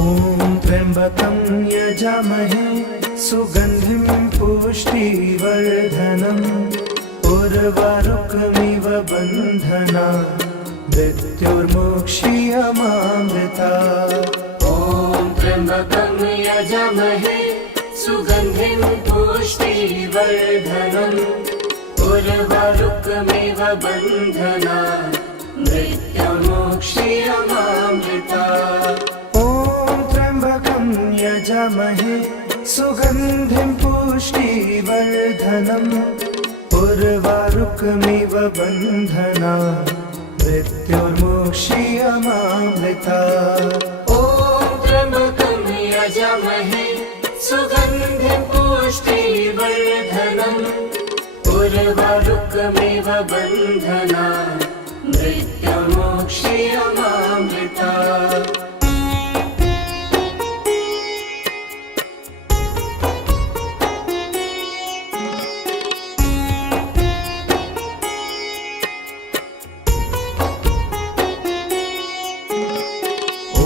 ॐ त्र्यम्बकं यजामहे सुगन्धिं पुष्टिवर्धनम् उर्वारुकमिव बन्धनात् मृत्युर्मुक्षीयमामृतात्। ॐ त्र्यम्बकं यजामहे सुगन्धिं पुष्टिवर्धनम् उर्वारुकमिव बन्धनात् मृत्युर्मुक्षीयमामृतात्। ॐ त्र्यम्बकं यजामहे सुगन्धिं पुष्टिवर्धनम् उर्वारुकमिव बन्धनात् मृत्युर्मुक्षीयमामृतात्। ॐ त्र्यम्बकं यजामहे सुगन्धिं पुष्टिवर्धनम् उर्वारुकमिव बन्धनात् मृत्युर्मुक्षीयमामृतात्। ॐ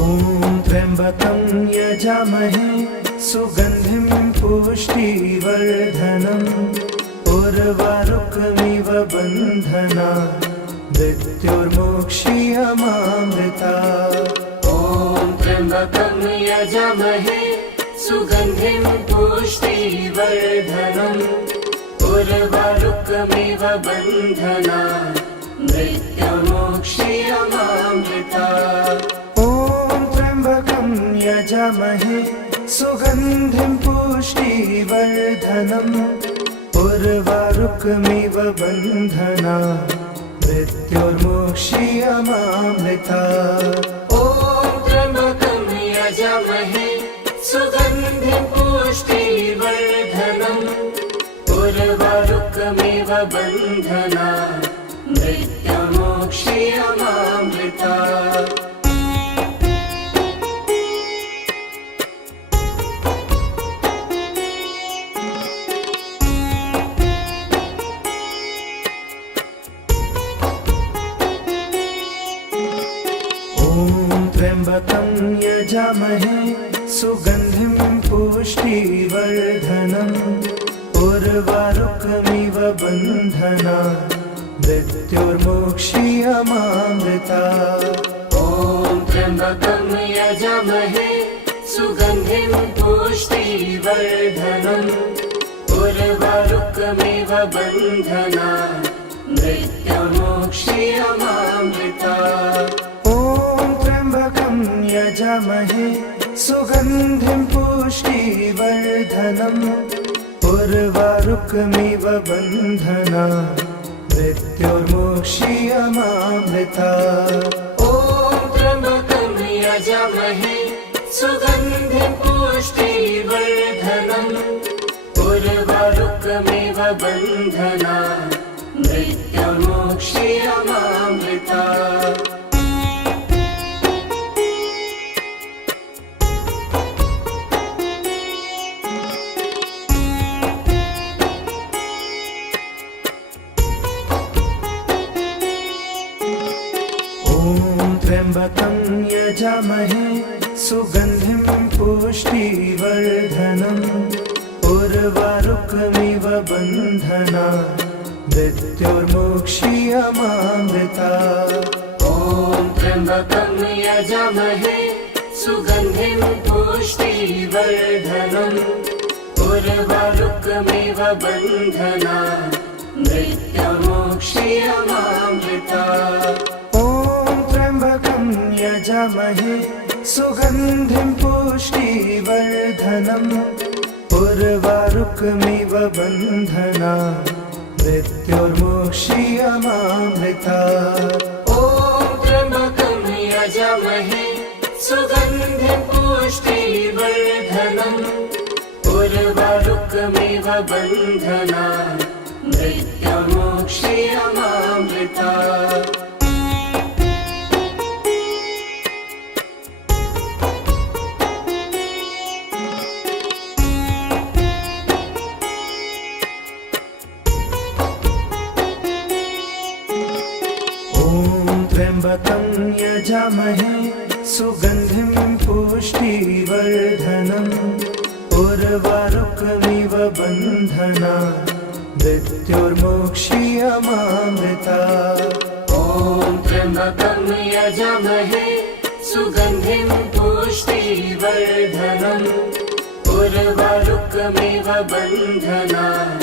त्र्यम्बकं यजामहे सुगन्धिं पुष्टिवर्धनम् उर्वारुकमिव बन्धनात् मृत्युर्मुक्षीयमामृतात्। ॐ त्र्यम्बकं यजामहे सुगन्धिं पुष्टिवर्धनम् उर्वारुकमिव बन्धनात् मृत्युर्मुक्षीयमामृतात्। ॐ त्र्यम्बकं यजामहे सुगन्धिं पुष्टिवर्धनम् उर्वारुकमिव बन्धनात् मृत्युर्मुक्षीयमामृतात्। ॐ त्र्यम्बकं यजामहे सुगन्धिं पुष्टिवर्धनम् उर्वारुकमिव बन्धनात् मृत्युर्मुक्षीयमामृतात्। ॐ त्र्यम्बकं यजामहे सुगन्धिं पुष्टिवर्धनम् उर्वारुकमिव बन्धनात् मृत्युर्मुक्षीयमामृतात्। ॐ त्र्यम्बकं यजामहे सुगन्धिं पुष्टिवर्धनम् उर्वारुकमिव बन्धनात् मृत्युर्मुक्षीयमामृतात्। ॐ त्र्यम्बकं यजामहे सुगन्धिं पुष्टिवर्धनम् उर्वारुकमिव बन्धनात् मृत्युर्मुक्षीयमामृतात्। ॐ त्र्यम्बकं यजामहे सुगन्धिं पुष्टिवर्धनम् उर्वारुकमिव बन्धनात् मृत्युर्मुक्षीयमामृतात्। ॐ त्र्यम्बकं यजामहे सुगन्धिं पुष्टिवर्धनम् उर्वारुकमिव बन्धनात् मृत्युर्मुक्षीयमामृतात्। ॐ त्र्यम्बकं यजामहे सुगन्धिं पुष्टिवर्धनम् उर्वारुकमिव बन्धनात् मृत्युर्मुक्षीयमामृतात्। ॐ त्र्यम्बकं यजामहे सुगन्धिं पुष्टिवर्धनम् उर्वारुकमिव बन्धनात् मृत्युर्मुक्षीयमामृतात्। ॐ त्र्यम्बकं यजामहे सुगन्धिं पुष्टिवर्धनम् उर्वारुकमिव बन्धनात् मृत्युर्मुक्षीयमामृतात्। ॐ त्र्यम्बकं यजामहे सुगन्धिं पुष्टिवर्धनम् पुष्टिवर्धनम् उर्वारुकमिव बन्धनात्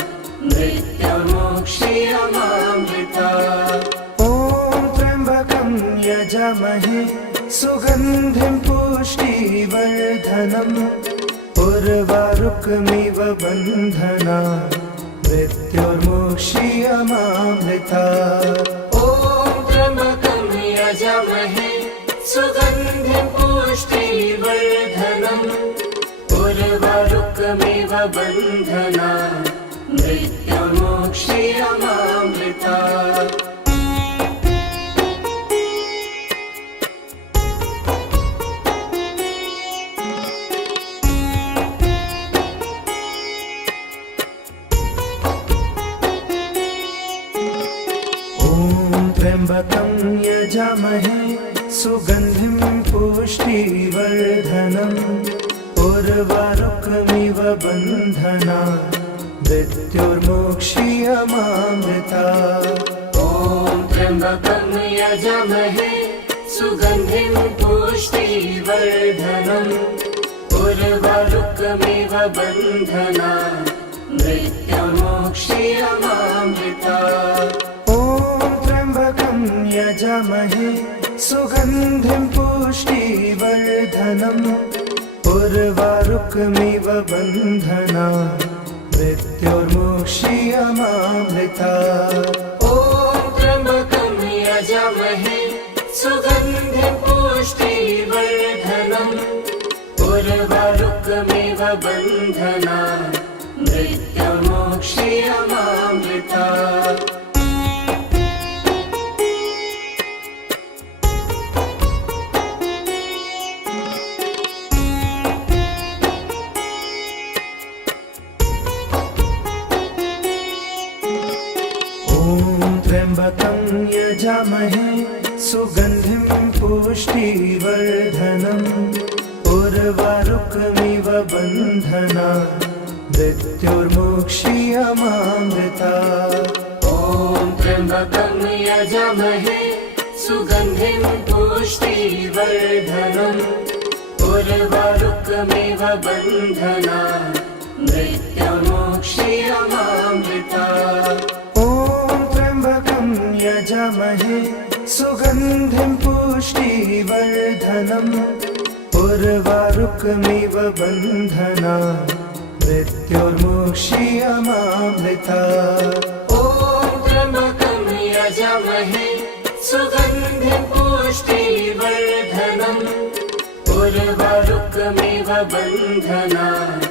मृत्युर्मोक्षीयमामृतात् ॐ त्र्यम्बकं यजामहे सुगन्धिं पुष्टिवर्धनम् उर्वारुकमिव बन्धनात् मृत्युर्मोक्षीयमामृतात् ॐ त्र्यम्बकं यजामहे सुगन्धिं पुष्टिवर्धनम् उर्वारुकमिव बन्धनात् मृत्युर्मोक्षीयमामृतात् त्र्यम्बकं यजामहे सुगन्धिं पुष्टिवर्धनम् उर्वारुकमिव बन्धनात् मृत्युर्मोक्षीयमामृतात् ॐ त्र्यम्बकं यजामहे सुगन्धिं पुष्टिवर्धनम् उर्वारुकमिव बन्धनात् मृत्युर्मोक्षीयमामृतात् ॐ त्र्यम्बकं यजामहे सुगन्धिं पुष्टिवर्धनम् उर्वारुकमिव बन्धनात् मृत्युर्मोक्षीयमामृतात् ॐ त्र्यम्बकं यजामहे सुगन्धिं पुष्टिवर्धनम् उर्वारुकमिव बन्धनात् मृत्युर्मोक्षीयमामृतात् त्र्यम्बकं यजामहे सुगन्धिं पुष्टिवर्धनम् उर्वारुकमिव बन्धनात् मृत्युर्मोक्षीयमामृतात् ॐ त्र्यम्बकं यजामहे सुगन्धिं पुष्टिवर्धनम् उर्वारुकमिव बन्धनात् मृत्युर्मोक्षीयमामृतात् ॐ त्र्यम्बकं यजामहे सुगन्धिं पुष्टिवर्धनम् उर्वारुकमिव बन्धनात् मृत्युर्मोक्षीयमामृतात् ॐ त्र्यम्बकं यजामहे सुगन्धिं पुष्टिवर्धनम् उर्वारुकमिव बन्धनात्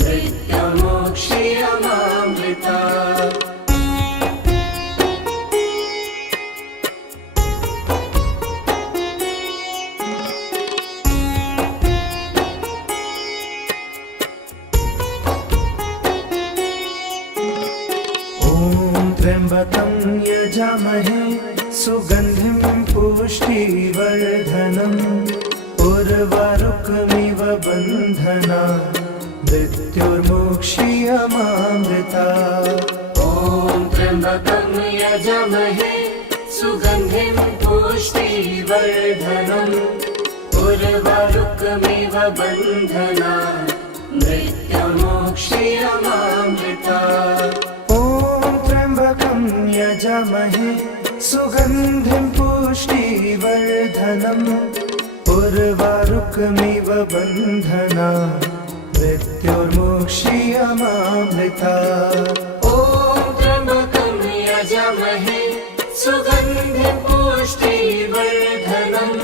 मृत्युर्मोक्षीयमामृतात् त्र्यम्बकं यजामहे सुगन्धिं पुष्टिवर्धनम् उर्वारुकमिव बन्धनात् मृत्युर्मोक्षीयमामृतात् ॐ त्र्यम्बकं यजामहे सुगन्धिं पुष्टिवर्धनम् उर्वारुकमिव बन्धनात् मृत्युर्मोक्षीयमामृतात् ॐ त्र्यम्बकं यजामहे सुगन्धिं पुष्टिवर्धनम् उर्वारुकमिव बन्धनात् मृत्युर्मोक्षीयमामृतात् ॐ त्र्यम्बकं यजामहे सुगन्धिं पुष्टिवर्धनम्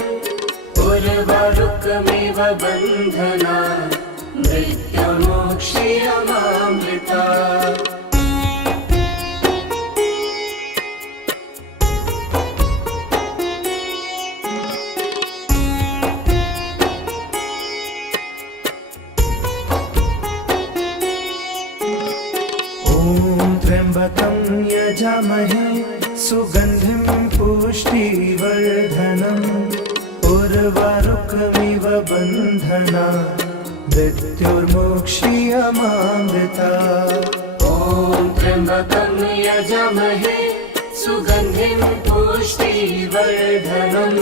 उर्वारुकमिव बन्धनात् मृत्युर्मोक्षीयमामृतात् त्र्यम्बकं यजामहे सुगन्धिं पुष्टिवर्धनम् उर्वारुकमिव बन्धनात् मृत्युर्मोक्षीयमामृतात् ॐ त्र्यम्बकं यजामहे सुगन्धिं पुष्टिवर्धनम्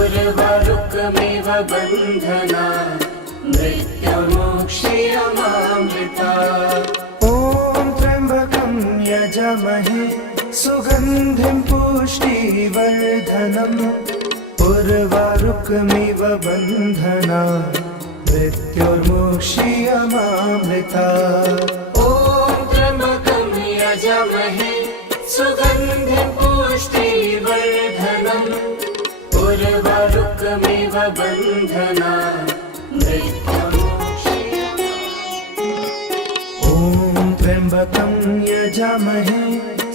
उर्वारुकमिव बन्धनात् मृत्युर्मोक्षीयमामृतात् ॐ त्र्यम्बकं यजामहे सुगन्धिं पुष्टिवर्धनम् उर्वारुकमिव बन्धनात् मृत्युर्मोक्षीयमामृतात् ॐ त्र्यम्बकं यजामहे सुगन्धिं पुष्टिवर्धनम् उर्वारुकमिव बन्धनात् ॐ त्र्यम्बकं यजामहे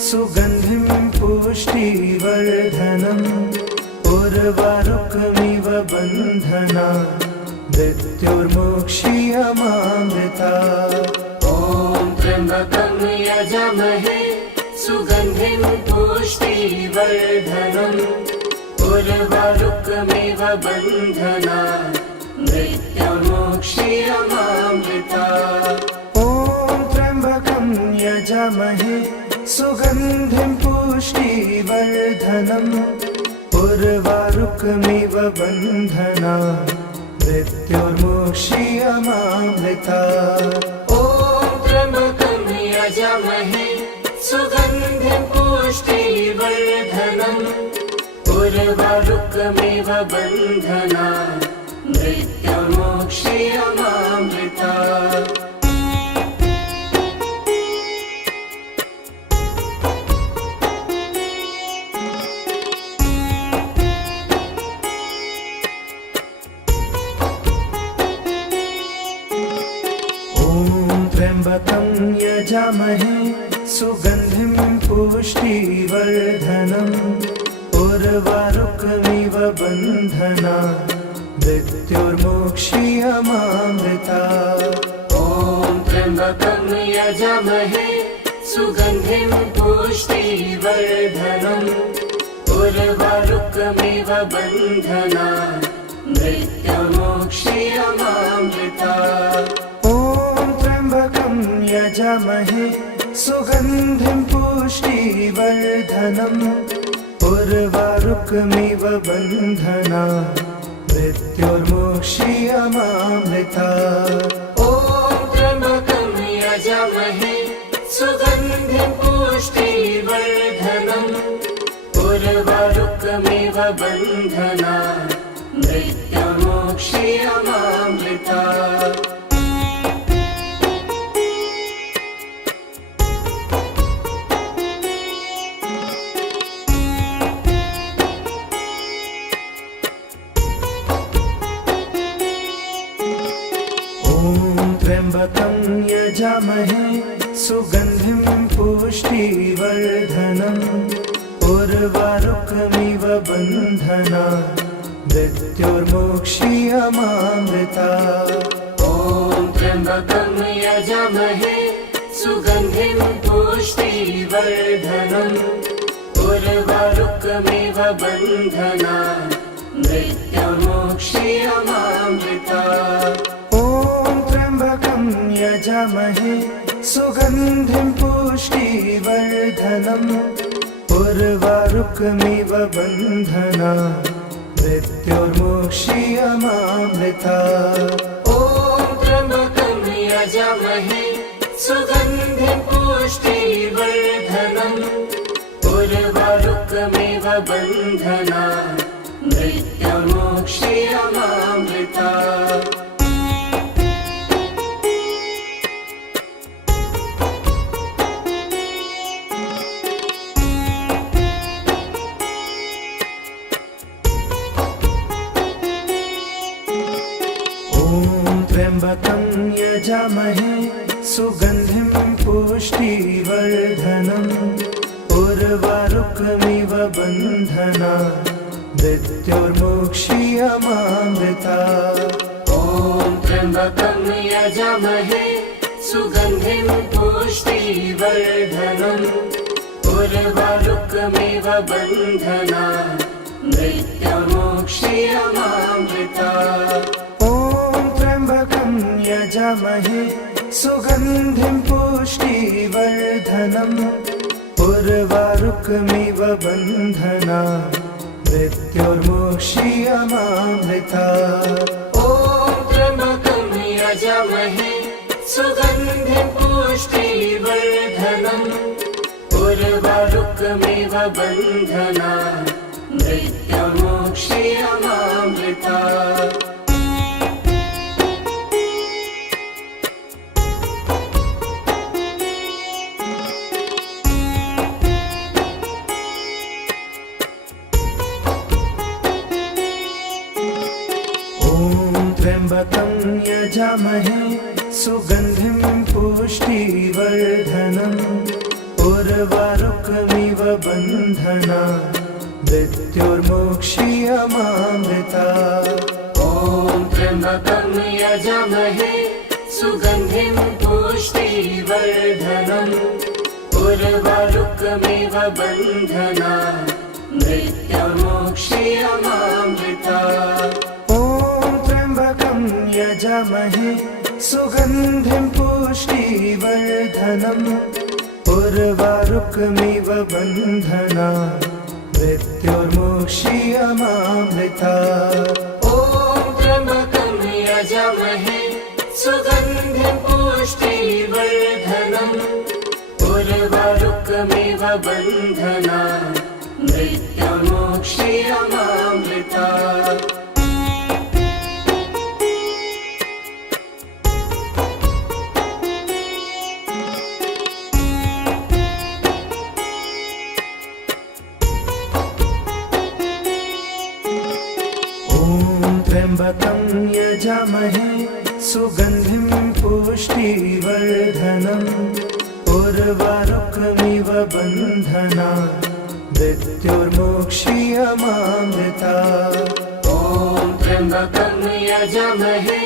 सुगन्धिं पुष्टिवर्धनम् उर्वारुकमिव बन्धनात् मृत्युर्मोक्षीयमामृतात् ॐ त्र्यम्बकं यजामहे सुगन्धिं पुष्टिवर्धनम् उर्वारुकमिव बन्धनात् मृत्युर्मोक्षीयमामृतात् ॐ त्र्यम्बकं यजामहे सुगन्धिं पुष्टिवर्धनम् उर्वारुकमिव बन्धनात् मृत्युर्मोक्षीयमामृतात् ॐ त्र्यम्बकं यजामहे सुगन्धिं पुष्टिवर्धनम् उर्वारुकमिव बन्धनात् मृत्युर्मोक्षीयमामृतात् त्र्यम्बकं यजामहे सुगन्धिं पुष्टिवर्धनम् उर्वारुकमिव बन्धनात् मृत्युर्मोक्षीयमामृतात् ॐ त्र्यम्बकं यजामहे सुगन्धिं पुष्टिवर्धनम् उर्वारुकमिव बन्धनात् मृत्युर्मोक्षीयमामृतात् ॐ त्र्यम्बकं यजामहे सुगन्धिं पुष्टिवर्धनम् उर्वारुकमिव बन्धनात् मृत्युर्मोक्षीयमामृतात् ॐ त्र्यम्बकं यजामहे सुगन्धिं पुष्टिवर्धनम् उर्वारुकमिव बन्धनात् मृत्युर्मोक्षीयमामृतात् त्र्यम्बकं यजामहे सुगन्धिं पुष्टिवर्धनम् उर्वारुकमिव बन्धनात् मृत्युर्मोक्षीयमामृतात् ॐ त्र्यम्बकं यजामहे सुगन्धिं पुष्टिवर्धनम् उर्वारुकमिव बन्धनात् मृत्युर्मोक्षीयमामृतात् ॐ त्र्यम्बकं यजामहे सुगन्धिं पुष्टिवर्धनम् उर्वारुकमिव बन्धनात् मृत्युर्मोक्षीयमामृतात् ॐ त्र्यम्बकं यजामहे सुगन्धिं पुष्टिवर्धनम् उर्वारुकमिव बन्धनात् मृत्युर्मोक्षीयमामृतात् त्र्यम्बकं यजामहे सुगन्धिं पुष्टिवर्धनम् उर्वारुकमिव बन्धनात् मृत्युर्मोक्षीयमामृतात् ॐ त्र्यम्बकं यजामहे सुगन्धिं पुष्टिवर्धनम् उर्वारुकमिव बन्धनात् मृत्युर्मोक्षीयमामृतात् ॐ त्र्यम्बकं यजामहे सुगन्धिं पुष्टिवर्धनम् उर्वारुकमिव बन्धनात् मृत्युर्मुक्षीयमामृता। ॐ त्र्यम्बकं यजामहे सुगन्धिं पुष्टिवर्धनम् उर्वारुकमिव बन्धनात् मृत्युर्मुक्षीयमामृता। ॐ त्र्यम्बकं यजामहे सुगन्धिं पुष्टिवर्धनम् उर्वारुकमिव बन्धनात् मृत्युर्मुक्षीयमामृता। ॐ त्र्यम्बकं यजामहे सुगन्धिं पुष्टिवर्धनम् उर्वारुकमिव बन्धनात् मृत्युर्मुक्षीयमामृता। ॐ त्र्यम्बकं यजामहे सुगन्धिं पुष्टिवर्धनम् उर्वारुकमिव बन्धनात् मृत्युर्मुक्षीयमामृता। ॐ त्र्यम्बकं यजामहे सुगन्धिं पुष्टिवर्धनम् उर्वारुकमिव बन्धनात् मृत्युर्मुक्षीयमामृता। ॐ त्र्यम्बकं यजामहे सुगन्धिं पुष्टिवर्धनम् उर्वारुकमिव बन्धनात् मृत्युर्मुक्षीयमामृता। ॐ त्र्यम्बकं यजामहे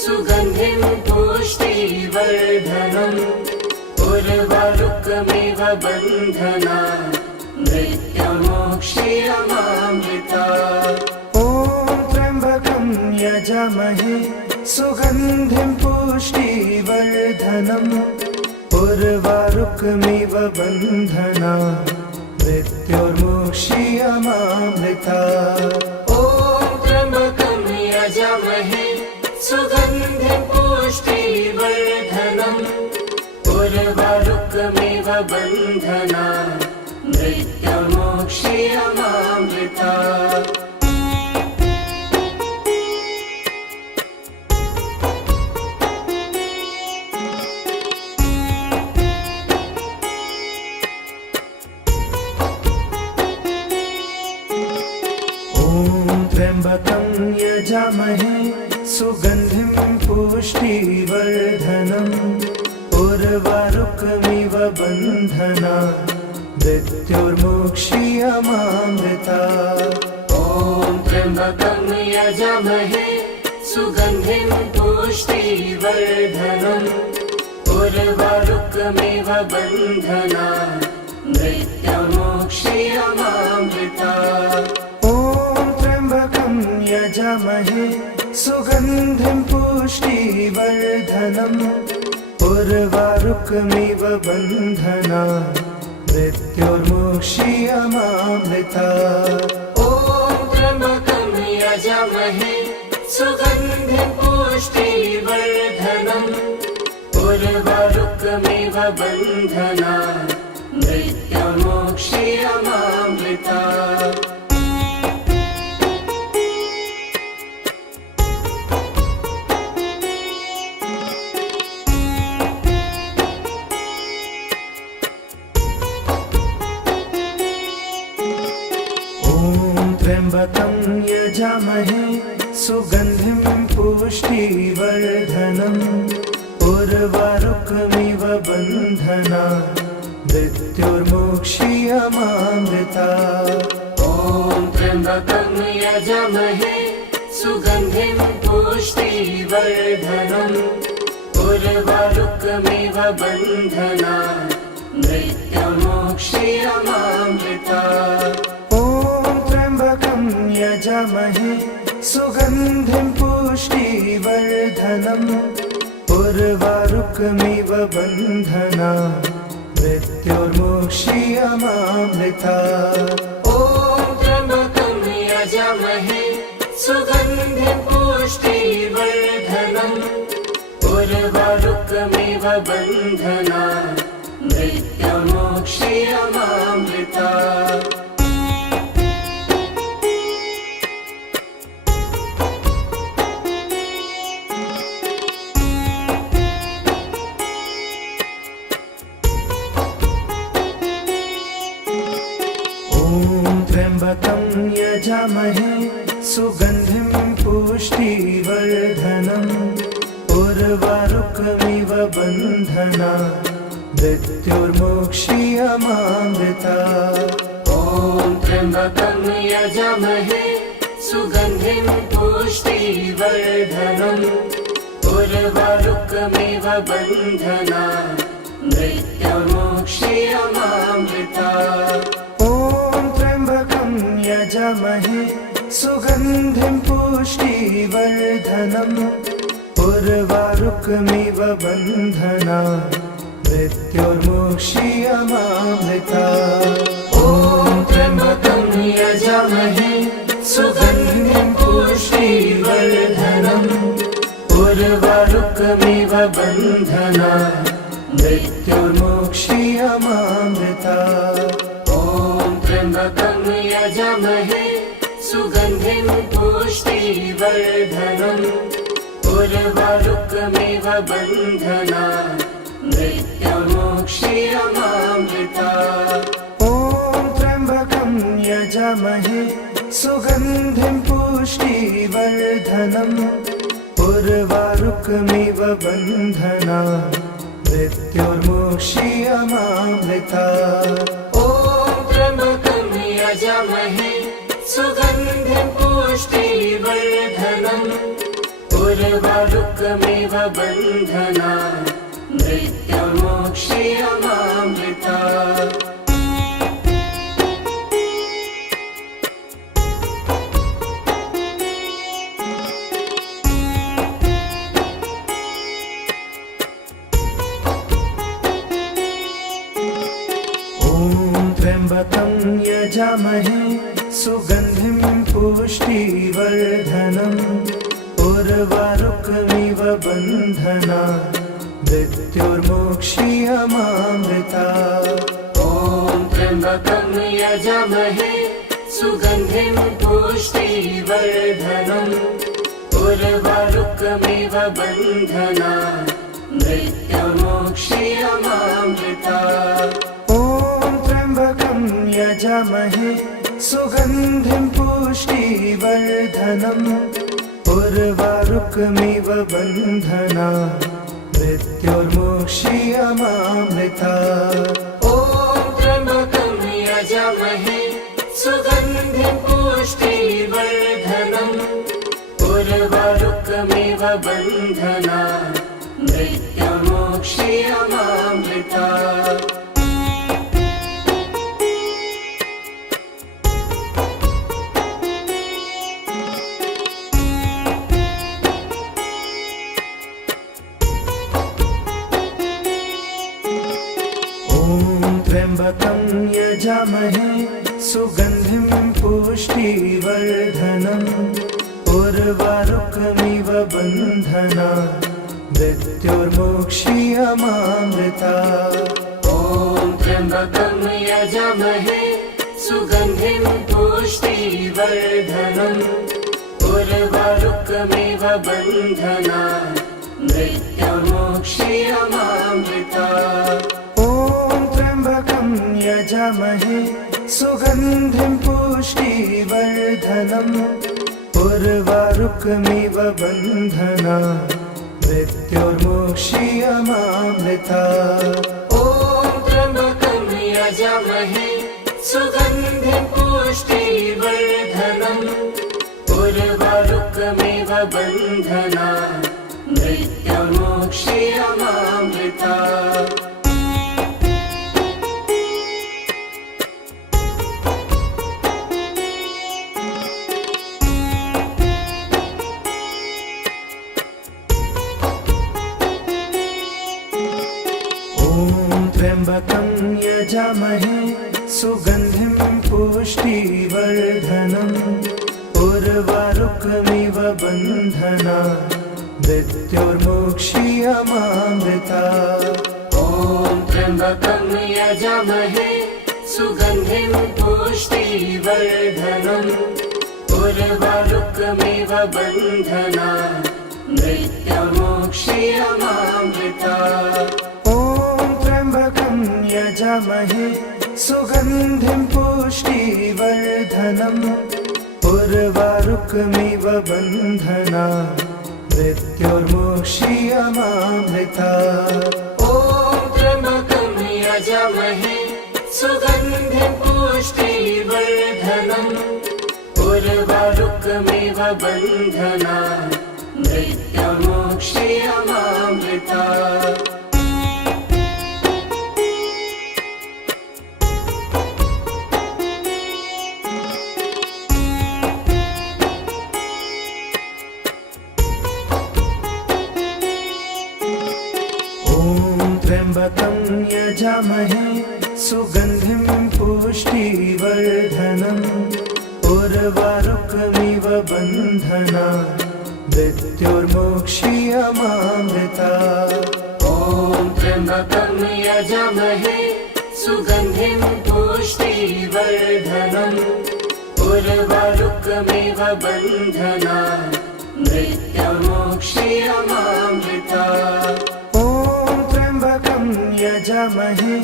सुगन्धिं पुष्टिवर्धनम् उर्वारुकमिव बन्धनात् मृत्युर्मुक्षीयमामृता। ॐ त्र्यम्बकं यजामहे सुगन्धिं पुष्टिवर्धनम् उर्वारुकमिव बन्धनात् मृत्युर्मुक्षीयमामृता। ॐ त्र्यम्बकं यजामहे सुगन्धिं पुष्टिवर्धनम् उर्वारुकमिव बन्धनात् मृत्युर्मुक्षीयमामृता। ॐ त्र्यम्बकं यजामहे सुगन्धिं पुष्टिवर्धनम् उर्वारुकमिव बन्धनात् मृत्युर्मुक्षीयमामृता। ॐ त्र्यम्बकं यजामहे सुगन्धिं पुष्टिवर्धनम् उर्वारुकमिव बन्धनात् मृत्युर्मुक्षीयमामृता। ॐ त्र्यम्बकं यजामहे सुगन्धिं पुष्टिवर्धनम् उर्वारुकमिव बन्धनात् मृत्युर्मुक्षीयमामृता। ॐ त्र्यम्बकं यजामहे सुगन्धिं पुष्टिवर्धनम् उर्वारुकमिव बन्धनात् मृत्युर्मुक्षीयमामृता। त्र्यम्बकं यजामहे सुगन्धिं पुष्टिवर्धनम् उर्वारुकमिव बन्धनात् मृत्युर्मुक्षीयमामृता। ॐ त्र्यम्बकं यजामहे सुगन्धिं पुष्टिवर्धनम् उर्वारुकमिव बन्धनात् मृत्युर्मुक्षीयमामृता। ॐ त्र्यम्बकं यजामहे सुगन्धिं पुष्टिवर्धनम् उर्वारुकमिव बन्धनात् मृत्युर्मुक्षीयमामृता। ॐ त्र्यम्बकं यजामहे सुगन्धिं पुष्टिवर्धनम् उर्वारुकमिव बन्धनात् मृत्युर्मोक्ष्यमामृतात् त्र्यम्बकं यजामहे सुगन्धिं पुष्टिवर्धनम् उर्वारुकमिव बन्धनात् मृत्युर्मोक्ष्यमामृतात् ॐ त्र्यम्बकं यजामहे सुगन्धिं पुष्टिवर्धनम् उर्वारुकमिव बन्धनात् मृत्युर्मोक्ष्यमामृतात् यजामहे सुगन्धिं पुष्टिवर्धनम् उर्वारुकमिव बन्धनात् मृत्युर्मोक्ष्यमामृतात् ॐ त्र्यम्बकं यजामहे सुगन्धिं पुष्टिवर्धनम् उर्वारुकमिव बन्धनात् मृत्युर्मोक्ष्यमामृतात् त्र्यम्बकं यजामहे सुगन्धिं पुष्टिवर्धनम् उर्वारुकमिव बन्धनात् मृत्युर्मोक्ष्यमामृतात् ॐ त्र्यम्बकं यजामहे सुगन्धिं पुष्टिवर्धनम् उर्वारुकमिव बन्धनात् मृत्युर्मोक्ष्यमामृतात् त्र्यम्बकं यजामहे सुगन्धिं पुष्टिवर्धनम् उर्वारुकमिव बन्धनात् मृत्युर्मोक्ष्यमामृतात् त्र्यम्बकं यजामहे सुगन्धिं पुष्टिवर्धनम् उर्वारुकमिव बन्धनात् मृत्युर्मोक्ष्यमामृतात् ॐ त्र्यम्बकं यजामहे सुगन्धिं पुष्टिवर्धनम् उर्वारुकमिव बन्धनात् मृत्युर्मोक्ष्यमामृतात् यजामहे सुगन्धिं पुष्टिवर्धनम् उर्वारुकमिव बन्धनात् मृत्युर्मोक्ष्यमामृतात् ॐ त्र्यम्बकं यजामहे सुगन्धिं पुष्टिवर्धनम् उर्वारुकमिव बन्धनात् मृत्युर्मोक्ष्यमामृतात् त्र्यम्बकं यजामहे सुगन्धिं पुष्टिवर्धनम् उर्वारुकमिव बन्धनात् मृत्युर्मोक्ष्यमामृतात् ॐ त्र्यम्बकं यजामहे सुगन्धिं पुष्टिवर्धनम् उर्वारुकमिव बन्धनात् मृत्युर्मोक्ष्यमामृतात् यजामहे सुगन्धिं पुष्टिवर्धनम् उर्वारुकमिव बन्धनात् मृत्युर्मोक्ष्यमामृतात् ॐ त्र्यम्बकं यजामहे सुगन्धिं पुष्टिवर्धनम् उर्वारुकमिव बन्धनात् मृत्युर्मोक्ष्यमामृतात् त्र्यम्बकं यजामहे सुगन्धिं पुष्टिवर्धनम् उर्वारुकमिव बन्धना मृत्योर्मुक्षीयमामृता ॐ त्र्यम्बकं यजामहे सुगन्धिं पुष्टिवर्धनम् उर्वारुकमिव बन्धना मृत्युर्मुक्षीयमामृता ॐ त्र्यम्बकं यजामहे सुगन्धिं पुष्टिवर्धनम् उर्वारुकमिव बन्धना मृत्युर्मुक्षीयमामृता ॐ त्र्यम्बकं यजामहे सुगन्धिं पुष्टिवर्धनम् उर्वारुकमिव बन्धना मृत्युर्मुक्षीयमामृता त्र्यम्बकं यजामहे सुगन्धिं पुष्टिवर्धनम् उर्वारुकमिव बन्धना मृत्युर्मुक्षीयमामृता ॐ त्र्यम्बकं यजामहे सुगन्धिं पुष्टिवर्धनम् उर्वारुकमिव बन्धना मृत्युर्मुक्षीयमामृता यजामहे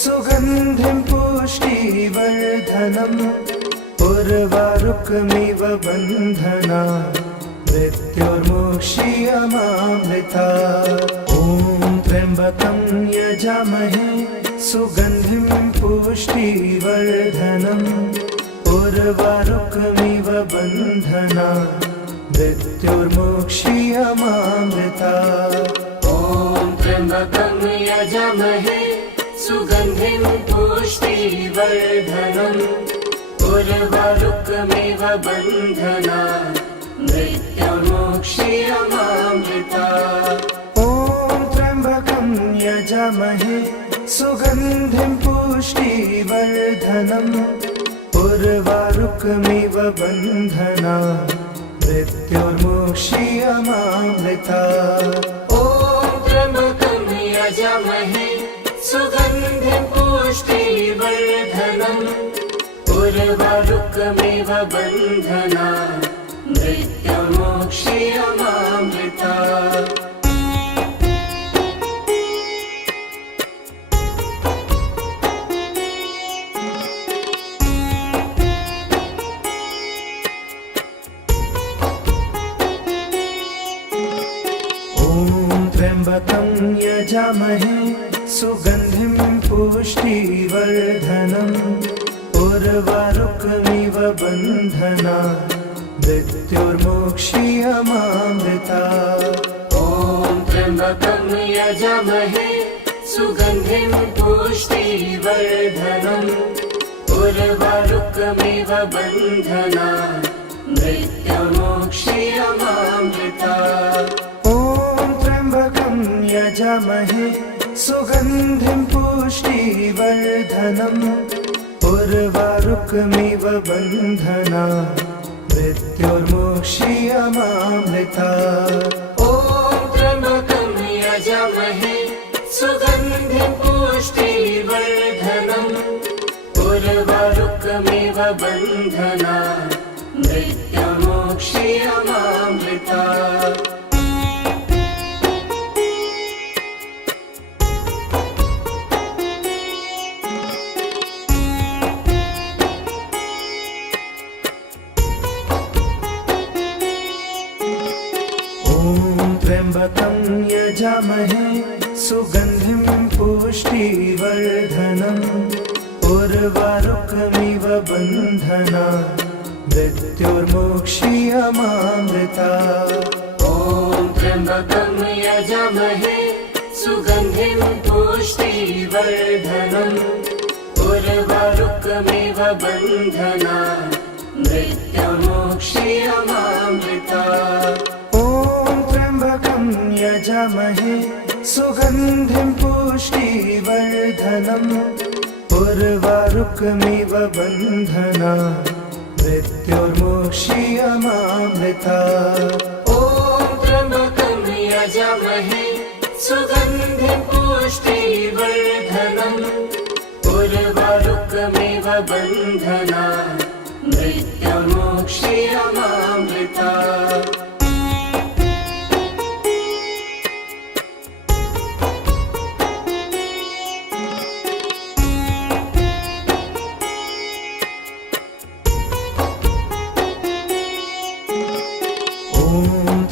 सुगन्धिं पुष्टिवर्धनम् उर्वारुकमिव बन्धना मृत्युर्मुक्षीयमामृता ॐ त्र्यम्बकं यजामहे सुगन्धिं पुष्टिवर्धनम् उर्वारुकमिव बन्धना मृत्युर्मुक्षीयमामृता त्र्यम्बकं यजामहे सुगन्धिं पुष्टिवर्धनम् उर्वारुकमिव बन्धना मृत्युर्मुक्षीयमामृता ॐ त्र्यम्बकं यजामहे सुगन्धिं पुष्टिवर्धनम् उर्वारुकमिव बन्धना मृत्युर्मुक्षीयमामृता त्र्यम्बकं यजामहे सुगन्धिं पुष्टिवर्धनम् उर्वारुकमिव बन्धना मृत्युर्मुक्षीयमामृता त्र्यम्बकं यजामहे सुगन्धिं पुष्टिवर्धनम् उर्वारुकमिव बन्धना मृत्युर्मुक्षीयमामृता ॐ त्र्यम्बकं यजामहे सुगन्धिं पुष्टिवर्धनम् उर्वारुकमिव बन्धना मृत्युर्मुक्षीयमामृता यजामहे सुगन्धिं पुष्टिवर्धनम् उर्वारुकमिव बन्धना मृत्युर्मुक्षीयमामृता ॐ त्र्यम्बकं यजामहे सुगन्धिं पुष्टिवर्धनम् उर्वारुकमिव बन्धना मृत्युर्मुक्षीयमामृता त्र्यम्बकं यजामहे सुगन्धिं पुष्टिवर्धनम् उर्वारुकमिव बन्धना मृत्युर्मुक्षीयमामृता ॐ त्र्यम्बकं यजामहे सुगन्धिं पुष्टिवर्धनम् उर्वारुकमिव बन्धना मृत्युर्मुक्षीयमामृता यजामहे सुगन्धिं पुष्टिवर्धनम् उर्वारुकमिव बन्धना मृत्युर्मुक्षीयमामृता ॐ त्र्यम्बकं यजामहे सुगन्धिं पुष्टिवर्धनम् उर्वारुकमिव बन्धनात् मृत्युर्मुक्षीयमामृता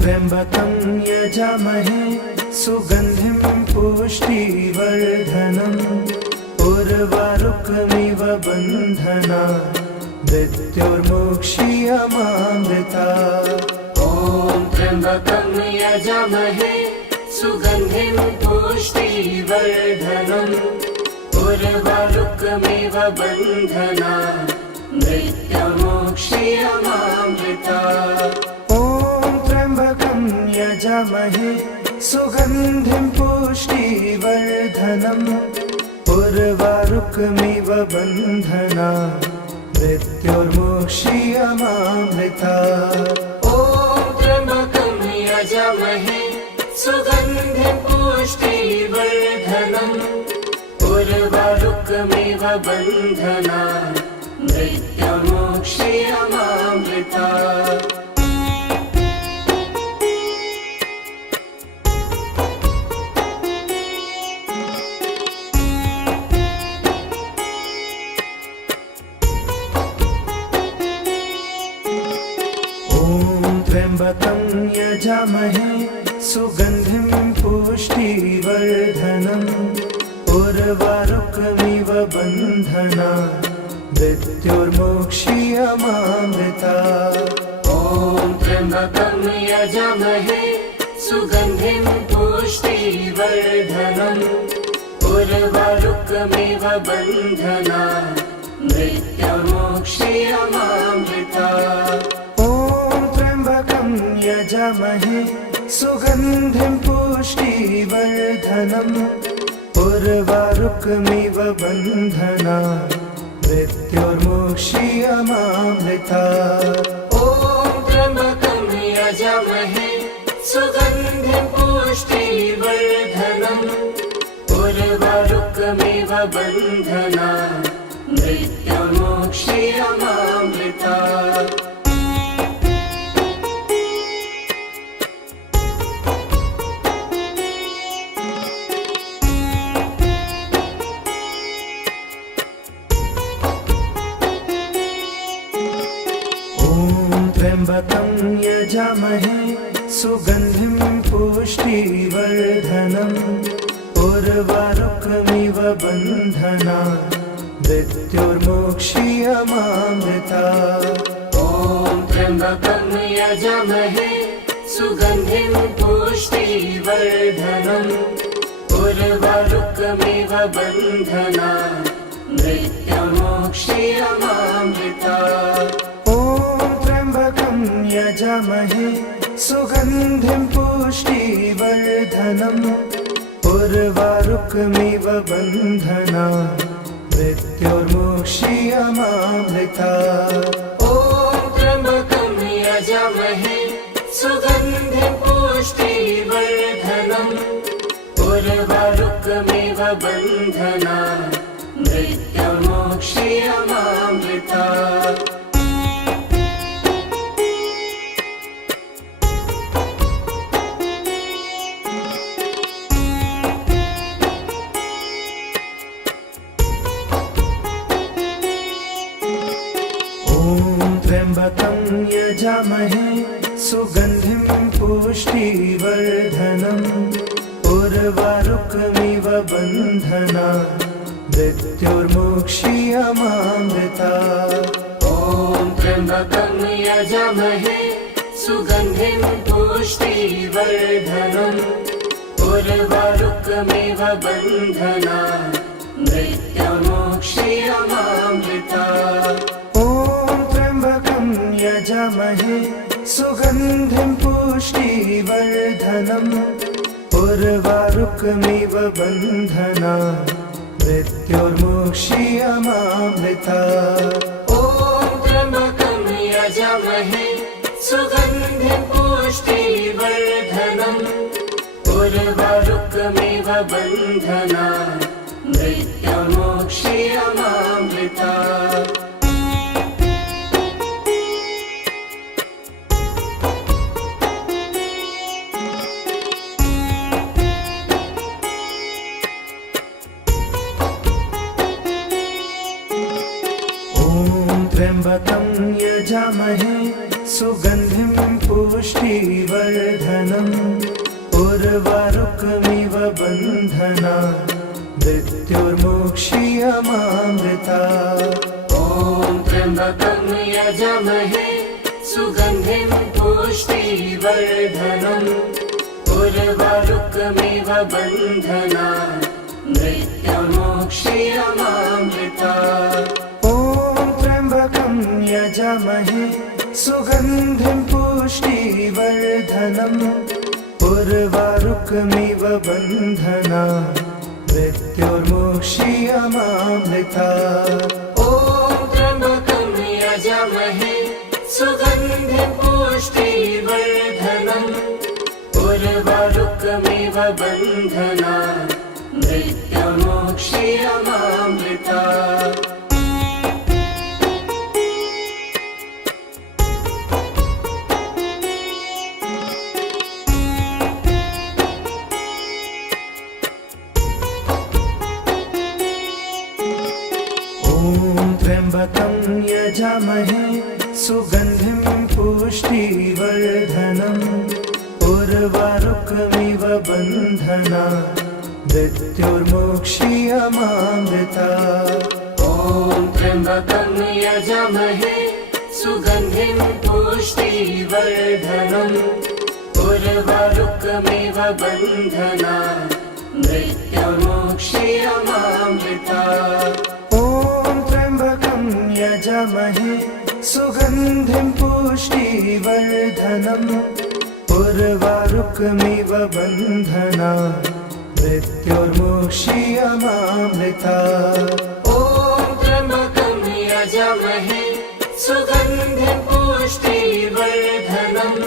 त्र्यम्बकं यजामहे सुगन्धिं पुष्टिवर्धनम् उर्वारुकमिव बन्धनात् मृत्युर्मुक्षीयमामृता ॐ त्र्यम्बकं यजामहे सुगन्धिं पुष्टिवर्धनम् उर्वारुकमिव बन्धनात् मृत्युर्मुक्षीयमामृता त्र्यम्बकं यजामहे सुगन्धिं पुष्टिवर्धनम् उर्वारुकमिव बन्धनात् मृत्युर्मुक्षीयमामृता ॐ त्र्यम्बकं यजामहे सुगन्धिं पुष्टिवर्धनम् उर्वारुकमिव बन्धनात् मृत्युर्मुक्षीयमामृता त्र्यम्बकं यजामहे सुगन्धिं पुष्टिवर्धनम् उर्वारुकमिव बन्धनात् मृत्युर्मुक्षीयमामृता ॐ त्र्यम्बकं यजामहे सुगन्धिं पुष्टिवर्धनम् उर्वारुकमिव बन्धनात् मृत्युर्मुक्षीयमामृता यजामहे सुगन्धिं पुष्टिवर्धनम् उर्वारुकमिव बन्धनात् मृत्युर्मुक्षीयमामृता ॐ त्र्यम्बकं यजामहे सुगन्धिं पुष्टिवर्धनम् उर्वारुकमिव बन्धनात् मृत्युर्मुक्षीयमामृता त्र्यम्बकं यजामहे सुगन्धिं पुष्टिवर्धनम् उर्वारुकमिव बन्धनात् मृत्युर्मुक्षीयमामृता ॐ त्र्यम्बकं यजामहे सुगन्धिं पुष्टिवर्धनम् उर्वारुकमिव बन्धनात् मृत्युर्मुक्षीयमामृता यजामहे सुगन्धिं पुष्टिवर्धनम् उर्वारुकमिव बन्धनात् मृत्युर्मुक्षीयमामृता ॐ त्र्यम्बकं यजामहे सुगन्धिं पुष्टिवर्धनम् उर्वारुकमिव बन्धनात् मृत्युर्मुक्षीयमामृता त्र्यम्बकं यजामहे सुगन्धिं पुष्टिवर्धनम् उर्वारुकमिव बन्धनात् मृत्युर्मुक्षीयमामृता ॐ त्र्यम्बकं यजामहे सुगन्धिं पुष्टिवर्धनम् उर्वारुकमिव बन्धनात् मृत्युर्मुक्षीयमामृता यजामहे सुगन्धिं पुष्टिवर्धनम् उर्वारुकमिव बन्धनात् मृत्युर्मुक्षीयमामृता ॐ त्र्यम्बकं यजामहे सुगन्धिं पुष्टिवर्धनम् उर्वारुकमिव बन्धनात् मृत्युर्मोक्ष्यमामृतात् त्र्यम्बकं यजामहे सुगन्धिं पुष्टिवर्धनम् उर्वारुकमिव बन्धनात् मृत्युर्मोक्ष्यमामृतात् ॐ त्र्यम्बकं यजामहे सुगन्धिं पुष्टिवर्धनम् उर्वारुकमिव बन्धनात् मृत्युर्मोक्ष्यमामृतात् त्र्यम्बकं यजामहे सुगन्धिं पुष्टिवर्धनम् उर्वारुकमिव बन्धनात् मृत्युर्मोक्ष्यमामृतात् ॐ त्र्यम्बकं यजामहे सुगन्धिं पुष्टिवर्धनम् उर्वारुकमिव बन्धनात् मृत्युर्मोक्ष्यमामृतात् त्र्यम्बकं यजामहे सुगन्धिं पुष्टिवर्धनम् उर्वारुकमिव बन्धनात् मृत्युर्मोक्ष्यमामृतात् ॐ त्र्यम्बकं यजामहे सुगन्धिं पुष्टिवर्धनम् उर्वारुकमिव बन्धनात् मृत्युर्मोक्ष्यमामृतात् त्र्यम्बकं यजामहे सुगन्धिं पुष्टिवर्धनम् उर्वारुकमिव बन्धनात् मृत्युर्मोक्ष्यमामृतात् ॐ त्र्यम्बकं यजामहे सुगन्धिं पुष्टिवर्धनम्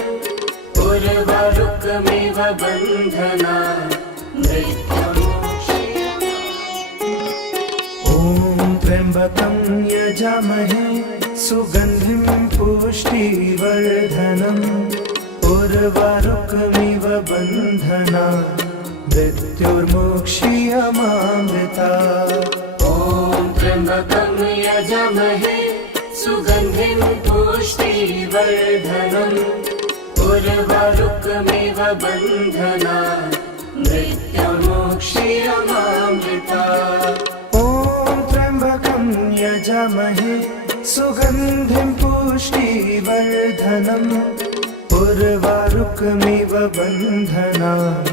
उर्वारुकमिव बन्धनात् त्र्यम्बकं यजामहे सुगन्धिं पुष्टिवर्धनम् उर्वारुकमिव बन्धनात् मृत्युर्मोक्ष्यमामृतात् ॐ त्र्यम्बकं यजामहे सुगन्धिं पुष्टिवर्धनम् उर्वारुकमिव बन्धनात् मृत्युर्मोक्ष्यमामृतात् त्र्यम्बकं यजामहे सुगन्धिं पुष्टिवर्धनम् उर्वारुकमिव बन्धनात्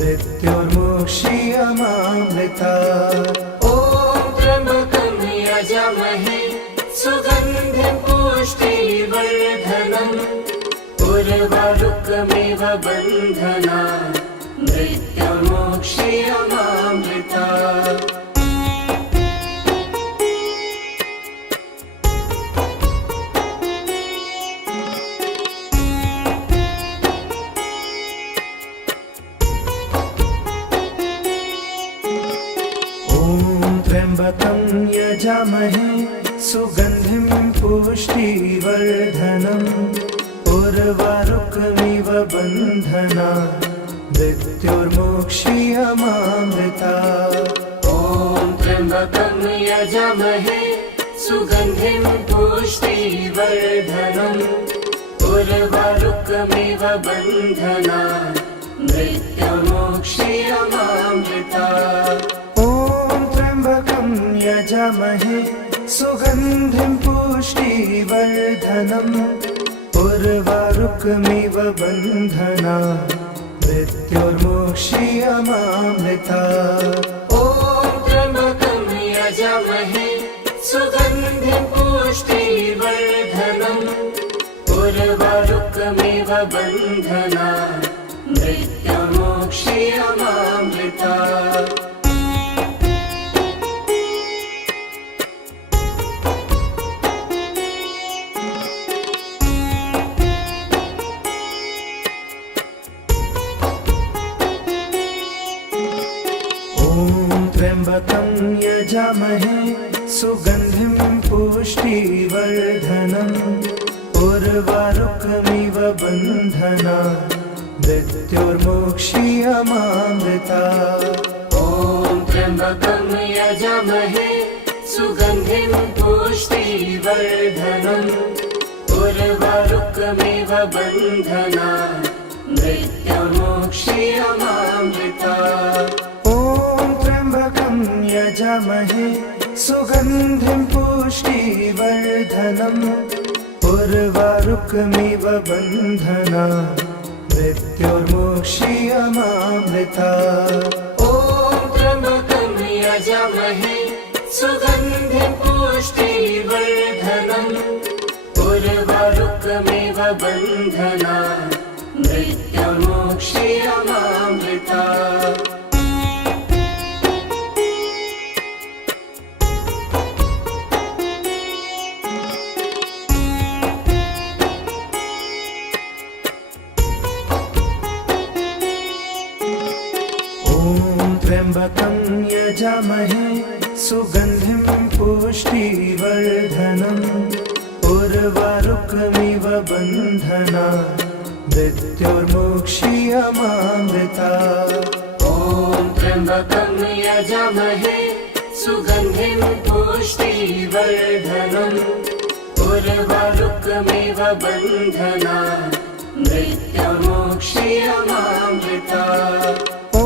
मृत्युर्मोक्ष्यमामृतात् ॐ त्र्यम्बकं यजामहे सुगन्धिं पुष्टिवर्धनम् उर्वारुकमिव बन्धनात् मृत्युर्मोक्ष्यमामृतात् त्र्यम्बकं यजामहे सुगन्धिं पुष्टिवर्धनम् उर्वारुकमिव बन्धनात् मृत्युर्मोक्ष्यमामृतात् ॐ त्र्यम्बकं यजामहे सुगन्धिं पुष्टिवर्धनम् उर्वारुकमिव बन्धनात् मृत्युर्मोक्ष्यमामृतात् त्र्यम्बकं यजामहे सुगन्धिं पुष्टिवर्धनम् उर्वारुकमिव बन्धनात् मृत्युर्मोक्ष्यमामृतात् ॐ त्र्यम्बकं यजामहे सुगन्धिं पुष्टिवर्धनम् उर्वारुकमिव बन्धनात् मृत्युर्मोक्ष्यमामृतात् ॐ ॐ त्र्यम्बकं यजामहे सुगन्धिं पुष्टिवर्धनम् उर्वारुकमिव बन्धनान् मृत्युर्मोक्षीयमामृतात् ॐ त्र्यम्बकं यजामहे सुगन्धिं पुष्टिवर्धनम् उर्वारुकमिव बन्धनात् मृत्युर्मोक्षीयमामृतात् ॐ त्र्यम्बकं यजामहे सुगन्धिं पुष्टिवर्धनम् उर्वारुकमिव बन्धनात् मृत्युर्मोक्षीयमामृतात् ॐ त्र्यम्बकं यजामहे सुगन्धिं पुष्टिवर्धनम् उर्वारुकमिव बन्धनात् मृत्युर्मोक्षीयमामृतात् त्र्यम्बकं यजामहे सुगन्धिं पुष्टिवर्धनम् उर्वारुकमिव बन्धनात् मृत्युर्मोक्षीयमामृतात् ॐ त्र्यम्बकं यजामहे सुगन्धिं पुष्टिवर्धनम् उर्वारुकमिव बन्धनात् मृत्युर्मोक्षीयमामृतात् ॐ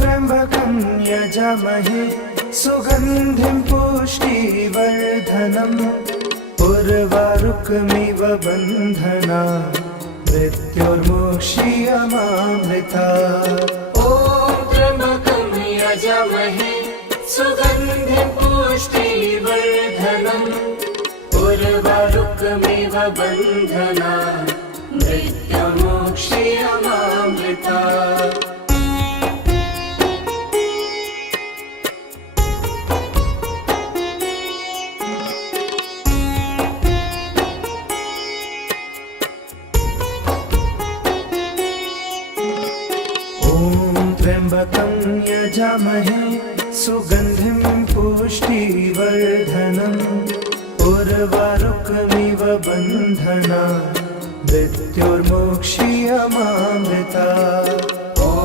त्र्यम्बकं यजामहे सुगन्धिं पुष्टिवर्धनम् उर्वारुकमिव बन्धनात् मृत्युर्मोक्षीयमामृतात् ॐ त्र्यम्बकं यजामहे सुगन्धिं पुष्टिवर्धनम् उर्वारुकमिव बन्धनात् मृत्युर्मोक्षीयमामृतात् त्र्यम्बकं यजामहे सुगन्धिं पुष्टिवर्धनम् उर्वारुकमिव बन्धनात् मृत्युर्मोक्षीयमामृतात् ॐ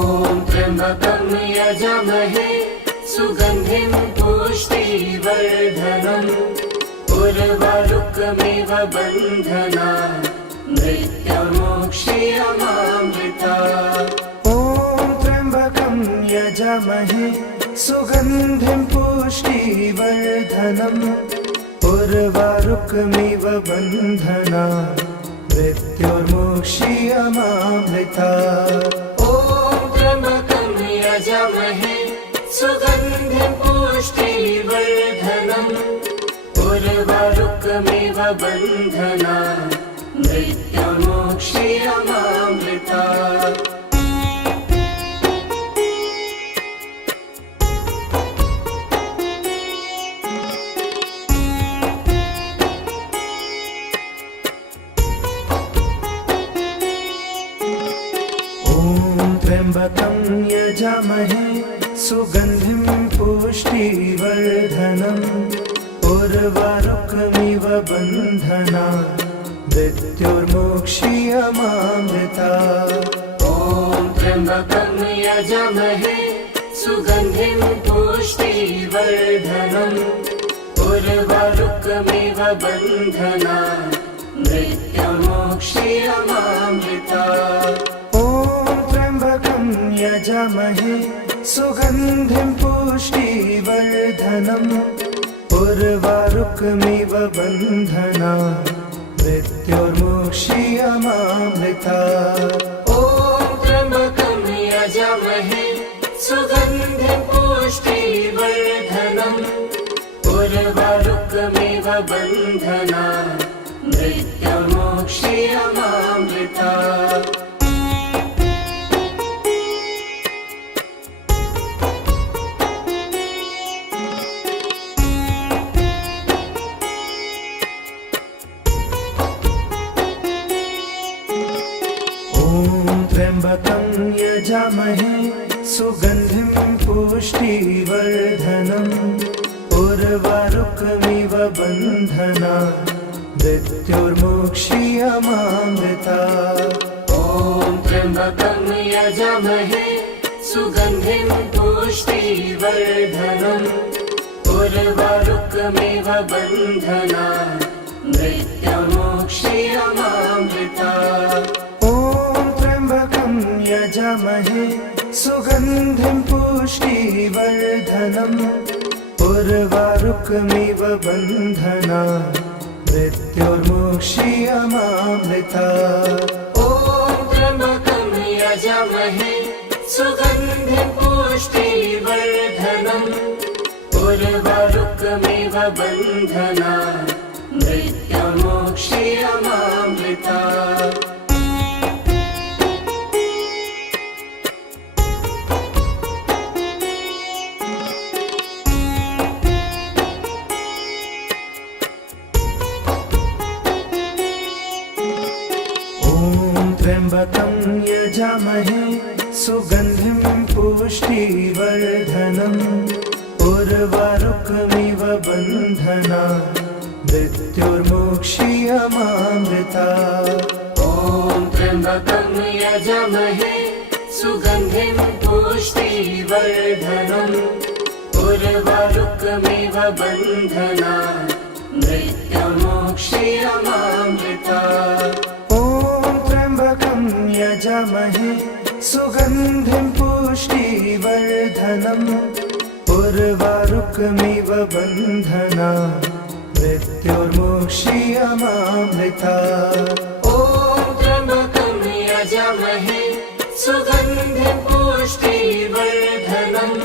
त्र्यम्बकं यजामहे सुगन्धिं पुष्टिवर्धनम् उर्वारुकमिव बन्धनात् मृत्युर्मोक्षीयमामृतात् ॐ त्र्यम्बकं यजामहे सुगन्धिं पुष्टिवर्धनम् उर्वारुकमिव बन्धनात् मृत्युर्मोक्षीयमामृतात् ॐ त्र्यम्बकं यजामहे सुगन्धिं पुष्टिवर्धनम् उर्वारुकमिव बन्धनात् मृत्युर्मोक्षीयमामृतात् त्र्यम्बकं यजामहे सुगन्धिं पुष्टिवर्धनम् उर्वारुकमिव बन्धनात् मृत्युर्मोक्षीयमामृतात् ॐ त्र्यम्बकं यजामहे सुगन्धिं पुष्टिवर्धनम् उर्वारुकमिव बन्धनात् मृत्युर्मोक्षीयमामृतात् ॐ त्र्यम्बकं यजामहे सुगन्धिं पुष्टिवर्धनम् उर्वारुकमिव बन्धनात् मृत्युर्मोक्षीयमामृतात् ॐ त्र्यम्बकं यजामहे सुगन्धिं पुष्टिवर्धनम् उर्वारुकमिव बन्धनात् मृत्युर्मोक्षीयमामृतात् त्र्यम्बकं यजामहे सुगन्धिं पुष्टिवर्धनम् उर्वारुकमिव बन्धनात् मृत्युर्मुक्षीयमामृता ॐ त्र्यम्बकं यजामहे सुगन्धिं पुष्टिवर्धनम् उर्वारुकमिव बन्धनात् मृत्युर्मुक्षीयमामृता ॐ त्र्यम्बकं यजामहे सुगन्धिं पुष्टिवर्धनम् उर्वारुकमिव बन्धनात् मृत्युर्मुक्षीयमामृता ॐ त्र्यम्बकं यजामहे सुगन्धिं पुष्टिवर्धनम् उर्वारुकमिव बन्धनात् मृत्युर्मुक्षीयमामृता त्र्यम्बकं यजामहे सुगन्धिं पुष्टिवर्धनम् उर्वारुकमिव बन्धनात् मृत्युर्मुक्षीयमामृता ॐ त्र्यम्बकं यजामहे सुगन्धिं पुष्टिवर्धनम् उर्वारुकमिव बन्धनात् मृत्युर्मुक्षीयमामृता यजामहे सुगन्धिं पुष्टिवर्धनम् उर्वारुकमिव बन्धनात् मृत्युर्मुक्षीयमामृता ॐ त्र्यम्बकं यजामहे सुगन्धिं पुष्टिवर्धनम्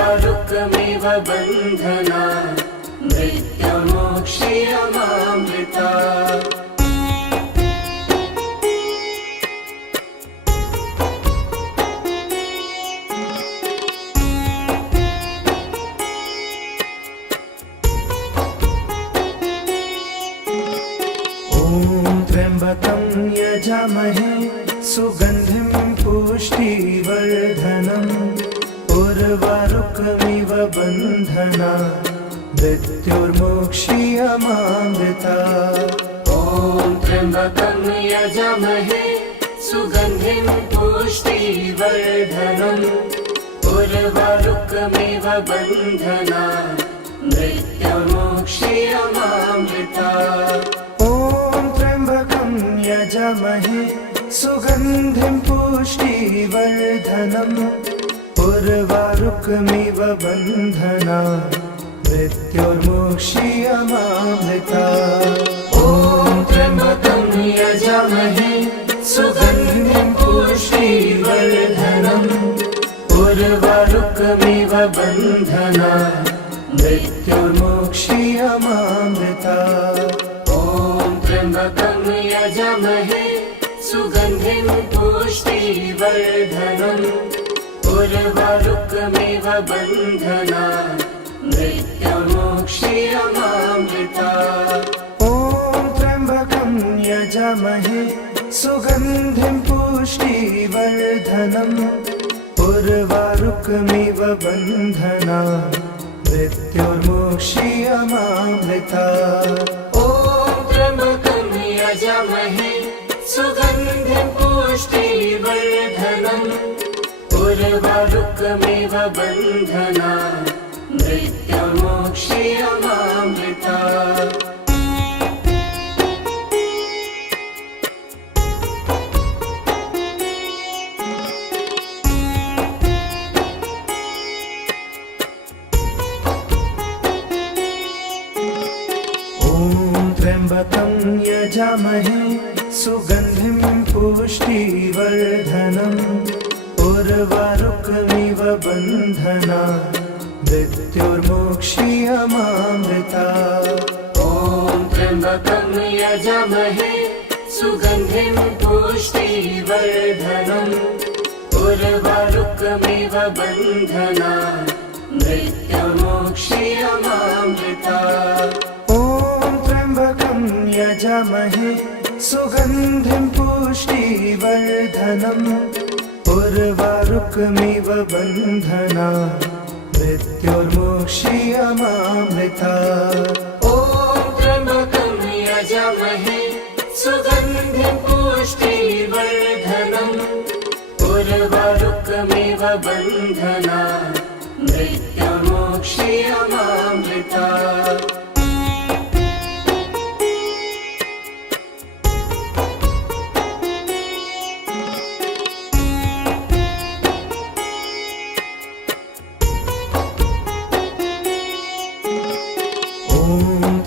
उर्वारुकमिव बन्धनात् मृत्युर्मुक्षीयमामृता त्र्यम्बकं यजामहे सुगन्धिं पुष्टिवर्धनम् उर्वारुकमिव बन्धनात् मृत्युर्मुक्षीयमामृता ॐ त्र्यम्बकं यजामहे सुगन्धिं पुष्टिवर्धनम् उर्वारुकमिव बन्धनात् मृत्युर्मुक्षीयमामृता यजामहे सुगन्धिं पुष्टिवर्धनम् उर्वारुकमिव बन्धनात् मृत्युर्मुक्षीयमामृता ॐ त्र्यम्बकं यजामहे सुगन्धिं पुष्टिवर्धनम् उर्वारुकमिव बन्धनात् मृत्युर्मुक्षीयमामृता ॐ त्र्यम्बकं यजामहे सुगन्धिं पुष्टिवर्धनम् उर्वारुकमिव बन्धनात् मृत्युर्मुक्षीयमामृता ॐ त्र्यम्बकं यजामहे सुगन्धिं पुष्टिवर्धनम् उर्वारुकमिव बन्धनात् मृत्युर्मुक्षीयमामृता ॐ त्र्यम्बकं यजामहे सुगन्धिं पुष्टिवर्धनम् उर्वारुकमिव बन्धनात् मृत्युर्मुक्षीयमामृता त्र्यम्बकं यजामहे सुगन्धिं पुष्टिवर्धनम् उर्वारुकमिव बन्धनात् मृत्युर्मुक्षीयमामृता ॐ त्र्यम्बकं यजामहे सुगन्धिं पुष्टिवर्धनम् उर्वारुकमिव बन्धनात् मृत्युर्मुक्षीयमामृता यजामहे सुगन्धिं पुष्टिवर्धनम् उर्वारुकमिव बन्धना मृत्युर्मोक्षीयमामृता ॐ त्र्यम्बकं यजामहे सुगन्धिं पुष्टिवर्धनम् उर्वारुकमिव बन्धना मृत्युर्मोक्षीयमामृता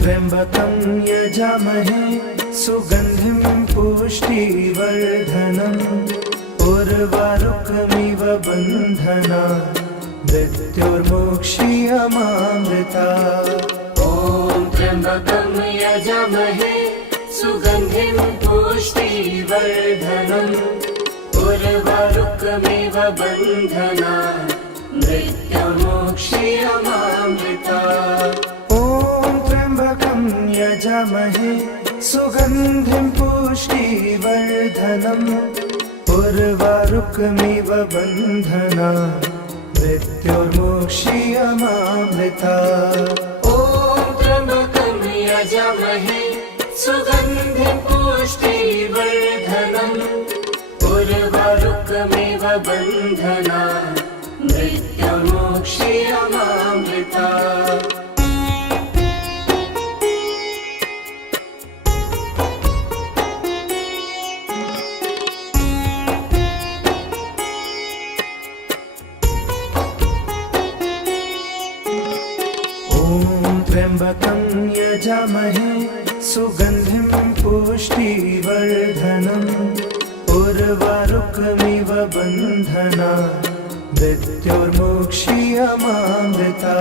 त्र्यम्बकं यजामहे सुगन्धिं पुष्टिवर्धनम् उर्वारुकमिव बन्धना मृत्युर्मोक्षीयमामृता ॐ त्र्यम्बकं यजामहे सुगन्धिं पुष्टिवर्धनम् उर्वारुकमिव बन्धना मृत्युर्मोक्षीयमामृता यजामहे सुगन्धिं पुष्टिवर्धनम् उर्वारुकमिव बन्धना मृत्युर्मोक्षीयमामृता ॐ त्र्यम्बकं यजामहे सुगन्धिं पुष्टिवर्धनम् उर्वारुकमिव बन्धना मृत्युर्मोक्षीयमामृता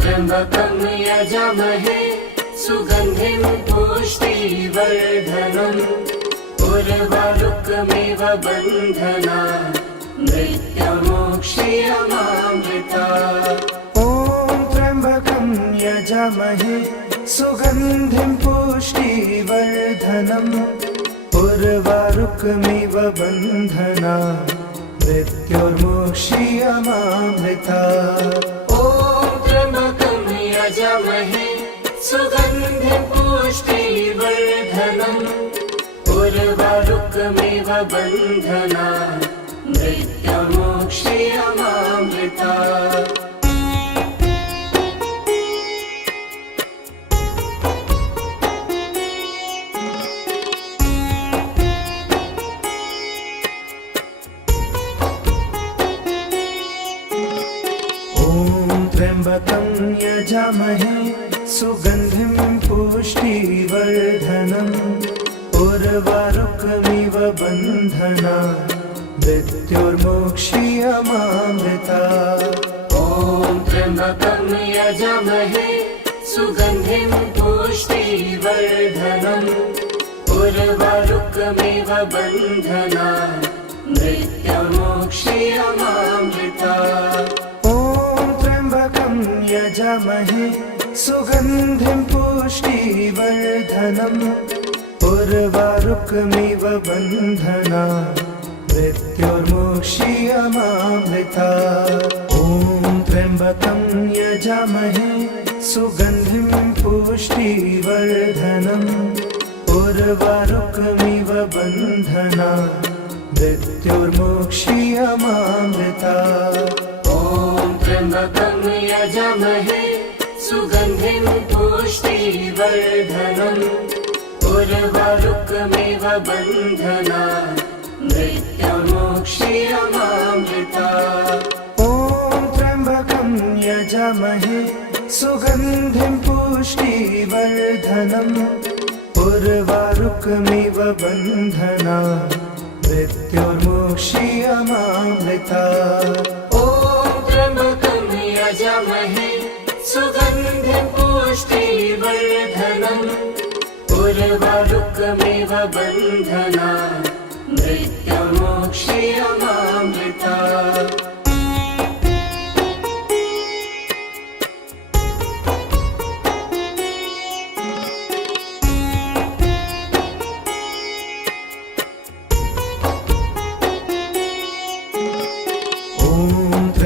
त्र्यम्बकं यजामहे सुगन्धिं पुष्टिवर्धनम् उर्वारुकमिव बन्धना मृत्युर्मोक्षीयमामृता ॐ त्र्यम्बकं यजामहे सुगन्धिं पुष्टिवर्धनम् उर्वारुकमिव बन्धना मृत्युर्मोक्षीयमामृता यजामहे सुगन्धिं पुष्टिवर्धनम् उर्वारुकमिव बन्धना मृत्युर्मोक्षीयमामृता ॐ त्र्यम्बकं यजामहे सुगन्धिं पुष्टिवर्धनम् उर्वारुकमिव बन्धना मृत्युर्मोक्षीयमामृता त्र्यम्बकं यजामहे सुगन्धिं पुष्टिवर्धनम् उर्वारुकमिव बन्धना मृत्युर्मोक्षीयमामृता ॐ त्र्यम्बकं यजामहे सुगन्धिं पुष्टिवर्धनम् उर्वारुकमिव बन्धना मृत्युर्मोक्षीयमामृता यजामहे सुगन्धिं पुष्टिवर्धनम् उर्वारुकमिव बन्धना मृत्युर्मोक्षीयमामृता ॐ त्र्यम्बकं यजामहे सुगन्धिं पुष्टिवर्धनम् उर्वारुकमिव बन्धना मृत्युर्मोक्षीयमामृता त्र्यम्बकं यजामहे सुगन्धिं पुष्टिवर्धनम् उर्वारुकमिव बन्धना मृत्युर्मोक्षीयमामृता ॐ त्र्यम्बकं यजामहे सुगन्धिं पुष्टिवर्धनम् उर्वारुकमिव बन्धना मृत्युर्मोक्षीयमामृता त्र्यम्बकं यजामहे सुगन्धिं पुष्टिवर्धनम् उर्वारुकमिव बन्धना मृत्युर्मोक्षीयमामृता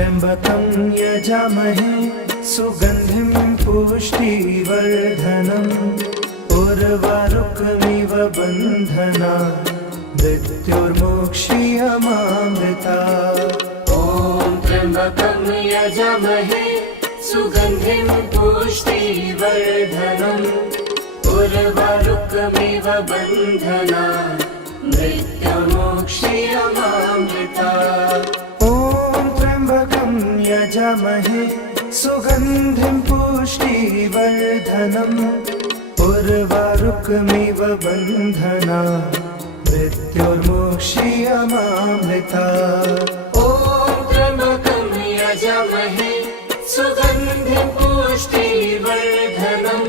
त्र्यम्बकं यजामहे सुगन्धिं पुष्टिवर्धनम् उर्वारुकमिव बन्धनात् मृत्योर्मोक्ष्यमामृतात्। ॐ त्र्यम्बकं यजामहे सुगन्धिं पुष्टिवर्धनम् उर्वारुकमिव बन्धनात् मृत्योर्मोक्ष्यमामृतात्। ॐ त्र्यम्बकं यजामहे सुगन्धिं पुष्टिवर्धनम् उर्वारुकमिव बन्धनात् मृत्योर्मोक्ष्यमामृतात्। ॐ त्र्यम्बकं यजामहे सुगन्धिं पुष्टिवर्धनम्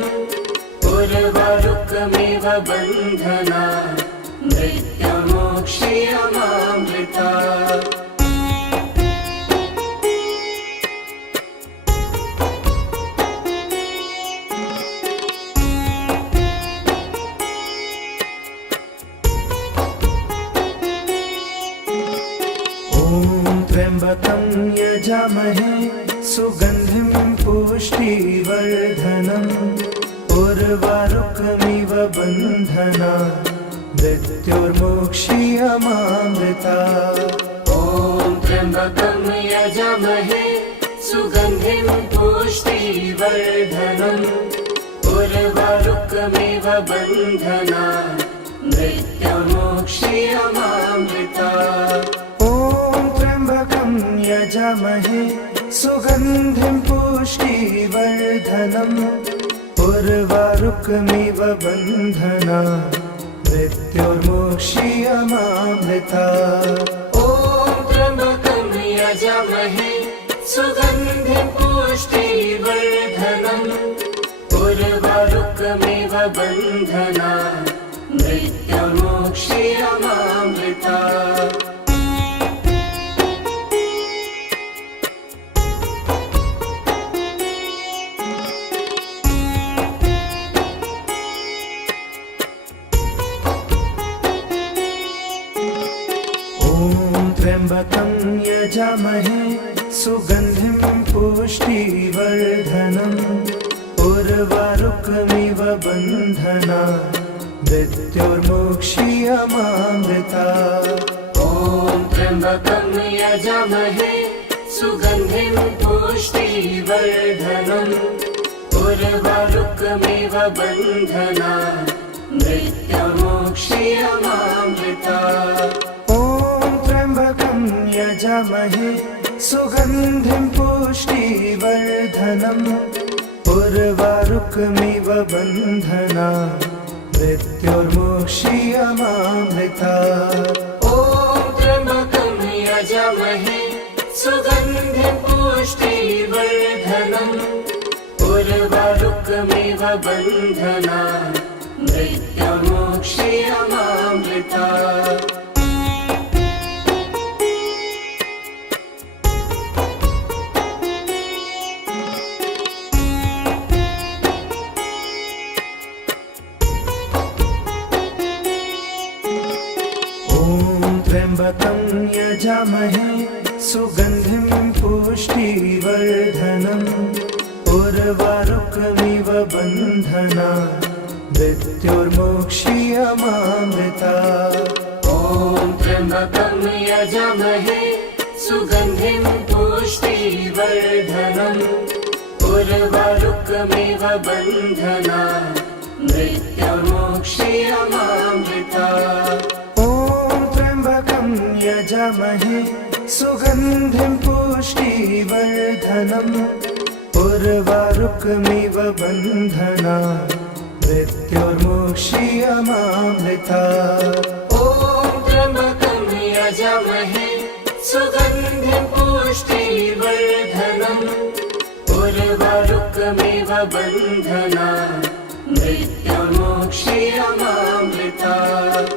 उर्वारुकमिव बन्धनात् मृत्योर्मोक्ष्यमामृतात्। ॐ त्र्यम्बकं यजामहे सुगन्धिं पुष्टिवर्धनम् उर्वारुकमिव बन्धनात् मृत्योर्मोक्ष्यमामृतात्। ॐ त्र्यम्बकं यजामहे सुगन्धिं पुष्टिवर्धनम् उर्वारुकमिव बन्धनात् मृत्योर्मोक्ष्यमामृतात्। ॐ त्र्यम्बकं यजामहे सुगन्धिं पुष्टिवर्धनम् उर्वारुकमिव बन्धनात् मृत्योर्मोक्ष्यमामृतात्। ॐ त्र्यम्बकं यजामहे सुगन्धिं पुष्टिवर्धनम् उर्वारुकमिव बन्धनात् मृत्योर्मोक्ष्यमामृतात्। ॐ त्र्यम्बकं यजामहे सुगन्धिं पुष्टिवर्धनम् उर्वारुकमिव बन्धनात् मृत्योर्मोक्ष्यमामृतात्। ॐ त्र्यम्बकं यजामहे सुगन्धिं पुष्टिवर्धनम् उर्वारुकमिव बन्धनात् मृत्योर्मोक्ष्यमामृतात्। ॐ त्र्यम्बकं यजामहे सुगन्धिं पुष्टिवर्धनम् उर्वारुकमिव बन्धनात् मृत्योर्मोक्ष्यमामृतात्। ॐ त्र्यम्बकं यजामहे सुगन्धिं पुष्टिवर्धनम् उर्वारुकमिव बन्धनात् मृत्योर्मोक्ष्यमामृतात्। ॐ त्र्यम्बकं यजामहे सुगन्धिं पुष्टिवर्धनम् उर्वारुकमिव बन्धनात् मृत्योर्मोक्ष्यमामृतात्। ॐ त्र्यम्बकं यजामहे सुगन्धिं पुष्टिवर्धनम् उर्वारुकमिव बन्धनात् मृत्योर्मोक्ष्यमामृतात्। ॐ त्र्यम्बकं यजामहे सुगन्धिं पुष्टिवर्धनम् उर्वारुकमिव बन्धनात् मृत्योर्मोक्ष्यमामृतात्। ॐ त्र्यम्बकं यजामहे सुगन्धिं पुष्टिवर्धनम् उर्वारुकमिव बन्धनात् मृत्योर्मोक्ष्यमामृतात्।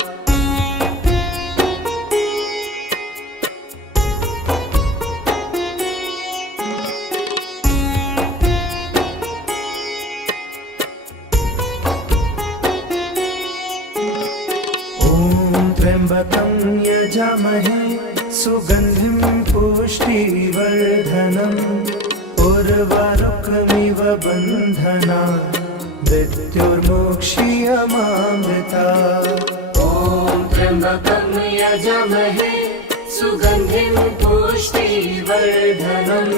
त्र्यम्बकं यजामहे सुगन्धिं पुष्टिवर्धनम् पुष्टिवर्धनम् उर्वारुकमिव बन्धनान् मृत्युर्मोक्षीयमामृतात्। ॐ त्र्यम्बकं यजामहे सुगन्धिं पुष्टिवर्धनम्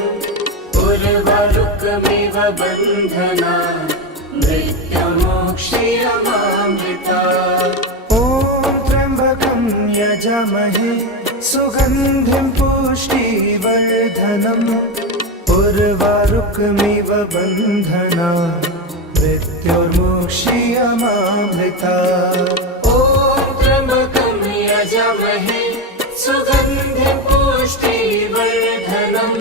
उर्वारुकमिव बन्धनान् मृत्युर्मोक्षीयमामृतात्। ॐ त्र्यम्बकं यजामहे सुगन्धिं पुष्टिवर्धनम् उर्वारुकमिव बन्धनान् मृत्युर्मोक्षीयमामृतात्। ॐ त्र्यम्बकं यजामहे सुगन्धिं पुष्टिवर्धनम्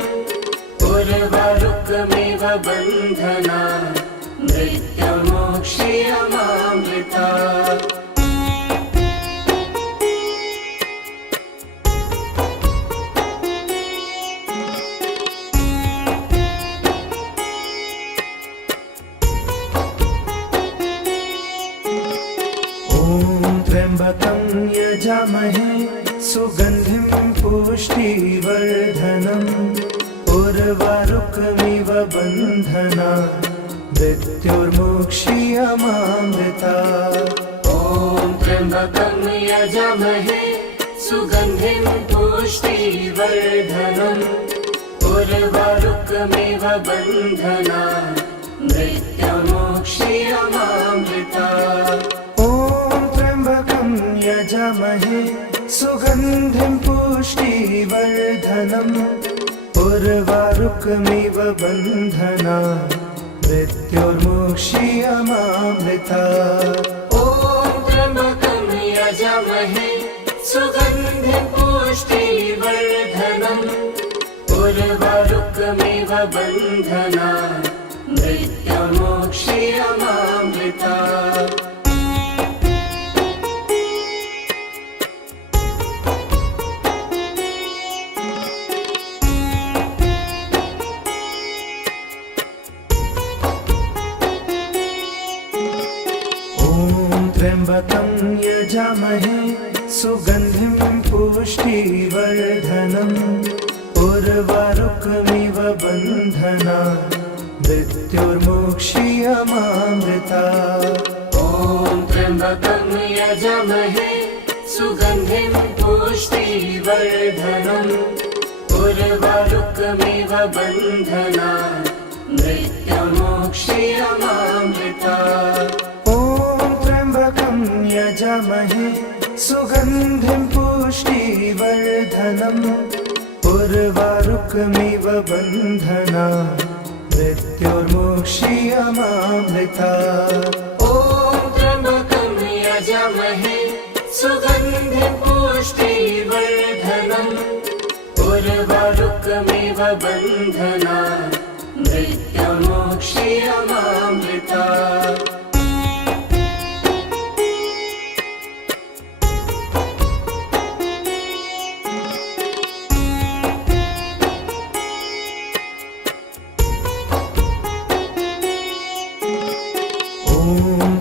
उर्वारुकमिव बन्धनान् मृत्युर्मोक्षीयमामृतात्। त्र्यम्बकं यजामहे सुगन्धिं पुष्टिवर्धनम् उर्वारुकमिव बन्धनान् मृत्युर्मोक्षीयमामृतात्। ॐ त्र्यम्बकं यजामहे सुगन्धिं पुष्टिवर्धनम् उर्वारुकमिव बन्धनान् मृत्युर्मोक्षीयमामृतात्। यजामहे सुगन्धिं पुष्टिवर्धनम् उर्वारुकमिव बन्धनान् मृत्युर्मोक्षीयमामृतात्। ॐ त्र्यम्बकं यजामहे सुगन्धिं पुष्टिवर्धनम् उर्वारुकमिव बन्धनान् मृत्युर्मोक्षीयमामृतात्। त्र्यम्बकं यजामहे सुगन्धिं पुष्टिवर्धनम् उर्वारुकमिव बन्धनान् मृत्युर्मोक्षीयमामृतात्। ॐ त्र्यम्बकं यजामहे सुगन्धिं पुष्टिवर्धनम् उर्वारुकमिव बन्धनान् मृत्युर्मोक्षीयमामृतात्। यजामहे सुगन्धिं पुष्टिवर्धनम् उर्वारुकमिव बन्धनान् मृत्युर्मोक्षीयमामृतात्। ॐ त्र्यम्बकं यजामहे सुगन्धिं पुष्टिवर्धनम् उर्वारुकमिव बन्धनान् मृत्युर्मोक्षीयमामृतात्।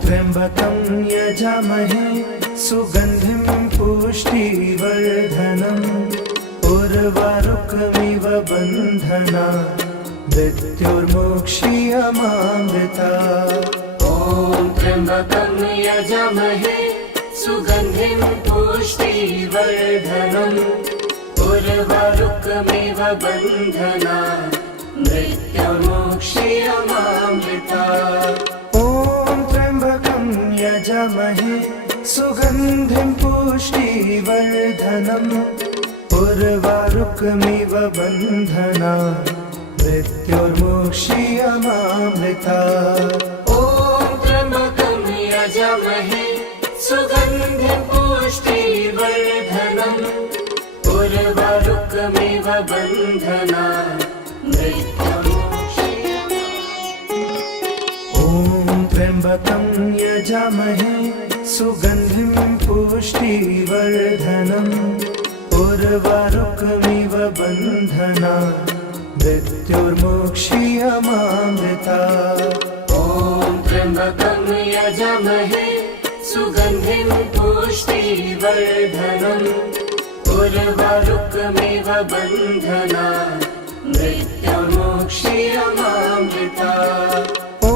त्र्यम्बकं यजामहे सुगन्धिं पुष्टिवर्धनम् उर्वारुकमिव बन्धनान् मृत्युर्मोक्षीयमामृतात्। ॐ त्र्यम्बकं यजामहे सुगन्धिं पुष्टिवर्धनम् उर्वारुकमिव बन्धनान् मृत्युर्मोक्षीयमामृतात्। यजामहे सुगन्धिं पुष्टिवर्धनम् उर्वारुकमिव बन्धनान् मृत्युर्मोक्षीयमामृतात्। ॐ त्र्यम्बकं यजामहे सुगन्धिं पुष्टिवर्धनम् उर्वारुकमिव बन्धनान् त्र्यम्बकं यजामहे सुगन्धिं पुष्टिवर्धनम् उर्वारुकमिव बन्धनान् मृत्युर्मोक्षीयमामृतात्। ॐ त्र्यम्बकं यजामहे सुगन्धिं पुष्टिवर्धनम् उर्वारुकमिव बन्धनात् मृत्युर्मोक्ष्यमामृतात् ॐ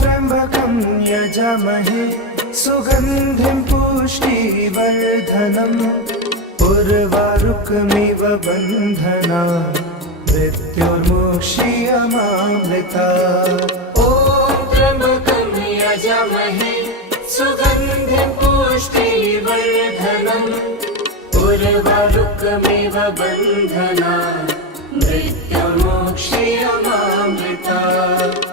त्र्यम्बकं यजामहे सुगन्धिं पुष्टिवर्धनम् उर्वारुकमिव बन्धनात् मृत्युर्मोक्ष्यमामृतात् ॐ त्र्यम्बकं यजामहे सुगन्धिं पुष्टिवर्धनम् उर्वारुकमिव बन्धनात् मृत्युर्मोक्ष्यमामृतात्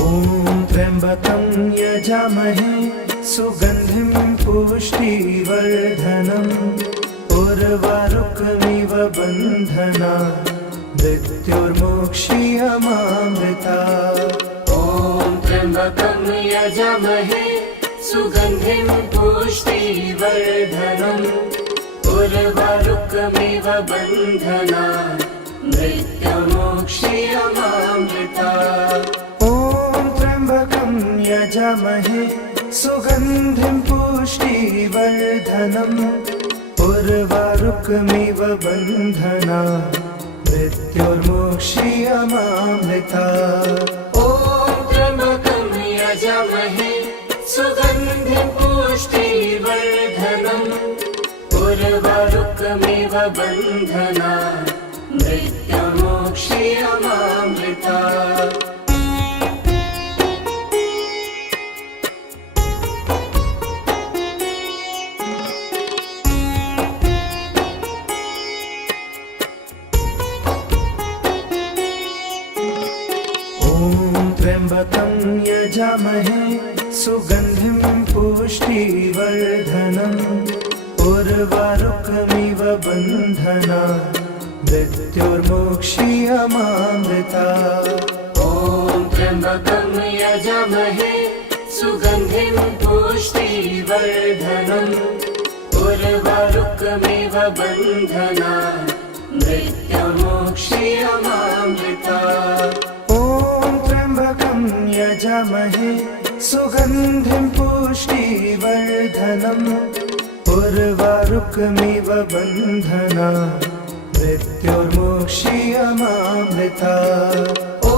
ॐ त्र्यम्बकं यजामहे सुगन्धिं पुष्टिवर्धनम् उर्वारुकमिव बन्धनात् मृत्युर्मोक्ष्यमामृतात् ॐ त्र्यम्बकं यजामहे सुगन्धिं पुष्टिवर्धनम् उर्वारुकमिव बन्धनात् मृत्युर्मोक्ष्यमामृतात् ॐ त्र्यम्बकं यजामहे सुगन्धिं पुष्टिवर्धनम् उर्वारुकमिव बन्धनात् मृत्युर्मोक्ष्यमामृतात् ॐ त्र्यम्बकं यजामहे सुगन्धिं पुष्टिवर्धनम् उर्वारुकमिव बन्धनात् मृत्युर्मोक्ष्यमामृतात् ॐ त्र्यम्बकं यजामहे सुगन्धिं पुष्टिवर्धनम् उर्वारुकमिव बन्धनात् मृत्युर्मोक्ष्यमामृतात् ॐ त्र्यम्बकं यजामहे सुगन्धिं पुष्टिवर्धनम् उर्वारुकमिव बन्धनात् मृत्युर्मोक्ष्यमामृतात् ॐ त्र्यम्बकं यजामहे सुगन्धिं पुष्टिवर्धनम् उर्वारुकमिव बन्धनात् मृत्युर्मोक्ष्यमामृतात् ॐ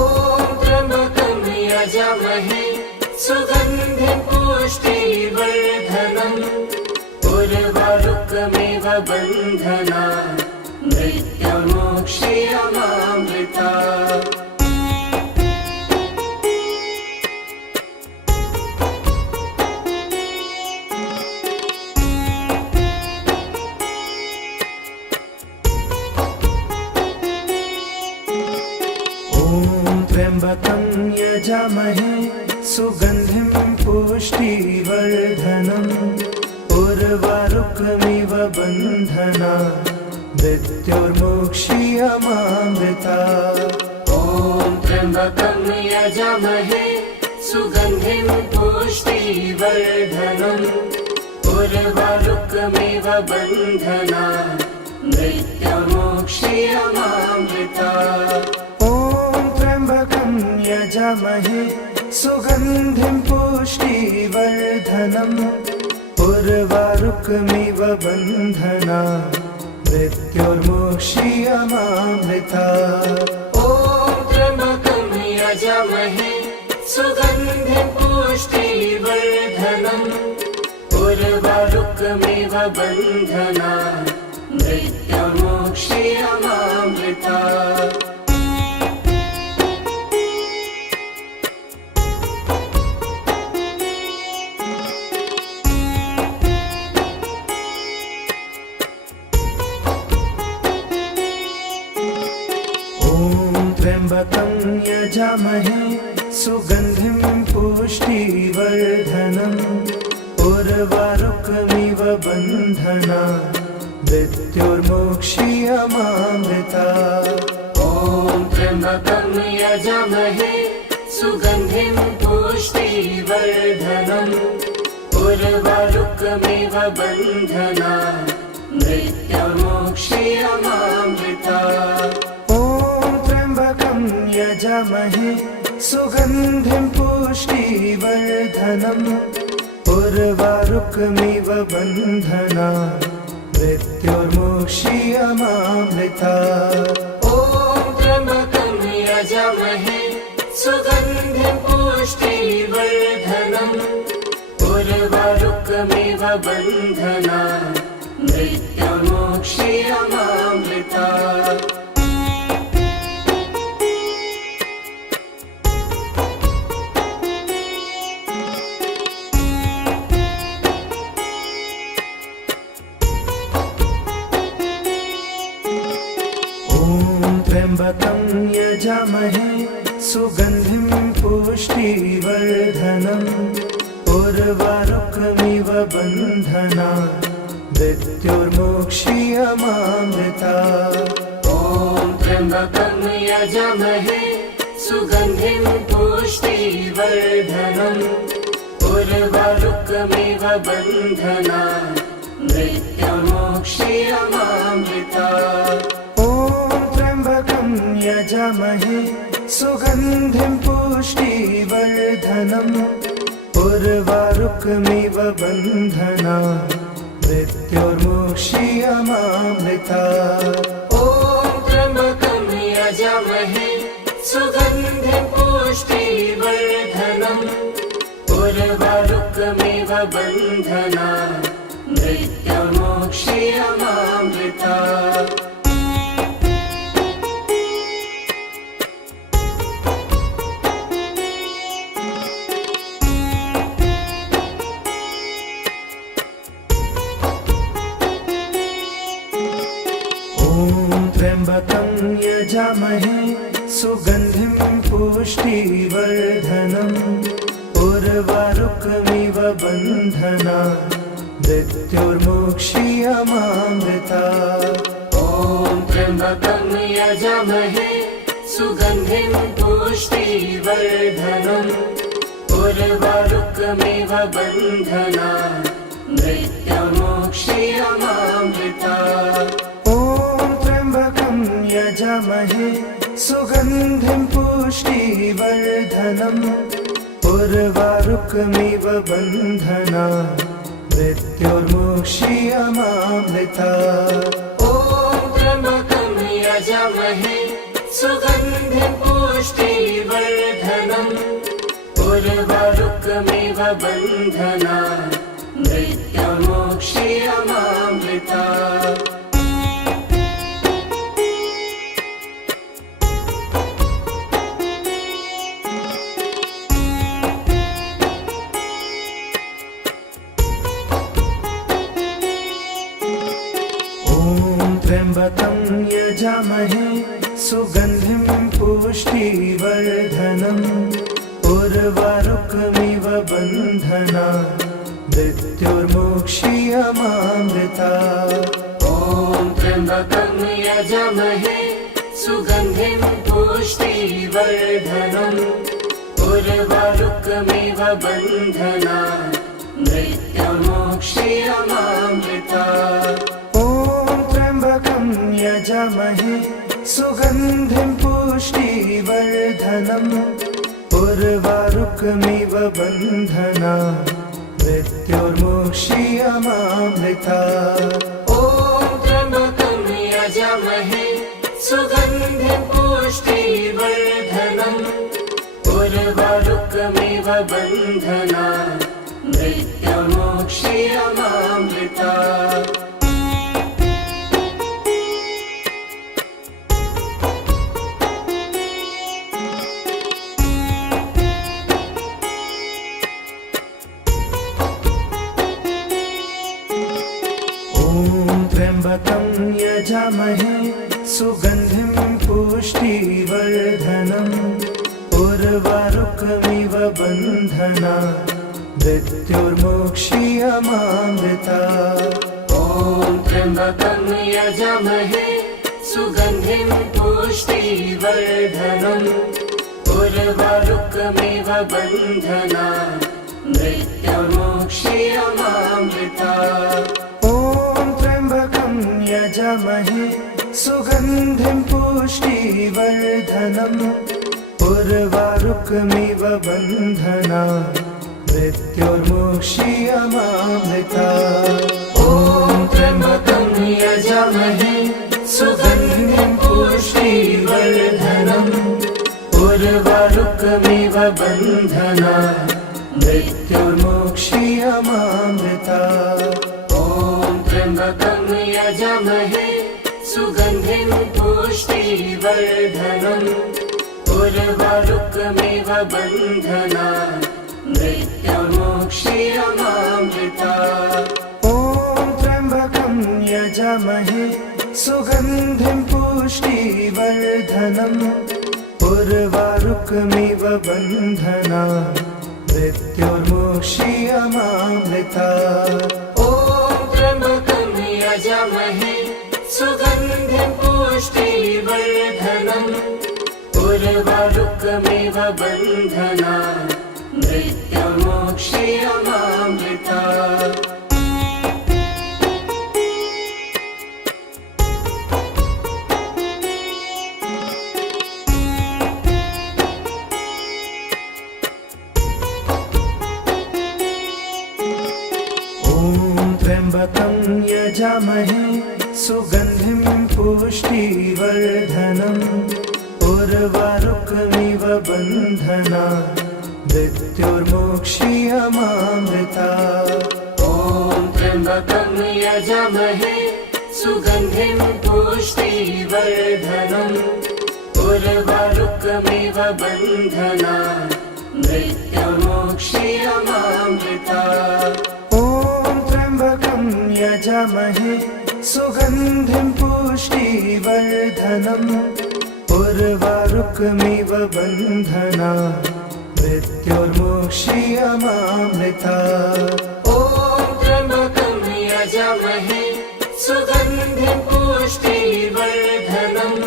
त्र्यम्बकं यजामहे सुगन्धिं पुष्टिवर्धनम् उर्वारुकमिव बन्धनात् मृत्युर्मोक्ष्यमामृतात् ॐ त्र्यम्बकं यजामहे सुगन्धिं पुष्टिवर्धनम् उर्वारुकमिव बन्धनात् मृत्युर्मोक्ष्यमामृतात् ॐ त्र्यम्बकं यजामहे सुगन्धिं पुष्टिवर्धनम् उर्वारुकमिव बन्धनात् मृत्युर्मोक्ष्यमामृतात् ॐ त्र्यम्बकं यजामहे सुगन्धिं पुष्टिवर्धनम् उर्वारुकमिव बन्धनात् मृत्युर्मोक्ष्यमामृतात् ॐ त्र्यम्बकं यजामहे सुगन्धिं पुष्टिवर्धनम् उर्वारुकमिव बन्धनात् मृत्युर्मोक्ष्यमामृतात् त्र्यम्बकं यजामहे सुगन्धिं पुष्टिवर्धनम् उर्वारुकमिव बन्धनात् मृत्युर्मोक्ष्यमामृतात् ॐ त्र्यम्बकं यजामहे सुगन्धिं पुष्टिवर्धनम् उर्वारुकमिव बन्धनात् मृत्युर्मोक्ष्यमामृतात् ॐ त्र्यम्बकं यजामहे सुगन्धिं पुष्टिवर्धनम् उर्वारुकमिव बन्धनात् मृत्योर्मुक्षीयमामृतात् ॐ त्र्यम्बकं यजामहे सुगन्धिं पुष्टिवर्धनम् उर्वारुकमिव बन्धनात् मृत्योर्मुक्षीयमामृतात् त्र्यम्बकं यजामहे सुगन्धिं पुष्टिवर्धनम् उर्वारुकमिव बन्धनात् मृत्योर्मुक्षीयमामृतात् ॐ त्र्यम्बकं यजामहे सुगन्धिं पुष्टिवर्धनम् उर्वारुकमिव बन्धनात् मृत्योर्मुक्षीयमामृतात् ॐ त्र्यम्बकं यजामहे सुगन्धिं पुष्टिवर्धनम् उर्वारुकमिव बन्धनात् मृत्योर्मुक्षीयमामृतात् ॐ त्र्यम्बकं यजामहे सुगन्धिं पुष्टिवर्धनम् उर्वारुकमिव बन्धनात् मृत्योर्मुक्षीयमामृतात् त्र्यम्बकं यजामहे सुगन्धिं पुष्टिवर्धनम् उर्वारुकमिव बन्धनात् मृत्योर्मुक्षीयमामृतात् ॐ त्र्यम्बकं यजामहे सुगन्धिं पुष्टिवर्धनम् उर्वारुकमिव बन्धनात् मृत्योर्मुक्षीयमामृतात् ॐ त्र्यम्बकं यजामहे सुगन्धिं पुष्टिवर्धनम् उर्वारुकमिव बन्धनात् मृत्योर्मुक्षीयमामृतात् ॐ त्र्यम्बकं यजामहे सुगन्धिं पुष्टिवर्धनम् उर्वारुकमिव बन्धनात् मृत्योर्मुक्षीयमामृतात् त्र्यम्बकं यजामहे सुगन्धिं पुष्टिवर्धनम् उर्वारुकमिव बन्धनात् मृत्योर्मुक्षीयमामृतात् ॐ त्र्यम्बकं यजामहे सुगन्धिं पुष्टिवर्धनम् उर्वारुकमिव बन्धनात् मृत्योर्मुक्षीयमामृतात् ॐ त्र्यम्बकं यजामहे सुगन्धिं पुष्टिवर्धनम् उर्वारुकमिव बन्धनात् मृत्योर्मुक्षीयमामृतात् ॐ त्र्यम्बकं यजामहे सुगन्धिं पुष्टिवर्धनम् उर्वारुकमिव बन्धनात् मृत्योर्मुक्षीयमामृतात् त्र्यम्बकं यजामहे सुगन्धिं पुष्टिवर्धनम् उर्वारुकमिव बन्धनात् मृत्योर्मुक्षीयमामृतात् ॐ त्र्यम्बकं यजामहे सुगन्धिं पुष्टिवर्धनम् उर्वारुकमिव बन्धनात् मृत्योर्मुक्षीयमामृतात् ॐ त्र्यम्बकं यजामहे सुगन्धिं पुष्टिवर्धनम् उर्वारुकमिव बन्धना मृत्युर्मुक्षीयमामृता ॐ त्र्यम्बकं यजामहे सुगन्धिं पुष्टिवर्धनम् उर्वारुकमिव बन्धना मृत्युर्मुक्षीयमामृता ॐ त्र्यम्बकं यजामहे सुगन्धिं पुष्टिवर्धनम् उर्वारुकमिव बन्धना मृत्युर्मुक्षीयमामृता ॐ त्र्यम्बकं यजामहे सुगन्धिं पुष्टिवर्धनम् उर्वारुकमिव बन्धना मृत्युर्मुक्षीयमामृता ॐ त्र्यम्बकं यजामहे सुगन्धिं पुष्टिवर्धनम् उर्वारुकमिव बन्धना मृत्युर्मुक्षीयमामृता त्र्यम्बकं यजामहे सुगन्धिं पुष्टिवर्धनम् उर्वारुकमिव बन्धना मृत्युर्मुक्षीयमामृता ॐ त्र्यम्बकं यजामहे सुगन्धिं पुष्टिवर्धनम् उर्वारुकमिव बन्धना मृत्युर्मुक्षीयमामृता ॐ त्र्यम्बकं यजामहे सुगन्धिं पुष्टिवर्धनम् उर्वारुकमिव बन्धना मृत्युर्मुक्षीयमामृता ॐ त्र्यम्बकं यजामहे सुगन्धिं पुष्टिवर्धनम्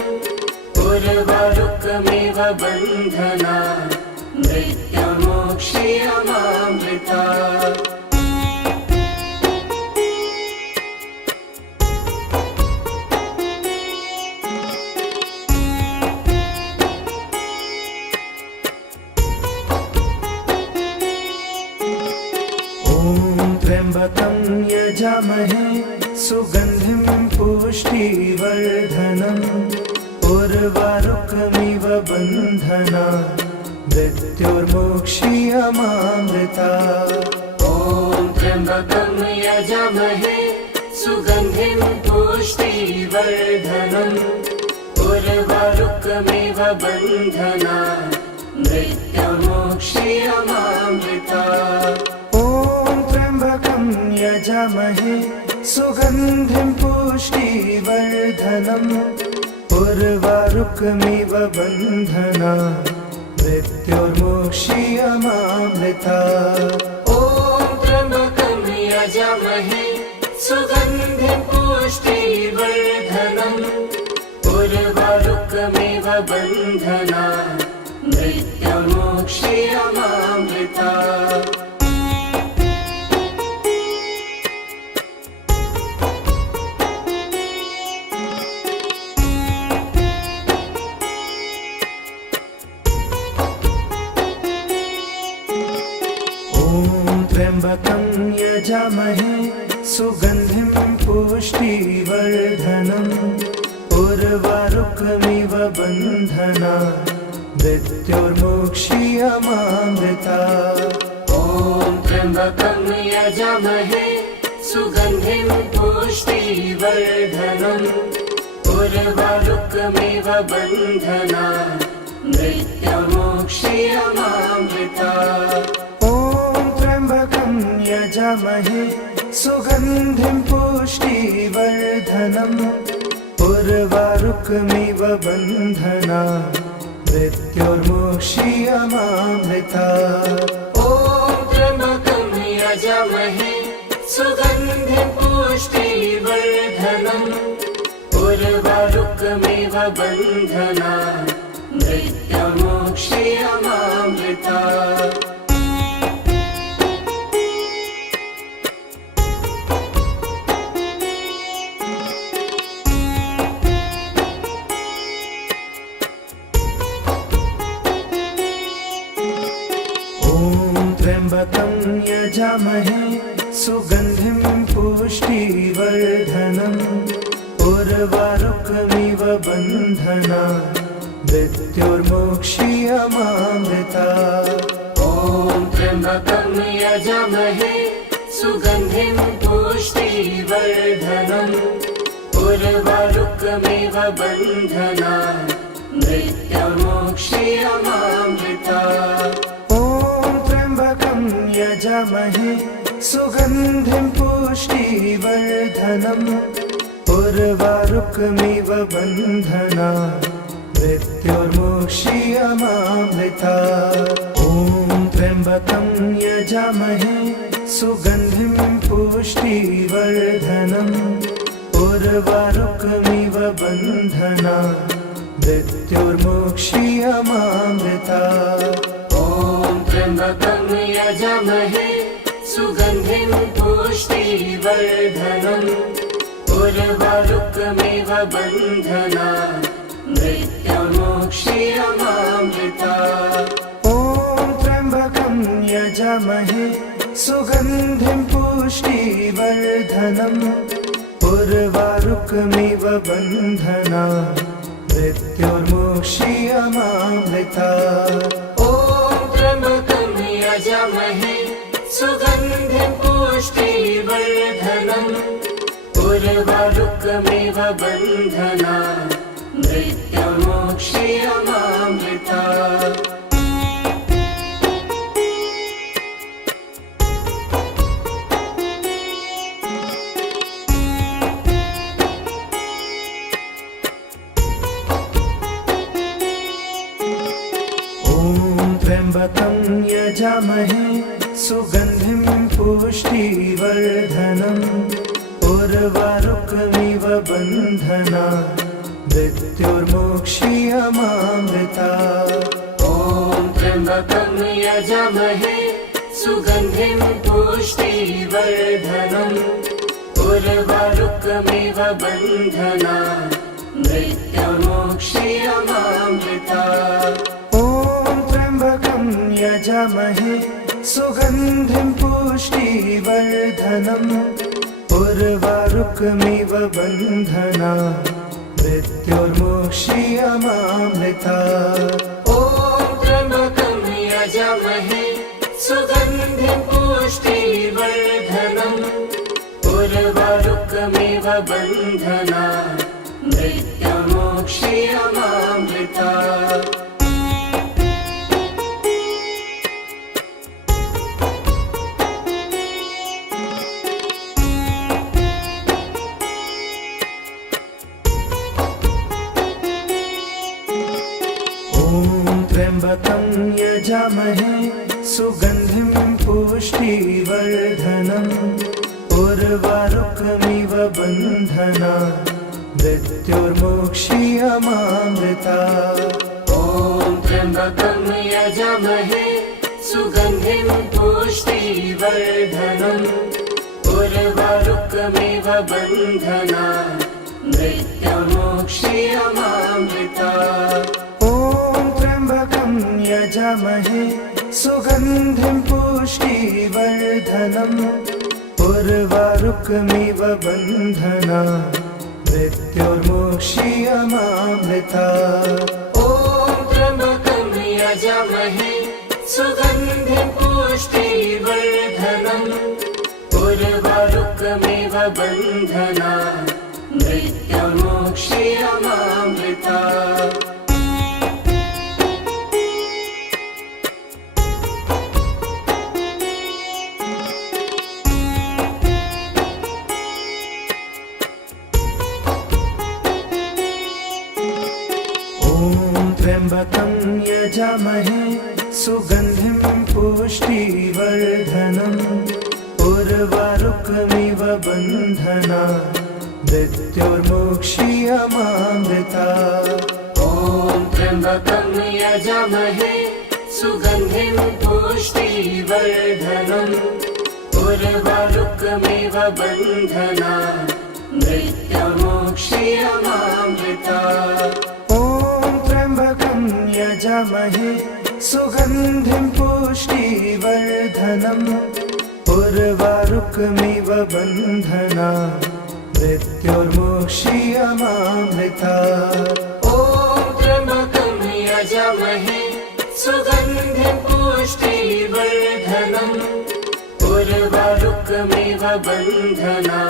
उर्वारुकमिव बन्धना मृत्युर्मुक्षीयमामृता त्र्यम्बकं यजामहे सुगन्धिं पुष्टिवर्धनम् उर्वारुकमिव बन्धना मृत्युर्मुक्षीयमामृता ॐ त्र्यम्बकं यजामहे सुगन्धिं पुष्टिवर्धनम् उर्वारुकमिव बन्धना मृत्युर्मुक्षीयमामृता यजामहे सुगन्धिं पुष्टिवर्धनम् उर्वारुकमिव बन्धना मृत्युर्मुक्षीयमामृता ॐ त्र्यम्बकं यजामहे सुगन्धिं पुष्टिवर्धनम् उर्वारुकमिव बन्धना मृत्युर्मुक्षीयमामृता त्र्यम्बकं यजामहे सुगन्धिं पुष्टिवर्धनम् उर्वारुकमिव बन्धना मृत्युर्मुक्षीयमामृता ॐ त्र्यम्बकं यजामहे सुगन्धिं पुष्टिवर्धनम् उर्वारुकमिव बन्धना मृत्युर्मुक्षीयमामृता यजामहे सुगन्धिं पुष्टिवर्धनम् उर्वारुकमिव बन्धना मृत्युर्मुक्षीयमामृता ॐ त्र्यम्बकं यजामहे सुगन्धिं पुष्टिवर्धनम् उर्वारुकमिव बन्धना मृत्युर्मुक्षीयमामृता त्र्यम्बकं यजामहे सुगन्धिं पुष्टिवर्धनम् उर्वारुकमिव बन्धनान् मृत्युर्मोक्ष्यमामृता ॐ त्र्यम्बकं यजामहे सुगन्धिं पुष्टिवर्धनम् उर्वारुकमिव बन्धनान् मृत्युर्मोक्ष्यमामृता ॐ त्र्यम्बकं यजामहे सुगन्धिं पुष्टिवर्धनम् उर्वारुकमिव बन्धनान् मृत्युर्मोक्ष्यमामृता ॐ त्र्यम्बकं यजामहे सुगन्धिं पुष्टिवर्धनम् उर्वारुकमिव बन्धनान् मृत्युर्मोक्ष्यमामृता ॐ त्र्यम्बकं यजामहे सुगन्धिं पुष्टिवर्धनम् उर्वारुकमिव बन्धनान् मृत्युर्मोक्ष्यमामृता ॐ त्र्यम्बकं यजामहे सुगन्धिं पुष्टिवर्धनम् उर्वारुकमिव बन्धनान् मृत्युर्मोक्ष्यमामृता ॐ त्र्यम्बकं यजामहे सुगन्धिं पुष्टिवर्धनम् उर्वारुकमिव बन्धनान् मृत्युर्मोक्ष्यमामृता त्र्यम्बकं यजामहे सुगन्धिं पुष्टिवर्धनम् उर्वारुकमिव बन्धनान् मृत्युर्मोक्ष्यमामृता ॐ त्र्यम्बकं यजामहे सुगन्धिं पुष्टिवर्धनम् उर्वारुकमिव बन्धनान् मृत्युर्मोक्ष्यमामृता ॐ त्र्यम्बकं यजामहे सुगन्धिं पुष्टिवर्धनम् उर्वारुकमिव बन्धनान् मृत्युर्मोक्ष्यमामृता ॐ त्र्यम्बकं यजामहे सुगन्धिं पुष्टिवर्धनम् उर्वारुकमिव बन्धनान् मृत्युर्मोक्ष्यमामृता त्र्यम्बकं यजामहे सुगन्धिं पुष्टिवर्धनम् उर्वारुकमिव बन्धनान् मृत्युर्मोक्ष्यमामृता ॐ त्र्यम्बकं यजामहे सुगन्धिं पुष्टिवर्धनम् उर्वारुकमिव बन्धनान् मृत्युर्मोक्ष्यमामृता ॐ त्र्यम्बकं यजामहे सुगन्धिं पुष्टिवर्धनम् उर्वारुकमिव बन्धनान् मृत्युर्मोक्ष्यमामृता ॐ त्र्यम्बकं यजामहे सुगन्धिं पुष्टिवर्धनम् उर्वारुकमिव बन्धनान् मृत्युर्मोक्ष्यमामृता त्र्यम्बकं यजामहे सुगन्धिं पुष्टिवर्धनम् उर्वारुकमिव बन्धनान् मृत्युर्मोक्ष्यमामृता ॐ त्र्यम्बकं यजामहे सुगन्धिं पुष्टिवर्धनम् उर्वारुकमिव बन्धनान् मृत्युर्मोक्ष्यमामृता ॐ त्र्यम्बकं यजामहे सुगन्धिं पुष्टिवर्धनम् उर्वारुकमिव बन्धना मृत्योर्मुक्षीयमामृता ॐ त्र्यम्बकं यजामहे सुगन्धिं पुष्टिवर्धनम् उर्वारुकमिव बन्धना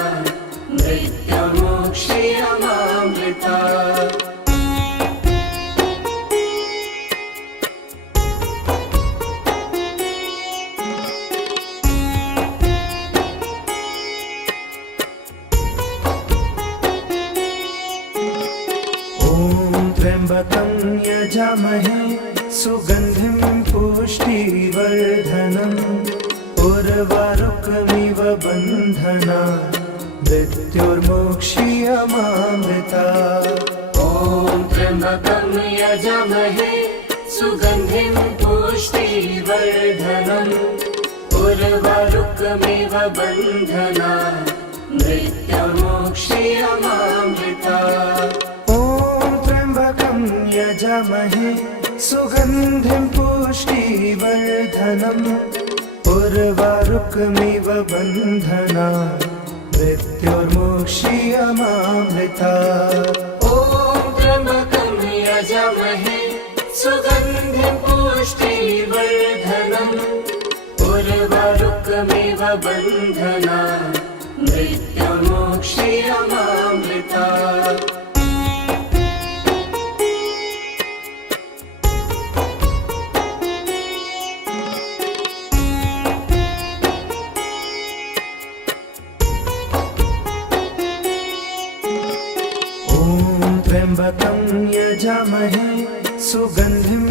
मृत्योर्मुक्षीयमामृता त्र्यम्बकं यजामहे सुगन्धिं पुष्टिवर्धनम् उर्वारुकमिव बन्धना मृत्योर्मुक्षीयमामृता ॐ त्र्यम्बकं यजामहे सुगन्धिं पुष्टिवर्धनम् उर्वारुकमिव बन्धना मृत्योर्मुक्षीयमामृता यजामहे सुगन्धिं पुष्टिवर्धनम् उर्वारुकमिव बन्धना मृत्योर्मुक्षीयमामृता ॐ त्र्यम्बकं यजामहे सुगन्धिं पुष्टिवर्धनम् उर्वारुकमिव बन्धना मृत्योर्मुक्षीयमामृता त्र्यम्बकं यजामहे सुगन्धिं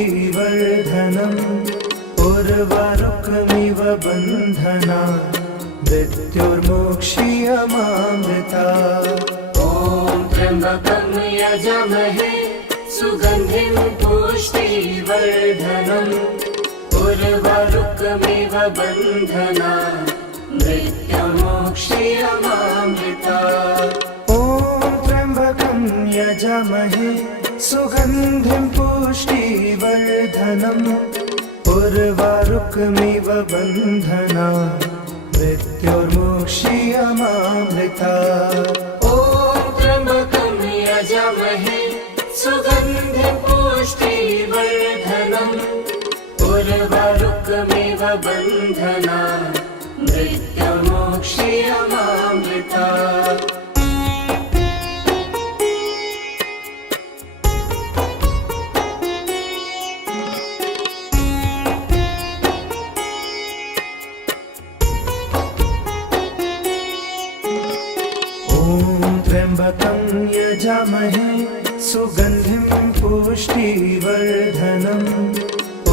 पुष्टिवर्धनम् उर्वारुकमिव बन्धना मृत्योर्मुक्षीयमामृता ॐ त्र्यम्बकं यजामहे सुगन्धिं पुष्टिवर्धनम् उर्वारुकमिव बन्धना मृत्योर्मुक्षीयमामृता यजामहे सुगन्धिं पुष्टिवर्धनम् उर्वारुकमिव बन्धना मृत्योर्मुक्षीयमामृता ॐ त्र्यम्बकं यजामहे सुगन्धिं पुष्टिवर्धनम् उर्वारुकमिव बन्धना मृत्योर्मुक्षीयमामृता त्र्यम्बकं यजामहे सुगन्धिं पुष्टिवर्धनम्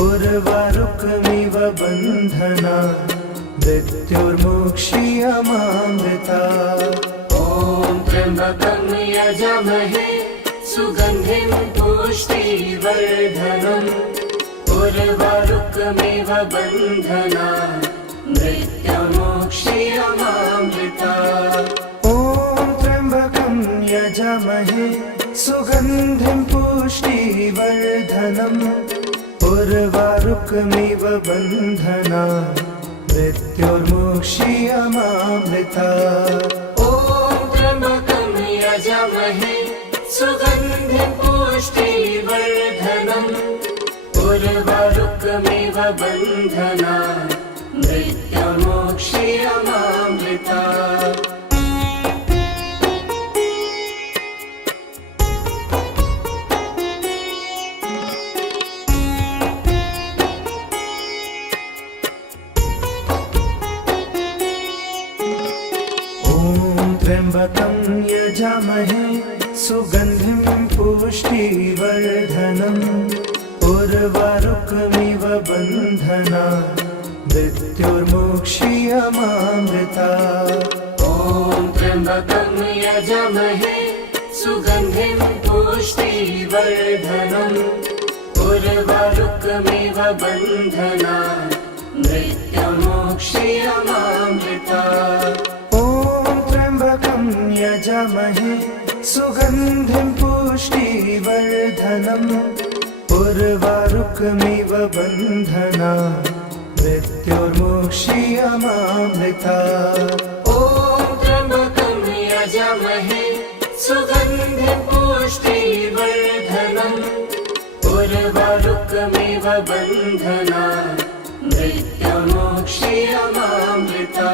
उर्वारुकमिव बन्धना मृत्योर्मुक्षीयमामृता ॐ त्र्यम्बकं यजामहे सुगन्धिं पुष्टिवर्धनम् उर्वारुकमिव बन्धना मृत्योर्मुक्षीयमामृता यजामहे सुगन्धिं पुष्टिवर्धनम् उर्वारुकमिव बन्धना मृत्योर्मुक्षीयमामृता ॐ त्र्यम्बकं यजामहे सुगन्धिं पुष्टिवर्धनम् उर्वारुकमिव बन्धना मृत्योर्मुक्षीयमामृता त्र्यम्बकं यजामहे सुगन्धिं पुष्टिवर्धनम् उर्वारुकमिव बन्धना मृत्योर्मुक्षीयमामृता ॐ त्र्यम्बकं यजामहे सुगन्धिं पुष्टिवर्धनम् उर्वारुकमिव बन्धना मृत्योर्मुक्षीयमामृता यजामहे सुगन्धिं पुष्टिवर्धनम् उर्वारुकमिव बन्धना मृत्युर्मुक्षीयमामृता ॐ त्र्यम्बकं यजामहे सुगन्धिं पुष्टिवर्धनम् उर्वारुकमिव बन्धना मृत्युर्मुक्षीयमामृता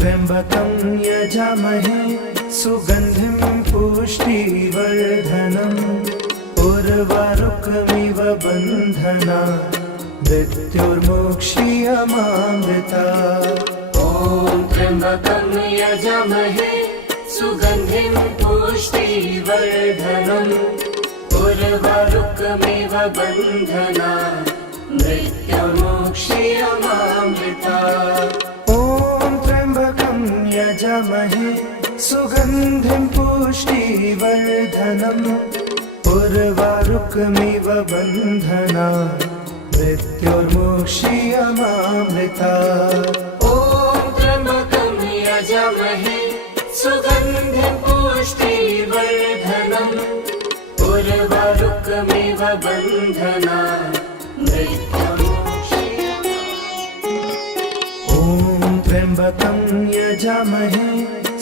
त्र्यम्बकं यजामहे सुगन्धिं पुष्टिवर्धनम् उर्वारुकमिव बन्धना मृत्युर्मुक्षीयमामृता ॐ त्र्यम्बकं यजामहे सुगन्धिं पुष्टिवर्धनम् उर्वारुकमिव बन्धना मृत्युर्मुक्षीयमामृता यजामहे सुगन्धिं पुष्टिवर्धनम् उर्वारुकमिव बन्धना मृत्युर्मुक्षीयमामृता ॐ त्र्यम्बकं यजामहे सुगन्धिं पुष्टिवर्धनम् उर्वारुकमिव बन्धना त्र्यम्बकं यजामहे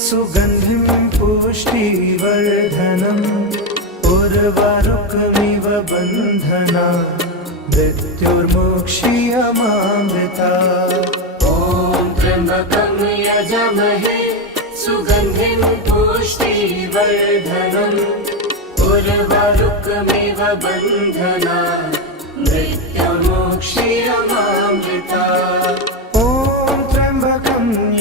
सुगन्धिं पुष्टिवर्धनम् उर्वारुकमिव बन्धना मृत्युर्मुक्षीयमामृता ॐ त्र्यम्बकं यजामहे सुगन्धिं पुष्टिवर्धनम् उर्वारुकमिव बन्धना मृत्युर्मुक्षीयमामृता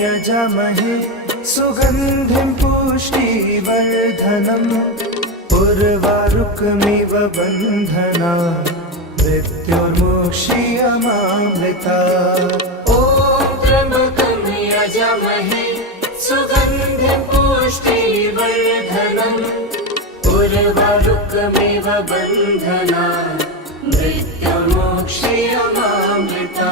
यजामहे सुगन्धिं पुष्टिवर्धनम् उर्वारुकमिव बन्धना मृत्युर्मुक्षीयमामृता ॐ त्र्यम्बकं यजामहे सुगन्धिं पुष्टिवर्धनम् उर्वारुकमिव बन्धना मृत्युर्मुक्षीयमामृता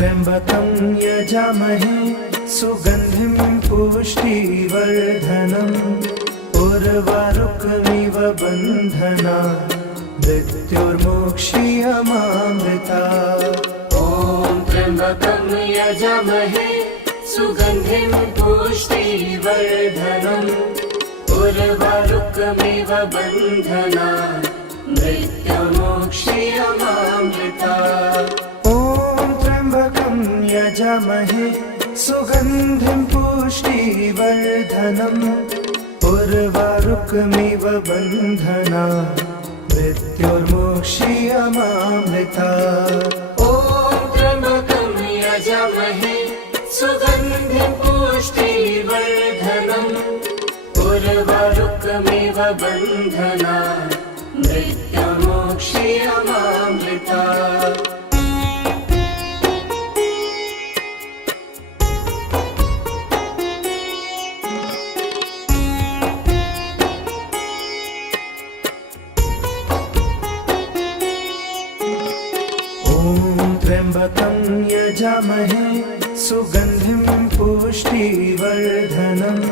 त्र्यम्बकं यजामहे सुगन्धिं पुष्टिवर्धनम् उर्वारुकमिव बन्धना मृत्युर्मुक्षीयमामृता ॐ त्र्यम्बकं यजामहे सुगन्धिं पुष्टिवर्धनम् उर्वारुकमिव बन्धना मृत्युर्मुक्षीयमामृता यजामहे सुगन्धिं पुष्टिवर्धनम् उर्वारुकमिव बन्धना मृत्युर्मुक्षीयमामृता ॐ त्र्यम्बकं यजामहे सुगन्धिं पुष्टिवर्धनम् उर्वारुकमिव बन्धना मृत्युर्मुक्षीयमामृता त्र्यम्बकं यजामहे सुगन्धिं पुष्टिवर्धनम्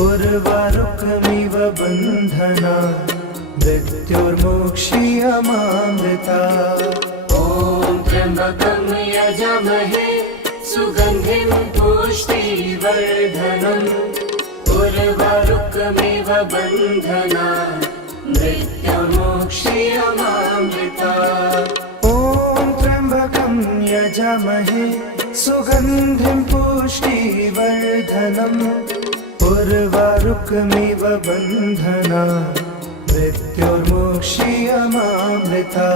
उर्वारुकमिव बन्धना मृत्युर्मुक्षीयमामृता ॐ त्र्यम्बकं यजामहे सुगन्धिं पुष्टिवर्धनम् उर्वारुकमिव बन्धना मृत्युर्मुक्षीयमामृता यजामहे सुगन्धिं पुष्टिवर्धनम् उर्वारुकमिव बन्धना मृत्युर्मुक्षीयमामृता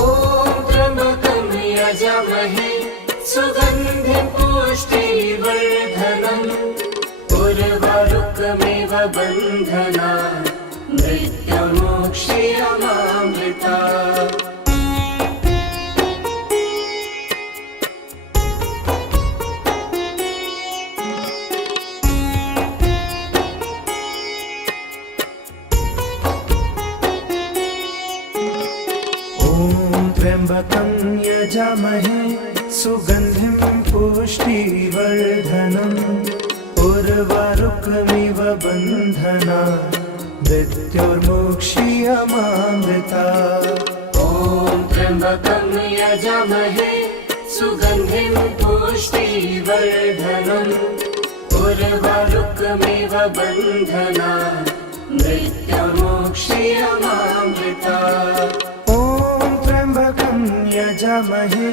ॐ त्र्यम्बकं यजामहे सुगन्धिं पुष्टिवर्धनम् उर्वारुकमिव बन्धना मृत्युर्मुक्षीयमामृता मृत्युर्मोक्षीयमामृता ॐ त्र्यम्बकं यजामहे सुगन्धिं पुष्टिवर्धनम् उर्वारुकमिव बन्धनात् मृत्युर्मोक्षीयमामृता ॐ त्र्यम्बकं यजामहे सुगन्धिं पुष्टिवर्धनम् उर्वारुकमिव बन्धनात् मृत्युर्मोक्षीयमामृता ॐ त्र्यम्बकं यजामहे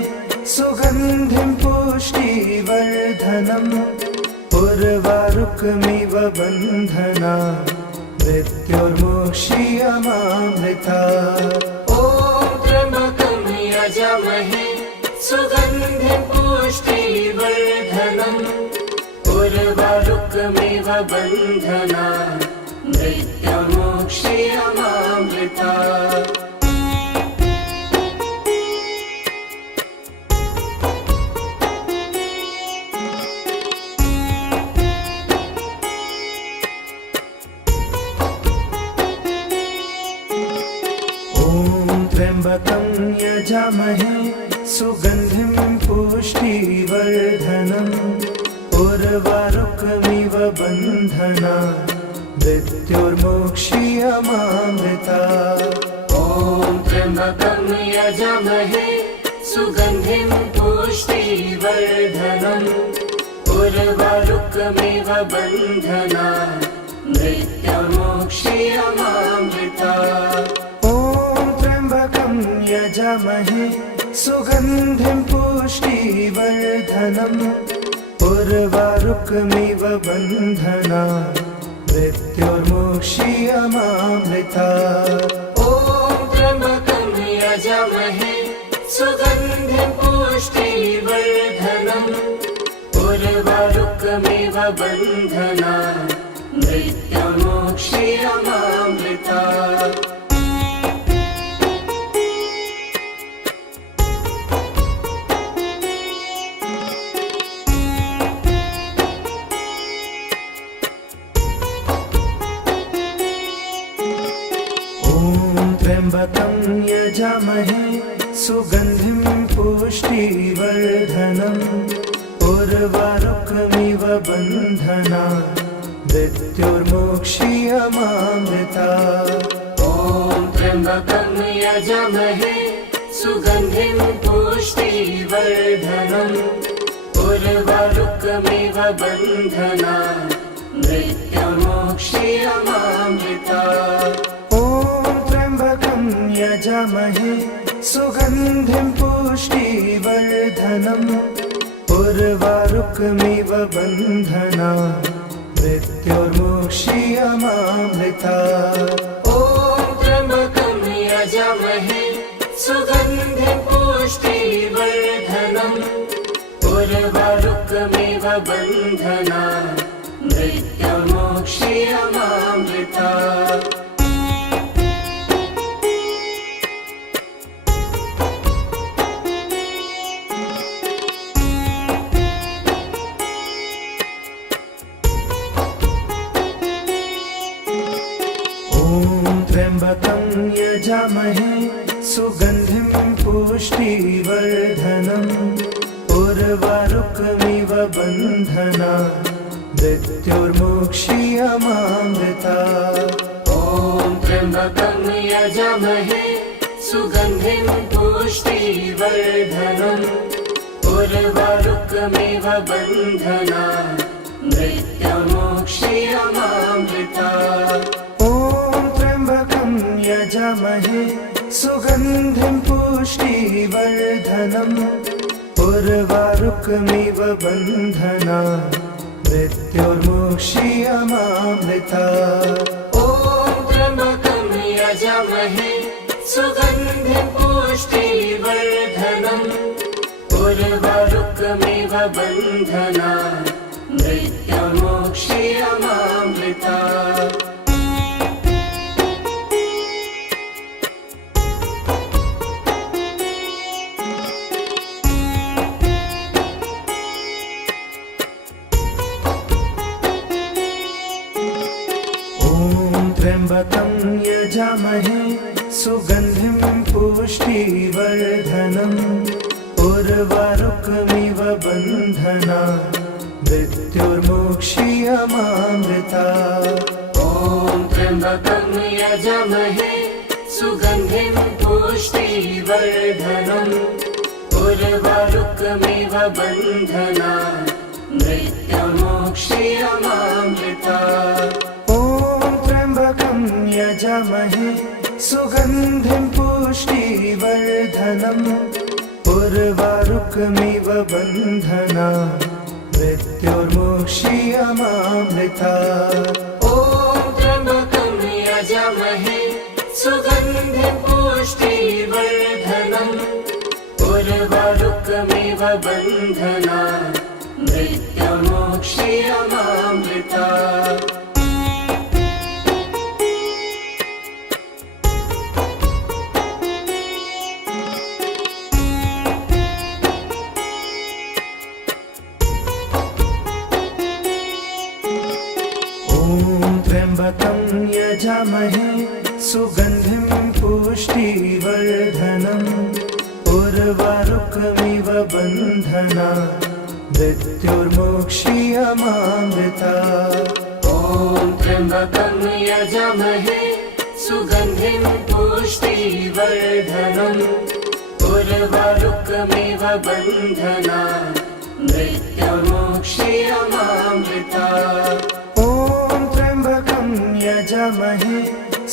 सुगन्धिं पुष्टिवर्धनम् उर्वारुकमिव बन्धनात् मृत्युर्मोक्षीयमामृता ॐ त्र्यम्बकं यजामहे सुगन्धिं पुष्टिवर्धनम् उर्वारुकमिव बन्धनात् मृत्युर्मोक्षीयमामृता त्र्यम्बकं यजामहे सुगन्धिं पुष्टिवर्धनम् उर्वारुकमिव बन्धनात् मृत्युर्मोक्षीयमामृता ॐ त्र्यम्बकं यजामहे सुगन्धिं पुष्टिवर्धनम् उर्वारुकमिव बन्धनात् मृत्युर्मोक्षीयमामृता यजामहे सुगन्धिं पुष्टिवर्धनम् उर्वारुकमिव बन्धनात् मृत्युर्मोक्षीयमामृता ॐ त्र्यम्बकं यजामहे सुगन्धिं पुष्टिवर्धनम् उर्वारुकमिव बन्धनात् मृत्युर्मोक्षीयमामृता त्र्यम्बकं यजामहे सुगन्धिं पुष्टिवर्धनम् उर्वारुकमिव बन्धनात् मृत्युर्मोक्षीयमामृता ॐ त्र्यम्बकं यजामहे सुगन्धिं पुष्टिवर्धनम् उर्वारुकमिव बन्धनात् मृत्युर्मोक्षीयमामृता यजामहे सुगन्धिं पुष्टिवर्धनम् उर्वारुकमिव बन्धनात् मृत्युर्मोक्षीयमामृता ॐ त्र्यम्बकं यजामहे सुगन्धिं पुष्टिवर्धनम् उर्वारुकमिव बन्धनात् मृत्युर्मोक्षीयमामृता त्र्यम्बकं यजामहे सुगन्धिं पुष्टिवर्धनम् उर्वारुकमिव बन्धनात् मृत्युर्मोक्षीयमामृता ॐ त्र्यम्बकं यजामहे सुगन्धिं पुष्टिवर्धनम् उर्वारुकमिव बन्धनात् मृत्युर्मोक्षीयमामृता यजामहे सुगन्धिं पुष्टिवर्धनम् उर्वारुकमिव बन्धनात् मृत्युर्मोक्षीयमामृता ॐ त्र्यम्बकं यजामहे सुगन्धिं पुष्टिवर्धनम् उर्वारुकमिव बन्धनात् मृत्युर्मोक्षीयमामृता सुगन्धिं पुष्टिवर्धनम् उर्वारुकमिव बन्धनात् मृत्युर्मोक्षीयमामृता। ॐ त्र्यम्बकं यजामहे सुगन्धिं पुष्टिवर्धनम् उर्वारुकमिव बन्धनात् मृत्युर्मोक्षीयमामृता। ॐ त्र्यम्बकं यजामहे सुगन्धिं पुष्टिवर्धनम् उर्वारुकमिव बन्धनात् मृत्युर्मोक्षीयमामृता। ॐ त्र्यम्बकं यजामहे सुगन्धिं पुष्टिवर्धनम् उर्वारुकमिव बन्धनात् मृत्युर्मोक्षीयमामृता। ॐ त्र्यम्बकं यजामहे सुगन्धिं पुष्टिवर्धनम् उर्वारुकमिव बन्धनात् मृत्युर्मोक्षीयमामृता। ॐ त्र्यम्बकं यजामहे सुगन्धिं पुष्टिवर्धनम् उर्वारुकमिव बन्धनात् मृत्युर्मोक्षीयमामृता। ॐ त्र्यम्बकं यजामहे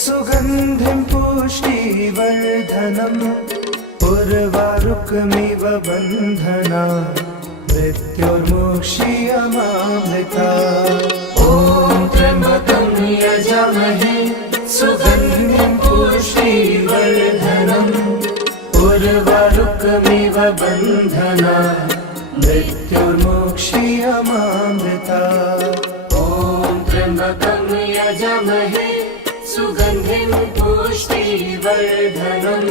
सुगन्धिं पुष्टिवर्धनम् उर्वारुकमिव बन्धनात् मृत्युर्मोक्षीयमामृता। ॐ त्र्यम्बकं यजामहे सुगन्धिं पुष्टिवर्धनम् उर्वारुकमिव बन्धनात् मृत्युर्मोक्षीयमामृता। ॐ त्र्यम्बकं यजामहे सुगन्धिं पुष्टिवर्धनम्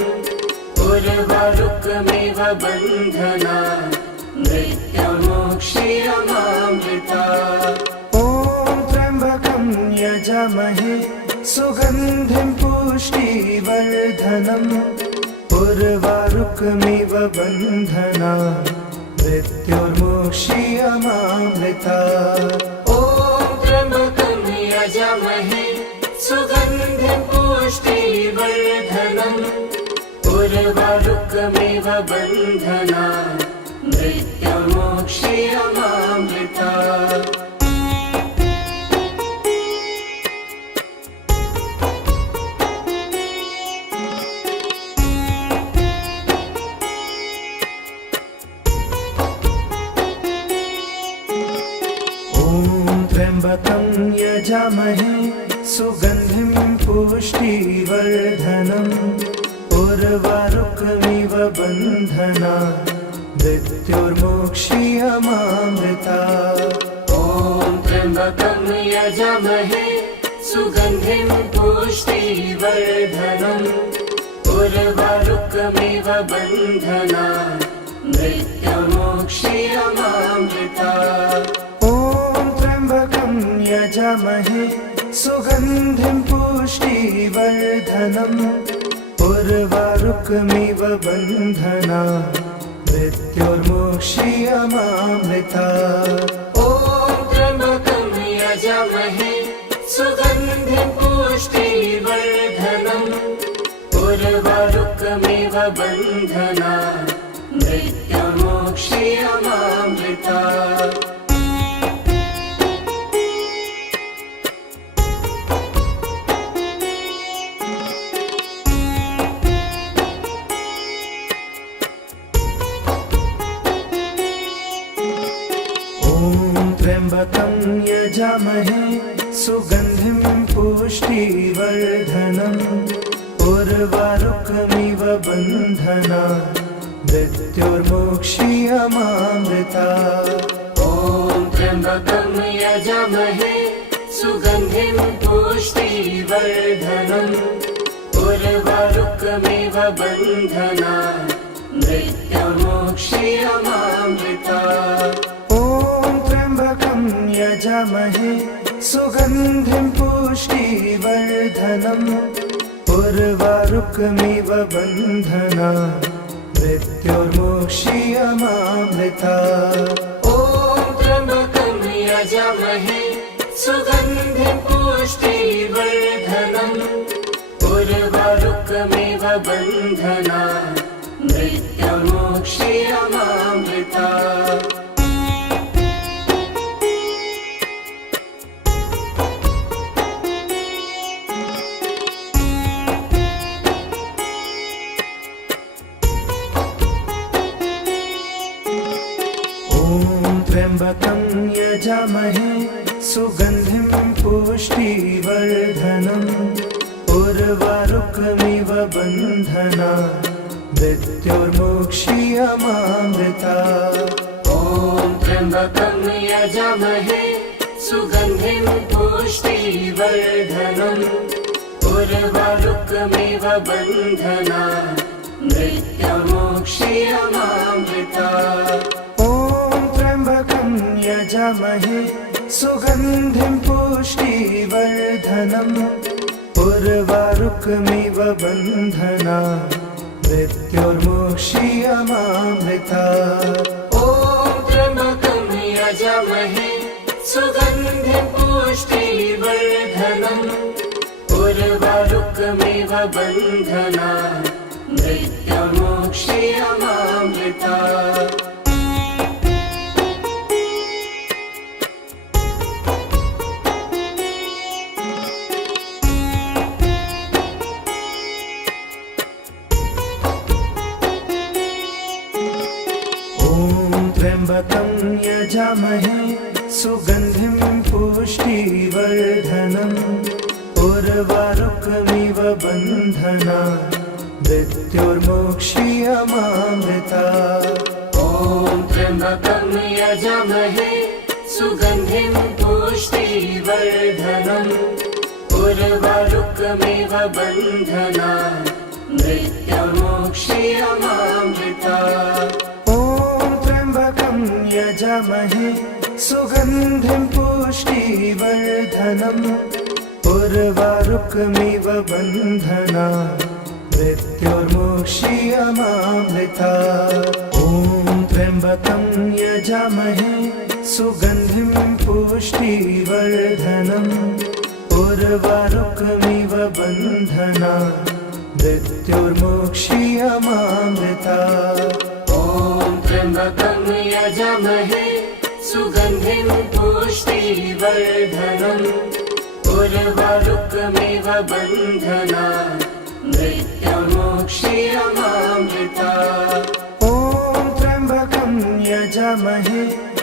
उर्वारुकमिव बन्धनात् मृत्युर्मोक्षीयमामृता। ॐ त्र्यम्बकं यजामहे सुगन्धिं पुष्टिवर्धनम् उर्वारुकमिव बन्धनात् मृत्युर्मोक्षीयमामृता। ॐ त्र्यम्बकं यजामहे सुगन्धिं पुष्टिवर्धनम् उर्वारुकमिव बन्धनात् मृत्युर्मोक्षीयमामृता। ॐ त्र्यम्बकं यजामहे सुगन्धिं पुष्टिवर्धनम् उर्वारुकमिव बन्धनात् मृत्युर्मोक्षीयमामृता। ॐ त्र्यम्बकं यजामहे सुगन्धिं पुष्टिवर्धनम् उर्वारुकमिव बन्धनात् मृत्युर्मोक्षीयमामृता। ॐ त्र्यम्बकं यजामहे सुगन्धिं पुष्टिवर्धनम् उर्वारुकमिव बन्धनात् मृत्युर्मोक्षीयमामृता। ॐ त्र्यम्बकं यजामहे सुगन्धिं पुष्टिवर्धनम् उर्वारुकमिव बन्धनात् मृत्युर्मोक्षीयमामृता। त्र्यम्बकं यजामहे सुगन्धिं पुष्टिवर्धनम् उर्वारुकमिव बन्धनात् मृत्युर्मोक्षीयमामृता। ॐ त्र्यम्बकं यजामहे सुगन्धिं पुष्टिवर्धनम् उर्वारुकमिव बन्धनात् मृत्युर्मोक्षीयमामृता। ॐ त्र्यम्बकं यजामहे सुगन्धिं पुष्टिवर्धनम् उर्वारुकमिव बन्धना मृत्युर्मोक्षीयमामृता। ॐ त्र्यम्बकं यजामहे सुगन्धिं पुष्टिवर्धनम् उर्वारुकमिव बन्धना मृत्युर्मोक्षीयमामृता। त्र्यम्बकं यजामहे सुगन्धिं पुष्टिवर्धनम् उर्वारुकमिव बन्धना मृत्युर्मोक्षीयमामृता। ॐ त्र्यम्बकं यजामहे सुगन्धिं पुष्टिवर्धनम् उर्वारुकमिव बन्धना मृत्युर्मोक्षीयमामृता। यजामहे सुगन्धिं पुष्टिवर्धनम् उर्वारुकमिव बन्धना मृत्युर्मोक्षीयमामृता। ॐ त्र्यम्बकं यजामहे सुगन्धिं पुष्टिवर्धनम् उर्वारुकमिव बन्धना मृत्युर्मोक्षीयमामृता। त्र्यम्बकं यजामहे सुगन्धिं पुष्टिवर्धनम् उर्वारुकमिव बन्धना मृत्युर्मोक्षीयमामृता। ॐ त्र्यम्बकं यजामहे सुगन्धिं पुष्टिवर्धनम् उर्वारुकमिव बन्धना मृत्युर्मोक्षीयमामृता। यजामहे सुगन्धिं पुष्टिवर्धनम् उर्वारुकमिव बन्धना मृत्युर्मोक्षीयमामृता। ॐ त्र्यम्बकं यजामहे सुगन्धिं पुष्टिवर्धनम् उर्वारुकमिव बन्धना मृत्युर्मोक्षीयमामृता। त्र्यम्बकं यजामहे सुगन्धिं पुष्टिवर्धनम् उर्वारुकमिव बन्धना मृत्युर्मोक्षीयमामृता। ॐ त्र्यम्बकं यजामहे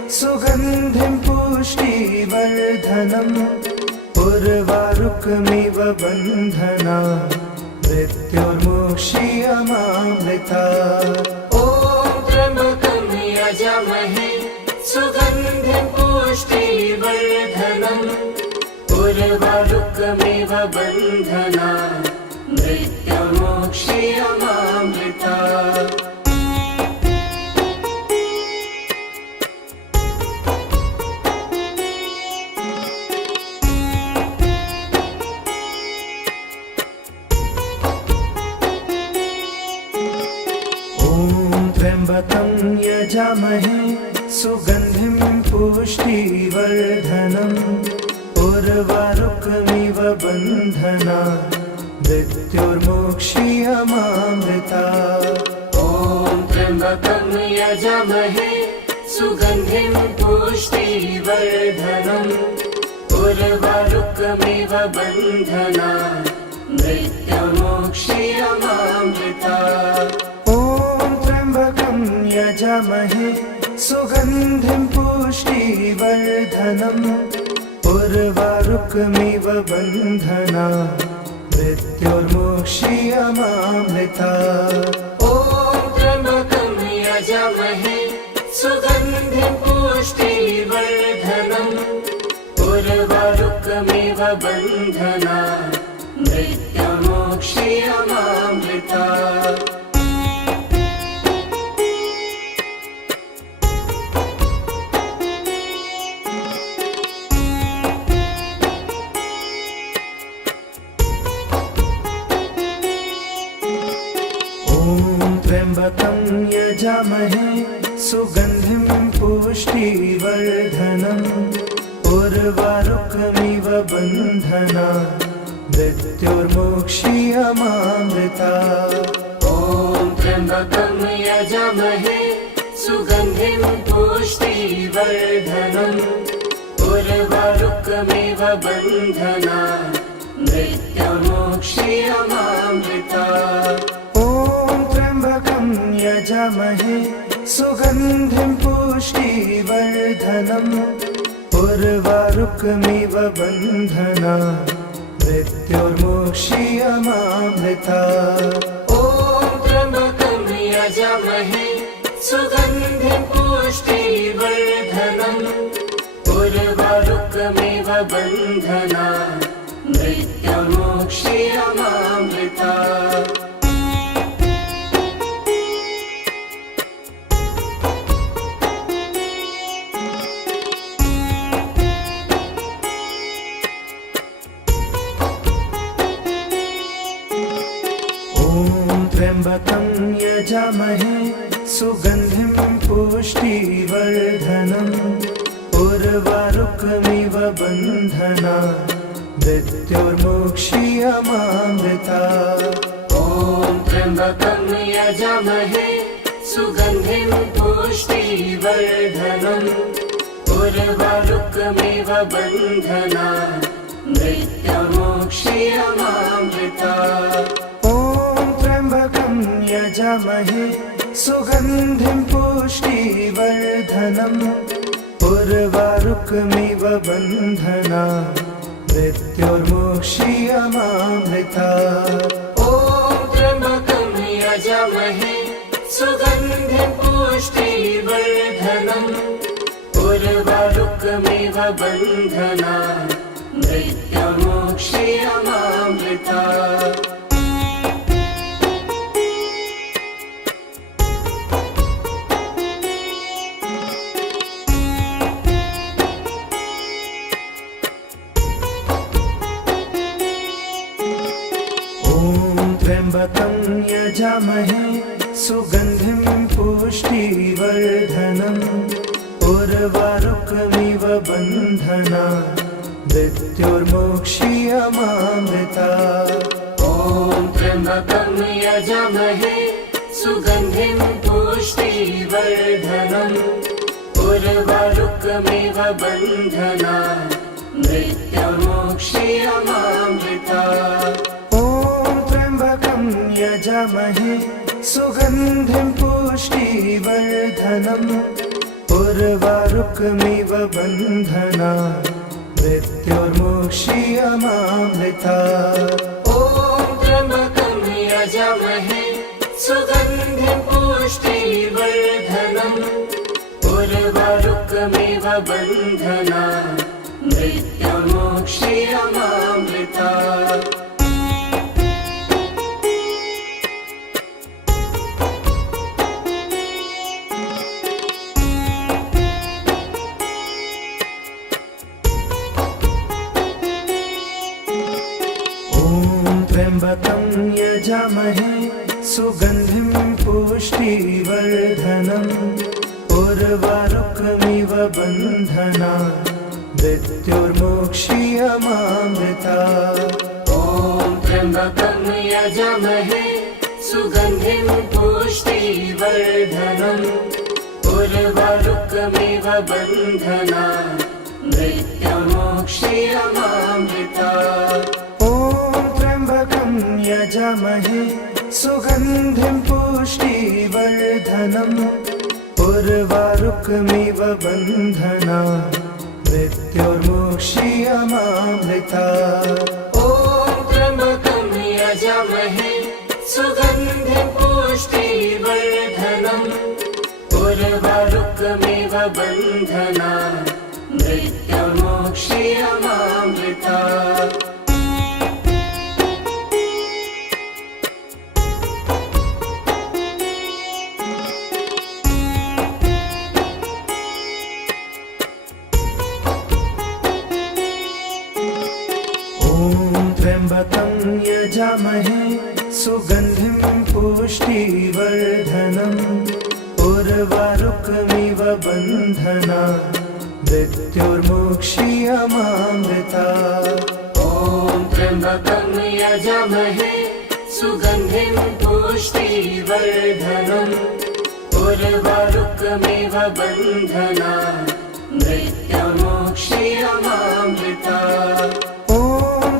सुगन्धिं पुष्टिवर्धनम् उर्वारुकमिव बन्धना मृत्युर्मोक्षीयमामृता। त्र्यम्बकं यजामहे सुगन्धिं पुष्टिवर्धनम् उर्वारुकमिव बन्धना मृत्युर्मोक्षीयमामृता। त्र्यम्बकं यजामहे सुगन्धिं पुष्टिवर्धनम् उर्वारुकमिव बन्धना मृत्युर्मोक्षीयमामृता। ॐ त्र्यम्बकं यजामहे सुगन्धिं पुष्टिवर्धनम् उर्वारुकमिव बन्धना मृत्युर्मोक्षीयमामृता। यजामहे सुगन्धिं पुष्टिवर्धनम् उर्वारुकमिव बन्धना मृत्युर्मोक्षीयमामृता। ॐ त्र्यम्बकं यजामहे सुगन्धिं पुष्टिवर्धनम् उर्वारुकमिव बन्धना मृत्युर्मोक्षीयमामृता। ॐ त्र्यम्बकं यजामहे सुगन्धिं पुष्टिवर्धनम् उर्वारुकमिव बन्धनात् मृत्युर्मोक्षीयमामृता ॐ त्र्यम्बकं यजामहे सुगन्धिं पुष्टिवर्धनम् उर्वारुकमिव बन्धनात् मृत्युर्मोक्षीयमामृता ॐ त्र्यम्बकं यजामहे सुगन्धिं पुष्टिवर्धनम् उर्वारुकमिव बन्धनात् मृत्युर्मोक्षीयमामृता ॐ त्र्यम्बकं यजामहे सुगन्धिं पुष्टिवर्धनम् उर्वारुकमिव बन्धनात् मृत्युर्मोक्षीयमामृता त्र्यम्बकं यजामहे सुगन्धिं पुष्टिवर्धनम् उर्वारुकमिव बन्धनात् मृत्युर्मोक्षीयमामृता ॐ त्र्यम्बकं यजामहे सुगन्धिं पुष्टिवर्धनम् उर्वारुकमिव बन्धनात् मृत्युर्मोक्षीयमामृता यजामहे सुगन्धिं पुष्टिवर्धनम् उर्वारुकमिव बन्धनात् मृत्युर्मोक्षीयमामृता ॐ त्र्यम्बकं यजामहे सुगन्धिं पुष्टिवर्धनम् उर्वारुकमिव बन्धनात् मृत्युर्मोक्षीयमामृता त्र्यम्बकं यजामहे सुगन्धिं पुष्टिवर्धनम् उर्वारुकमिव बन्धनात् मृत्युर्मोक्षीयमामृता ॐ त्र्यम्बकं यजामहे सुगन्धिं पुष्टिवर्धनम् उर्वारुकमिव बन्धनात् मृत्युर्मोक्षीयमामृता यजामहे सुगन्धिं पुष्टिवर्धनम् उर्वारुकमिव बन्धनात् मृत्युर्मोक्षीयमामृता ॐ त्र्यम्बकं यजामहे सुगन्धिं पुष्टिवर्धनम् उर्वारुकमिव बन्धनात् मृत्युर्मोक्षीयमामृता त्र्यम्बकं यजामहे सुगन्धिं पुष्टिवर्धनम् उर्वारुकमिव बन्धनात् मृत्युर्मोक्षीयमामृता ॐ त्र्यम्बकं यजामहे सुगन्धिं पुष्टिवर्धनम् उर्वारुकमिव बन्धनात् मृत्युर्मोक्षीयमामृता यजामहे सुगन्धिं पुष्टिवर्धनम् उर्वारुकमिव बन्धनात् मृत्युर्मोक्षीयमामृता ॐ त्र्यम्बकं यजामहे सुगन्धिं पुष्टिवर्धनम् उर्वारुकमिव बन्धनात् मृत्युर्मोक्षीयमामृता पुष्टिवर्धनम् उर्वारुकमिव बन्धनात् मृत्योर्मुक्षीयमामृता ॐ त्र्यम्बकं यजामहे सुगन्धिं पुष्टिवर्धनम् उर्वारुकमिव बन्धनात् मृत्योर्मुक्षीयमामृता ॐ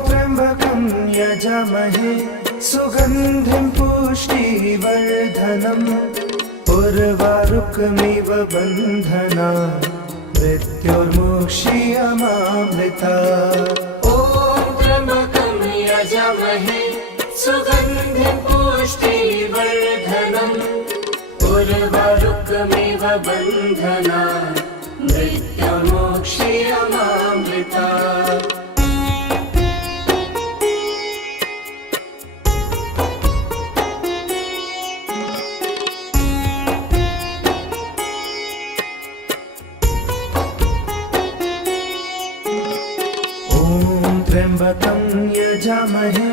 त्र्यम्बकं यजामहे सुगन्धिं पुष्टिवर्धनम् उर्वारुकमिव बन्धनात् मृत्योर्मुक्षीयमामृता ॐ त्र्यम्बकं यजामहे सुगन्धिं पुष्टिवर्धनम् उर्वारुकमिव बन्धनात् मृत्योर्मुक्षीयमामृता त्र्यम्बकं यजामहे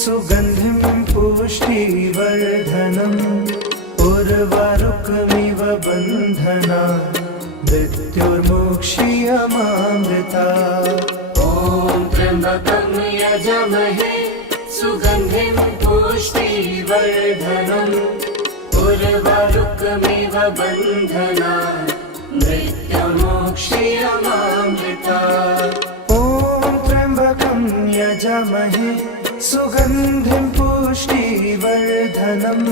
सुगन्धिं पुष्टिवर्धनम् उर्वारुकमिव बन्धनात् मृत्योर्मुक्षीयमामृता ॐ त्र्यम्बकं यजामहे सुगन्धिं पुष्टिवर्धनम् उर्वारुकमिव बन्धनात् मृत्योर्मुक्षीयमामृता यजामहे सुगन्धिं पुष्टिवर्धनम्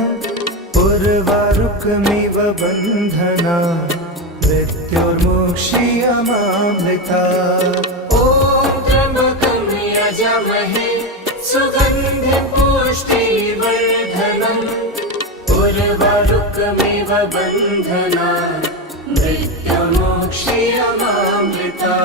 उर्वारुकमिव बन्धनात् मृत्योर्मुक्षीयमामृता ॐ त्र्यम्बकं यजामहे सुगन्धिं पुष्टिवर्धनम् उर्वारुकमिव बन्धनात् मृत्योर्मुक्षीयमामृता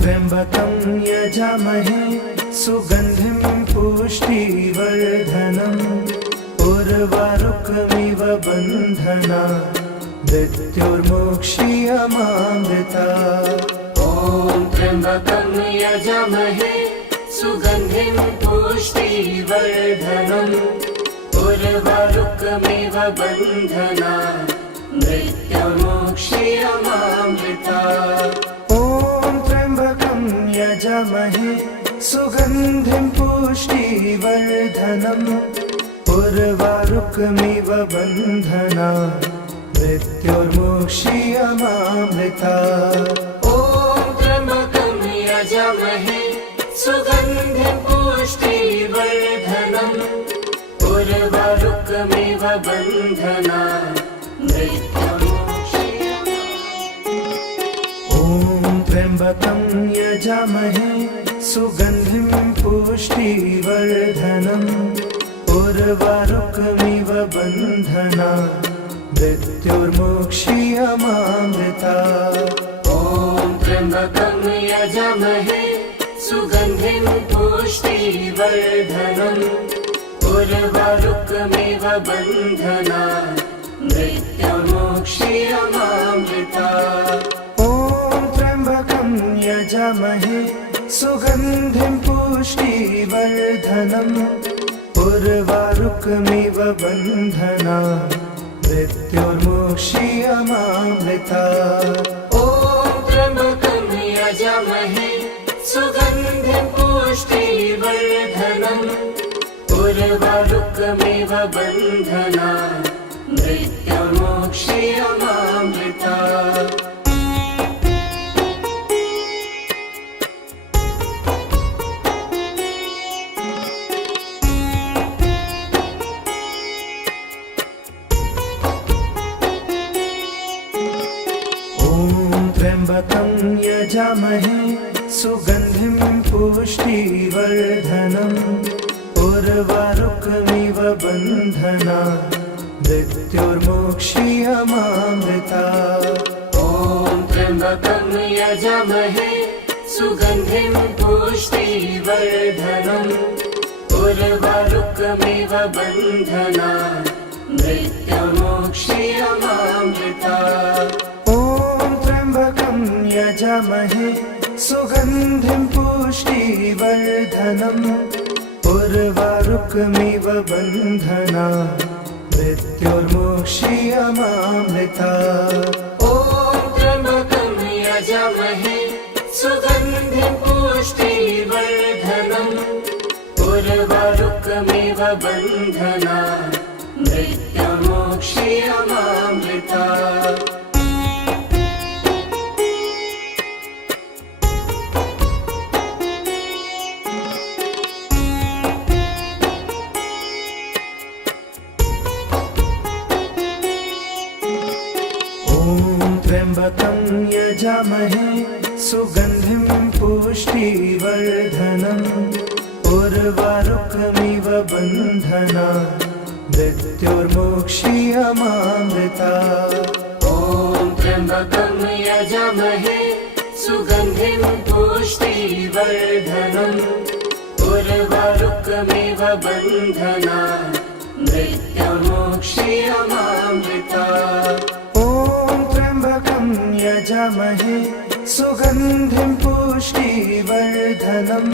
त्र्यम्बकं यजामहे सुगन्धिं पुष्टिवर्धनम् उर्वारुकमिव बन्धनात् मृत्योर्मुक्षीयमामृता ॐ त्र्यम्बकं यजामहे सुगन्धिं पुष्टिवर्धनम् उर्वारुकमिव बन्धनात् मृत्योर्मुक्षीयमामृता यजामहे सुगन्धिं पुष्टिवर्धनम् उर्वारुकमिव बन्धनात् मृत्योर्मुक्षीयमामृता ॐ त्र्यम्बकं यजामहे सुगन्धिं पुष्टिवर्धनम् उर्वारुकमिव बन्धनात् त्र्यम्बकं यजामहे सुगन्धिं पुष्टिवर्धनम् उर्वारुकमिव बन्धनात् मृत्योर्मुक्षीयमामृता ॐ त्र्यम्बकं यजामहे सुगन्धिं पुष्टिवर्धनम् उर्वारुकमिव बन्धनात् मृत्योर्मुक्षीयमामृता यजामहे सुगन्धिं पुष्टिवर्धनम् उर्वारुकमिव बन्धनात् मृत्योर्मुक्षीयमामृता ॐ त्र्यम्बकं यजामहे सुगन्धिं पुष्टिवर्धनम् उर्वारुकमिव बन्धनात् मृत्योर्मुक्षीयमामृता त्र्यम्बकं यजामहे सुगन्धिं पुष्टिवर्धनम् उर्वारुकमिव बन्धनात् मृत्योर्मुक्षीयमामृता ॐ त्र्यम्बकं यजामहे सुगन्धिं पुष्टिवर्धनम् उर्वारुकमिव बन्धनात् मृत्युमोक्ष्यमामृतात् ॐ त्र्यम्बकं यजामहे सुगन्धिं पुष्टिवर्धनम् उर्वारुकमिव बन्धनात् मृत्युर्मोक्ष्यमामृतात् ॐ त्र्यम्बकं यजामहे सुगन्धिं पुष्टिवर्धनम् उर्वारुकमिव बन्धनात् मृत्युमोक्ष्यमामृतात् ॐ त्र्यम्बकं यजामहे सुगन्धिं पुष्टिवर्धनम् उर्वारुकमिव बन्धनात् मृत्युर्मोक्ष्यमामृतात् ॐ त्र्यम्बकं यजामहे सुगन्धिं पुष्टिवर्धनम् उर्वारुकमिव बन्धनात् मृत्युमोक्ष्यमामृतात् ॐ त्र्यम्बकं यजामहे सुगन्धिं पुष्टिवर्धनम्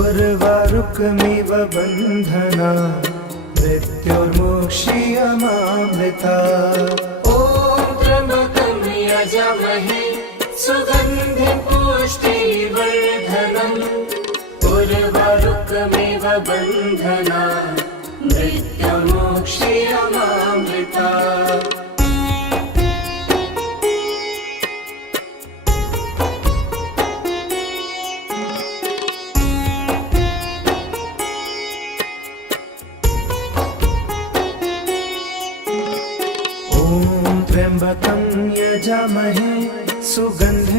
उर्वारुकमिव बन्धनात् मृत्युर्मोक्ष्यमामृतात् ॐ त्र्यम्बकं यजामहे सुगन्धिं पुष्टिवर्धनम् उर्वारुकमिव बन्धनात् मृत्युमोक्ष्यमामृतात् ॐ त्र्यम्बकं यजामहे सुगन्धिं पुष्टिवर्धनम् उर्वारुकमिव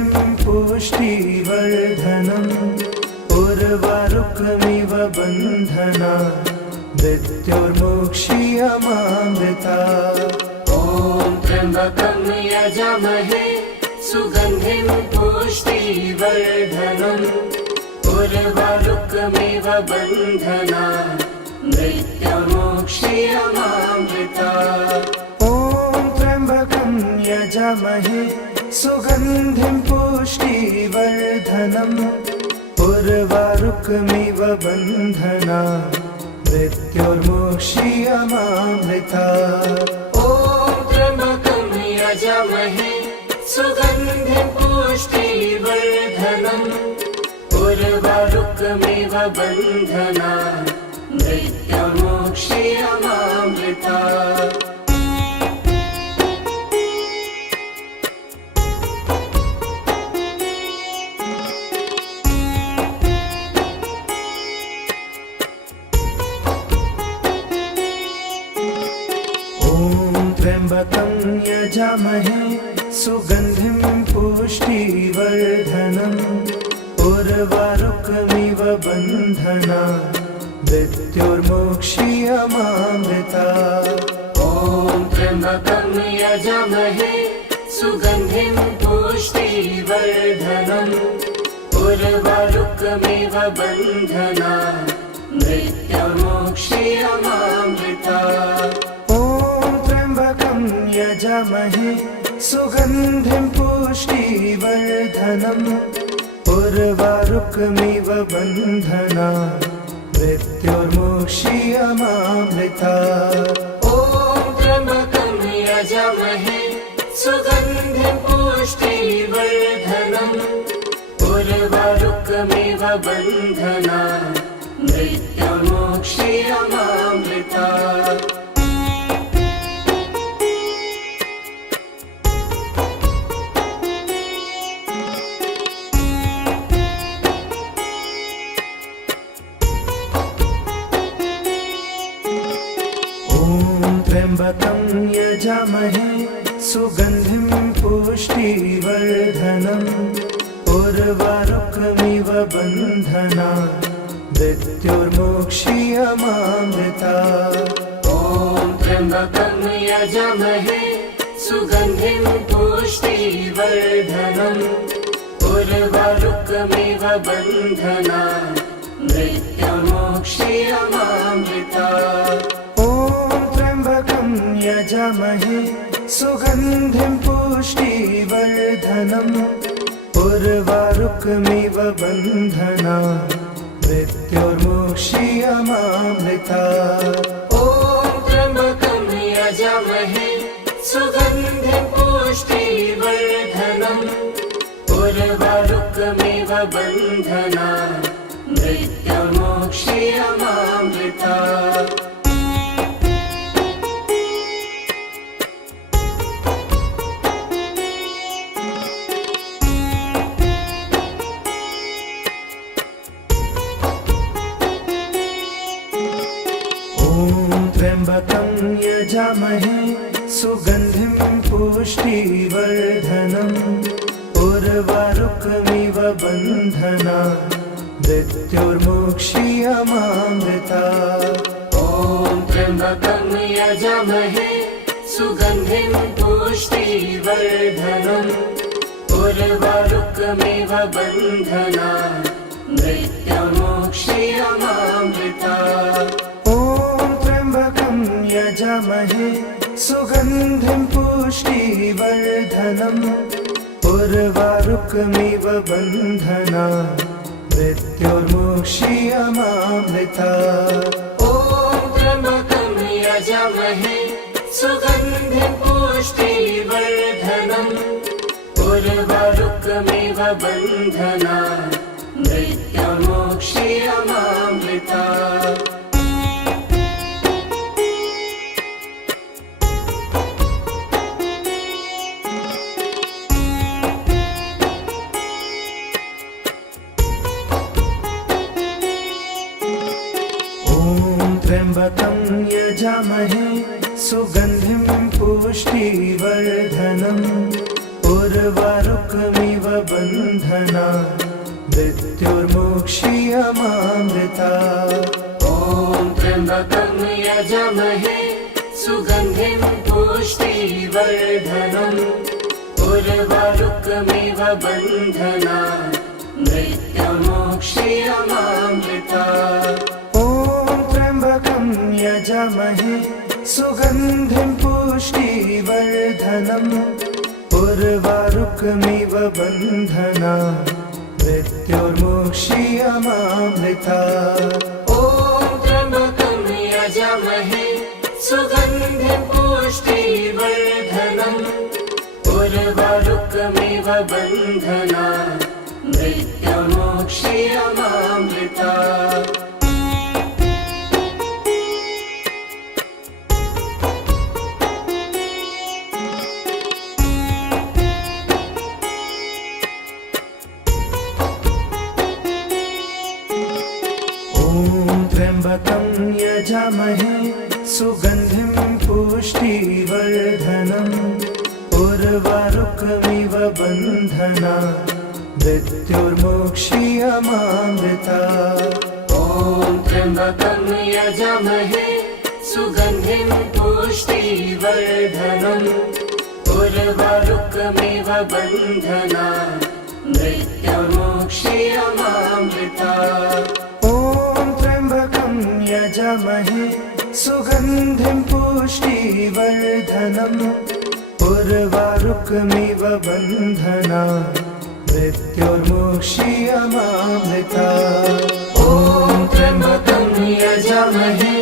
बन्धनात् मृत्युर्मोक्ष्यमामृतात् ॐ त्र्यम्बकं यजामहे सुगन्धिं पुष्टिवर्धनम् उर्वारुकमिव बन्धनात् मृत्युमोक्ष्यमामृतात् ॐ त्र्यम्बकं यजामहे सुगन्धिं पुष्टिवर्धनम् उर्वारुकमिव बन्धनात् मृत्युर्मोक्ष्यमामृतात् ॐ त्र्यम्बकं यजामहे सुगन्धिं पुष्टिवर्धनम् उर्वारुकमिव बन्धनात् मृत्युमोक्ष्यमामृतात् ॐ त्र्यम्बकं यजामहे सुगन्धिं पुष्टिवर्धनम् उर्वारुकमिव बन्धनात् मृत्युर्मोक्ष्यमामृतात् ॐ त्र्यम्बकं यजामहे सुगन्धिं पुष्टिवर्धनम् उर्वारुकमिव बन्धनात् मृत्युमोक्ष्यमामृतात् ॐ त्र्यम्बकं यजामहे सुगन्धिं पुष्टिवर्धनम् उर्वारुकमिव बन्धनात् मृत्युर्मोक्ष्यमामृतात् ॐ त्र्यम्बकं यजामहे सुगन्धिं पुष्टिवर्धनम् उर्वारुकमिव बन्धनात् मृत्युमोक्ष्यमामृतात् ॐ त्र्यम्बकं यजामहे सुगन्धिं पुष्टिवर्धनम् उर्वारुकमिव बन्धनात् मृत्युर्मोक्ष्यमामृतात् ॐ त्र्यम्बकं यजामहे सुगन्धिं पुष्टिवर्धनम् उर्वारुकमिव बन्धनात् मृत्युमोक्ष्यमामृतात् मृत्युर्मोक्षीयमामृतात् ॐ त्र्यम्बकं यजामहे सुगन्धिं पुष्टिवर्धनम् उर्वारुकमिव बन्धनात् मृत्युर्मोक्षीयमामृतात् ॐ त्र्यम्बकं यजामहे सुगन्धिं पुष्टिवर्धनम् उर्वारुकमिव बन्धनात् मृत्युर्मोक्षीयमामृतात् ॐ त्र्यम्बकं यजामहे सुगन्धिं पुष्टिवर्धनम् उर्वारुकमिव बन्धनात् मृत्युर्मोक्षीयमामृतात् ॐ त्र्यम्बकं यजामहे सुगन्धिं पुष्टिवर्धनम् उर्वारुकमिव बन्धनात् मृत्युर्मोक्षीयमामृतात् ॐ त्र्यम्बकं यजामहे सुगन्धिं पुष्टिवर्धनम् उर्वारुकमिव बन्धनात् मृत्युर्मोक्षीयमामृतात् ॐ त्र्यम्बकं यजामहे सुगन्धिं पुष्टिवर्धनम् उर्वारुकमिव बन्धनात् मृत्युर्मोक्षीयमामृतात् त्र्यम्बकं यजामहे सुगन्धिं पुष्टिवर्धनम् उर्वारुकमिव बन्धनात् मृत्युर्मोक्षीयमामृतात् ॐ त्र्यम्बकं यजामहे सुगन्धिं पुष्टिवर्धनम् उर्वारुकमिव बन्धनात् मृत्युर्मोक्षीयमामृतात् ॐ त्र्यम्बकं यजामहे सुगन्धिं पुष्टिवर्धनम् उर्वारुकमिव बन्धनात् मृत्युर्मोक्षीयमामृतात् ॐ त्र्यम्बकं यजामहे सुगन्धिं पुष्टिवर्धनम् उर्वारुकमिव बन्धनात् मृत्युर्मोक्षीयमामृतात् त्र्यम्बकं यजामहे सुगन्धिं पुष्टिवर्धनम् उर्वारुकमिव बन्धनात् मृत्युर्मोक्षीयमामृतात् ॐ त्र्यम्बकं यजामहे सुगन्धिं पुष्टिवर्धनम् उर्वारुकमिव बन्धनात् मृत्युर्मोक्षीयमामृतात् ॐ त्र्यम्बकं यजामहे सुगन्धिं पुष्टिवर्धनम् उर्वारुकमिव बन्धनात् मृत्युर्मोक्षीयमामृतात् ॐ त्र्यम्बकं यजामहे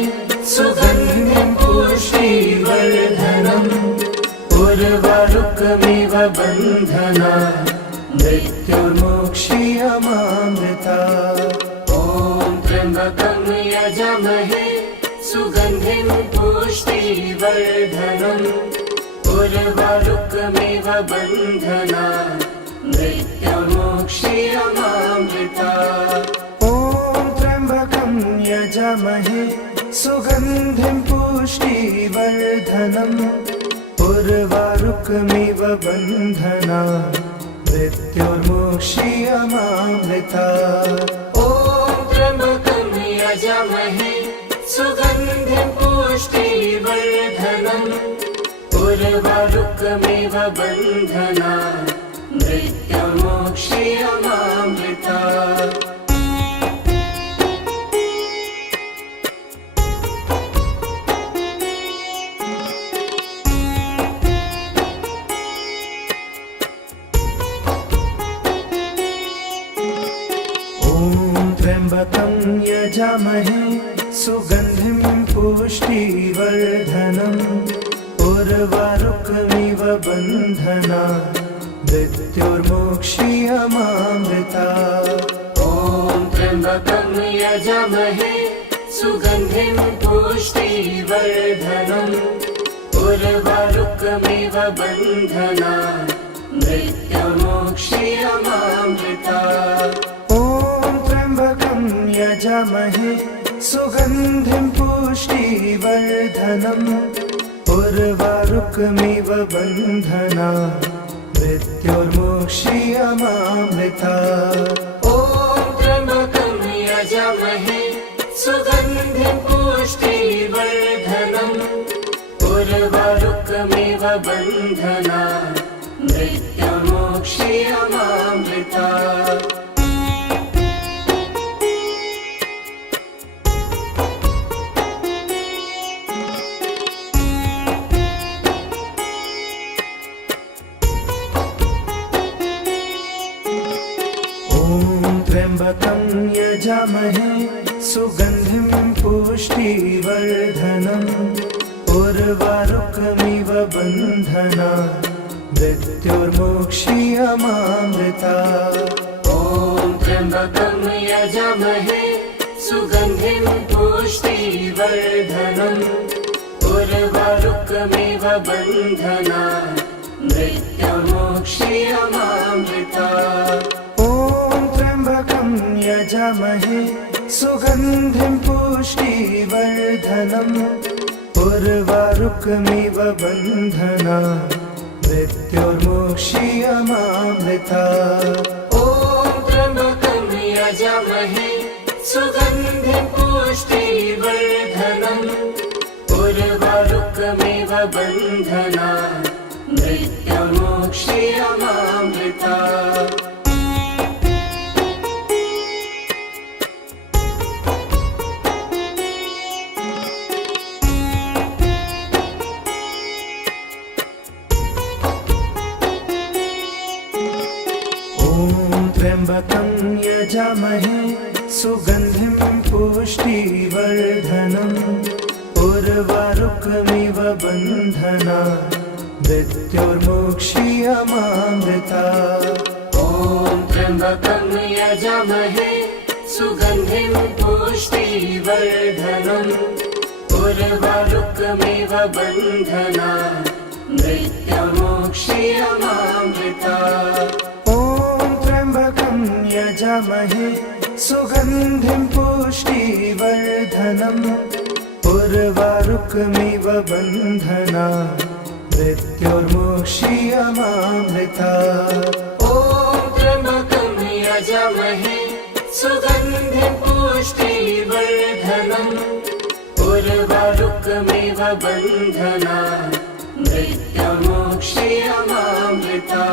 सुगन्धिं पुष्टिवर्धनम् उर्वारुकमिव बन्धनात् मृत्युर्मोक्षीयमामृतात् ॐ त्र्यम्बकं यजामहे सुगन्धिं पुष्टिवर्धनम् उर्वारुकमिव बन्धनात् मृत्युर्मोक्षीयमामृतात् ॐ त्र्यम्बकं यजामहे सुगन्धिं पुष्टिवर्धनम् उर्वारुकमिव बन्धनात् मृत्युर्मोक्षीयमामृतात् ॐ त्र्यम्बकं यजामहे सुगन्धिं पुष्टिवर्धनम् उर्वारुकमिव बन्धनात् मृत्युर्मोक्षीयमामृतात् यजामहे सुगन्धिं पुष्टिवर्धनम् उर्वारुकमिव बन्धनात् मृत्योर्मोक्ष्यमामृता ॐ त्र्यम्बकं यजामहे सुगन्धिं पुष्टिवर्धनम् उर्वारुकमिव बन्धनात् मृत्योर्मोक्ष्यमामृता ॐ त्र्यम्बकं यजामहे सुगन्धिं पुष्टिवर्धनम् उर्वारुकमिव बन्धनात् मृत्योर्मोक्ष्यमामृता ॐ त्र्यम्बकं यजामहे सुगन्धिं पुष्टिवर्धनम् उर्वारुकमिव बन्धनात् मृत्योर्मोक्ष्यमामृता ॐ त्र्यम्बकं यजामहे सुगन्धिं पुष्टिवर्धनम् उर्वारुकमिव बन्धनात् मृत्योर्मोक्ष्यमामृता ॐ त्र्यम्बकं यजामहे सुगन्धिं पुष्टिवर्धनम् उर्वारुकमिव बन्धनात् मृत्योर्मोक्ष्यमामृता ॐ त्र्यम्बकं यजामहे सुगन्धिं पुष्टिवर्धनम् उर्वारुकमिव बन्धनात् मृत्योर्मोक्ष्यमामृता ॐ त्र्यम्बकं यजामहे सुगन्धिं पुष्टिवर्धनम् उर्वारुकमिव बन्धनात् मृत्योर्मोक्ष्यमामृता ॐ त्र्यम्बकं यजामहे सुगन्धिं पुष्टिवर्धनम् उर्वारुकमिव बन्धनात् मृत्योर्मोक्ष्यमामृता ॐ त्र्यम्बकं यजामहे सुगन्धिं पुष्टिवर्धनम् उर्वारुकमिव बन्धनात् मृत्योर्मोक्ष्यमामृता ॐ त्र्यम्बकं यजामहे सुगन्धिं पुष्टिवर्धनम् उर्वारुकमिव बन्धनात् मृत्योर्मोक्ष्यमामृता ॐ त्र्यम्बकं यजामहे सुगन्धिं पुष्टिवर्धनम् उर्वारुकमिव बन्धनात् मृत्योर्मोक्ष्यमामृता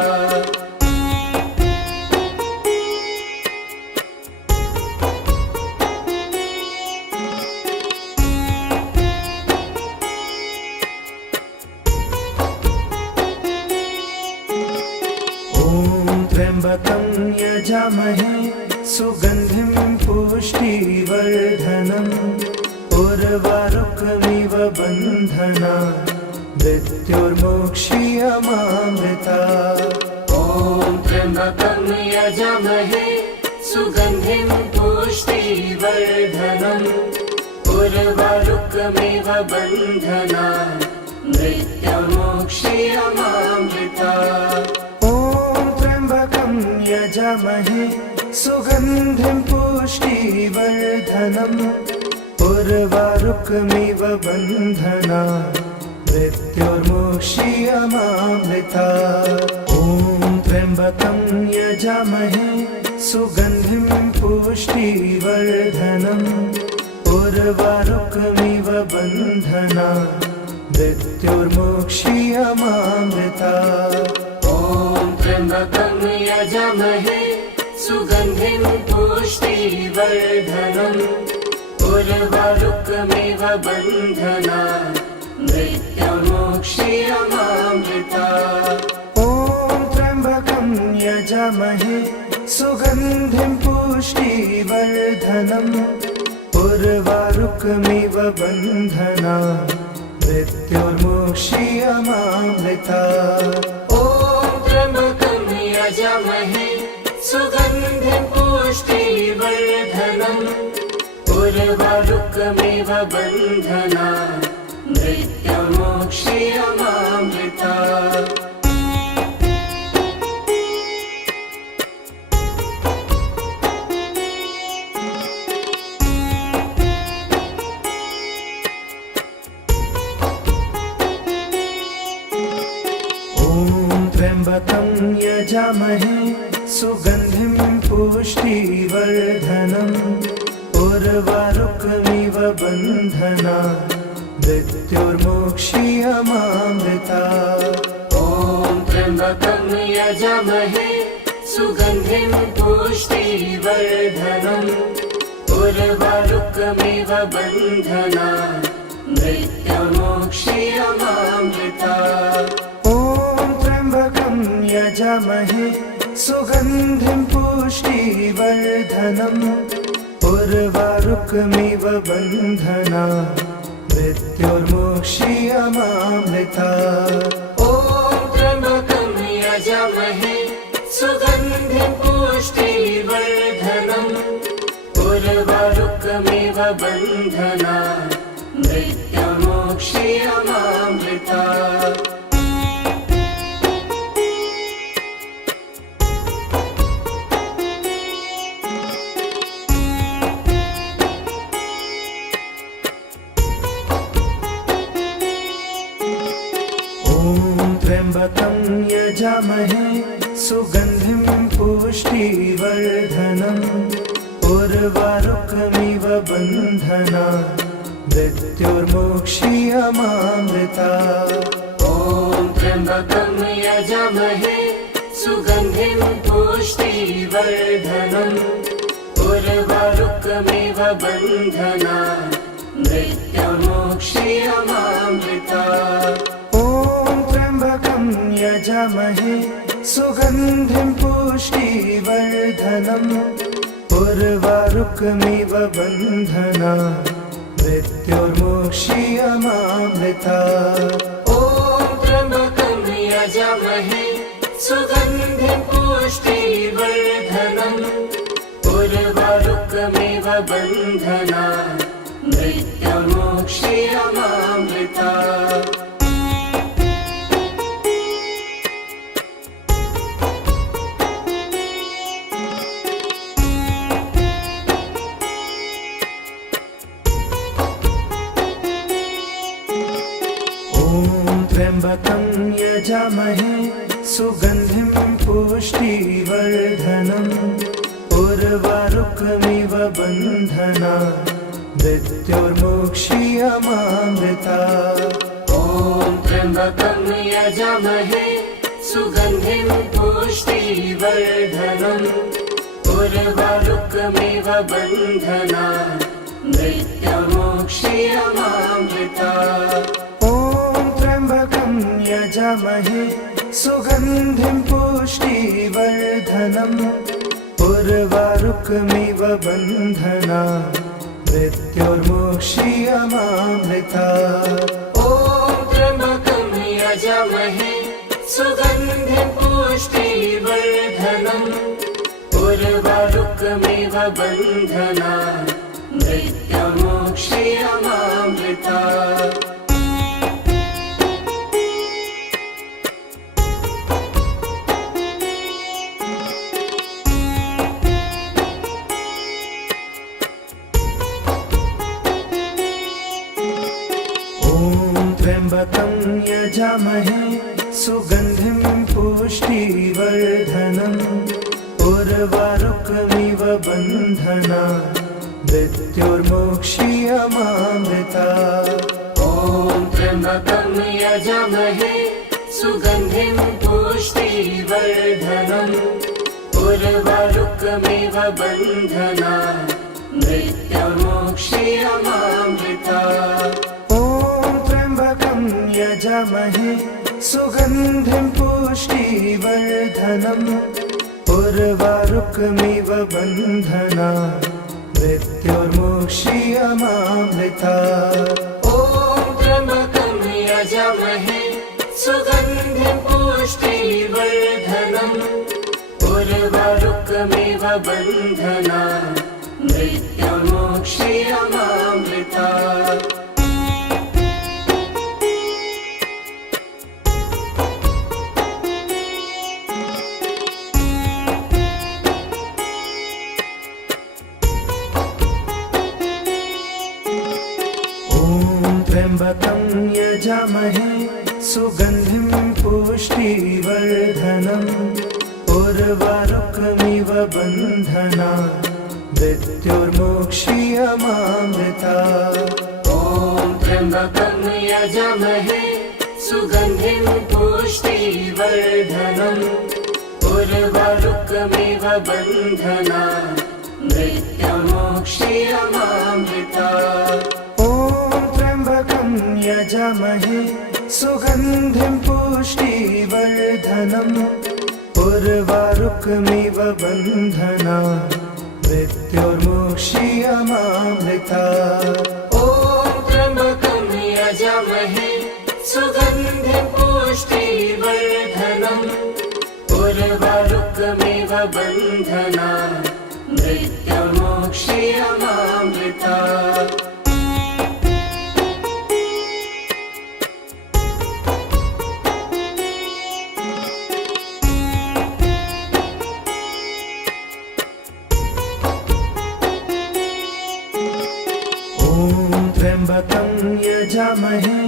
ॐ त्र्यम्बकं यजामहे सुगन्धिं पुष्टिवर्धनम् उर्वारुकमिव बन्धनात् मृत्योर्मोक्ष्यमामृता ॐ त्र्यम्बकं यजामहे सुगन्धिं पुष्टिवर्धनम् उर्वारुकमिव बन्धनात् मृत्योर्मोक्ष्यमामृता ॐ त्र्यम्बकं यजामहे सुगन्धिं पुष्टिवर्धनम् उर्वारुकमिव बन्धनात् मृत्योर्मोक्ष्यमामृता ॐ त्र्यम्बकं यजामहे सुगन्धिं पुष्टिवर्धनम् उर्वारुकमिव बन्धनात् मृत्योर्मोक्ष्यमामृता ॐ त्र्यम्बकं यजामहे सुगन्धिं पुष्टिवर्धनम् उर्वारुकमिव बन्धनात् मृत्योर्मोक्ष्यमामृता ॐ त्र्यम्बकं यजामहे सुगन्धिं पुष्टिवर्धनम् उर्वारुकमिव बन्धना मृत्युर्मुक्षीयमामृता ॐ त्र्यम्बकं यजामहे सुगन्धिं पुष्टिवर्धनम् उर्वारुकमिव बन्धना मृत्युर्मुक्षीयमामृता त्र्यम्बकं यजामहे सुगन्धिं पुष्टिवर्धनम् उर्वारुकमिव बन्धना मृत्युर्मुक्षीयमामृता ॐ त्र्यम्बकं यजामहे सुगन्धिं पुष्टिवर्धनम् उर्वारुकमिव बन्धना मृत्युर्मुक्षीयमामृता त्र्यम्बकं यजामहे सुगन्धिं पुष्टिवर्धनम् उर्वारुकमिव बन्धना मृत्युर्मुक्षीयमामृता ॐ त्र्यम्बकं यजामहे सुगन्धिं पुष्टिवर्धनम् उर्वारुकमिव बन्धना मृत्युर्मुक्षीयमामृता त्र्यम्बकं यजामहे सुगन्धिं पुष्टिवर्धनम् उर्वारुकमिव बन्धना मृत्युर्मुक्षीयमामृता ॐ त्र्यम्बकं यजामहे सुगन्धिं पुष्टिवर्धनम् उर्वारुकमिव बन्धना मृत्युर्मुक्षीयमामृता त्र्यम्बकं यजामहे सुगन्धिं पुष्टिवर्धनम् उर्वारुकमिव बन्धना मृत्युर्मुक्षीयमामृता ॐ त्र्यम्बकं यजामहे सुगन्धिं पुष्टिवर्धनम् उर्वारुकमिव बन्धना मृत्युर्मुक्षीयमामृता त्र्यम्बकं यजामहे सुगन्धिं पुष्टिवर्धनम् उर्वारुकमिव बन्धना मृत्युर्मुक्षीयमामृता ॐ त्र्यम्बकं यजामहे सुगन्धिं पुष्टिवर्धनम् उर्वारुकमिव बन्धना मृत्युर्मुक्षीयमामृता त्र्यम्बकं यजामहे सुगन्धिं पुष्टिवर्धनम् उर्वारुकमिव बन्धना मृत्युर्मुक्षीयमामृता ॐ त्र्यम्बकं यजामहे सुगन्धिं पुष्टिवर्धनम् उर्वारुकमिव बन्धना मृत्युर्मुक्षीयमामृता त्र्यम्बकं यजामहे सुगन्धिं पुष्टिवर्धनम् उर्वारुकमिव बन्धना मृत्युर्मुक्षीयमामृता ॐ त्र्यम्बकं यजामहे सुगन्धिं पुष्टिवर्धनम् उर्वारुकमिव बन्धना मृत्युर्मुक्षीयमामृता त्र्यम्बकं यजामहे सुगन्धिं पुष्टिवर्धनम् उर्वारुकमिव बन्धना मृत्युर्मुक्षीयमामृता ॐ त्र्यम्बकं यजामहे सुगन्धिं पुष्टिवर्धनम् उर्वारुकमिव बन्धनात् मृत्युर्मुक्षीयमामृता त्र्यम्बकं यजामहे सुगन्धिं पुष्टिवर्धनम् उर्वारुकमिव बन्धनात् मृत्युर्मुक्षीयमामृता ॐ त्र्यम्बकं यजामहे सुगन्धिं पुष्टिवर्धनम् उर्वारुकमिव बन्धनात् मृत्युर्मुक्षीयमामृता यजामहे सुगन्धिं पुष्टिवर्धनम् उर्वारुकमिव बन्धनात् मृत्युर्मुक्षीयमामृता ॐ त्र्यम्बकं यजामहे सुगन्धिं पुष्टिवर्धनम् उर्वारुकमिव बन्धनात् मृत्युर्मुक्षीयमामृता त्र्यम्बकं यजामहे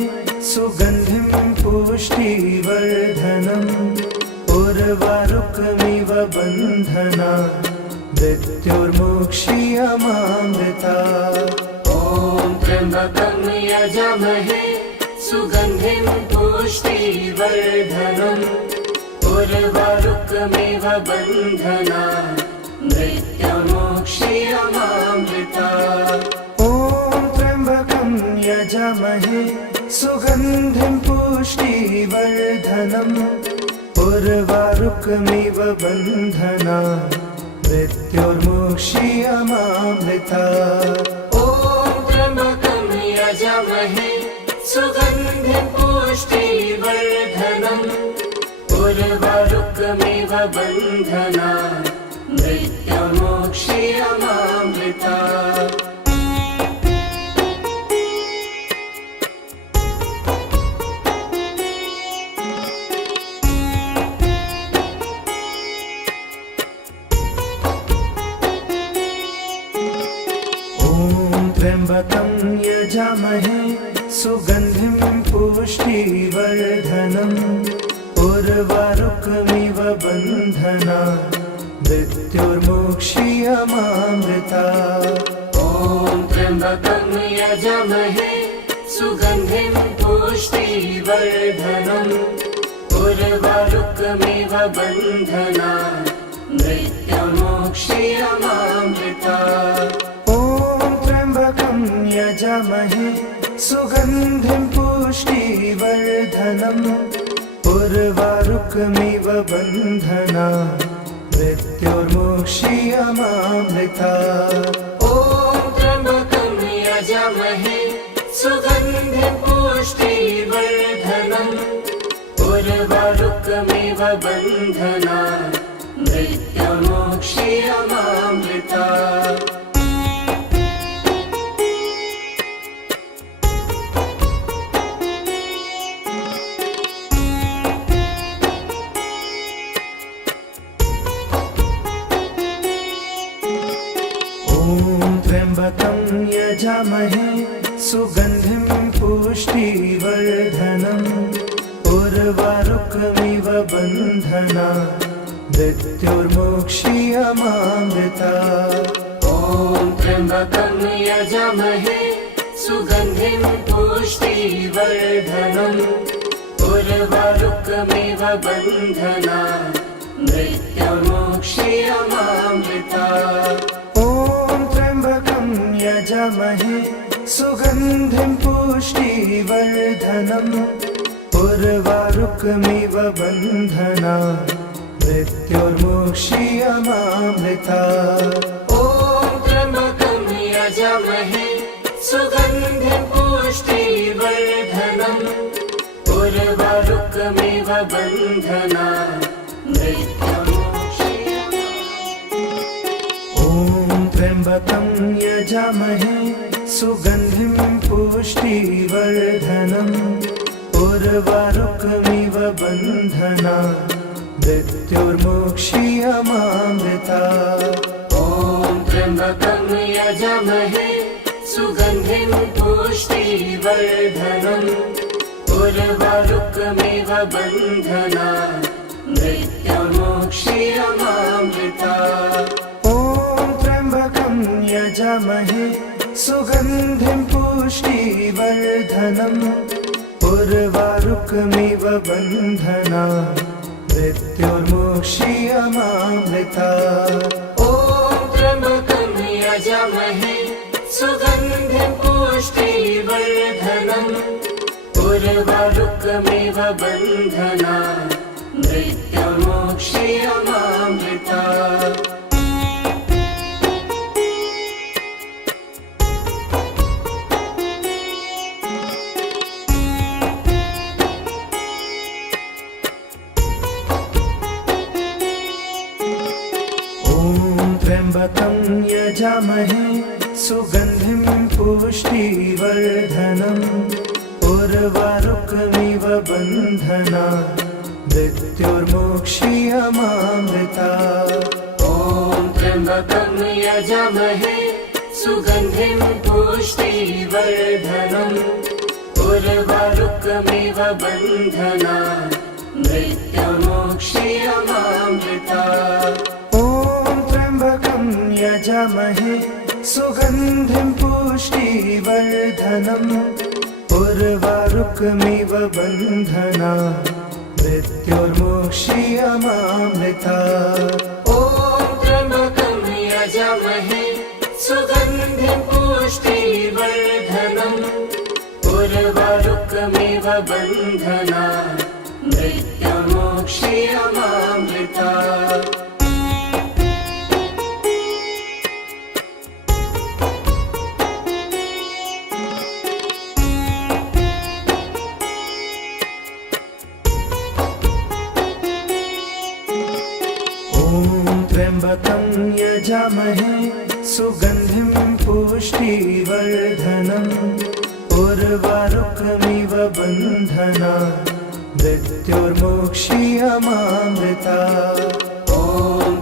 सुगन्धिं पुष्टिवर्धनम् उर्वारुकमिव बन्धनात् मृत्युर्मुक्षीयमामृता ॐ त्र्यम्बकं यजामहे सुगन्धिं पुष्टिवर्धनम् उर्वारुकमिव बन्धनात् मृत्युर्मुक्षीयमामृता यजामहे सुगन्धिं पुष्टिवर्धनम् उर्वारुकमिव बन्धनात् मृत्युर्मुक्षीयमामृता ॐ त्र्यम्बकं यजामहे सुगन्धिं पुष्टिवर्धनम् उर्वारुकमिव बन्धनात् मृत्युर्मुक्षीयमामृता त्र्यम्बकं यजामहे सुगन्धिं पुष्टिवर्धनम् उर्वारुकमिव बन्धनात् मृत्युर्मुक्षीयमामृता ॐ त्र्यम्बकं यजामहे सुगन्धिं पुष्टिवर्धनम् उर्वारुकमिव बन्धनात् मृत्युर्मुक्षीयमामृता यजामहे सुगन्धिं पुष्टिवर्धनम् उर्वारुकमिव बन्धनात् मृत्युर्मुक्षीयमामृता ॐ त्र्यम्बकं यजामहे सुगन्धिं पुष्टिवर्धनम् उर्वारुकमिव बन्धनात् मृत्युर्मुक्षीयमामृता त्र्यम्बकं यजामहे सुगन्धिं पुष्टिवर्धनम् उर्वारुकमिव बन्धनात् मृत्युर्मुक्षीयमामृता ॐ त्र्यम्बकं यजामहे सुगन्धिं पुष्टिवर्धनम् उर्वारुकमिव बन्धनात् मृत्युर्मुक्षीयमामृता यजामहे सुगन्धिं पुष्टिवर्धनम् उर्वारुकमिव बन्धनात् मृत्युर्मुक्षीयमामृता ॐ त्र्यम्बकं यजामहे सुगन्धिं पुष्टिवर्धनम् उर्वारुकमिव बन्धनात् ॐ त्र्यम्बकं यजामहे सुगन्धिं पुष्टिवर्धनम् उर्वारुकमिव बन्धनात् मृत्युर्मोक्षीयमामृतात् ॐ त्र्यम्बकं यजामहे सुगन्धिं पुष्टिवर्धनम् उर्वारुकमिव बन्धनात् मृत्युर्मोक्षीयमामृतात् ॐ त्र्यम्बकं यजामहे सुगन्धिं पुष्टिवर्धनम् उर्वारुकमिव बन्धनात् मृत्युर्मोक्षीयमामृतात् ॐ त्र्यम्बकं यजामहे सुगन्धिं पुष्टिवर्धनम् उर्वारुकमिव बन्धनात् मृत्युर्मोक्षीयमामृतात् त्र्यम्बकं यजामहे सुगन्धिं पुष्टिवर्धनम् उर्वारुकमिव बन्धनात् मृत्युर्मोक्षीयमामृतात् ॐ त्र्यम्बकं यजामहे सुगन्धिं पुष्टिवर्धनम् उर्वारुकमिव बन्धनात् मृत्युर्मोक्षीयमामृतात् ॐ त्र्यम्बकं यजामहे सुगन्धिं पुष्टिवर्धनम् उर्वारुकमिव बन्धनात् मृत्युर्मोक्षीयमामृतात् ॐ त्र्यम्बकं यजामहे सुगन्धिं पुष्टिवर्धनम् उर्वारुकमिव बन्धनात् मृत्युर्मोक्षीयमामृतात् त्र्यम्बकं यजामहे सुगन्धिं पुष्टिवर्धनम् उर्वारुकमिव बन्धनात् मृत्युर्मोक्षीयमामृतात् ॐ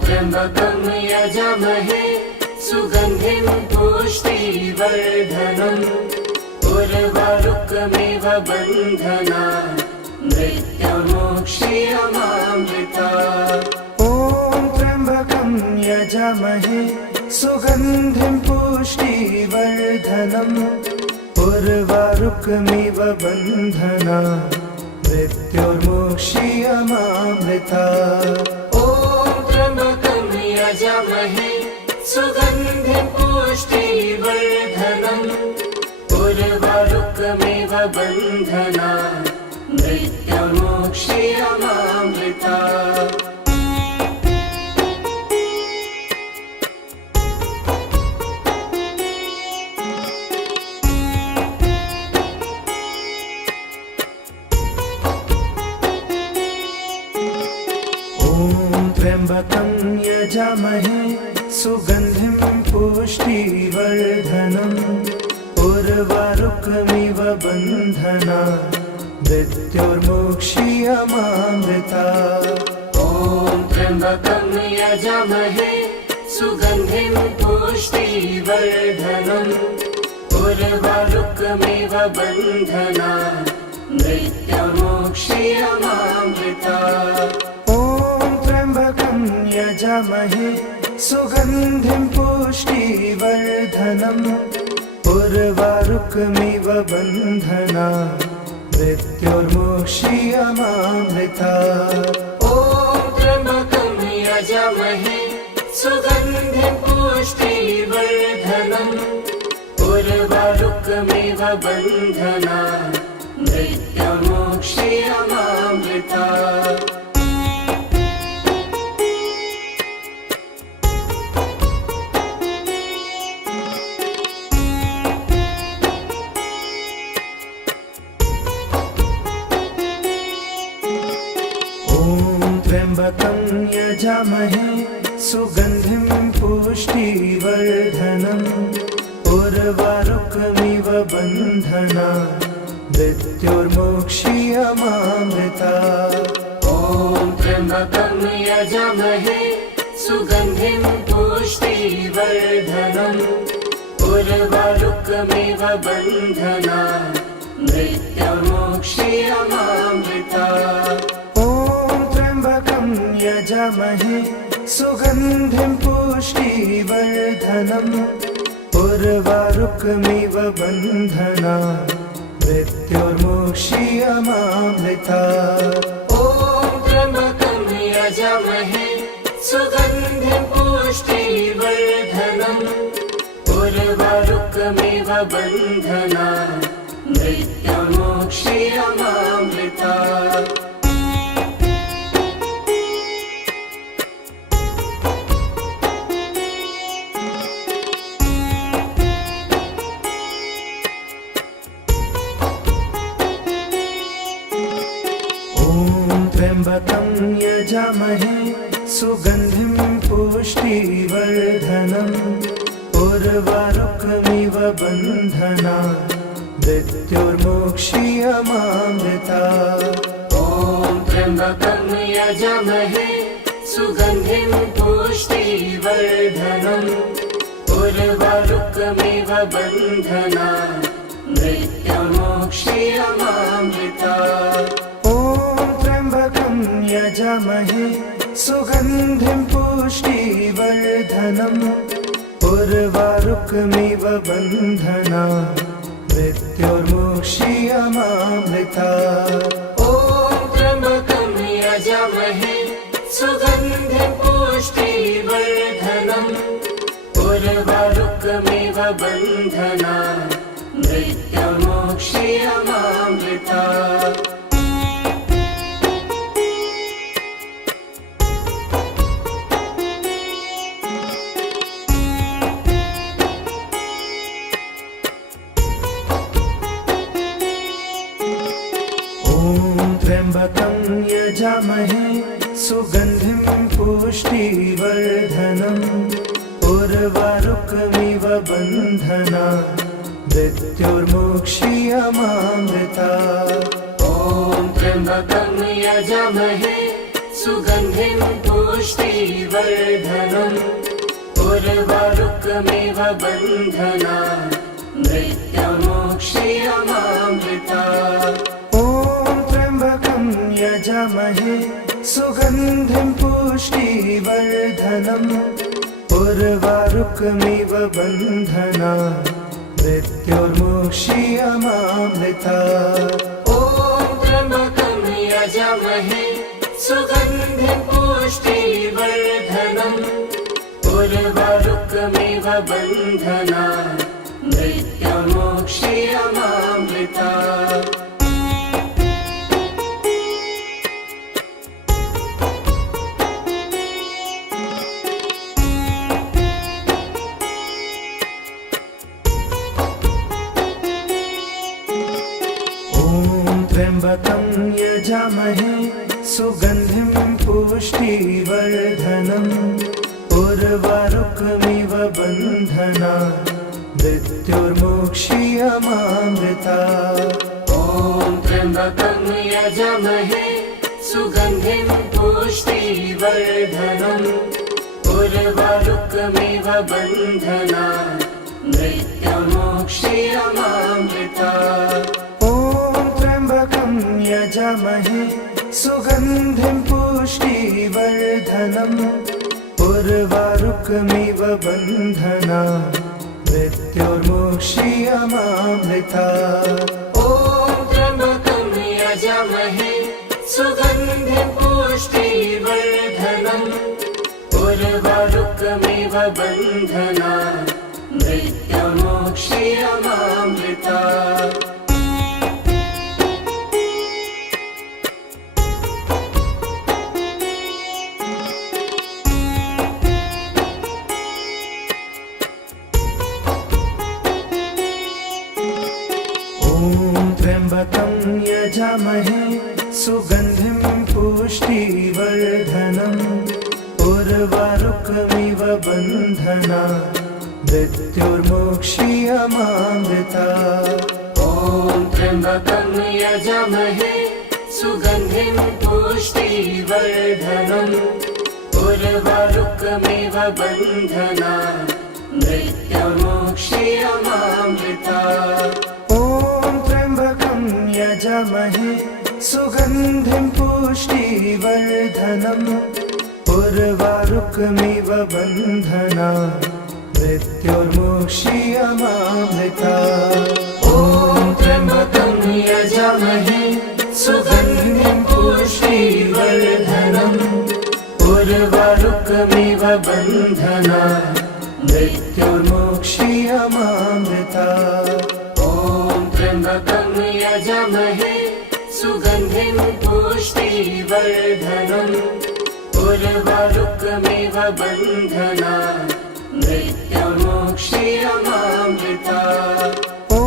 त्र्यम्बकं यजामहे सुगन्धिं पुष्टिवर्धनम् उर्वारुकमिव बन्धनात् मृत्युर्मोक्षीयमामृतात् ॐ त्र्यम्बकं यजामहे सुगन्धिं पुष्टिवर्धनम् उर्वारुकमिव बन्धनात् मृत्युर्मोक्षीयमामृतात् ॐ त्र्यम्बकं यजामहे सुगन्धिं पुष्टिवर्धनम् उर्वारुकमिव बन्धनात् मृत्युर्मोक्षीयमामृतात् त्र्यम्बकं यजामहे सुगन्धिं पुष्टिवर्धनम् उर्वारुकमिव बन्धनात् मृत्युर्मोक्षीयमामृतात् ॐ त्र्यम्बकं यजामहे सुगन्धिं पुष्टिवर्धनम् उर्वारुकमिव बन्धनात् मृत्युर्मोक्षीयमामृतात् ॐ त्र्यम्बकं यजामहे सुगन्धिं पुष्टिवर्धनम् उर्वारुकमिव बन्धनात् मृत्युर्मोक्षीयमामृतात् ॐ त्र्यम्बकं यजामहे सुगन्धिं पुष्टिवर्धनम् उर्वारुकमिव बन्धनात् मृत्युर्मोक्षीयमामृतात् त्र्यम्बकं यजामहे सुगन्धिं पुष्टिवर्धनम् उर्वारुकमिव बन्धनान् मृत्योर्मोक्षीयमामृतात्। ॐ त्र्यम्बकं यजामहे सुगन्धिं पुष्टिवर्धनम् उर्वारुकमिव बन्धनान् मृत्योर्मोक्षीयमामृतात्। ॐ त्र्यम्बकं यजामहे सुगन्धिं पुष्टिवर्धनम् उर्वारुकमिव बन्धनान् मृत्योर्मोक्षीयमामृतात्। ॐ त्र्यम्बकं यजामहे सुगन्धिं पुष्टिवर्धनम् उर्वारुकमिव बन्धनान् मृत्योर्मोक्षीयमामृतात्। त्र्यम्बकं यजामहे सुगन्धिं पुष्टिवर्धनम् उर्वारुकमिव बन्धनान् मृत्योर्मोक्षीयमामृतात्। ॐ त्र्यम्बकं यजामहे सुगन्धिं पुष्टिवर्धनम् उर्वारुकमिव बन्धनान् मृत्योर्मोक्षीयमामृतात्। ॐ त्र्यम्बकं यजामहे सुगन्धिं पुष्टिवर्धनम् उर्वारुकमिव बन्धनान् मृत्योर्मोक्षीयमामृतात्। ॐ त्र्यम्बकं यजामहे सुगन्धिं पुष्टिवर्धनम् उर्वारुकमिव बन्धनान् मृत्योर्मोक्षीयमामृतात्। त्र्यम्बकं यजामहे सुगन्धिं पुष्टिवर्धनम् उर्वारुकमिव बन्धनान् मृत्योर्मोक्षीयमामृतात्। ॐ त्र्यम्बकं यजामहे सुगन्धिं पुष्टिवर्धनम् उर्वारुकमिव बन्धनान् मृत्योर्मोक्षीयमामृतात्। ॐ त्र्यम्बकं यजामहे सुगन्धिं पुष्टिवर्धनम् उर्वारुकमिव बन्धनान् मृत्योर्मोक्षीयमामृतात्। ॐ त्र्यम्बकं यजामहे सुगन्धिं पुष्टिवर्धनम् उर्वारुकमिव बन्धनान् मृत्योर्मोक्षीयमामृतात्। त्र्यम्बकं यजामहे सुगन्धिं पुष्टिवर्धनम् उर्वारुकमिव बन्धनान् मृत्योर्मोक्षीयमामृतात्। ॐ त्र्यम्बकं यजामहे सुगन्धिं पुष्टिवर्धनम् उर्वारुकमिव बन्धनान् मृत्योर्मोक्षीयमामृतात्। ॐ त्र्यम्बकं यजामहे सुगन्धिं पुष्टिवर्धनम् उर्वारुकमिव बन्धनान् मृत्योर्मोक्षीयमामृतात्। ॐ त्र्यम्बकं यजामहे सुगन्धिं पुष्टिवर्धनम् उर्वारुकमिव बन्धनान् मृत्योर्मोक्षीयमामृतात्। त्र्यम्बकं यजामहे सुगन्धिं पुष्टिवर्धनम् उर्वारुकमिव बन्धना मृत्युर्मोक्षीयमामृता ॐ त्र्यम्बकं यजामहे सुगन्धिं पुष्टिवर्धनम् उर्वारुकमिव बन्धना मृत्युर्मोक्षीयमामृता ॐ त्र्यम्बकं यजामहे सुगन्धिं पुष्टिवर्धनम् उर्वारुकमिव बन्धना मृत्युर्मोक्षीयमामृता ॐ त्र्यम्बकं यजामहे सुगन्धिं पुष्टिवर्धनम् उर्वारुकमिव बन्धना मृत्युर्मोक्षीयमामृता ॐ त्र्यम्बकं यजामहे सुगन्धिं पुष्टिवर्धनम् उर्वारुकमिव बन्धना मृत्युर्मोक्षीयमामृता ॐ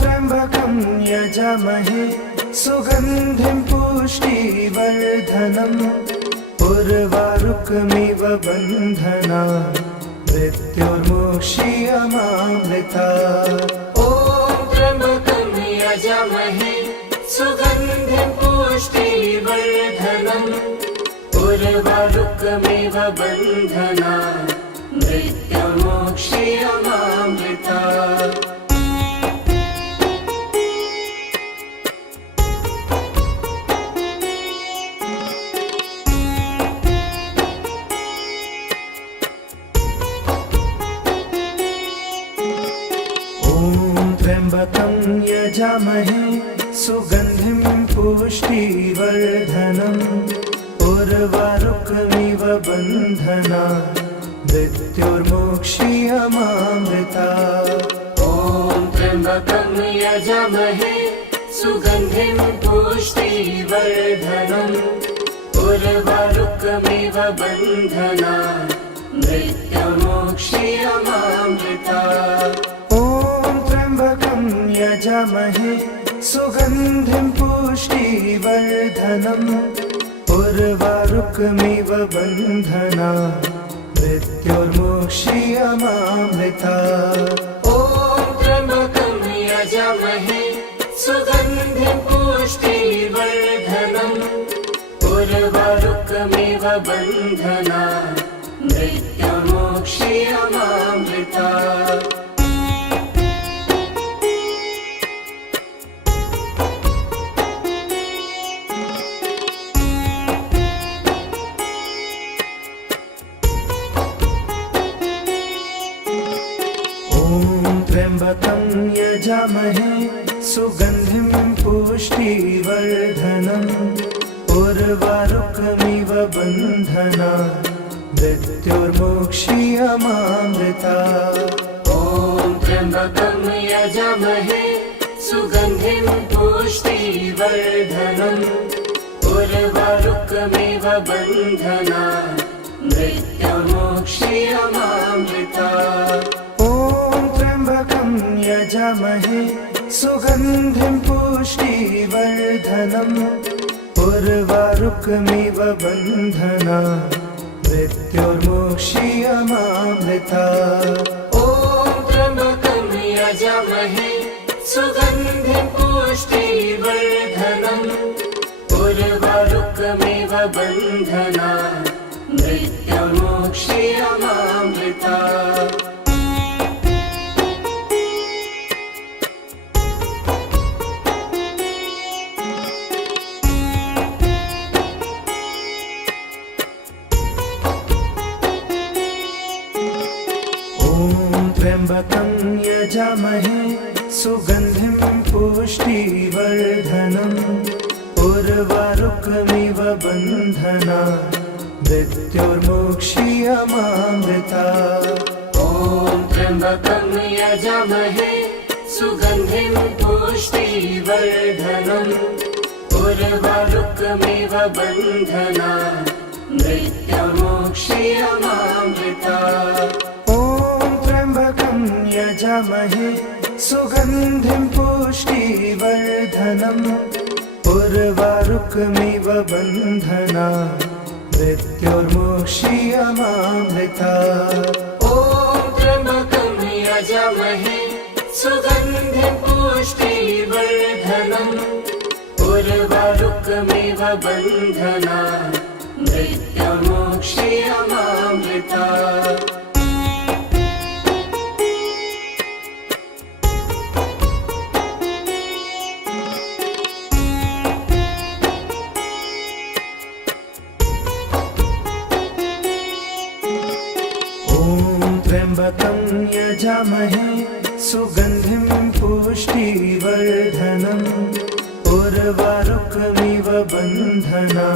त्र्यम्बकं यजामहे सुगन्धिं पुष्टिवर्धनम् उर्वारुकमिव बन्धना मृत्युर्मोक्षीयमामृता ॐ त्र्यम्बकं यजामहे सुगन्धिं पुष्टिवर्धनम् उर्वारुकमिव बन्धना मृत्युर्मोक्षीयमामृता त्र्यम्बकं यजामहे सुगन्धिं पुष्टिवर्धनम् उर्वारुकमिव बन्धना मृत्युर्मोक्षीयमामृता ॐ त्र्यम्बकं यजामहे सुगन्धिं पुष्टिवर्धनम् उर्वारुकमिव बन्धना मृत्युर्मोक्षीयमामृता ॐ त्र्यम्बकं यजामहे सुगन्धिं पुष्टिवर्धनम् उर्वारुकमिव बन्धना मृत्युर्मोक्षीयमामृता ॐ त्र्यम्बकं यजामहे सुगन्धिं पुष्टिवर्धनम् उर्वारुकमिव बन्धना मृत्युर्मोक्षीयमामृता त्र्यम्बकं यजामहे सुगन्धिं पुष्टिवर्धनम् उर्वारुकमिव बन्धना मृत्युर्मोक्षीयमामृता ॐ त्र्यम्बकं यजामहे सुगन्धिं पुष्टिवर्धनम् उर्वारुकमिव बन्धना मृत्युर्मोक्षीयमामृता ॐ त्र्यम्बकं यजामहे सुगन्धिं पुष्टिवर्धनम् उर्वारुकमिव बन्धना मृत्युर्मोक्षीयमामृता ॐ त्र्यम्बकं यजामहे सुगन्धिं पुष्टिवर्धनम् उर्वारुकमिव बन्धना मृत्युर्मोक्षीयमामृता त्र्यम्बकं यजामहे सुगन्धिं पुष्टिवर्धनम् उर्वारुकमिव बन्धना मृत्युर्मोक्षीयमामृता ॐ त्र्यम्बकं यजामहे सुगन्धिं पुष्टिवर्धनम् उर्वारुकमिव बन्धना मृत्युर्मोक्षीयमामृता ॐ त्र्यम्बकं यजामहे सुगन्धिं पुष्टिवर्धनम् उर्वारुकमिव बन्धना मृत्युर्मोक्षीयमामृता। ॐ त्र्यम्बकं यजामहे सुगन्धिं पुष्टिवर्धनम् उर्वारुकमिव बन्धना मृत्युर्मोक्षीयमामृता। त्र्यम्बकं यजामहे सुगन्धिं पुष्टिवर्धनम् उर्वारुकमिव बन्धना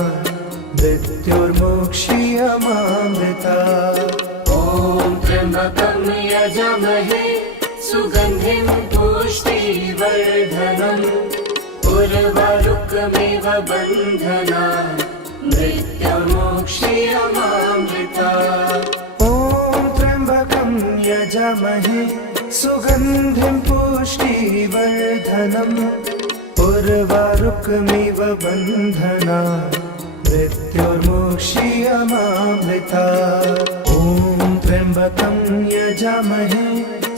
मृत्युर्मोक्षीयमामृता। ॐ त्र्यम्बकं यजामहे सुगन्धिं पुष्टिवर्धनम् उर्वारुकमिव बन्धना मृत्युर्मोक्षीयमामृता। यजामहे सुगन्धिं पुष्टिवर्धनम् उर्वारुकमिव बन्धना मृत्युर्मोक्षीयमामृता। ॐ त्र्यम्बकं यजामहे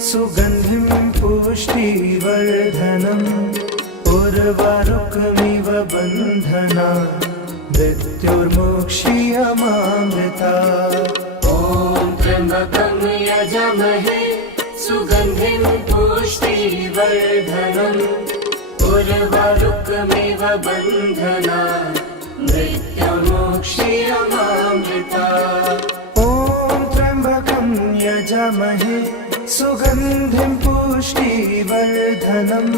सुगन्धिं पुष्टिवर्धनम् उर्वारुकमिव बन्धना मृत्युर्मोक्षीयमामृता। त्र्यम्बकं यजामहे सुगन्धिं पुष्टिवर्धनम् उर्वारुकमिव बन्धना मृत्युर्मोक्षीयमामृता। ॐ त्र्यम्बकं यजामहे सुगन्धिं पुष्टिवर्धनम्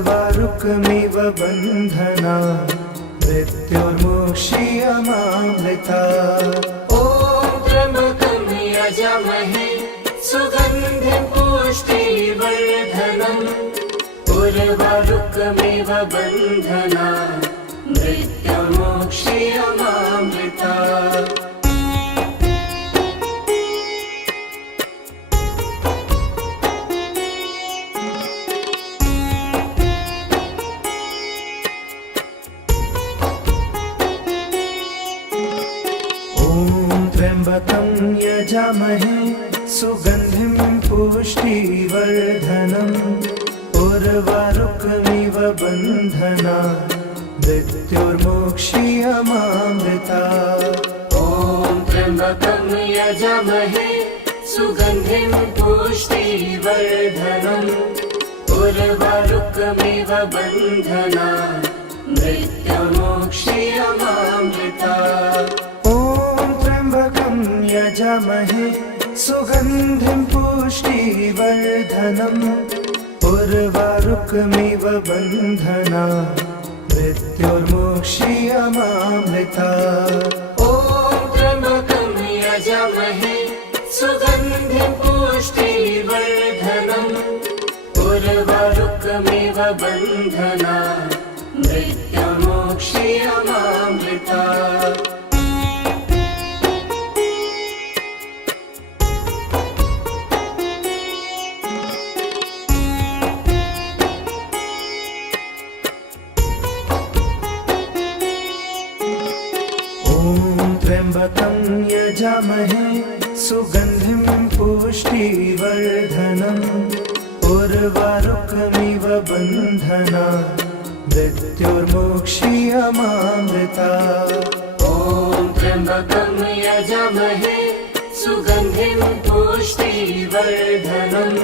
उर्वारुकमिव बन्धना मृत्युर्मोक्षीयमामृता। त्र्यम्बकं यजामहे सुगन्धिं पुष्टिवर्धनम् उर्वारुकमिव बन्धना मृत्युर्मोक्षीयमामृता। त्र्यम्बकं यजामहे सुगन्धिं पुष्टिवर्धनम् उर्वारुकमिव बन्धना मृत्युर्मोक्षीयमामृता। ॐ त्र्यम्बकं यजामहे सुगन्धिं पुष्टिवर्धनम् उर्वारुकमिव बन्धना मृत्युर्मोक्षीयमामृता। यजामहे सुगन्धिं पुष्टिवर्धनम् उर्वारुकमिव बन्धना मृत्युर्मोक्षीयमामृता। ॐ त्र्यम्बकं यजामहे सुगन्धिं पुष्टिवर्धनम् उर्वारुकमिव बन्धना मृत्युर्मोक्षीयमामृता। त्र्यम्बकं यजामहे सुगन्धिं पुष्टिवर्धनम् उर्वारुकमिव बन्धना मृत्युर्मोक्षीयमामृता। ॐ त्र्यम्बकं यजामहे सुगन्धिं पुष्टिवर्धनम्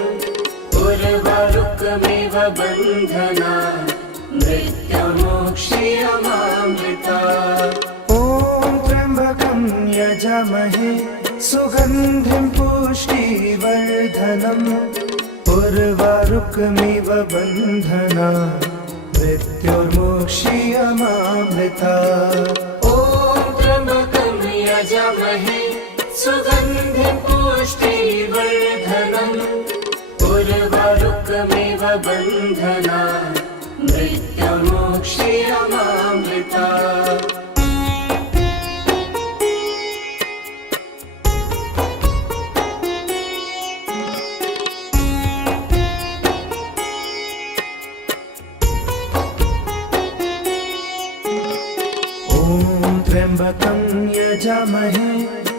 उर्वारुकमिव बन्धना मृत्युर्मोक्षीयमामृता। यजामहे सुगन्धिं पुष्टिवर्धनम् उर्वारुकमिव बन्धना मृत्युर्मोक्षीयमामृता। ॐ त्र्यम्बकं यजामहे सुगन्धिं पुष्टिवर्धनम् उर्वारुकमिव बन्धना मृत्युर्मोक्षीयमामृता। ॐ त्र्यम्बकं यजामहे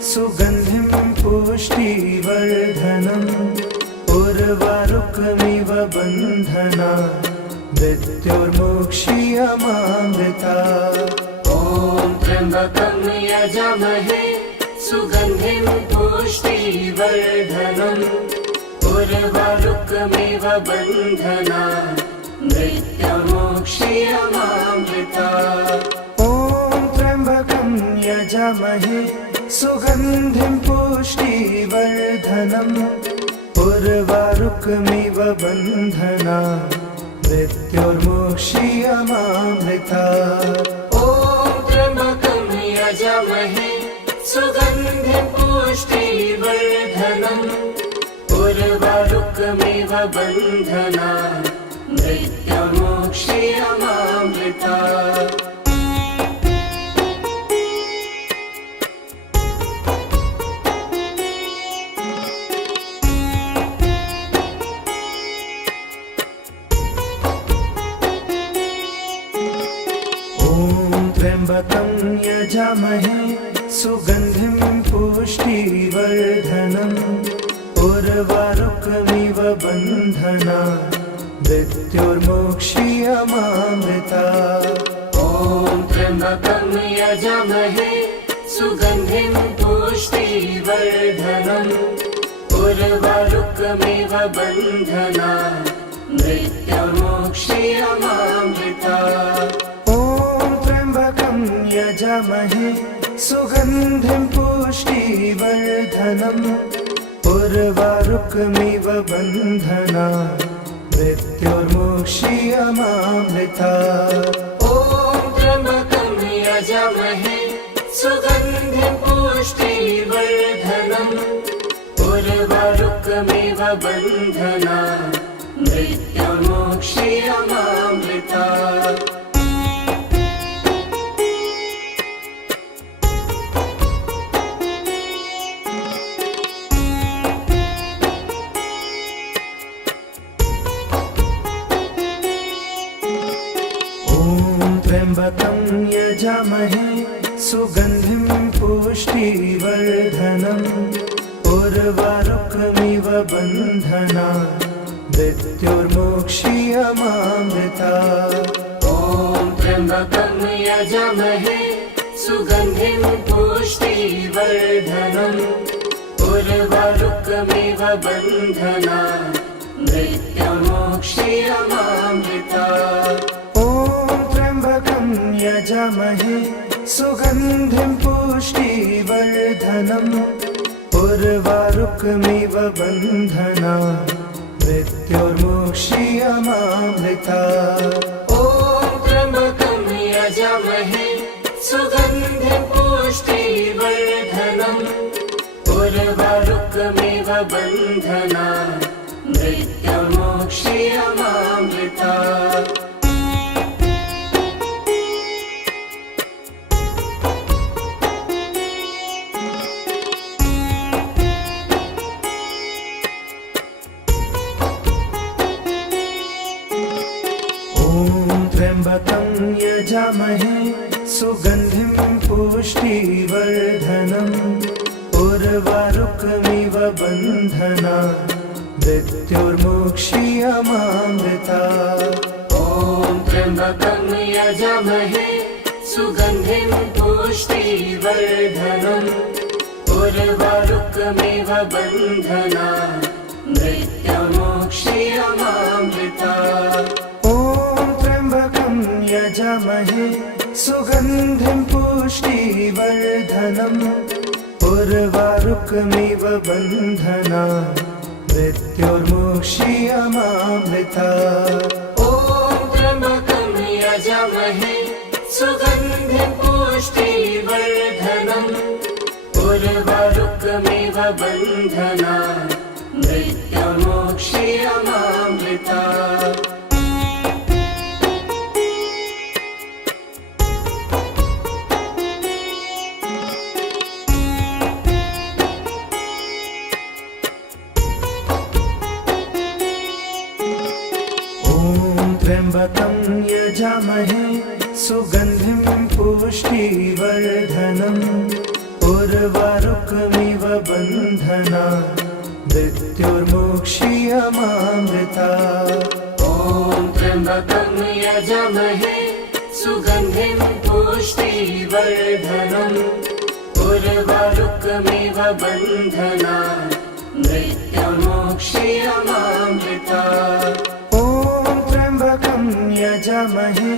सुगन्धिं पुष्टिवर्धनम् उर्वारुकमिव बन्धनात् मृत्योर्मुक्षीयमामृतात्। ॐ त्र्यम्बकं यजामहे सुगन्धिं पुष्टिवर्धनम् उर्वारुकमिव बन्धनात् मृत्योर्मुक्षीयमामृतात्। ॐ त्र्यम्बकं यजामहे सुगन्धिं पुष्टिवर्धनम् उर्वारुकमिव बन्धनात् मृत्योर्मुक्षीयमामृतात्। ॐ त्र्यम्बकं यजामहे सुगन्धिं पुष्टिवर्धनम् उर्वारुकमिव बन्धनात् मृत्योर्मुक्षीयमामृतात्। त्र्यम्बकं यजामहे सुगन्धिं पुष्टिवर्धनम् उर्वारुकमिव बन्धनात् मृत्योर्मुक्षीयमामृतात्। ॐ त्र्यम्बकं यजामहे सुगन्धिं पुष्टिवर्धनम् उर्वारुकमिव बन्धनात् मृत्योर्मुक्षीयमामृतात्। यजामहे सुगन्धिं पुष्टिवर्धनम् उर्वारुकमिव बन्धनात् मृत्योर्मुक्षीयमामृतात्। ॐ त्र्यम्बकं यजामहे सुगन्धिं पुष्टिवर्धनम् उर्वारुकमिव बन्धनात् मृत्योर्मुक्षीयमामृतात्। त्र्यम्बकं यजामहे सुगन्धिं पुष्टिवर्धनम् उर्वारुकमिव बन्धनात् मृत्योर्मुक्षीयमामृतात्। ॐ त्र्यम्बकं यजामहे सुगन्धिं पुष्टिवर्धनम् उर्वारुकमिव बन्धनात् मृत्योर्मुक्षीयमामृतात्। यजामहे सुगन्धिं पुष्टिवर्धनम् उर्वारुकमिव बन्धनात् मृत्योर्मुक्षीयमामृतात्। ॐ त्र्यम्बकं यजामहे सुगन्धिं पुष्टिवर्धनम् उर्वारुकमिव बन्धनात् मृत्योर्मुक्षीयमामृतात्। त्र्यम्बकं यजामहे सुगन्धिं पुष्टिवर्धनम् उर्वारुकमिव बन्धनात् मृत्योर्मुक्षीयमामृतात्। ॐ त्र्यम्बकं यजामहे सुगन्धिं पुष्टिवर्धनम् उर्वारुकमिव बन्धनात् मृत्योर्मुक्षीयमामृतात्। यजामहे सुगन्धिं पुष्टिवर्धनम् उर्वारुकमिव बन्धनात् मृत्योर्मुक्षीयमामृतात्। ॐ त्र्यम्बकं यजामहे सुगन्धिं पुष्टिवर्धनम् उर्वारुकमिव बन्धनात् मृत्योर्मुक्षीयमामृतात्। त्र्यम्बकं यजामहे सुगन्धिं पुष्टिवर्धनम् पुष्टिवर्धनम् उर्वारुकमिव बन्धनात् मृत्युर्मोक्ष्यमामृतात्। ॐ त्र्यम्बकं यजामहे सुगन्धिं पुष्टिवर्धनम् उर्वारुकमिव बन्धनात् मृत्युर्मोक्ष्यमामृतात्। ॐ त्र्यम्बकं यजामहे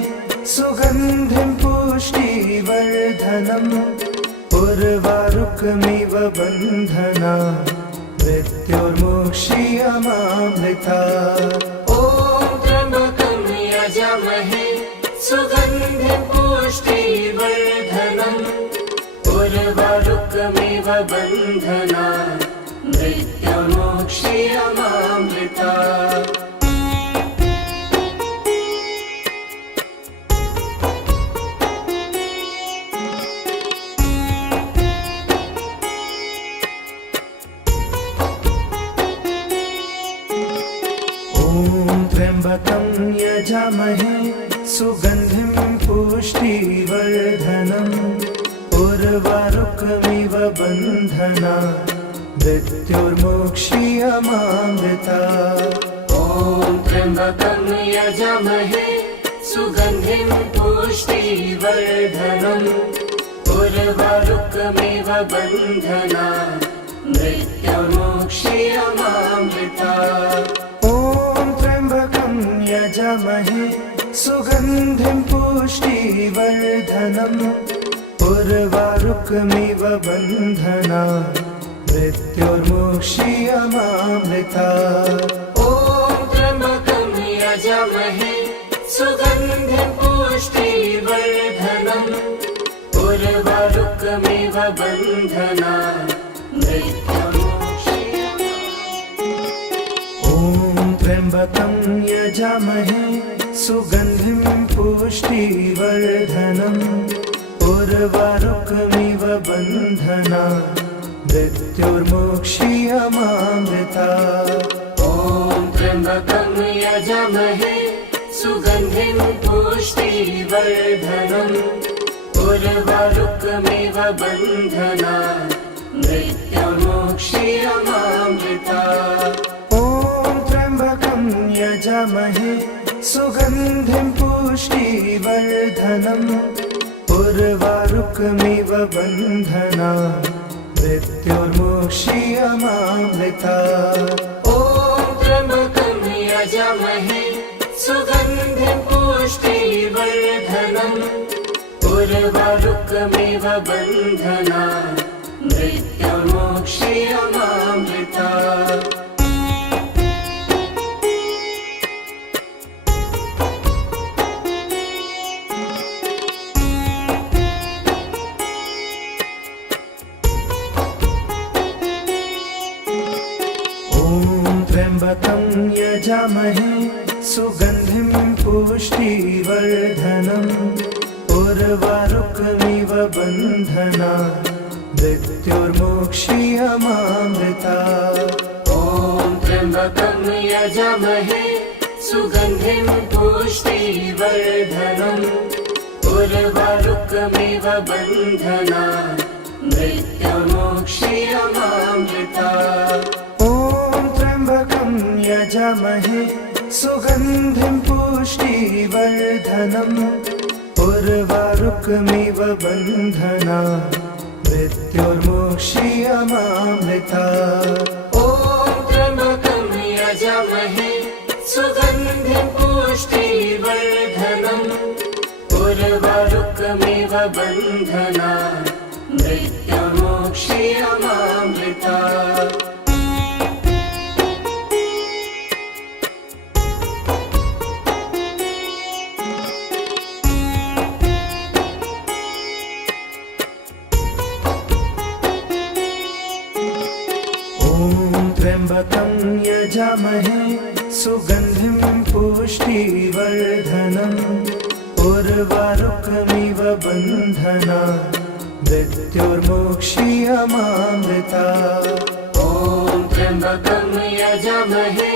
सुगन्धिं पुष्टिवर्धनम् उर्वारुकमिव बन्धनात् मृत्युर्मोक्ष्यमामृतात्। ॐ त्र्यम्बकं यजामहे सुगन्धिं पुष्टिवर्धनम् उर्वारुकमिव बन्धनात् मृत्युर्मोक्ष्यमामृतात्। ॐ त्र्यम्बकं यजामहे सुगन्धिं पुष्टिवर्धनम् उर्वारुकमिव बन्धनात् मृत्युर्मोक्ष्यमामृतात्। ॐ त्र्यम्बकं यजामहे सुगन्धिं पुष्टिवर्धनम् उर्वारुकमिव बन्धनात् मृत्युर्मोक्ष्यमामृतात्। ॐ त्र्यम्बकं यजामहे सुगन्धिं पुष्टिवर्धनम् उर्वारुकमिव बन्धनात् मृत्युर्मोक्ष्यमामृतात्। ॐ त्र्यम्बकं यजामहे सुगन्धिं पुष्टिवर्धनम् उर्वारुकमिव बन्धनात् ॐ त्र्यम्बकं यजामहे सुगन्धिं पुष्टिवर्धनम् उर्वारुकमिव बन्धनात् मृत्युर्मोक्ष्यमामृतात्। ॐ त्र्यम्बकं यजामहे सुगन्धिं पुष्टिवर्धनम् उर्वारुकमिव बन्धनात् मृत्युर्मोक्ष्यमामृतात्। ॐ त्र्यम्बकं यजामहे सुगन्धिं पुष्टिवर्धनम् उर्वारुकमिव बन्धनात् मृत्युर्मोक्ष्यमामृतात्। ॐ त्र्यम्बकं यजामहे सुगन्धिं पुष्टिवर्धनम् उर्वारुकमिव बन्धनात् मृत्युर्मोक्ष्यमामृतात्। ॐ त्र्यम्बकं यजामहे सुगन्धिं पुष्टिवर्धनम् उर्वारुकमिव बन्धनात् मृत्युर्मोक्ष्यमामृतात्। ॐ त्र्यम्बकं यजामहे सुगन्धिं पुष्टिवर्धनम् उर्वारुकमिव बन्धनात् मृत्युर्मोक्ष्यमामृतात्। ॐ त्र्यम्बकं यजामहे सुगन्धिं पुष्टिवर्धनम् उर्वारुकमिव बन्धनात् मृत्युर्मोक्ष्यमामृतात्। ॐ त्र्यम्बकं यजामहे सुगन्धिं पुष्टिवर्धनम् उर्वारुकमिव बन्धनात् मृत्युर्मोक्ष्यमामृतात्। त्र्यम्बकं यजामहे सुगन्धिं पुष्टिवर्धनम् उर्वारुकमिव बन्धनात् मृत्युर्मोक्ष्यमामृतात्। ॐ त्र्यम्बकं यजामहे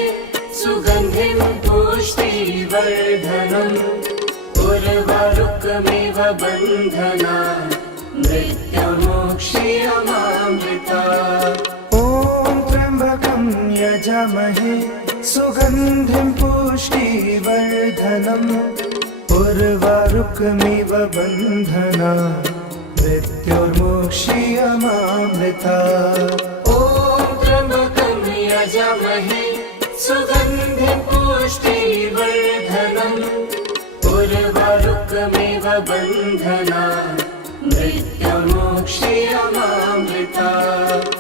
सुगन्धिं पुष्टिवर्धनम् उर्वारुकमिव बन्धनात् मृत्युर्मोक्ष्यमामृतात् ॐ त्र्यम्बकं यजामहे सुगन्धिं पुष्टिवर्धनम् उर्वारुकमिव बन्धनात् मृत्युर्मोक्ष्यमामृतात् ॐ त्र्यम्बकं यजामहे सुगन्धिं पुष्टिवर्धनम् उर्वारुकमिव बन्धनात् मृत्युर्मोक्ष्यमामृतात्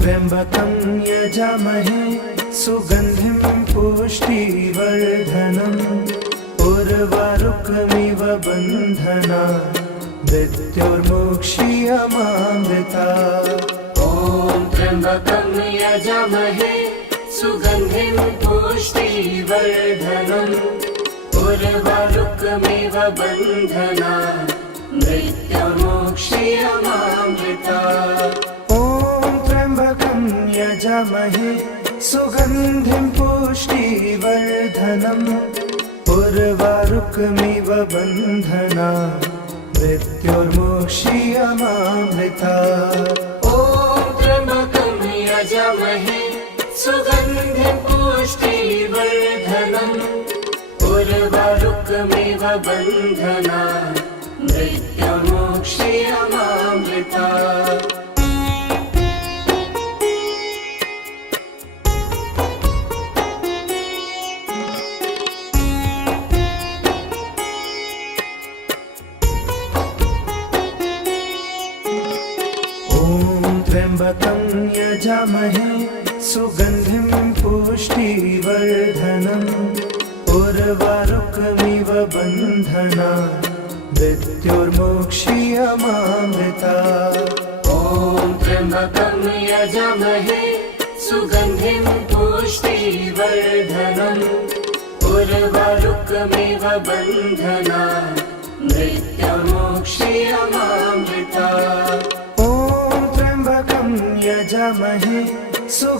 त्र्यम्बकं यजामहे सुगन्धिं पुष्टिवर्धनम् उर्वारुकमिव बन्धनात् मृत्युर्मोक्ष्यमामृतात् ॐ त्र्यम्बकं यजामहे सुगन्धिं पुष्टिवर्धनम् उर्वारुकमिव बन्धनात् मृत्युर्मोक्ष्यमामृतात् ॐ त्र्यम्बकं यजामहे सुगन्धिं पुष्टिवर्धनम् उर्वारुकमिव बन्धनात् मृत्युर्मोक्ष्यमामृतात् ॐ त्र्यम्बकं यजामहे सुगन्धिं पुष्टिवर्धनम् उर्वारुकमिव बन्धनात् मृत्युर्मोक्ष्यमामृतात् त्र्यम्बकं यजामहे सुगन्धिं पुष्टिवर्धनम् उर्वारुकमिव बन्धनात् मृत्युर्मोक्ष्यमामृतात् ॐ त्र्यम्बकं यजामहे सुगन्धिं पुष्टिवर्धनम् उर्वारुकमिव बन्धनात् मृत्युर्मोक्ष्यमामृतात् ॐ त्र्यम्बकं यजामहे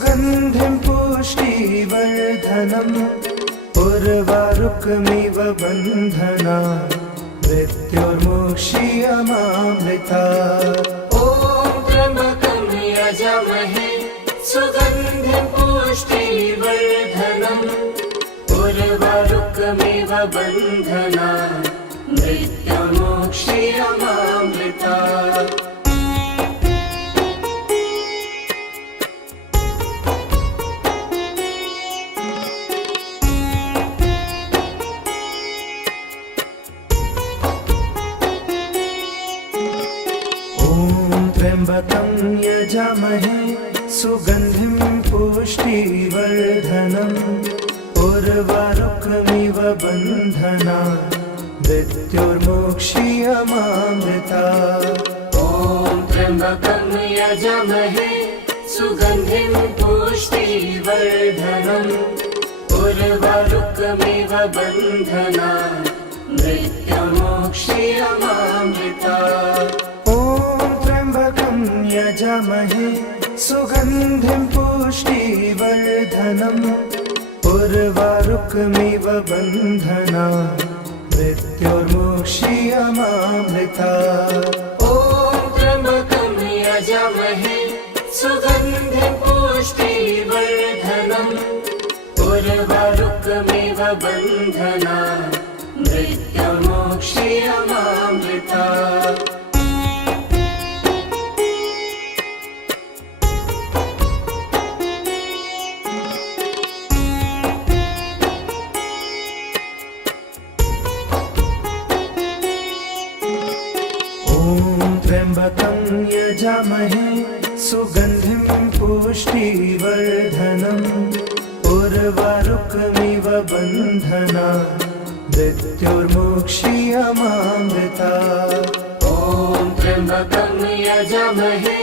सुगन्धिं पुष्टिवर्धनम् उर्वारुकमिव बन्धनात् मृत्युर्मोक्ष्यमामृतात् ॐ त्र्यम्बकं यजामहे सुगन्धिं पुष्टिवर्धनम् उर्वारुकमिव बन्धनात् मृत्युर्मोक्ष्यमामृतात् त्र्यम्बकं यजामहे सुगन्धिं पुष्टिवर्धनम् उर्वारुकमिव बन्धनात् मृत्युर्मोक्ष्यमामृतात् ॐ त्र्यम्बकं यजामहे सुगन्धिं पुष्टिवर्धनम् उर्वारुकमिव बन्धनात् मृत्युर्मोक्ष्यमामृतात् ॐ त्र्यम्बकं यजामहे सुगन्धिं पुष्टिवर्धनम् उर्वारुकमिव बन्धनात् मृत्युर्मोक्ष्यमामृतात् ॐ त्र्यम्बकं यजामहे सुगन्धिं पुष्टिवर्धनम् उर्वारुकमिव बन्धनात् मृत्युर्मोक्ष्यमामृतात् त्र्यम्बकं यजामहे सुगन्धिं पुष्टिवर्धनम् उर्वारुकमिव बन्धनात् मृत्युर्मोक्ष्यमामृतात् ॐ त्र्यम्बकं यजामहे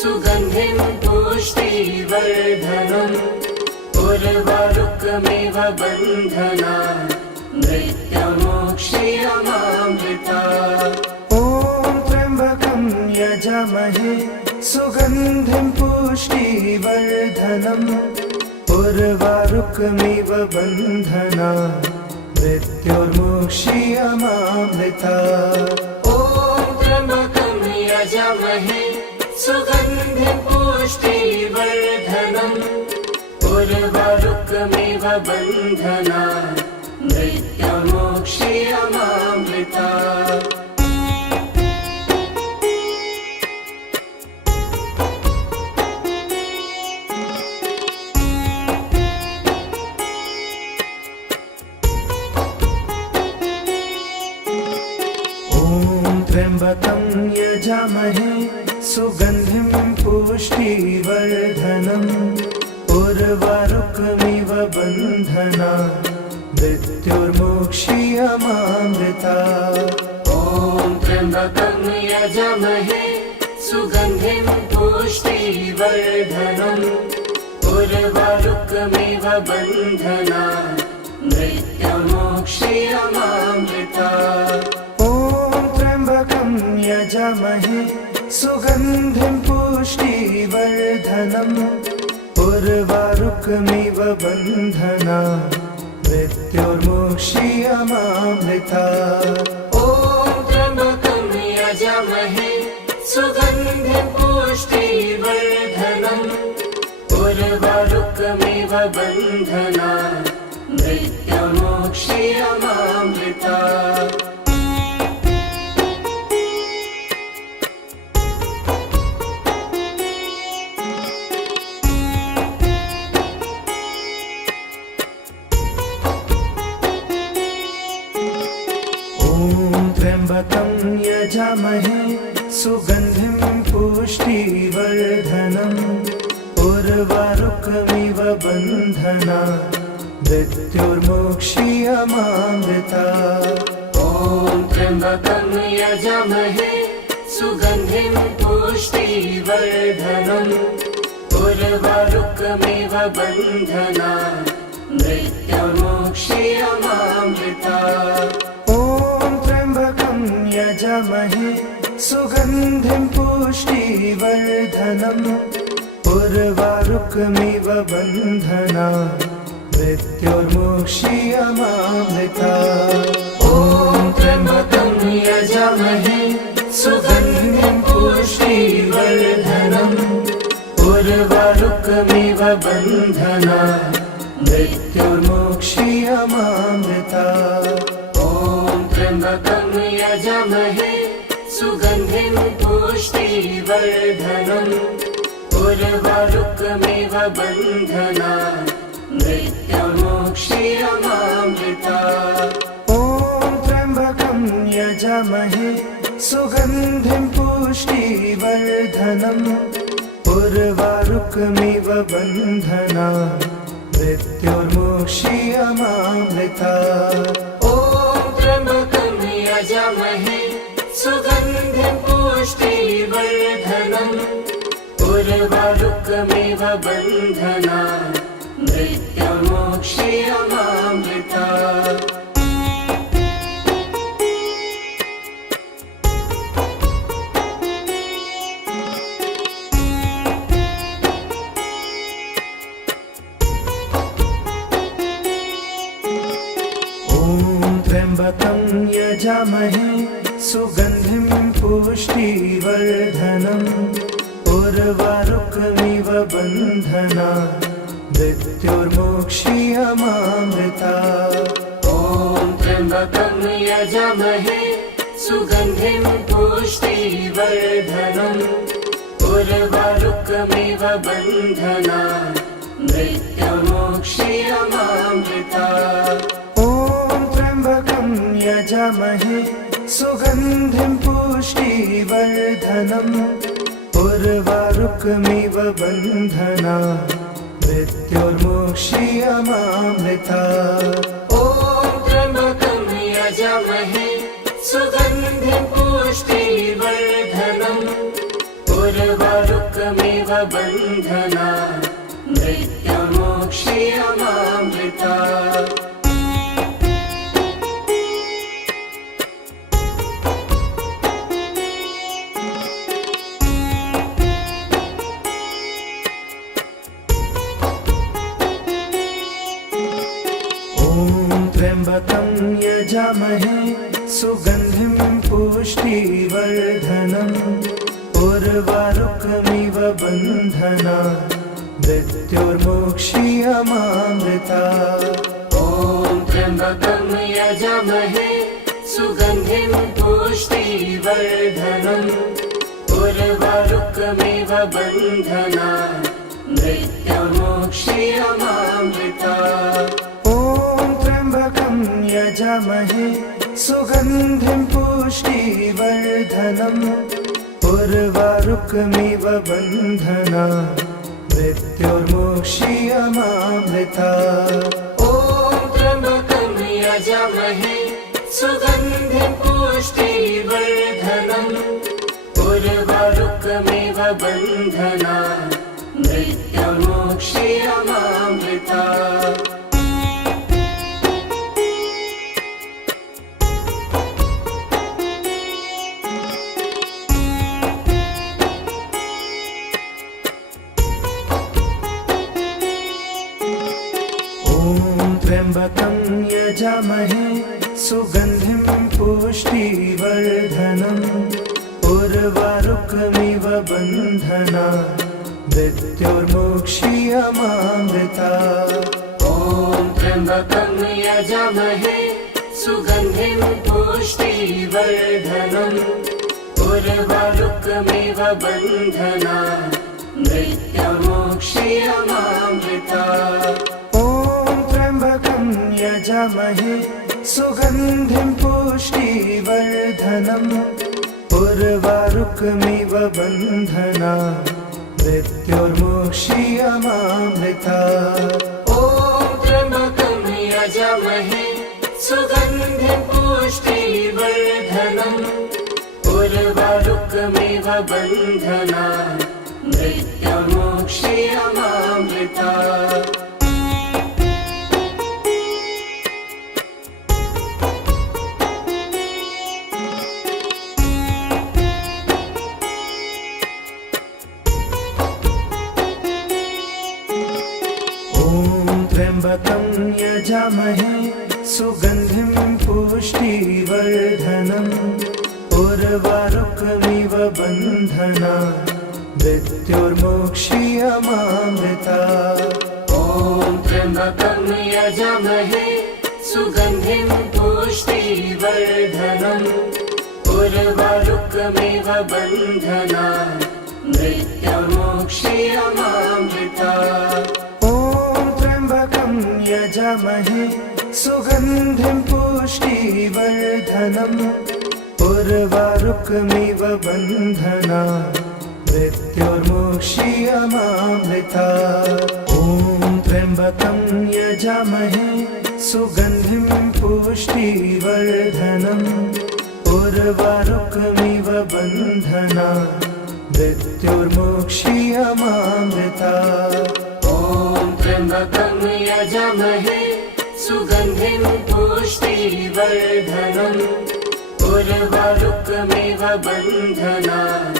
सुगन्धिं पुष्टिवर्धनम् उर्वारुकमिव बन्धनात् मृत्युर्मोक्ष्यमामृतात् मृत्युर्मोक्षीयमामृता ॐ त्र्यम्बकं यजामहे सुगन्धिं पुष्टिवर्धनम् उर्वारुकमिव बन्धनान् मृत्युर्मोक्षीयमामृता ॐ त्र्यम्बकं यजामहे सुगन्धिं पुष्टिवर्धनम् उर्वारुकमिव बन्धनान् मृत्युर्मोक्षीयमामृता त्र्यम्बकं यजामहे सुगन्धिं पुष्टिवर्धनम् उर्वारुकमिव बन्धनान् मृत्युर्मोक्षीयमामृता ॐ त्र्यम्बकं यजामहे सुगन्धिं पुष्टिवर्धनम् उर्वारुकमिव बन्धनान् मृत्युर्मोक्षीयमामृता यजामहे सुगन्धिं पुष्टिवर्धनम् उर्वारुकमिव बन्धनान् मृत्युर्मोक्षीयमामृता ॐ त्र्यम्बकं यजामहे सुगन्धिं पुष्टिवर्धनम् उर्वारुकमिव बन्धनान् मृत्युर्मोक्षीयमामृता त्र्यम्बकं यजामहे सुगन्धिं पुष्टिवर्धनम् उर्वारुकमिव बन्धनान् मृत्युर्मोक्षीयमामृता ॐ त्र्यम्बकं यजामहे सुगन्धिं पुष्टिवर्धनम् उर्वारुकमिव बन्धनान् मृत्युर्मोक्षीयमामृता यजामहे सुगन्धिं पुष्टिवर्धनम् उर्वारुकमिव बन्धनान् मृत्युर्मोक्षीयमामृता ॐ त्र्यम्बकं यजामहे सुगन्धिं पुष्टिवर्धनम् उर्वारुकमिव बन्धनान् मृत्युर्मोक्षीयमामृता त्र्यम्बकं यजामहे सुगन्धिं पुष्टिवर्धनम् उर्वारुकमिव बन्धनान् मृत्युर्मोक्षीयमामृता ॐ त्र्यम्बकं यजामहे सुगन्धिं पुष्टिवर्धनम् उर्वारुकमिव बन्धनान् मृत्युर्मोक्षीयमामृता यजामहे सुगन्धिं पुष्टिवर्धनम् उर्वारुकमिव बन्धनान् मृत्युर्मोक्षीयमामृता त्र्यम्बकं यजामहे सुगन्धिं पुष्टिवर्धनम् उर्वारुकमिव बन्धनान् मृत्युर्मोक्षीयमामृता ॐ त्र्यम्बकं यजामहे सुगन्धिं पुष्टिवर्धनम् उर्वारुकमिव बन्धनान् मृत्युर्मोक्षीयमामृता यजामहे सुगन्धिं पुष्टिवर्धनम् उर्वारुकमिव बन्धनान् मृत्युर्मोक्षीयमामृता ॐ त्र्यम्बकं यजामहे सुगन्धिं पुष्टिवर्धनम् उर्वारुकमिव बन्धनान् मृत्युर्मोक्षीयमामृता बन्धना मृत्युर्मोक्षीयमामृता ॐ त्र्यम्बकं यजामहे सुगन्धिं पुष्टिवर्धनम् उर्वारुकमिव बन्धनात् मृत्युर्मोक्षीयमामृता ॐ त्र्यम्बकं यजामहे सुगन्धिं पुष्टिवर्धनम् उर्वारुकमिव बन्धनात् मृत्युर्मोक्षीयमामृता ॐ त्र्यम्बकं यजामहे सुगन्धिं पुष्टिवर्धनम् उर्वारुकमिव बन्धनात् मृत्युर्मोक्षीयमामृता त्र्यम्बकं यजामहे सुगन्धिं पुष्टिवर्धनम् उर्वारुकमिव बन्धनात् मृत्युर्मोक्षीयमामृता ॐ त्र्यम्बकं यजामहे सुगन्धिं पुष्टिवर्धनम् उर्वारुकमिव बन्धनात् मृत्युर्मोक्षीयमामृता यजामहे सुगन्धिं पुष्टिवर्धनम् उर्वारुकमिव बन्धनात् मृत्युर्मोक्षीयमामृता ॐ त्र्यम्बकं यजामहे सुगन्धिं पुष्टिवर्धनम् उर्वारुकमिव बन्धनात् मृत्युर्मोक्षीयमामृता त्र्यम्बकं यजामहे सुगन्धिं पुष्टिवर्धनम् उर्वारुकमिव बन्धनात् मृत्युर्मोक्षीयमामृता ॐ त्र्यम्बकं यजामहे सुगन्धिं पुष्टिवर्धनम् उर्वारुकमिव बन्धनात् मृत्युर्मोक्षीयमामृता यजामहे सुगन्धिं पुष्टिवर्धनम् उर्वारुकमिव बन्धनात् मृत्युर्मोक्षीयमामृता ॐ त्र्यम्बकं यजामहे सुगन्धिं पुष्टिवर्धनम् उर्वारुकमिव बन्धनात् मृत्युर्मोक्षीयमामृता त्र्यम्बकं यजामहे सुगन्धिं पुष्टिवर्धनम् उर्वारुकमिव बन्धनात्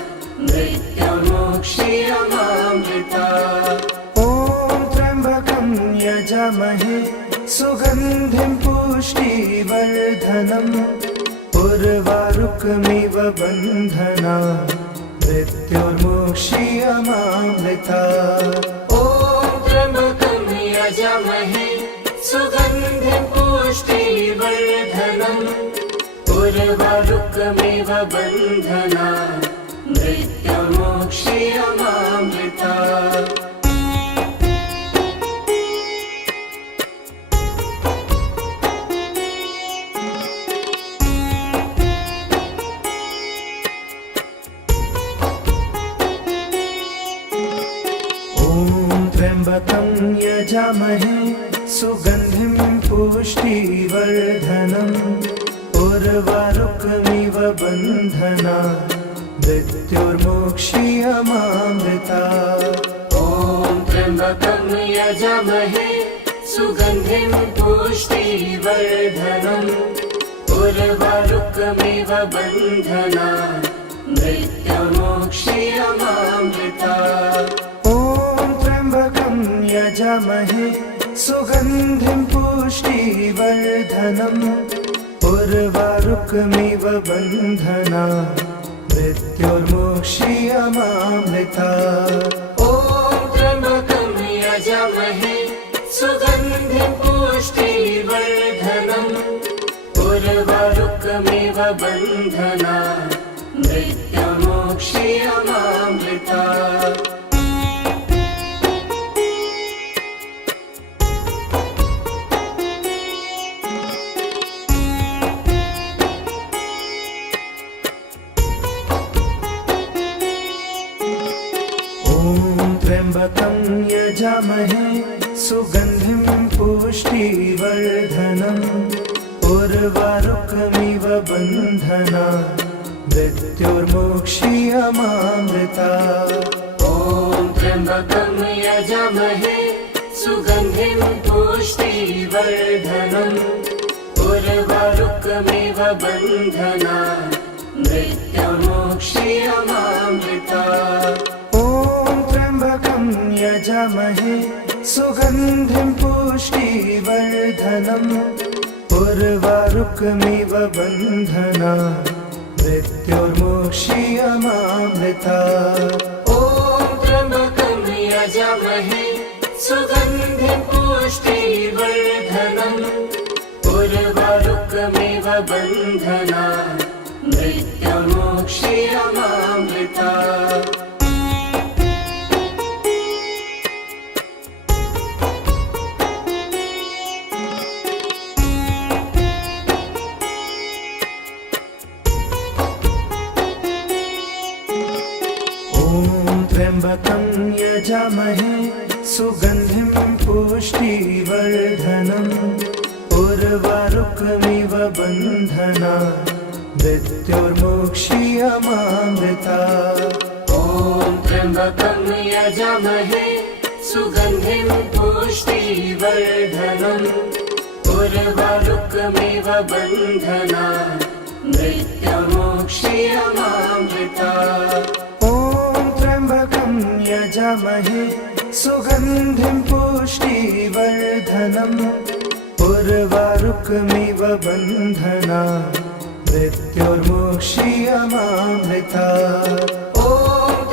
मृत्युर्मोक्षीयमामृता ॐ त्र्यम्बकं यजामहे सुगन्धिं पुष्टिवर्धनम् उर्वारुकमिव बन्धनात् मृत्युर्मोक्षीयमामृता यजामहे सुगन्धिं पुष्टिवर्धनम् उर्वारुकमिव बन्धनात् मृत्युर्मोक्षीयमामृता त्र्यम्बकं यजामहे सुगन्धिं पुष्टिवर्धनम् उर्वारुकमिव बन्धनात् मृत्युर्मोक्षीयमामृता ॐ त्र्यम्बकं यजामहे सुगन्धिं पुष्टिवर्धनम् उर्वारुकमिव बन्धनात् मृत्युर्मोक्षीयमामृता यजामहे सुगन्धिं पुष्टिवर्धनम् उर्वारुकमिव बन्धनात् मृत्युर्मुक्षीयमामृता। ॐ त्र्यम्बकं यजामहे सुगन्धिं पुष्टिवर्धनम् उर्वारुकमिव बन्धनात् मृत्युर्मुक्षीयमामृता। त्र्यम्बकं यजामहे सुगन्धिं पुष्टिवर्धनम् उर्वारुकमिव बन्धनात् मृत्युर्मुक्षीयमामृता। ॐ त्र्यम्बकं यजामहे सुगन्धिं पुष्टिवर्धनम् उर्वारुकमिव बन्धनात् मृत्युर्मुक्षीयमामृता। यजामहे सुगन्धिं पुष्टिवर्धनम् उर्वारुकमिव बन्धनात् मृत्युर्मुक्षीयमामृता। ॐ त्र्यम्बकं यजामहे सुगन्धिं पुष्टिवर्धनम् उर्वारुकमिव बन्धनात् मृत्युर्मुक्षीयमामृता। त्र्यम्बकं यजामहे सुगन्धिं पुष्टिवर्धनम् उर्वारुकमिव बन्धनात् मृत्युर्मुक्षीयमामृता। ॐ त्र्यम्बकं यजामहे सुगन्धिं पुष्टिवर्धनम् उर्वारुकमिव बन्धनात् मृत्युर्मुक्षीयमामृता। यजामहे सुगन्धिं पुष्टिवर्धनम् उर्वारुकमिव बन्धनात् मृत्युर्मुक्षीयमामृता। ॐ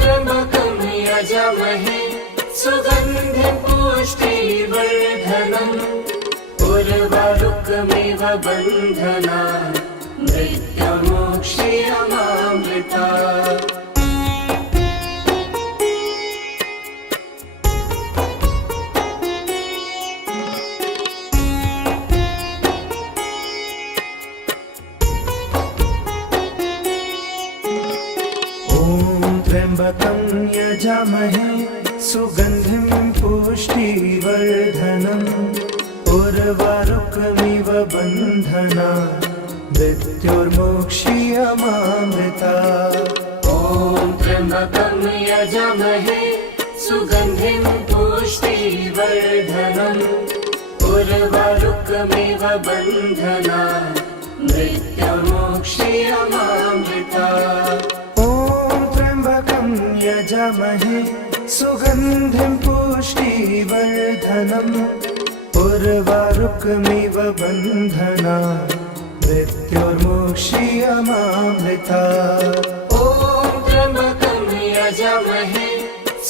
त्र्यम्बकं यजामहे सुगन्धिं पुष्टिवर्धनम् उर्वारुकमिव बन्धनात् मृत्युर्मुक्षीयमामृता। त्र्यम्बकं यजामहे सुगन्धिं पुष्टिवर्धनम् उर्वारुकमिव बन्धनात् मृत्युर्मुक्षीयमामृता। ॐ त्र्यम्बकं यजामहे सुगन्धिं पुष्टिवर्धनम् उर्वारुकमिव बन्धनात् मृत्युर्मुक्षीयमामृता। यजामहे सुगन्धिं पुष्टिवर्धनम् उर्वारुकमिव बन्धनात् मृत्युर्मुक्षीयमामृता। ॐ त्र्यम्बकं यजामहे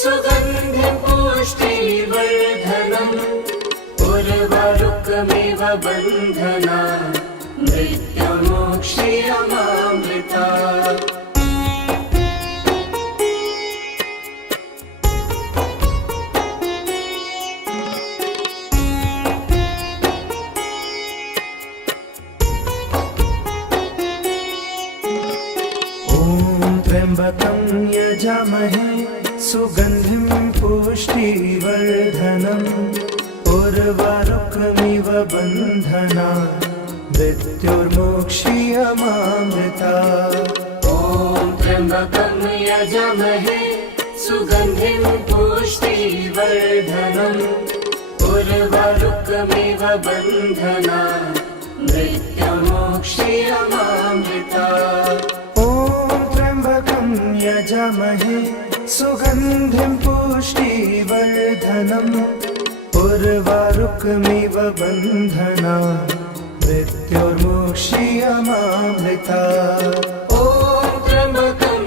सुगन्धिं पुष्टिवर्धनम् उर्वारुकमिव बन्धनात् मृत्युर्मुक्षीयमामृता। त्र्यम्बकं यजामहे सुगन्धिं पुष्टिवर्धनम् उर्वारुकमिव बन्धनात् मृत्युर्मुक्षीयमामृता। ॐ त्र्यम्बकं यजामहे सुगन्धिं पुष्टिवर्धनम् उर्वारुकमिव बन्धनात् मृत्युर्मुक्षीयमामृता। यजामहे सुगन्धिं पुष्टिवर्धनम् उर्वारुकमिव बन्धनात् मृत्युर्मुक्षीयमामृता। ॐ त्र्यम्बकं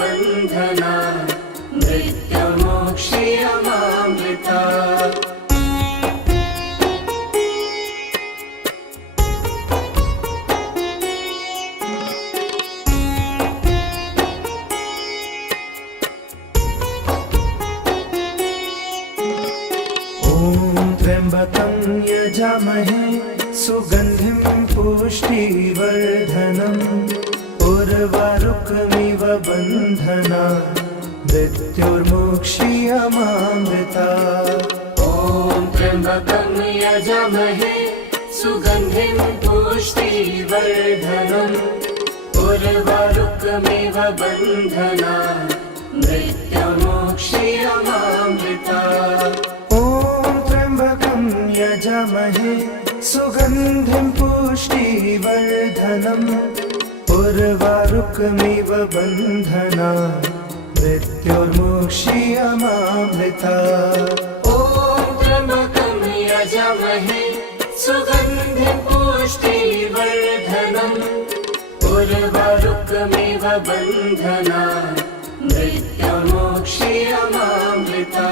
बन्धना मृत्युर्मोक्षीयमामृता त्र्यम्बकं यजामहे सुगन्धिं पुष्टिवर्धनम् उर्वारुकमिव बन्धनात् मृत्युर्मोक्षीयमामृता ॐ त्र्यम्बकं यजामहे सुगन्धिं पुष्टिवर्धनम् उर्वारुकमिव बन्धनात् मृत्युर्मोक्षीयमामृता यजामहे सुगन्धिं पुष्टिवर्धनम् उर्वारुकमिव बन्धनात् मृत्युर्मोक्षीयमामृता ॐ त्र्यम्बकं यजामहे सुगन्धिं पुष्टिवर्धनम् उर्वारुकमिव बन्धनात् मृत्युर्मोक्षीयमामृता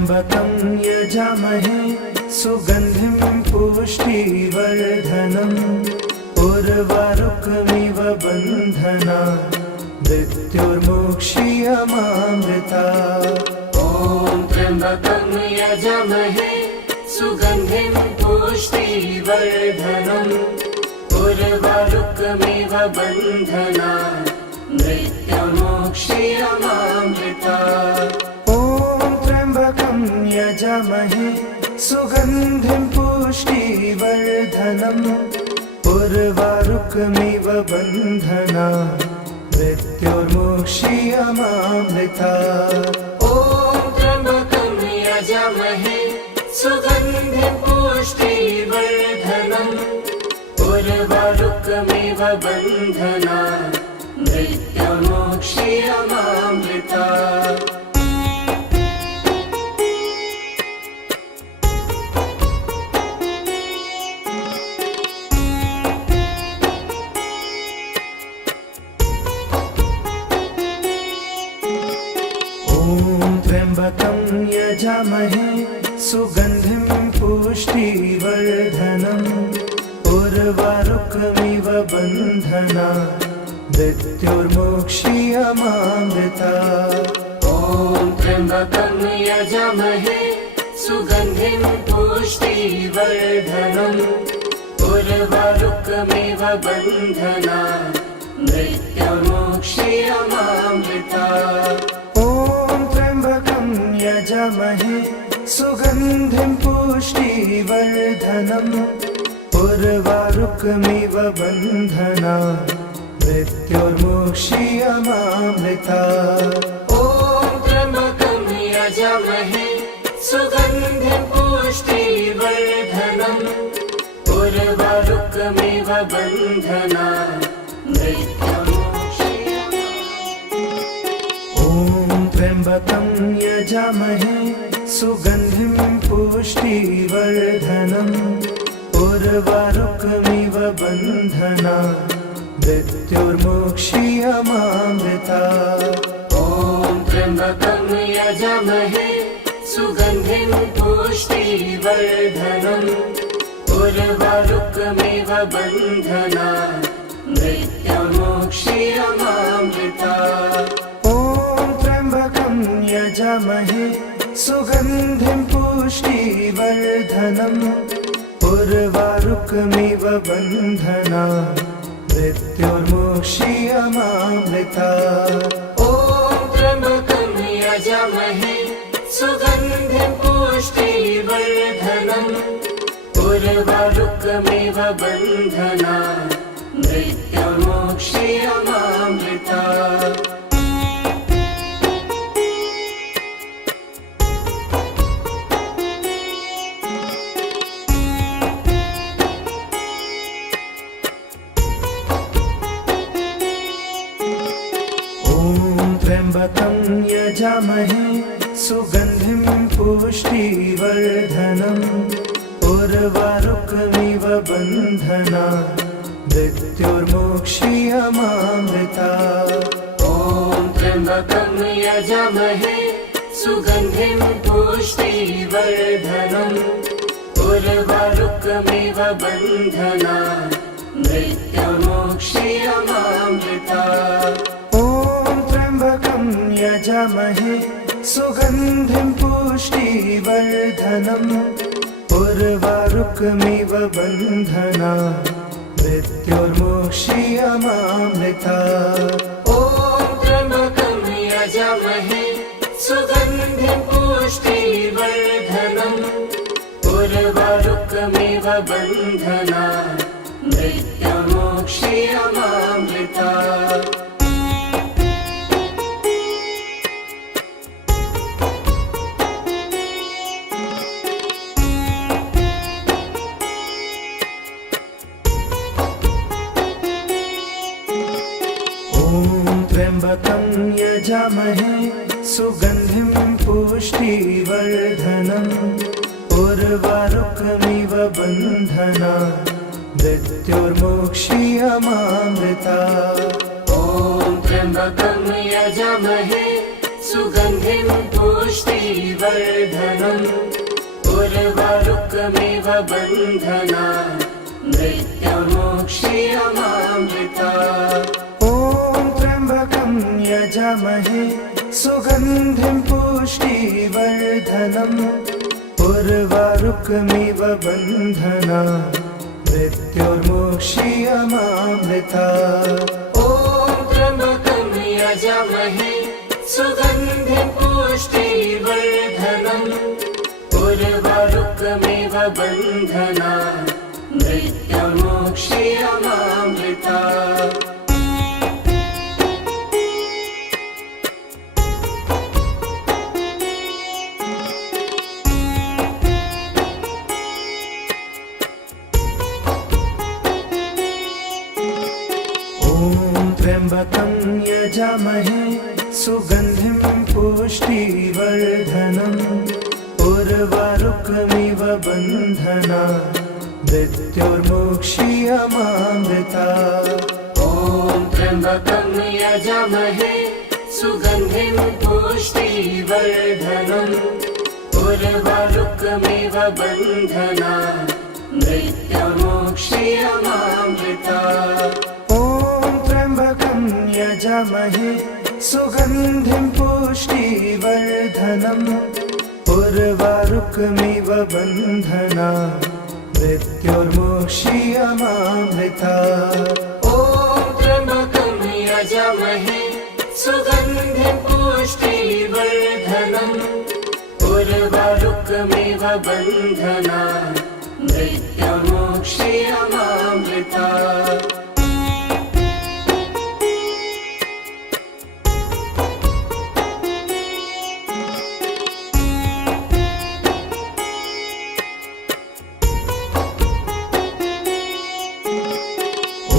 त्र्यम्बकं यजामहे सुगन्धिं पुष्टिवर्धनम् उर्वारुकमिव बन्धनात् मृत्युर्मोक्षीयमामृता ॐ त्र्यम्बकं यजामहे सुगन्धिं पुष्टिवर्धनम् उर्वारुकमिव बन्धनात् मृत्युर्मोक्षीयमामृता यजामहे सुगन्धिं पुष्टिवर्धनम् उर्वारुकमिव बन्धनात् मृत्युर्मोक्षीयमामृता ॐ त्र्यम्बकं यजामहे सुगन्धिं पुष्टिवर्धनम् उर्वारुकमिव बन्धनात् मृत्युर्मोक्षीयमामृता त्र्यम्बकं यजामहे सुगन्धिं पुष्टिवर्धनम् उर्वारुकमिव बन्धनात् मृत्युर्मोक्षीयमामृता ॐ त्र्यम्बकं यजामहे सुगन्धिं पुष्टिवर्धनम् उर्वारुकमिव बन्धनात् मृत्युर्मोक्षीयमामृता यजामहे सुगन्धिं पुष्टिवर्धनम् उर्वारुकमिव बन्धनात् मृत्युर्मोक्षीयमामृता ॐ त्र्यम्बकं यजामहे सुगन्धिं पुष्टिवर्धनम् उर्वारुकमिव बन्धनात् त्र्यम्बकं यजामहे सुगन्धिं पुष्टिवर्धनम् उर्वारुकमिव बन्धनात् मृत्युर्मोक्षीयमामृता ॐ त्र्यम्बकं यजामहे सुगन्धिं पुष्टिवर्धनम् उर्वारुकमिव बन्धनात् मृत्युर्मोक्षीयमामृता यजामहे सुगन्धिं पुष्टिवर्धनम् उर्वारुकमिव बन्धनात् मृत्युर्मोक्षीयमामृता ॐ त्र्यम्बकं यजामहे सुगन्धिं पुष्टिवर्धनम् उर्वारुकमिव बन्धनात् मृत्युर्मोक्षीयमामृता यजामहे सुगन्धिं पुष्टिवर्धनम् उर्वारुकमिव बन्धनात् मृत्युर्मोक्ष्यमामृतात्। ॐ त्र्यम्बकं यजामहे सुगन्धिं पुष्टिवर्धनम् उर्वारुकमिव बन्धनात् मृत्युर्मोक्ष्यमामृतात्। ॐ त्र्यम्बकं यजामहे सुगन्धिं पुष्टिवर्धनम् उर्वारुकमिव बन्धनात् मृत्युर्मोक्ष्यमामृतात्। ॐ त्र्यम्बकं यजामहे सुगन्धिं पुष्टिवर्धनम् उर्वारुकमिव बन्धनात् मृत्युर्मोक्ष्यमामृतात्। ॐ त्र्यम्बकं यजामहे सुगन्धिं पुष्टिवर्धनम् उर्वारुकमिव बन्धनात् मृत्युर्मोक्ष्यमामृतात्। ॐ त्र्यम्बकं यजामहे सुगन्धिं पुष्टिवर्धनम् उर्वारुकमिव बन्धनात् मृत्युर्मोक्ष्यमामृतात्। ॐ त्र्यम्बकं यजामहे सुगन्धिं पुष्टिवर्धनम् उर्वारुकमिव बन्धनात् मृत्युर्मोक्ष्यमामृतात्। ॐ त्र्यम्बकं यजामहे सुगन्धिं पुष्टिवर्धनम् उर्वारुकमिव बन्धनात् मृत्युर्मोक्ष्यमामृतात्। ॐ त्र्यम्बकं यजामहे सुगन्धिं पुष्टिवर्धनम् उर्वारुकमिव बन्धनात् मृत्युर्मोक्ष्यमामृतात्। ॐ त्र्यम्बकं यजामहे सुगन्धिं पुष्टिवर्धनम् उर्वारुकमिव बन्धनात् मृत्युर्मोक्ष्यमामृतात्। ॐ त्र्यम्बकं यजामहे सुगन्धिं पुष्टिवर्धनम् उर्वारुकमिव बन्धनात् मृत्युर्मोक्ष्यमामृतात्। ॐ त्र्यम्बकं यजामहे सुगन्धिं पुष्टिवर्धनम् उर्वारुकमिव बन्धनात् मृत्युर्मोक्ष्यमामृतात्।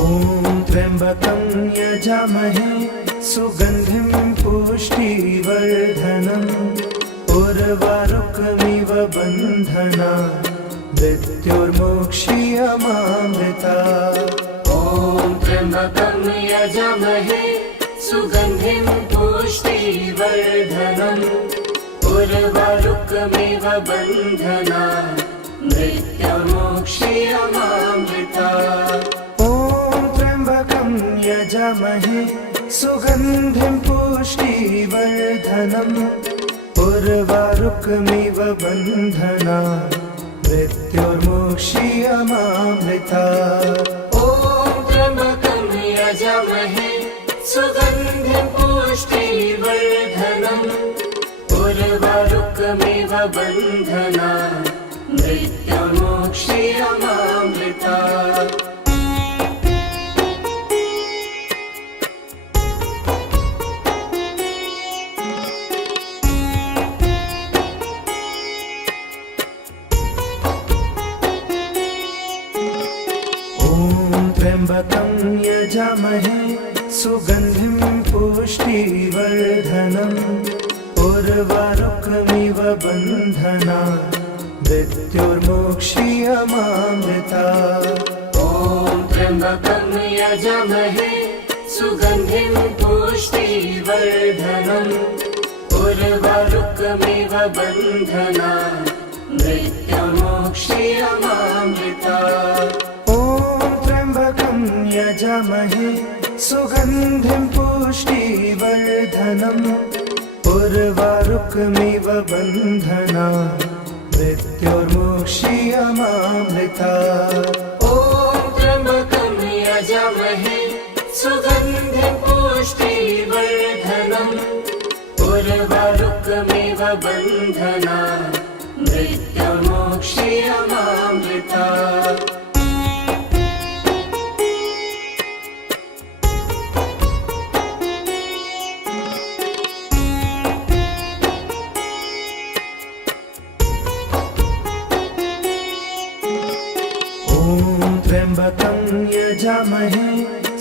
ॐ त्र्यम्बकं यजामहे सुगन्धिं पुष्टिवर्धनम् उर्वारुकमिव बन्धनात् मृत्युर्मोक्ष्यमामृतात्। ॐ त्र्यम्बकं यजामहे सुगन्धिं पुष्टिवर्धनम् उर्वारुकमिव बन्धनात् मृत्युर्मोक्ष्यमामृतात्। ॐ त्र्यम्बकं यजामहे सुगन्धिं पुष्टिवर्धनम् उर्वारुकमिव बन्धनात् मृत्युर्मोक्ष्यमामृतात्। ॐ त्र्यम्बकं यजामहे सुगन्धिं पुष्टिवर्धनम् उर्वारुकमिव बन्धनात् मृत्युर्मोक्ष्यमामृतात्। त्र्यम्बकं यजामहे सुगन्धिं पुष्टिवर्धनम् उर्वारुकमिव बन्धना मृत्युर्मोक्षीयमामृता ॐ त्र्यम्बकं यजामहे सुगन्धिं पुष्टिवर्धनम् उर्वारुकमिव बन्धना मृत्युर्मोक्षीयमामृता ॐ त्र्यम्बकं यजामहे सुगन्धिं पुष्टिवर्धनम् उर्वारुकमिव बन्धना मृत्युर्मोक्षीयमामृता ॐ त्र्यम्बकं यजामहे सुगन्धिं पुष्टिवर्धनम् उर्वारुकमिव बन्धना मृत्युर्मोक्षीयमामृता ॐ त्र्यम्बकं यजामहे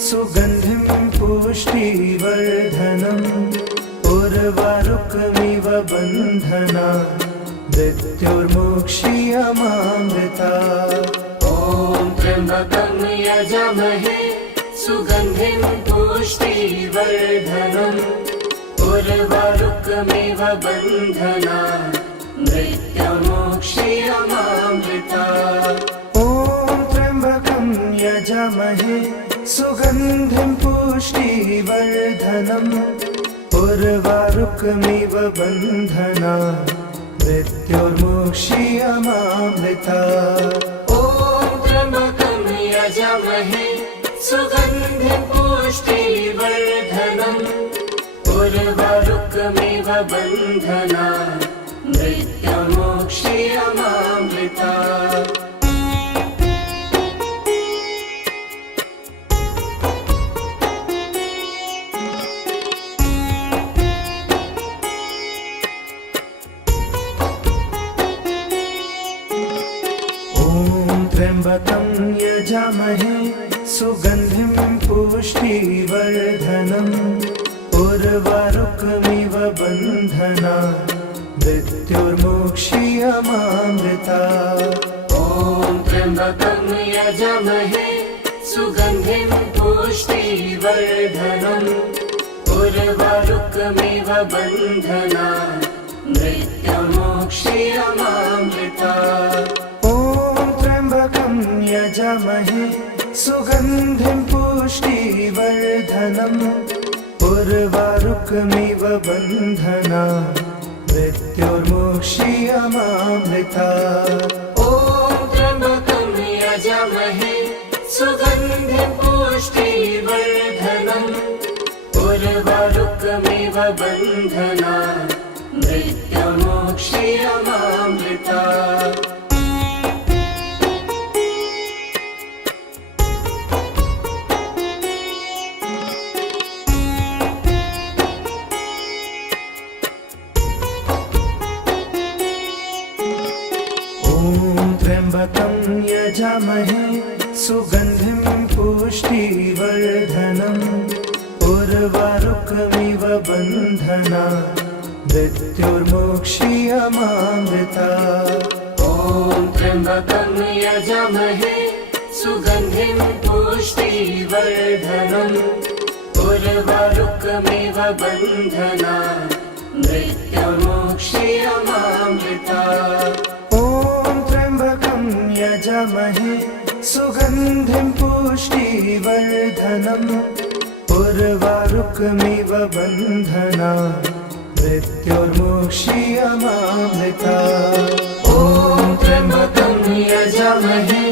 सुगन्धिं पुष्टिवर्धनम् उर्वारुकमिव बन्धना मृत्युर्मोक्षीयमामृता ॐ त्र्यम्बकं यजामहे सुगन्धिं पुष्टिवर्धनम् उर्वारुकमिव बन्धना मृत्युर्मोक्षीयमामृता ॐ त्र्यम्बकं यजामहे सुगन्धिं पुष्टिवर्धनम् उर्वारुकमिव बन्धना मृत्युर्मोक्षीयमामृता ॐ त्र्यम्बकं यजामहे सुगन्धिं पुष्टिवर्धनम् उर्वारुकमिव बन्धना मृत्युर्मोक्षीयमामृता त्र्यम्बकं यजामहे सुगन्धिं पुष्टिवर्धनम् उर्वारुकमिव बन्धना मृत्युर्मोक्षीयमामृता ॐ त्र्यम्बकं यजामहे सुगन्धिं पुष्टिवर्धनम् उर्वारुकमिव बन्धना मृत्युर्मोक्षीयमामृता ॐ त्र्यम्बकं यजामहे सुगन्धिं पुष्टिवर्धनम् उर्वारुकमिव बन्धना मृत्युर्मोक्षीयमामृता ॐ त्र्यम्बकं यजामहे सुगन्धिं पुष्टिवर्धनम् उर्वारुकमिव बन्धना मृत्युर्मोक्षीयमामृता त्र्यम्बकं यजामहे सुगन्धिं पुष्टिवर्धनम् उर्वारुकमिव बन्धना मृत्युर्मोक्षीयमामृता ॐ त्र्यम्बकं यजामहे सुगन्धिं पुष्टिवर्धनम् उर्वारुकमिव बन्धना मृत्युर्मोक्षीयमामृता ॐ त्र्यम्बकं यजामहे सुगन्धिं पुष्टिवर्धनम् उर्वारुकमिव बन्धना मृत्युर्मोक्षीयमामृता ॐ त्र्यम्बकं यजामहे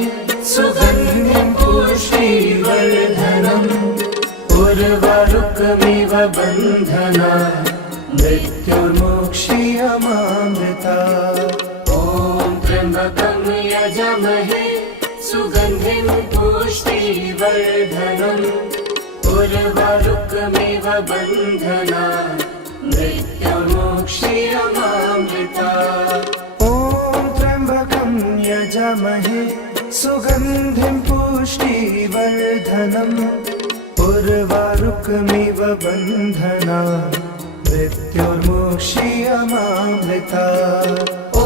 सुगन्धिं पुष्टिवर्धनम् उर्वारुकमिव बन्धना मृत्युर्मोक्षीयमामृता ॐ त्र्यम्बकं यजामहे सुगन्धिं पुष्टिवर्धनम् उर्वारुकमिव बन्धना मृत्युर्मोक्षीयमामृता ॐ त्र्यम्बकं यजामहे सुगन्धिं पुष्टिवर्धनम् उर्वारुकमिव बन्धना मृत्युर्मुक्षीयमामृता। ॐ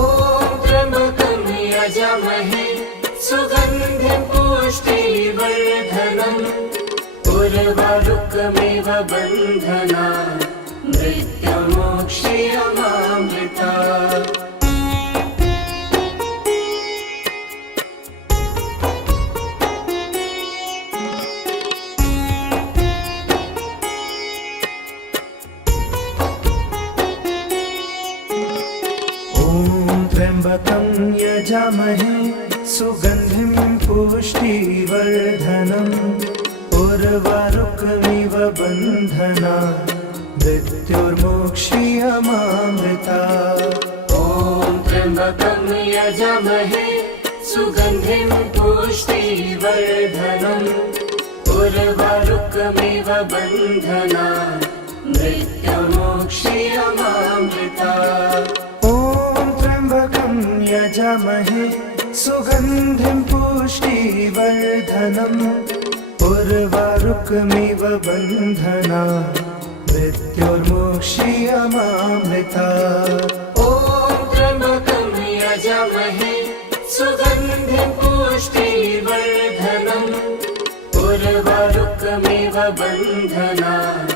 त्र्यम्बकं यजामहे सुगन्धिं पुष्टिवर्धनम् उर्वारुकमिव बन्धनात् मृत्युर्मुक्षीयमामृता। त्र्यम्बकं यजामहे सुगन्धिं पुष्टिवर्धनम् उर्वारुकमिव बन्धनात् मृत्युर्मुक्षीयमामृता। ॐ त्र्यम्बकं यजामहे सुगन्धिं पुष्टिवर्धनम् उर्वारुकमिव बन्धनात् मृत्युर्मुक्षीयमामृता। यजामहे सुगन्धिं पुष्टिवर्धनम् उर्वारुकमिव बन्धनात् मृत्युर्मुक्षीयमामृता। ॐ त्र्यम्बकं यजामहे सुगन्धिं पुष्टिवर्धनम् उर्वारुकमिव बन्धनात्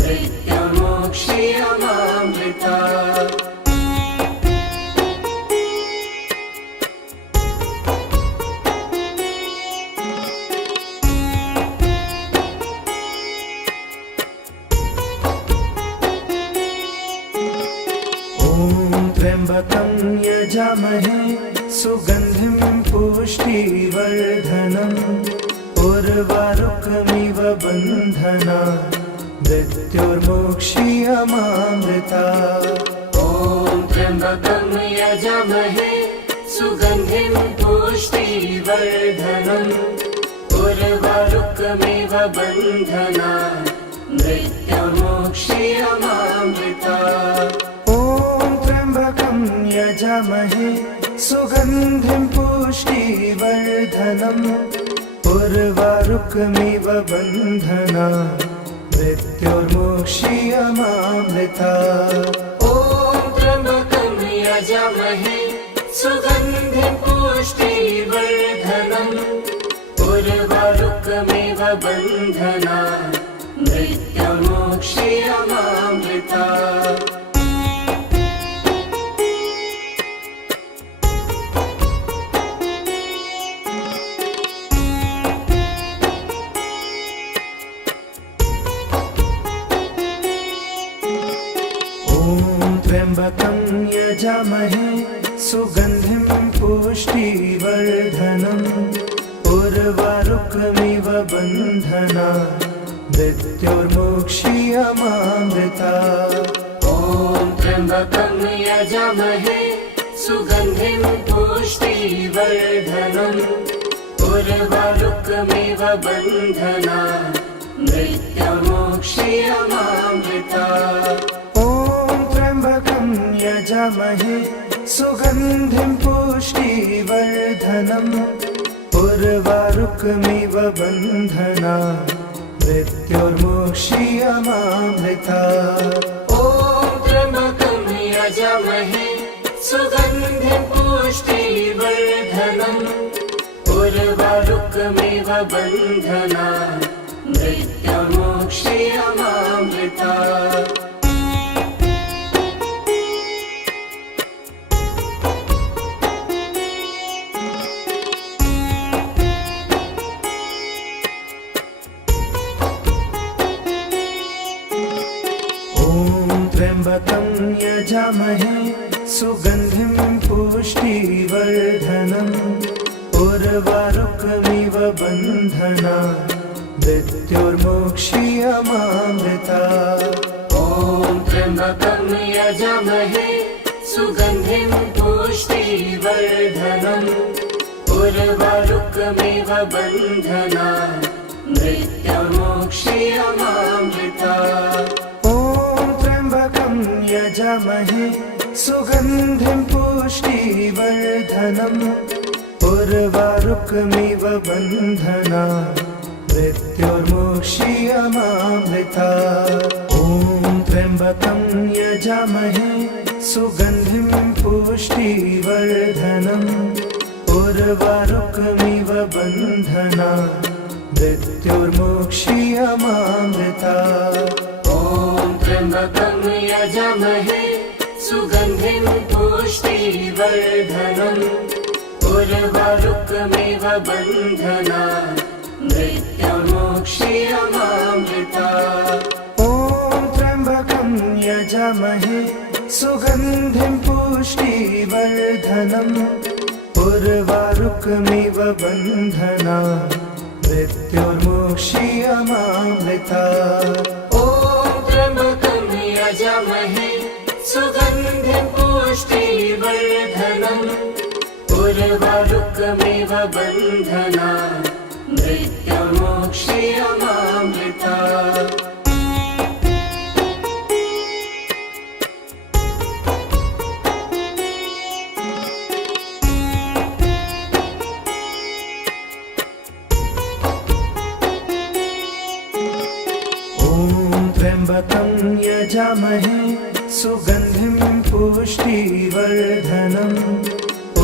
मृत्युर्मुक्षीयमामृता। त्र्यम्बकं यजामहे सुगन्धिं पुष्टिवर्धनम् उर्वारुकमिव बन्धनात् मृत्युर्मुक्षीयमामृता। ॐ त्र्यम्बकं यजामहे सुगन्धिं पुष्टिवर्धनम् उर्वारुकमिव बन्धनात् मृत्युर्मुक्षीयमामृता। यजामहे सुगन्धिं पुष्टिवर्धनम् उर्वारुकमिव बन्धनात् मृत्युर्मुक्षीयमामृता। ॐ त्र्यम्बकं यजामहे सुगन्धिं पुष्टिवर्धनम् उर्वारुकमिव बन्धनात् मृत्युर्मुक्षीयमामृता। त्र्यम्बकं यजामहे सुगन्धिं पुष्टिवर्धनम् उर्वारुकमिव बन्धनात् मृत्युर्मुक्षीयमामृता। ॐ त्र्यम्बकं यजामहे सुगन्धिं पुष्टिवर्धनम् उर्वारुकमिव बन्धनात् मृत्युर्मुक्षीयमामृता। यजामहे सुगन्धिं पुष्टिवर्धनम् उर्वारुकमिव बन्धनात् मृत्युर्मुक्षीयमामृता। ॐ त्र्यम्बकं यजामहे सुगन्धिं पुष्टिवर्धनम् उर्वारुकमिव बन्धनात् मृत्युर्मुक्षीयमामृता। त्र्यम्बकं यजामहे सुगन्धिं पुष्टिवर्धनम् उर्वारुकमिव बन्धनात् मृत्युर्मुक्षीयमामृता। ॐ त्र्यम्बकं यजामहे सुगन्धिं पुष्टिवर्धनम् उर्वारुकमिव बन्धनात् मृत्युर्मुक्षीयमामृता। यजामहे सुगन्धिं पुष्टिवर्धनम् उर्वारुकमिव बन्धनात् मृत्युर्मुक्षीयमामृता। ॐ त्र्यम्बकं यजामहे सुगन्धिं पुष्टिवर्धनम् उर्वारुकमिव बन्धनान् मृत्युर्मोक्षीयमामृतात्। ॐ त्र्यम्बकं यजामहे सुगन्धिं पुष्टिवर्धनम् उर्वारुकमिव बन्धनान् मृत्युर्मोक्षीयमामृतात्। ॐ त्र्यम्बकं यजामहे सुगन्धिं पुष्टिवर्धनम् उर्वारुकमिव बन्धनान् मृत्युर्मोक्षीयमामृतात्। ॐ त्र्यम्बकं यजामहे सुगन्धिं पुष्टिवर्धनम् उर्वारुकमिव बन्धनान् मृत्युर्मोक्षीयमामृतात्। त्र्यम्बकं यजामहे सुगन्धिं पुष्टिवर्धनम्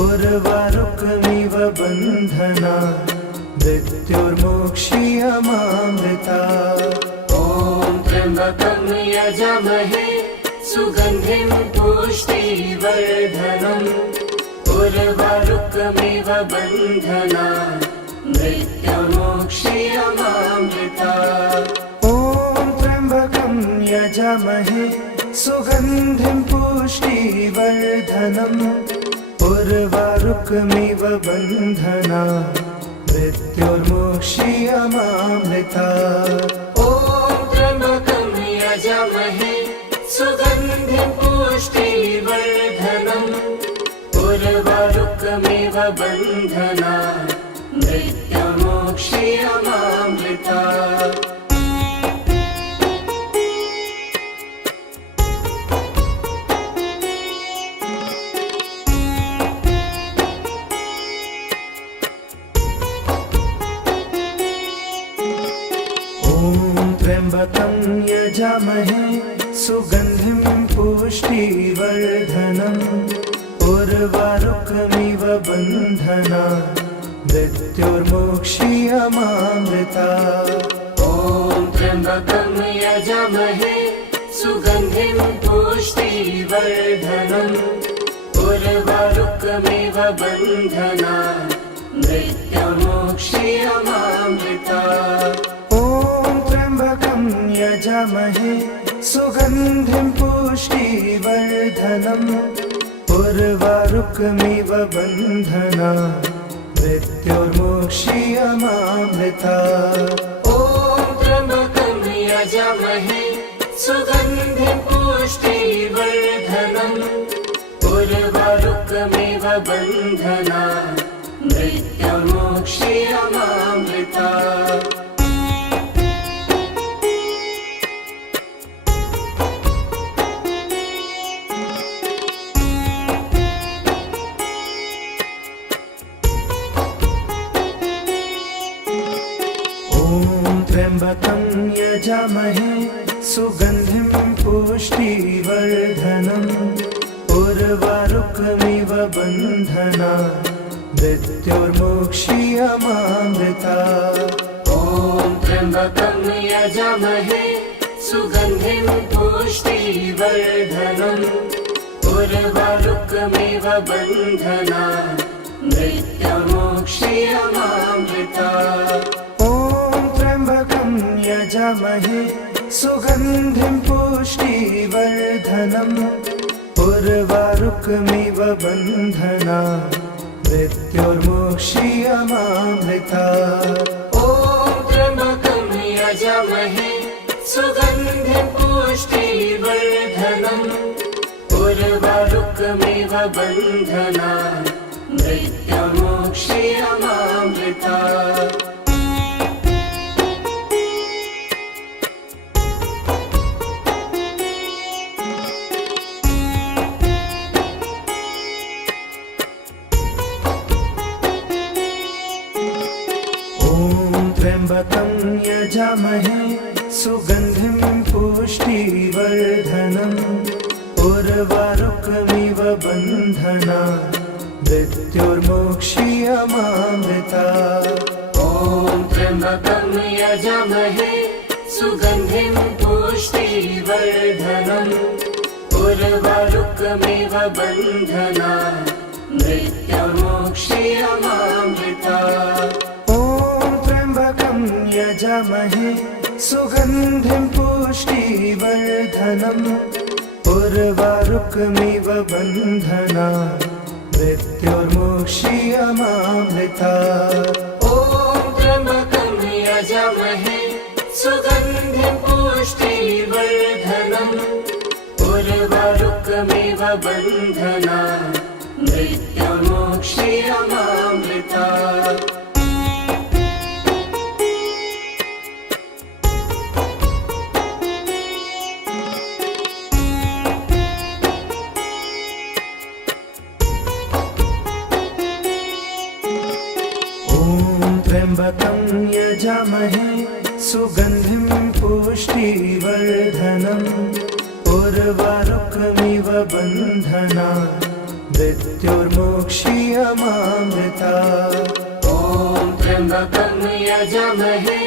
उर्वारुकमिव बन्धनान् मृत्युर्मोक्षीयमामृतात्। ॐ त्र्यम्बकं यजामहे सुगन्धिं पुष्टिवर्धनम् उर्वारुकमिव बन्धनान् मृत्युर्मोक्षीयमामृतात्। ॐ त्र्यम्बकं यजामहे सुगन्धिं पुष्टिवर्धनम् उर्वारुकमिव बन्धनान् मृत्युर्मोक्षीयमामृतात्। ॐ त्र्यम्बकं यजामहे सुगन्धिं पुष्टिवर्धनम् उर्वारुकमिव बन्धनान् मृत्युर्मोक्षीयमामृतात्। त्र्यम्बकं यजामहे सुगन्धिं पुष्टिवर्धनम् उर्वारुकमिव बन्धनान् मृत्युर्मोक्षीयमामृतात्। ॐ त्र्यम्बकं यजामहे सुगन्धिं पुष्टिवर्धनम् उर्वारुकमिव बन्धनान् मृत्युर्मोक्षीयमामृतात्। ॐ त्र्यम्बकं यजामहे सुगन्धिं पुष्टिवर्धनम् उर्वारुकमिव बन्धनान् मृत्युर्मोक्षीयमामृतात्। ॐ त्र्यम्बकं यजामहे सुगन्धिं पुष्टिवर्धनम् उर्वारुकमिव बन्धनान् मृत्युर्मोक्षीयमामृतात्। त्र्यम्बकं यजामहे सुगन्धिं पुष्टिवर्धनम् उर्वारुकमिव बन्धनान् मृत्युर्मोक्षीयमामृतात्। ॐ त्र्यम्बकं यजामहे सुगन्धिं पुष्टिवर्धनम् उर्वारुकमिव बन्धनान् मृत्युर्मोक्षीयमामृतात्। ॐ त्र्यम्बकं यजामहे सुगन्धिं पुष्टिवर्धनम् उर्वारुकमिव बन्धनान् मृत्युर्मोक्षीयमामृतात्। ॐ त्र्यम्बकं यजामहे सुगन्धिं पुष्टिवर्धनम् उर्वारुकमिव बन्धनान् मृत्युर्मोक्षीयमामृतात्। त्र्यम्बकं यजामहे सुगन्धिं पुष्टिवर्धनम् उर्वारुकमिव बन्धनान् मृत्योर्मोक्षीयमामृतात्। ॐ त्र्यम्बकं यजामहे सुगन्धिं पुष्टिवर्धनम् उर्वारुकमिव बन्धनान् मृत्योर्मोक्षीयमामृतात्। ॐ त्र्यम्बकं यजामहे सुगन्धिं पुष्टिवर्धनम् उर्वारुकमिव बन्धनान् मृत्योर्मोक्षीयमामृतात्। ॐ त्र्यम्बकं यजामहे सुगन्धिं पुष्टिवर्धनम् उर्वारुकमिव बन्धनान् मृत्योर्मोक्षीयमामृतात्। त्र्यम्बकं यजामहे सुगन्धिं पुष्टिवर्धनम् उर्वारुकमिव बन्धनान् मृत्योर्मोक्षीयमामृतात्। ॐ त्र्यम्बकं यजामहे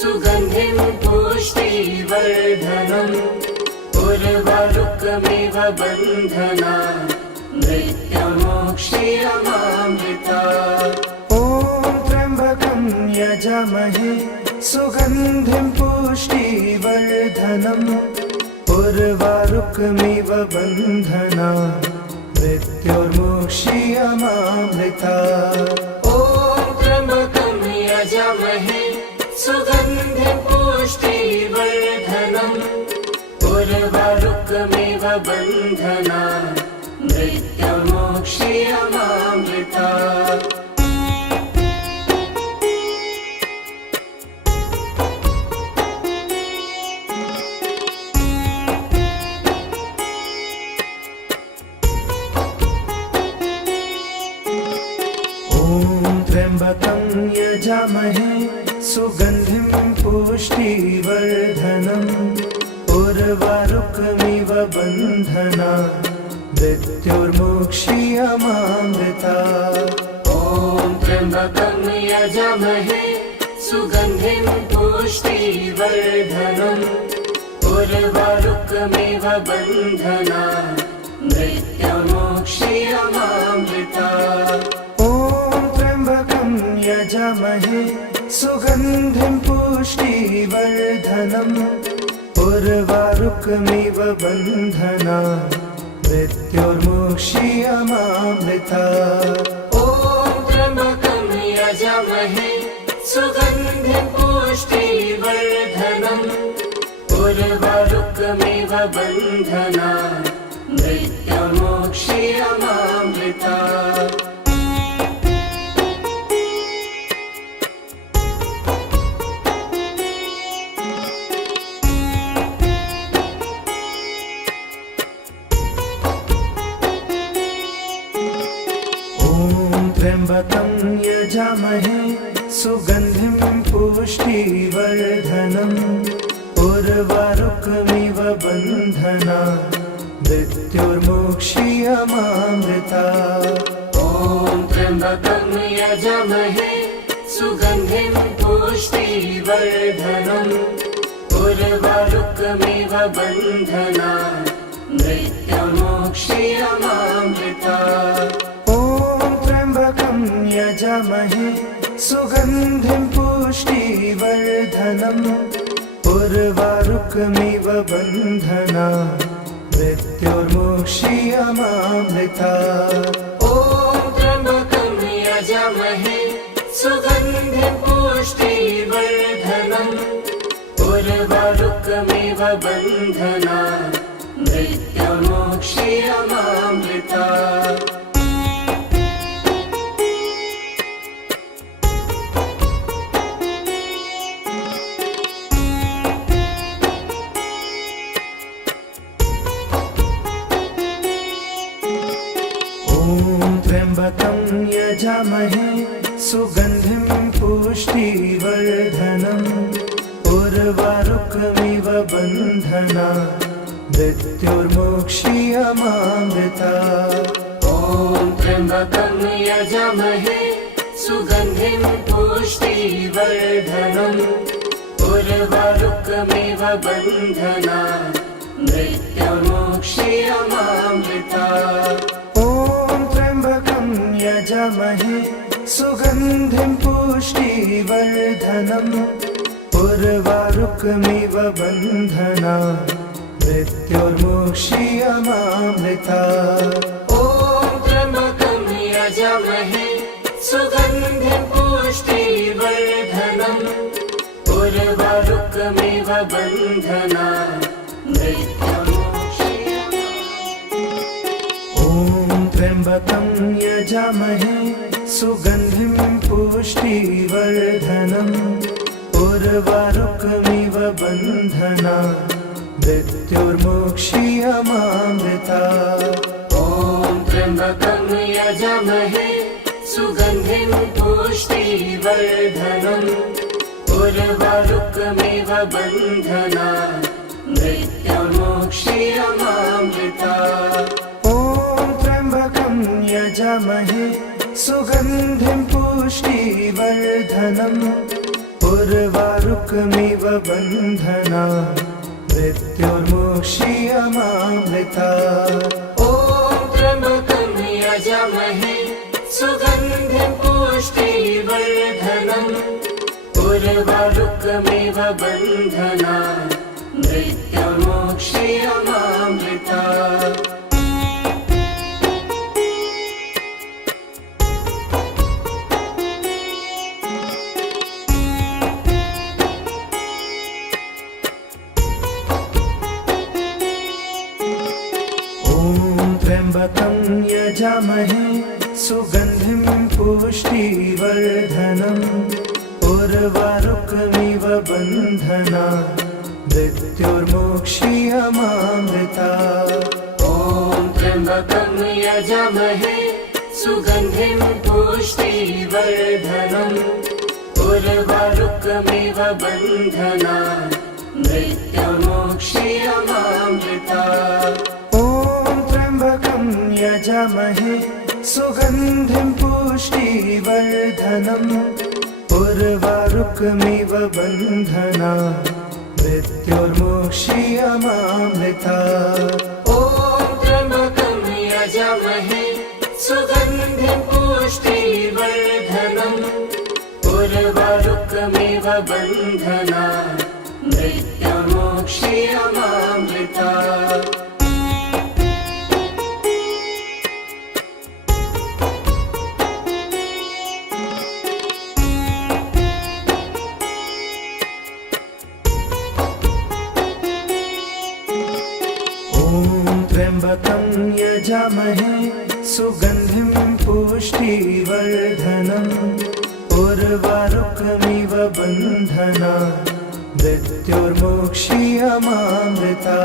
सुगन्धिं पुष्टिवर्धनम् उर्वारुकमिव बन्धनान् मृत्योर्मोक्षीयमामृतात्। ॐ त्र्यम्बकं यजामहे सुगन्धिं पुष्टिवर्धनम् उर्वारुकमिव बन्धनान् मृत्योर्मोक्षीयमामृतात्। ॐ त्र्यम्बकं यजामहे सुगन्धिं पुष्टिवर्धनम् उर्वारुकमिव बन्धनान् मृत्योर्मोक्षीयमामृतात्। त्र्यम्बकं यजामहे सुगन्धिं पुष्टिवर्धनम् उर्वारुकमिव बन्धनान् मृत्योर्मोक्षीयमामृतात्। ॐ त्र्यम्बकं यजामहे सुगन्धिं पुष्टिवर्धनम् उर्वारुकमिव बन्धनान् मृत्योर्मोक्षीयमामृतात्। ॐ त्र्यम्बकं यजामहे सुगन्धिं पुष्टिवर्धनम् उर्वारुकमिव बन्धनान् मृत्योर्मोक्षीयमामृतात्। ॐ त्र्यम्बकं यजामहे सुगन्धिं पुष्टिवर्धनम् उर्वारुकमिव बन्धनान् मृत्योर्मोक्षीयमामृतात्। त्र्यम्बकं यजामहे सुगन्धिं पुष्टिवर्धनम् उर्वारुकमिव बन्धनान् मृत्योर्मोक्षीयमामृतात्। ॐ त्र्यम्बकं यजामहे सुगन्धिं पुष्टिवर्धनम् उर्वारुकमिव बन्धनान् मृत्योर्मोक्षीयमामृतात्। ॐ त्र्यम्बकं यजामहे सुगन्धिं पुष्टिवर्धनम् उर्वारुकमिव बन्धनान् मृत्योर्मोक्षीयमामृतात्। ॐ त्र्यम्बकं यजामहे सुगन्धिं पुष्टिवर्धनम् उर्वारुकमिव बन्धनान् मृत्योर्मोक्षीयमामृतात्। त्र्यम्बकं यजामहे सुगन्धिं पुष्टिवर्धनम् उर्वारुकमिव बन्धनात् मृत्युर्मोक्ष्यमामृता। ॐ त्र्यम्बकं यजामहे सुगन्धिं पुष्टिवर्धनम् उर्वारुकमिव बन्धनात् मृत्युर्मोक्ष्यमामृता। ॐ त्र्यम्बकं यजामहे सुगन्धिं पुष्टिवर्धनम् उर्वारुकमिव बन्धनात् मृत्युर्मोक्ष्यमामृता। ॐ त्र्यम्बकं यजामहे सुगन्धिं पुष्टिवर्धनम् उर्वारुकमिव बन्धनात् ॐ त्र्यम्बकं यजामहे सुगन्धिं पुष्टिवर्धनम् उर्वारुकमिव बन्धनात् मृत्युर्मोक्ष्यमामृता। ॐ त्र्यम्बकं यजामहे सुगन्धिं पुष्टिवर्धनम् उर्वारुकमिव बन्धनात् मृत्युर्मोक्ष्यमामृता। ॐ त्र्यम्बकं यजामहे सुगन्धिं पुष्टिवर्धनम् उर्वारुकमिव बन्धनात् मृत्युर्मोक्ष्यमामृता। ॐ त्र्यम्बकं यजामहे सुगन्धिं पुष्टिवर्धनम् उर्वारुकमिव बन्धनात् मृत्युर्मोक्ष्यमामृता। त्र्यम्बकं यजामहे सुगन्धिं पुष्टिवर्धनम् उर्वारुकमिव बन्धनात् मृत्युर्मोक्ष्यमामृता। ॐ त्र्यम्बकं यजामहे सुगन्धिं पुष्टिवर्धनम् उर्वारुकमिव बन्धनात् मृत्युर्मोक्ष्यमामृता। ॐ त्र्यम्बकं यजामहे सुगन्धिं पुष्टिवर्धनम् उर्वारुकमिव बन्धनात् मृत्युर्मोक्ष्यमामृता। ॐ त्र्यम्बकं यजामहे सुगन्धिं पुष्टिवर्धनम् उर्वारुकमिव बन्धनात् मृत्युर्मोक्ष्यमामृता। त्र्यम्बकं यजामहे सुगन्धिं पुष्टिवर्धनम् उर्वारुकमिव बन्धनात् मृत्युर्मोक्ष्यमामृता।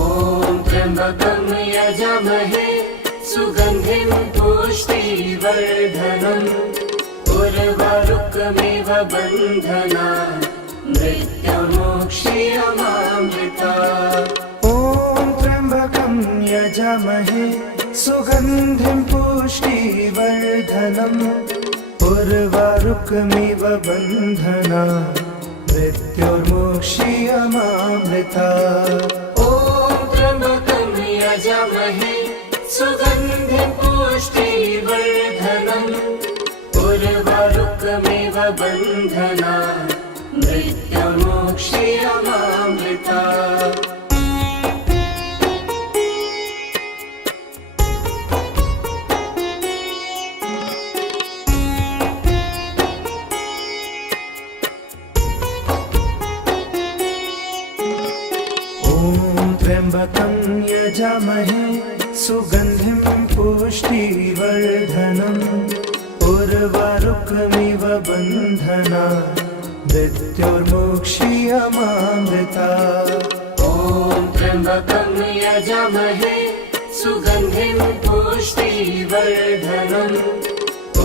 ॐ त्र्यम्बकं यजामहे सुगन्धिं पुष्टिवर्धनम् उर्वारुकमिव बन्धनात् मृत्युर्मोक्ष्यमामृता। ॐ त्र्यम्बकं यजामहे सुगन्धिं पुष्टिवर्धनम् उर्वारुकमिव बन्धनात् मृत्युर्मोक्ष्यमामृता। ॐ त्र्यम्बकं यजामहे सुगन्धिं पुष्टिवर्धनम् उर्वारुकमिव बन्धनात् मृत्युर्मोक्ष्यमामृता। त्र्यम्बकं यजामहे सुगन्धिं पुष्टिवर्धनम् उर्वारुकमिव बन्धनात् मृत्युर्मोक्ष्यमामृता। ॐ त्र्यम्बकं यजामहे सुगन्धिं पुष्टिवर्धनम्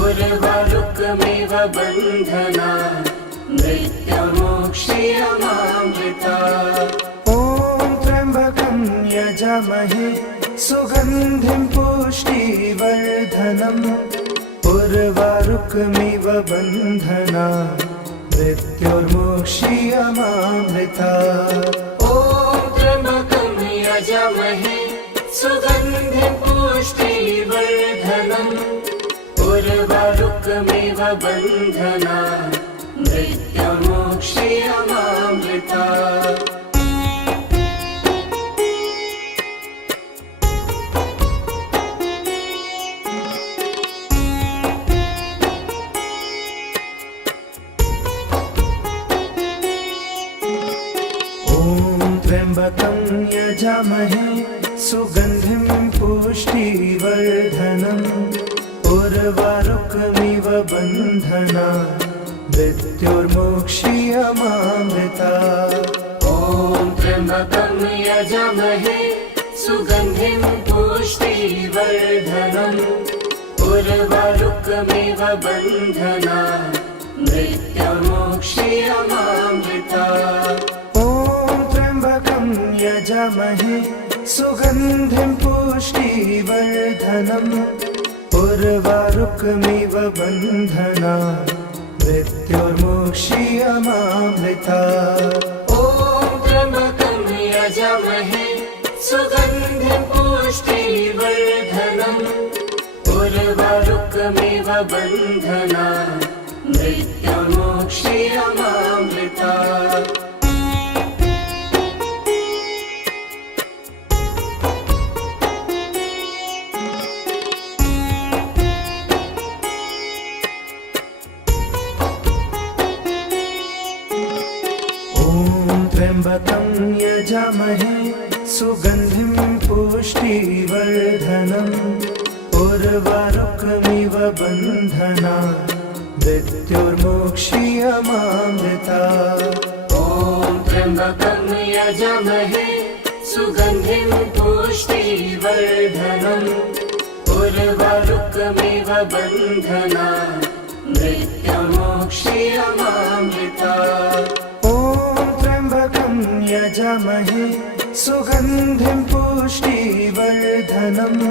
उर्वारुकमिव बन्धनात् मृत्युर्मोक्ष्यमामृतात् ॐ त्र्यम्बकं यजामहे सुगन्धिं पुष्टिवर्धनम् उर्वारुकमिव बन्धनात् मृत्युर्मोक्ष्यमामृतात् ॐ त्र्यम्बकं यजामहे सुगन्धिं पुष्टिवर्धनम् उर्वारुकमिव बन्धनात् मृत्युर्मोक्ष्यमामृतात् त्र्यम्बकं यजामहे सुगन्धिं पुष्टिवर्धनम् उर्वारुकमिव बन्धनात् मृत्युर्मोक्ष्यमामृतात् ॐ त्र्यम्बकं यजामहे सुगन्धिं पुष्टिवर्धनम् उर्वारुकमिव बन्धनात् मृत्युर्मोक्ष्यमामृतात् ॐ त्र्यम्बकं यजामहे सुगन्धिं पुष्टिवर्धनम् उर्वारुकमिव बन्धनात् मृत्युर्मोक्ष्यमामृतात् ॐ त्र्यम्बकं यजामहे सुगन्धिं पुष्टिवर्धनम् उर्वारुकमिव बन्धनात् मृत्युर्मोक्ष्यमामृतात् त्र्यम्बकं यजामहे सुगन्धिं पुष्टिवर्धनम् उर्वारुकमिव बन्धनात् मृत्युर्मोक्ष्यमामृतात् ॐ त्र्यम्बकं यजामहे सुगन्धिं पुष्टिवर्धनम् उर्वारुकमिव बन्धनात् मृत्युर्मोक्ष्यमामृतात् यजामहे सुगन्धिं पुष्टिवर्धनम्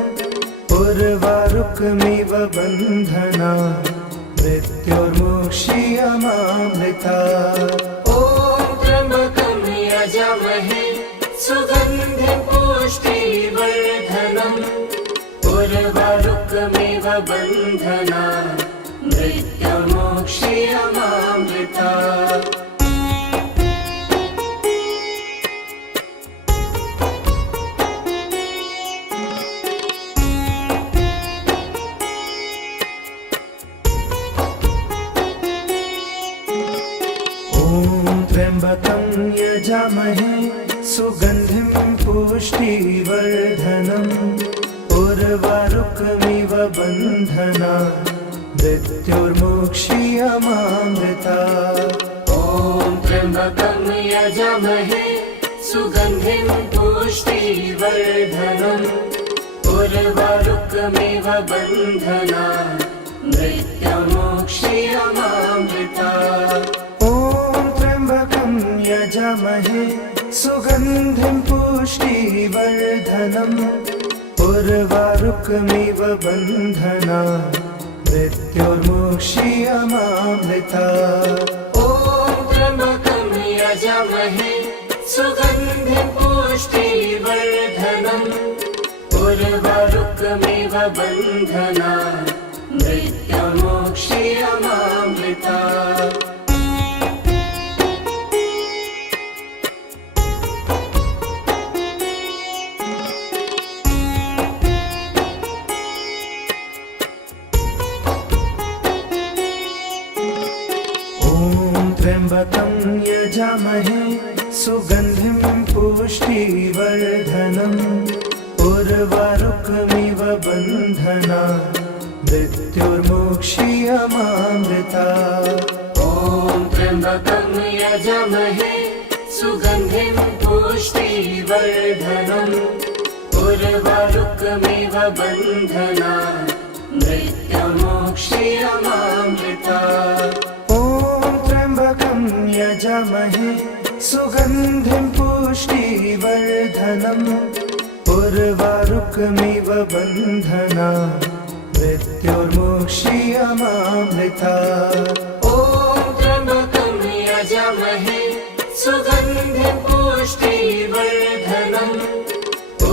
उर्वारुकमिव बन्धनात् मृत्युर्मोक्ष्यमामृतात् ॐ त्र्यम्बकं यजामहे सुगन्धिं पुष्टिवर्धनम् उर्वारुकमिव बन्धनात् मृत्युर्मोक्ष्यमामृतात् त्र्यम्बकं यजामहे सुगन्धिं पुष्टिवर्धनम् उर्वारुकमिव बन्धनात् मृत्युर्मोक्ष्यमामृतात् ॐ त्र्यम्बकं यजामहे सुगन्धिं पुष्टिवर्धनम् उर्वारुकमिव बन्धनात् मृत्युर्मोक्ष्यमामृतात् यजामहे सुगन्धिं पुष्टिवर्धनम् उर्वारुकमिव बन्धनात् मृत्युर्मोक्ष्यमामृतात् ॐ त्र्यम्बकं यजामहे सुगन्धिं पुष्टिवर्धनम् उर्वारुकमिव बन्धनात् मृत्युर्मोक्ष्यमामृतात् त्र्यम्बकं यजामहे सुगन्धिं पुष्टिवर्धनम् उर्वारुकमिव बन्धनात् मृत्युर्मोक्ष्यमामृतात् ॐ त्र्यम्बकं यजामहे सुगन्धिं पुष्टिवर्धनम् उर्वारुकमिव बन्धनात् मृत्युर्मोक्षीयमामृता ॐ त्र्यम्बकं यजामहे सुगन्धिं पुष्टिवर्धनम् उर्वारुकमिव बन्धनात् मृत्युर्मोक्षीयमामृता ॐ त्र्यम्बकं यजामहे सुगन्धिं पुष्टिवर्धनम्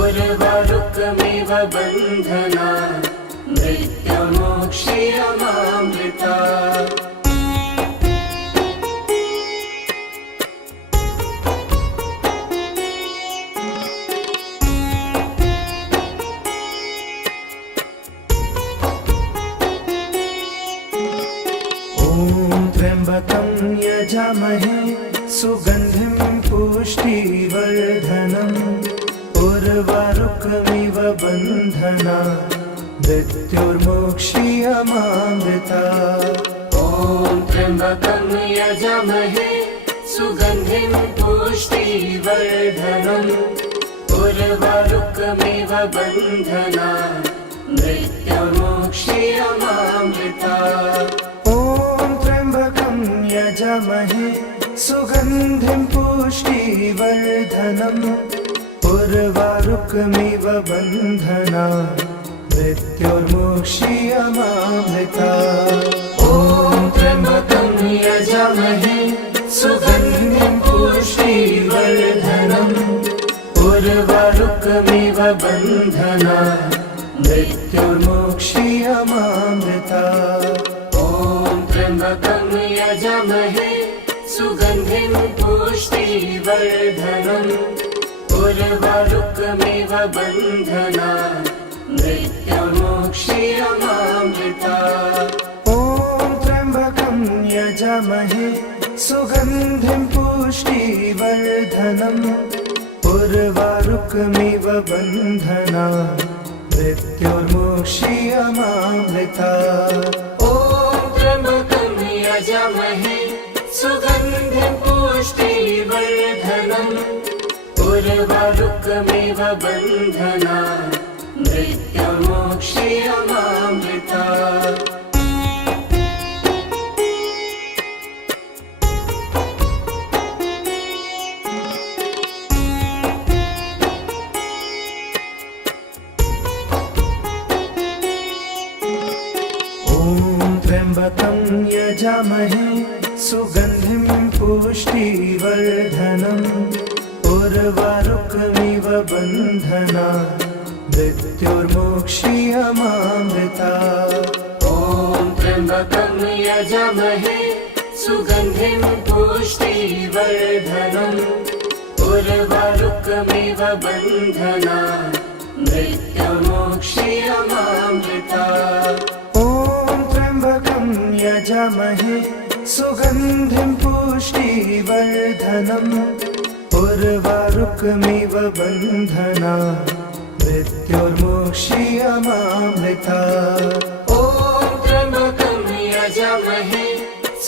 उर्वारुकमिव बन्धनात् मृत्युर्मोक्षीयमामृता ॐ त्र्यम्बकं यजामहे सुगन्धिं पुष्टिवर्धनम् उर्वारुकमिव बन्धनात् मृत्युर्मोक्षीयमामृता ॐ त्र्यम्बकं यजामहे सुगन्धिं पुष्टिवर्धनम् उर्वारुकमिव बन्धनात् मृत्युर्मोक्षीयमामृता ॐ त्र्यम्बकं यजामहे सुगन्धिं पुष्टिवर्धनम् उर्वारुकमिव बन्धनात् मृत्युर्मोक्षीयमामृता ॐ त्र्यम्बकं यजामहे सुगन्धिं पुष्टिवर्धनम् उर्वारुकमिव बन्धनात् मृत्युर्मोक्षीयमामृता ॐ त्र्यम्बकं यजामहे सुगन्धिं पुष्टिवर्धनम् उर्वारुकमिव बन्धनात् मृत्युर्मोक्षीयमामृता ॐ त्र्यम्बकं यजामहे सुगन्धिं पुष्टिवर्धनम् उर्वारुकमिव बन्धनात् मृत्युर्मोक्षीयमामृता ॐ त्र्यम्बकं यजामहे सुगन्धिं पुष्टिवर्धनम् उर्वारुकमिव बन्धनात् मृत्युर्मोक्षीयमामृता ॐ त्र्यम्बकं यजामहे सुगन्धिं पुष्टिवर्धनम् उर्वारुकमिव बन्धनात् मृत्युर्मोक्षीयमामृता ॐ त्र्यम्बकं यजामहे सुगन्धिं पुष्टिवर्धनम् उर्वारुकमिव बन्धनात् मृत्युर्मोक्षीयमामृता ॐ त्र्यम्बकं यजामहे सुगन्धिं पुष्टिवर्धनम् उर्वारुकमिव बन्धनात् मृत्युर्मोक्षीयमामृता ॐ त्र्यम्बकं यजामहे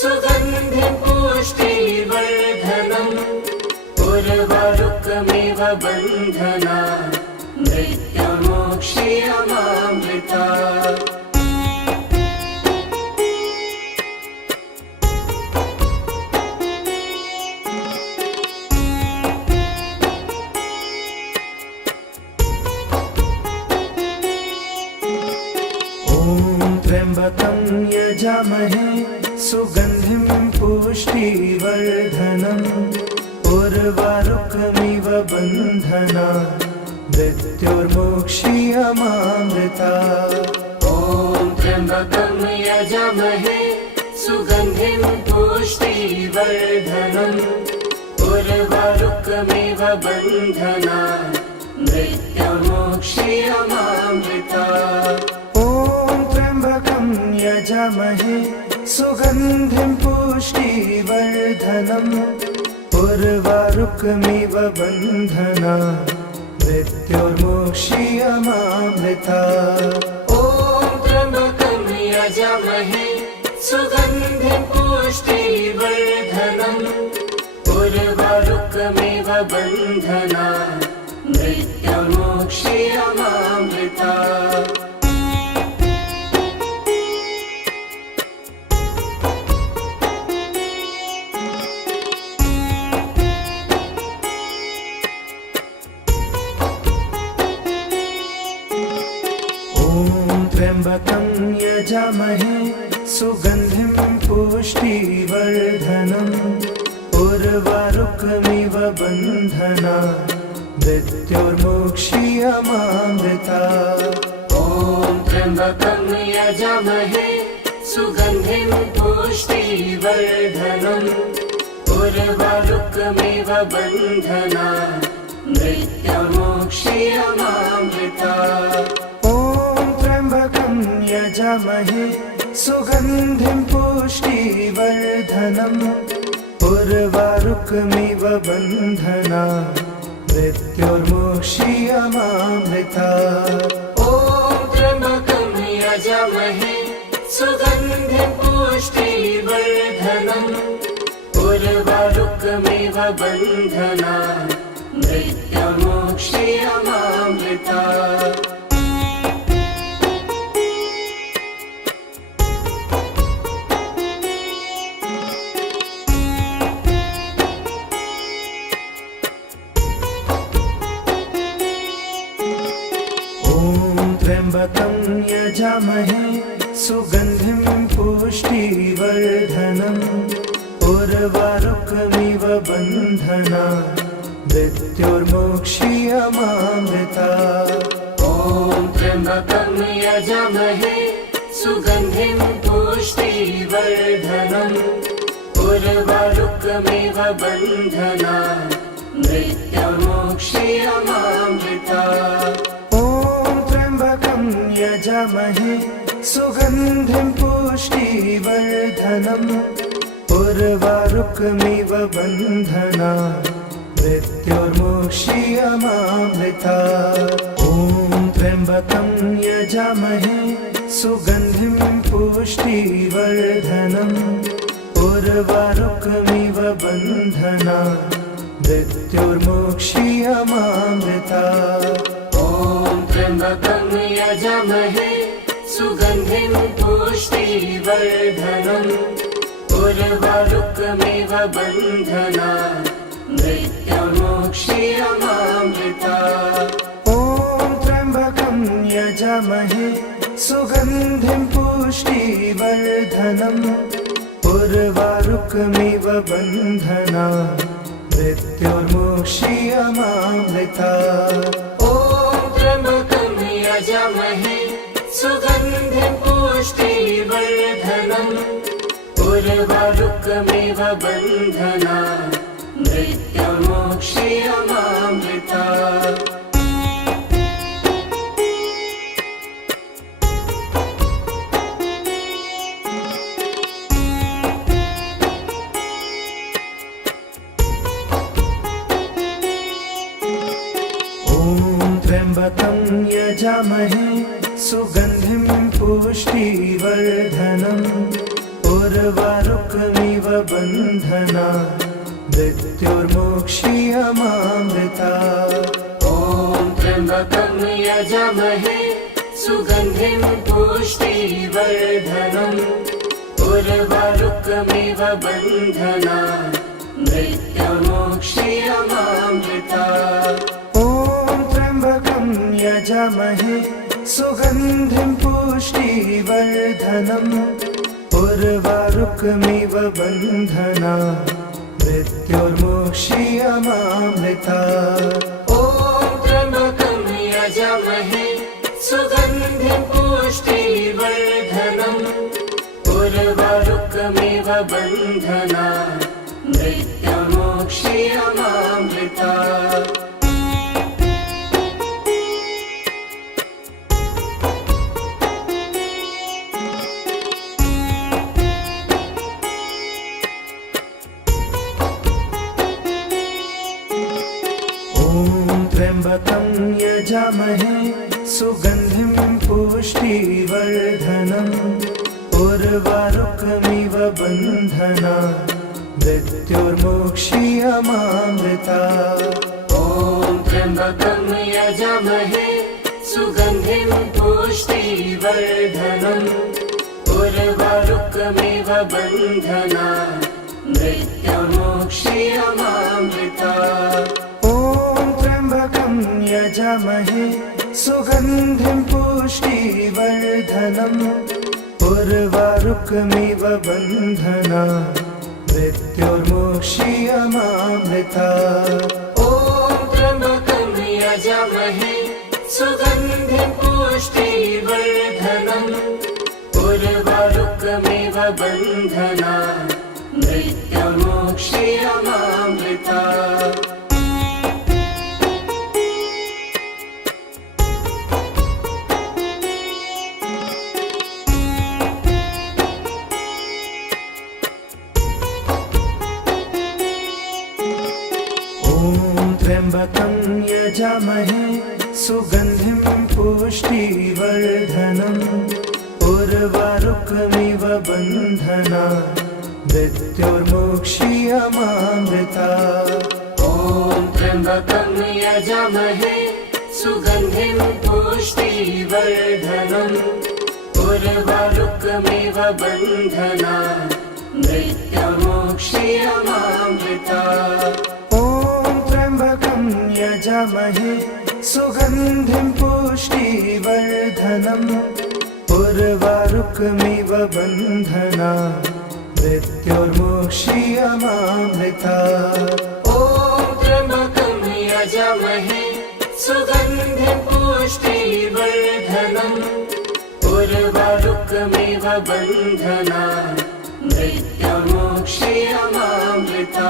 सुगन्धिं पुष्टिवर्धनम् उर्वारुकमिव बन्धनात् मृत्युर्मोक्षीयमामृता त्र्यम्बकं यजामहे सुगन्धिं पुष्टिवर्धनम् उर्वारुकमिव बन्धनात् मृत्युर्मोक्षीयमामृता ॐ त्र्यम्बकं यजामहे सुगन्धिं पुष्टिवर्धनम् उर्वारुकमिव बन्धनात् मृत्युर्मोक्षीयमामृता ॐ त्र्यम्बकं यजामहे सुगन्धिं पुष्टिवर्धनम् उर्वारुकमिव बन्धनात् मृत्युर्मोक्षीयमामृता ॐ त्र्यम्बकं यजामहे सुगन्धिं पुष्टिवर्धनम् उर्वारुकमिव बन्धनात् मृत्युर्मोक्षीयमामृता पुष्टिवर्धनम् उर्वारुकमिव बन्धना मृत्युर्मोक्षीयमामृता। ॐ त्र्यम्बकं यजामहे सुगन्धिं पुष्टिवर्धनम् उर्वारुकमिव बन्धना मृत्युर्मोक्षीयमामृता। ॐ त्र्यम्बकं यजामहे सुगन्धिं पुष्टिवर्धनम् उर्वारुकमिव बन्धना मृत्युर्मोक्षीयमामृता। ॐ त्र्यम्बकं यजामहे सुगन्धिं पुष्टिवर्धनम् उर्वारुकमिव बन्धना मृत्युर्मोक्षीयमामृता। त्र्यम्बकं यजामहे सुगन्धिं पुष्टिवर्धनम् उर्वारुकमिव बन्धना मृत्युर्मोक्षीयमामृता। ॐ त्र्यम्बकं यजामहे सुगन्धिं पुष्टिवर्धनम् उर्वारुकमिव बन्धना मृत्युर्मोक्षीयमामृता। यजामहे सुगन्धिं पुष्टिवर्धनम् उर्वारुकमिव बन्धना मृत्युर्मोक्षीयमामृता। ॐ त्र्यम्बकं यजामहे सुगन्धिं पुष्टिवर्धनम् उर्वारुकमिव बन्धना मृत्युर्मोक्षीयमामृता। ॐ त्र्यम्बकं यजामहे सुगन्धिं पुष्टिवर्धनम् उर्वारुकमिव बन्धना मृत्युर्मोक्षीयमामृता। ॐ त्र्यम्बकं यजामहे सुगन्धिं पुष्टिवर्धनम् उर्वारुकमिव बन्धना मृत्युर्मोक्षीयमामृता। त्र्यम्बकं यजामहे सुगन्धिं पुष्टिवर्धनम् उर्वारुकमिव बन्धना मृत्युर्मोक्षीयमामृता। त्र्यम्बकं यजामहे सुगन्धिं पुष्टिवर्धनम् उर्वारुकमिव बन्धना मृत्युर्मोक्षीयमामृता। ॐ त्र्यम्बकं यजामहे सुगन्धिं पुष्टिवर्धनम् उर्वारुकमिव बन्धना मृत्युर्मोक्षीयमामृता। यजामहे सुगन्धिं पुष्टिवर्धनम् उर्वारुकमिव बन्धना मृत्युर्मोक्षीयमामृता। ॐ त्र्यम्बकं यजामहे सुगन्धिं पुष्टिवर्धनम् उर्वारुकमिव बन्धना मृत्युर्मोक्षीयमामृता। त्र्यम्बकं यजामहे सुगन्धिं पुष्टिवर्धनम् उर्वारुकमिव बन्धना मृत्युर्मोक्षीयमामृता। ॐ त्र्यम्बकं यजामहे सुगन्धिं पुष्टिवर्धनम् उर्वारुकमिव बन्धना मृत्युर्मोक्षीयमामृता। यजामहे सुगन्धिं पुष्टिवर्धनम् उर्वारुकमिव बन्धना मृत्युर्मोक्षीयमामृता ॐ त्र्यम्बकं यजामहे सुगन्धिं पुष्टिवर्धनम् उर्वारुकमिव बन्धना मृत्युर्मोक्षीयमामृता त्र्यम्बकं यजामहे सुगन्धिं पुष्टिवर्धनम् उर्वारुकमिव बन्धना मृत्युर्मोक्षीयमामृता ॐ त्र्यम्बकं यजामहे सुगन्धिं पुष्टिवर्धनम् उर्वारुकमिव बन्धना मृत्युर्मोक्षीयमामृता यजामहे सुगन्धिं पुष्टिवर्धनम् उर्वारुकमिव बन्धना मृत्युर्मोक्षीयमामृता ॐ त्र्यम्बकं यजामहे सुगन्धिं पुष्टिवर्धनम् उर्वारुकमिव बन्धना मृत्युर्मोक्षीयमामृता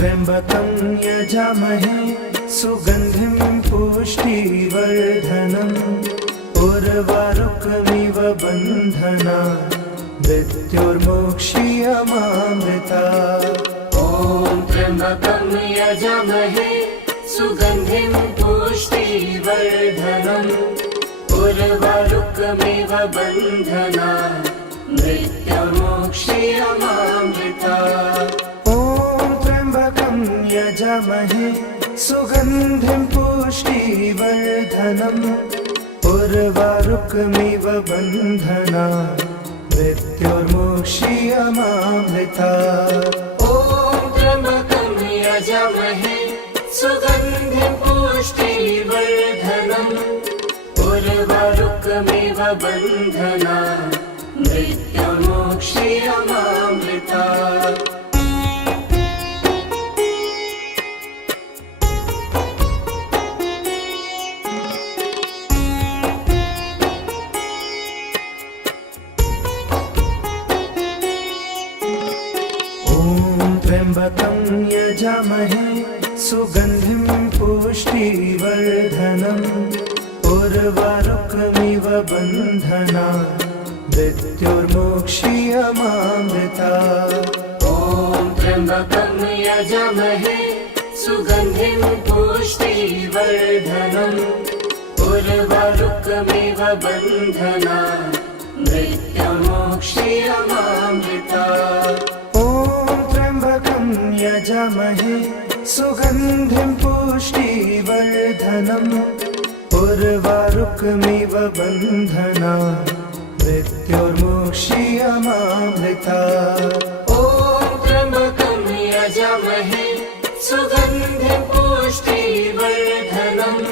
त्र्यम्बकं यजामहे सुगन्धिं पुष्टिवर्धनम् उर्वारुकमिव बन्धना मृत्युर्मोक्षीयमामृता ॐ त्र्यम्बकं यजामहे सुगन्धिं पुष्टिवर्धनम् उर्वारुकमिव बन्धना मृत्युर्मोक्षीयमामृता यजामहे सुगन्धिं पुष्टिवर्धनम् उर्वारुकमिव बन्धना मृत्युर्मोक्षीयमामृता ॐ त्र्यम्बकं यजामहे सुगन्धिं पुष्टिवर्धनम् उर्वारुकमिव बन्धना मृत्युर्मोक्षीयमामृता त्र्यम्बकं यजामहे सुगन्धिं पुष्टिवर्धनम् उर्वारुकमिव बन्धना मृत्युर्मोक्षीयमामृता ॐ त्र्यम्बकं यजामहे सुगन्धिं पुष्टिवर्धनम् उर्वारुकमिव बन्धना मृत्युर्मोक्षीयमामृता यजामहे सुगन्धिं पुष्टिवर्धनम् उर्वारुकमिव बन्धना मृत्युर्मोक्षीयमामृता ॐ त्र्यम्बकं यजामहे सुगन्धिं पुष्टिवर्धनम्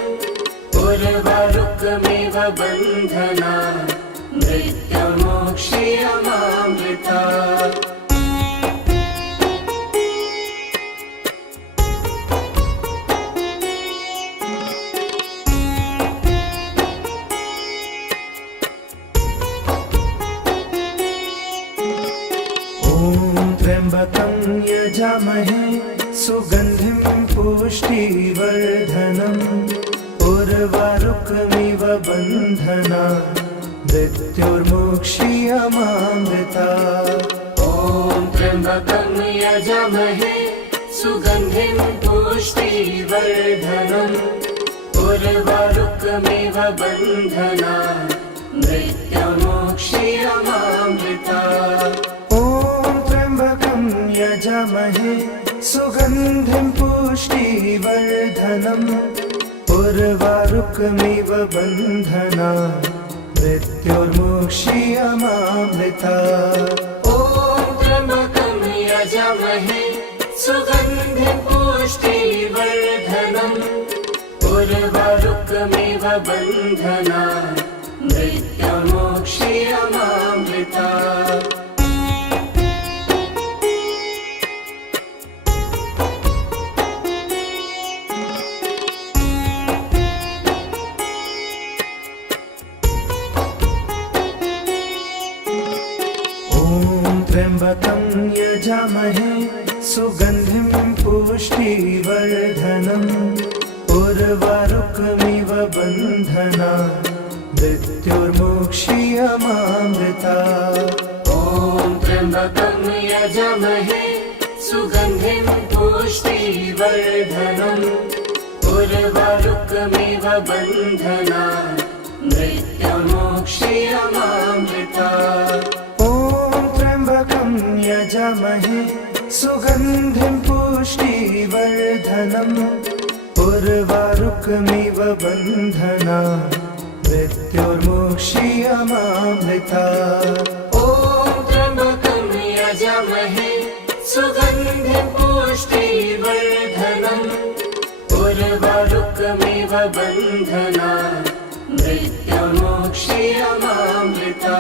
उर्वारुकमिव बन्धना मृत्युर्मोक्षीयमामृता त्र्यम्बकं यजामहे सुगन्धिं पुष्टिवर्धनम् उर्वारुकमिव बन्धना मृत्युर्मोक्षीयमामृता ॐ त्र्यम्बकं यजामहे सुगन्धिं पुष्टिवर्धनम् उर्वारुकमिव बन्धना मृत्युर्मोक्षीयमामृता यजामहे सुगन्धिं पुष्टिवर्धनम् उर्वारुकमिव बन्धना मृत्युर्मुक्षीयमामृता। ॐ त्र्यम्बकं यजामहे सुगन्धिं पुष्टिवर्धनम् उर्वारुकमिव बन्धनात् मृत्युर्मुक्षीयमामृता। त्र्यम्बकं यजामहे सुगन्धिं पुष्टिवर्धनम् उर्वारुकमिव बन्धनात् मृत्युर्मुक्षीयमामृता। ॐ त्र्यम्बकं यजामहे सुगन्धिं पुष्टिवर्धनम् उर्वारुकमिव बन्धनात् मृत्युर्मुक्षीयमामृता। यजामहे सुगन्धिं पुष्टिवर्धनम् उर्वारुकमिव बन्धनात् मृत्युर्मुक्षीयमामृता। ॐ त्र्यम्बकं यजामहे सुगन्धिं पुष्टिवर्धनम् उर्वारुकमिव बन्धनात् मृत्युर्मुक्षीयमामृता।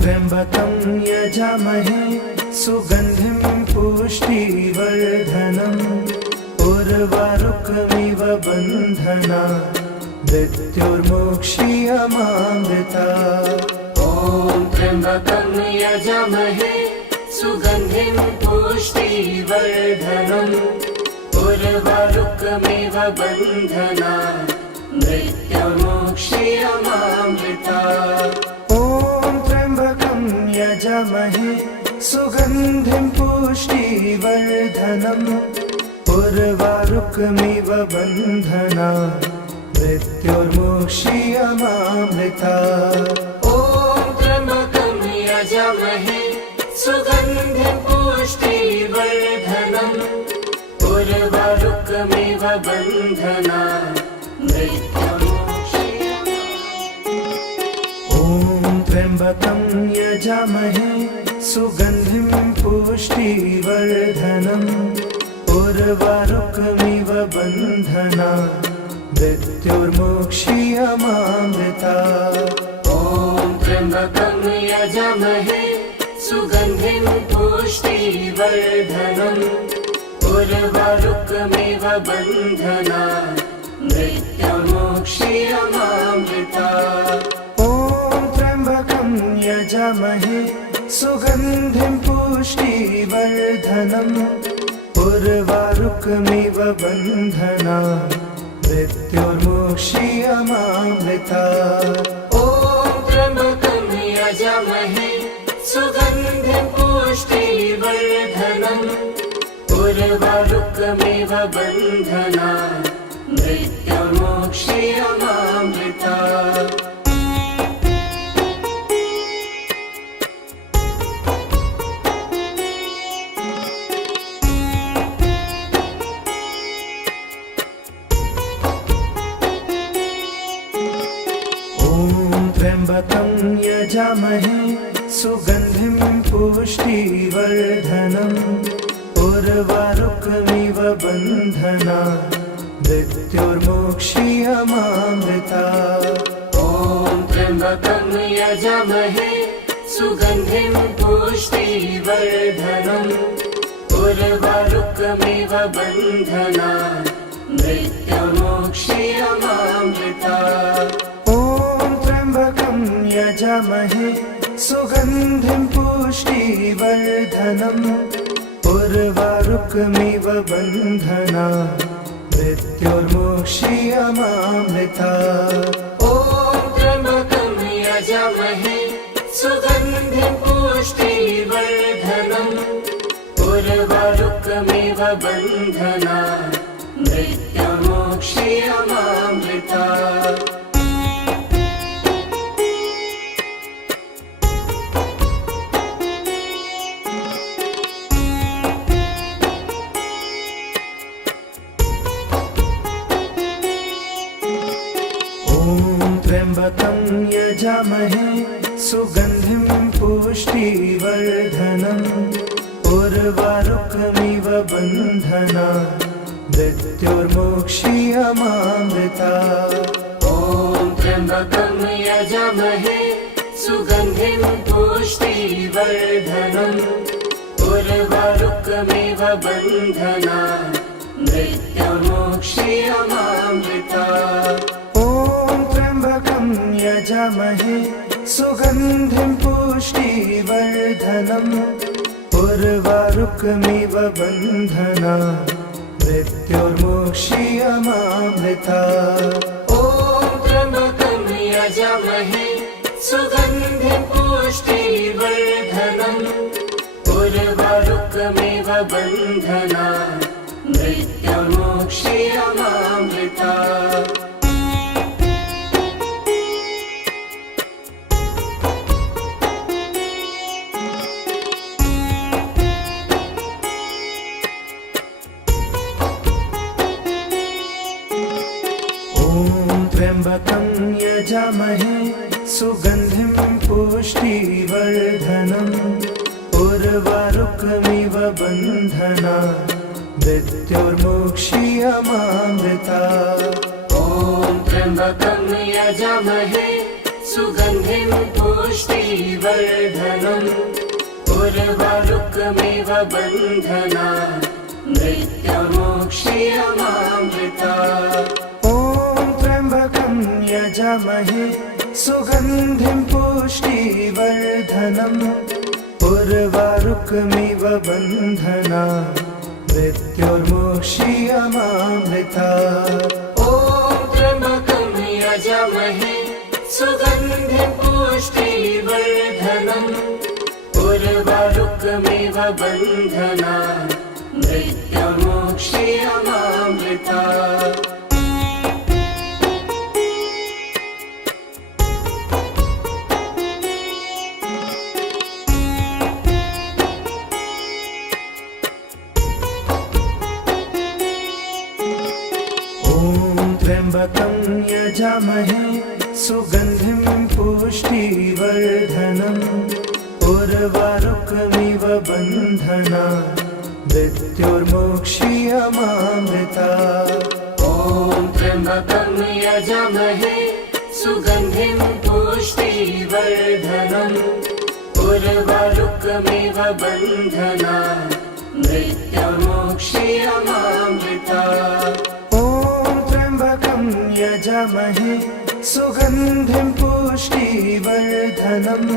त्र्यम्बकं यजामहे सुगन्धिं पुष्टिवर्धनम् उर्वारुकमिव बन्धनात् मृत्युर्मुक्षीयमामृता। ॐ त्र्यम्बकं यजामहे सुगन्धिं पुष्टिवर्धनम् उर्वारुकमिव बन्धनात् मृत्युर्मुक्षीयमामृता। यजामहे सुगन्धिं पुष्टिवर्धनम् उर्वारुकमिव बन्धनात् मृत्युर्मुक्षीयमामृता। ॐ त्र्यम्बकं यजामहे सुगन्धिं पुष्टिवर्धनम् उर्वारुकमिव बन्धनात् त्र्यम्बकं यजामहे सुगन्धिं पुष्टिवर्धनम् उर्वारुकमिव बन्धनात् मृत्युर्मुक्षीयमामृता। ॐ त्र्यम्बकं यजामहे सुगन्धिं पुष्टिवर्धनम् उर्वारुकमिव बन्धनात् मृत्युर्मुक्षीयमामृता। यजामहे सुगन्धिं पुष्टिवर्धनम् उर्वारुकमिव बन्धनात् मृत्युर्मुक्षीयमामृता। ॐ त्र्यम्बकं यजामहे सुगन्धिं पुष्टिवर्धनम् उर्वारुकमिव बन्धनात् मृत्युर्मुक्षीयमामृता। त्र्यम्बकं यजामहे सुगन्धिं पुष्टिवर्धनम् उर्वारुकमिव बन्धनात् मृत्युर्मुक्षीयमामृता। ॐ त्र्यम्बकं यजामहे सुगन्धिं पुष्टिवर्धनम् उर्वारुकमिव बन्धनात् मृत्युर्मुक्षीयमामृता। यजामहे सुगन्धिं पुष्टिवर्धनम् उर्वारुकमिव बन्धनात् मृत्युर्मुक्षीयमामृता। ॐ त्र्यम्बकं यजामहे सुगन्धिं पुष्टिवर्धनम् उर्वारुकमिव बन्धनात् मृत्युर्मुक्षीयमामृता। यजामहे सुगन्धिं पुष्टिवर्धनम् उर्वारुकमिव बन्धनात् मृत्योर्मोक्षीयमामृता ॐ त्र्यम्बकं यजामहे सुगन्धिं पुष्टिवर्धनम् उर्वारुकमिव बन्धनात् मृत्योर्मोक्षीयमामृता ॐ त्र्यम्बकं यजामहे सुगन्धिं पुष्टिवर्धनम् उर्वारुकमिव बन्धनात् मृत्योर्मोक्षीयमामृता ॐ त्र्यम्बकं यजामहे सुगन्धिं पुष्टिवर्धनम् उर्वारुकमिव बन्धनात् मृत्योर्मोक्षीयमामृता ॐ त्र्यम्बकं यजामहे सुगन्धिं पुष्टिवर्धनम् उर्वारुकमिव बन्धनात् मृत्योर्मोक्षीयमामृता ॐ त्र्यम्बकं यजामहे सुगन्धिं पुष्टिवर्धनम् उर्वारुकमिव बन्धनात् मृत्योर्मोक्षीयमामृता ॐ त्र्यम्बकं यजामहे सुगन्धिं पुष्टिवर्धनम् उर्वारुकमिव बन्धनात् मृत्योर्मोक्षीयमामृता ॐ त्र्यम्बकं यजामहे सुगन्धिं पुष्टिवर्धनम् उर्वारुकमिव बन्धनात् मृत्योर्मोक्षीयमामृता ॐ त्र्यम्बकं यजामहे सुगन्धिं पुष्टिवर्धनम् उर्वारुकमिव बन्धनात् मृत्योर्मोक्षीयमामृता ॐ त्र्यम्बकं यजामहे सुगन्धिं पुष्टिवर्धनम् उर्वारुकमिव बन्धनात् मृत्योर्मोक्षीयमामृता ॐ त्र्यम्बकं यजामहे सुगन्धिं पुष्टिवर्धनम्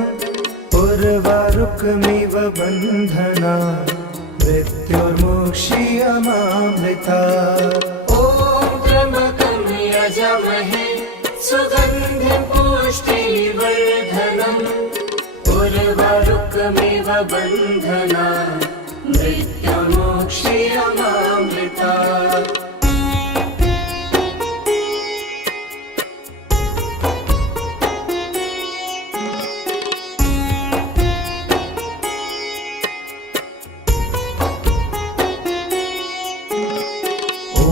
उर्वारुकमिव बन्धनात् मृत्योर्मोक्षीयमामृता ॐ त्र्यम्बकं यजामहे सुगन्धिं पुष्टिवर्धनम् उर्वारुकमिव बन्धनात् मृत्योर्मोक्षीयमामृता ॐ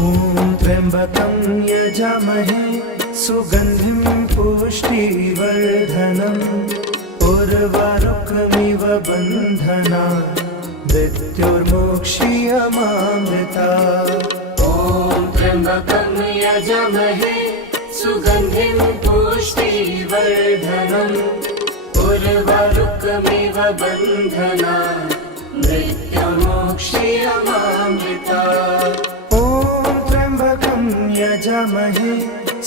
त्र्यम्बकं यजामहे सुगन्धिं पुष्टिवर्धनम् उर्वारुकमिव बन्धनात् मृत्योर्मोक्षीयमामृता ॐ त्र्यम्बकं यजामहे सुगन्धिं पुष्टिवर्धनम् उर्वारुकमिव बन्धनात् मृत्योर्मोक्षीयमामृता ॐ त्र्यम्बकं यजामहे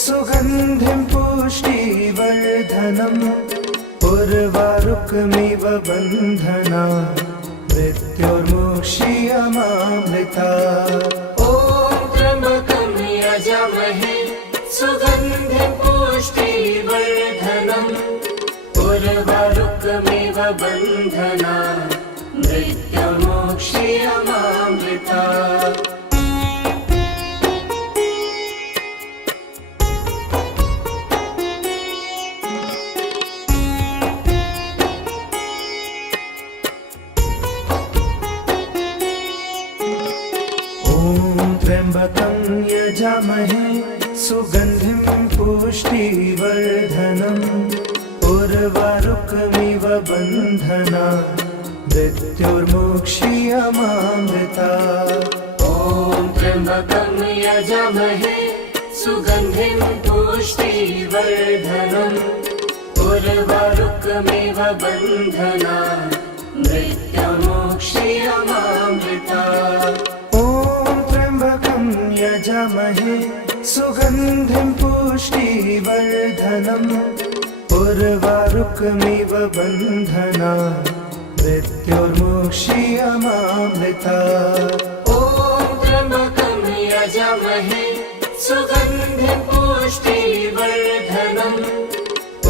सुगन्धिं पुष्टिवर्धनम् उर्वारुकमिव बन्धनात् मृत्योर्मोक्षीयमामृता ॐ त्र्यम्बकं यजामहे सुगन्धिं पुष्टिवर्धनम् उर्वारुकमिव बन्धनात् मृत्योर्मोक्षीयमामृता त्र्यम्बकं यजामहे सुगन्धिं पुष्टिवर्धनम् उर्वारुकमिव बन्धना मृत्युर्मोक्षीयमामृता। ॐ त्र्यम्बकं यजामहे सुगन्धिं पुष्टिवर्धनम् उर्वारुकमिव बन्धना मृत्युर्मोक्षीयमामृता। ॐ त्र्यम्बकं यजामहे सुगन्धिं पुष्टिवर्धनम् उर्वारुकमिव बन्धना मृत्युर्मोक्षीयमामृता। ॐ त्र्यम्बकं यजामहे सुगन्धिं पुष्टिवर्धनम्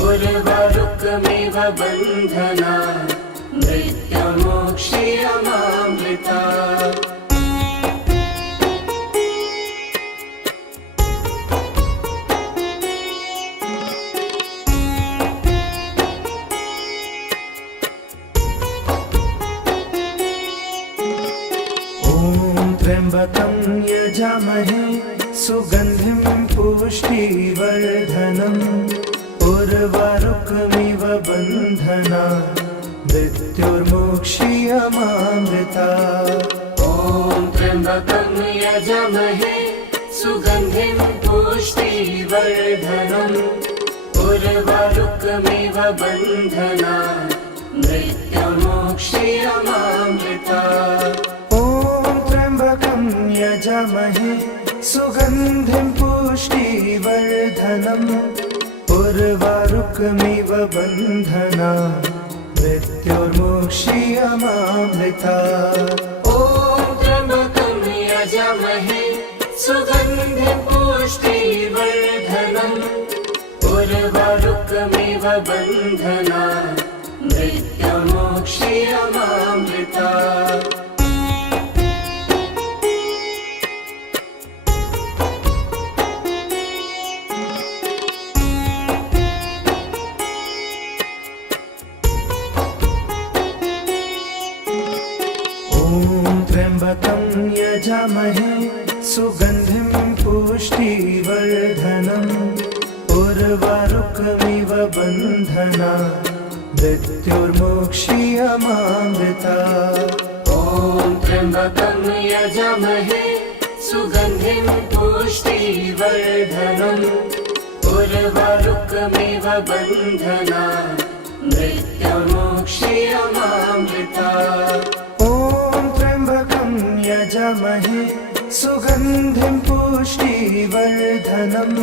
उर्वारुकमिव बन्धना मृत्युर्मोक्षीयमामृता। त्र्यम्बकं यजामहे सुगन्धिं पुष्टिवर्धनम् उर्वारुकमिव बन्धना मृत्युर्मोक्षीयमामृता। ॐ त्र्यम्बकं यजामहे सुगन्धिं पुष्टिवर्धनम् उर्वारुकमिव बन्धना मृत्युर्मोक्षीयमामृता। यजामहे सुगन्धिं पुष्टिवर्धनम् उर्वारुकमिव बन्धना मृत्युर्मोक्षीयमामृता। ॐ त्र्यम्बकं यजामहे सुगन्धिं पुष्टिवर्धनम् उर्वारुकमिव बन्धना मृत्युर्मोक्षीयमामृता। त्र्यम्बकं यजामहे सुगन्धिं पुष्टिवर्धनम् उर्वारुकमिव बन्धना मृत्युर्मोक्षीयमामृता। ॐ त्र्यम्बकं यजामहे सुगन्धिं पुष्टिवर्धनम् उर्वारुकमिव बन्धना मृत्युर्मोक्षीयमामृता। यजामहे सुगन्धिं पुष्टिवर्धनम्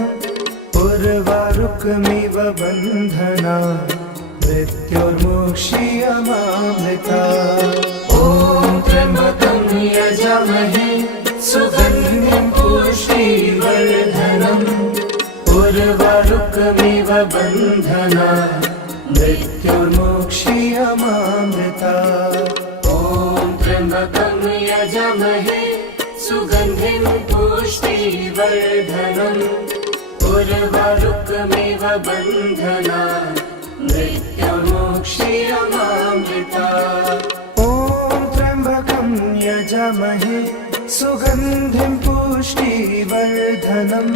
उर्वारुकमिव बन्धना मृत्युर्मोक्षीयमामृता। ॐ त्र्यम्बकं यजामहे सुगन्धिं पुष्टिवर्धनम् उर्वारुकमिव बन्धना मृत्युर्मोक्षीयमामृता। ॐ त्र्यम्बकं यजामहे सुगन्धिं पुष्टिवर्धनम् उर्वारुकमिव बन्धना मृत्युर्मोक्षीयमामृता। ॐ त्र्यम्बकं यजामहे सुगन्धिं पुष्टिवर्धनम्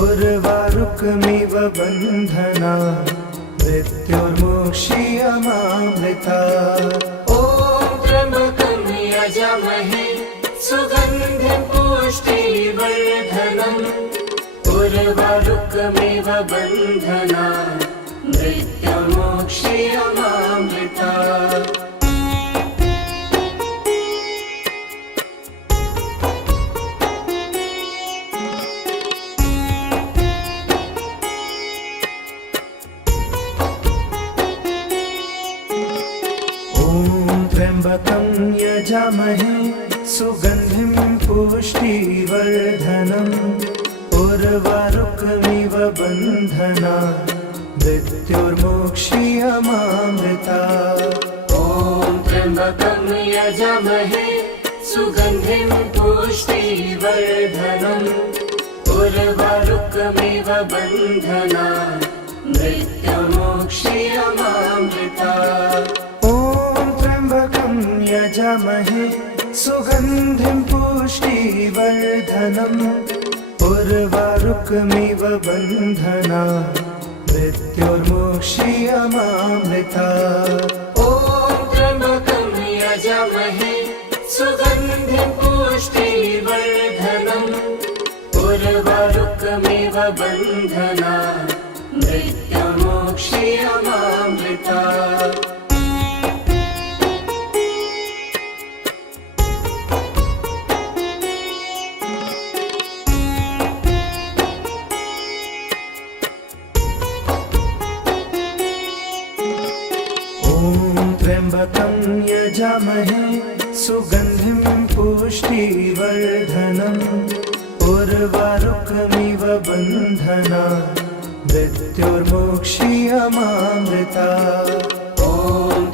उर्वारुकमिव बन्धना मृत्युर्मोक्षीयमामृता। ॐ त्र्यम्बकं यजामहे सुगन्धिं पुष्टिवर्धनम् उर्वारुकमिव बन्धना मृत्युर्मोक्षीयमामृता। त्र्यम्बकं यजामहे सुगन्धिं पुष्टिवर्धनम् उर्वारुकमिव बन्धना मृत्युर्मोक्षीयमामृता। ॐ त्र्यम्बकं यजामहे सुगन्धिं पुष्टिवर्धनम् उर्वारुकमिव बन्धना मृत्युर्मोक्षीयमामृता। ॐ त्र्यम्बकं यजामहे सुगन्धिं पुष्टिवर्धनम् उर्वारुकमिव बन्धना मृत्युर्मुक्षीयमामृता ॐ त्र्यम्बकं यजामहे सुगन्धिं पुष्टिवर्धनम् उर्वारुकमिव बन्धनात् मृत्युर्मुक्षीयमामृता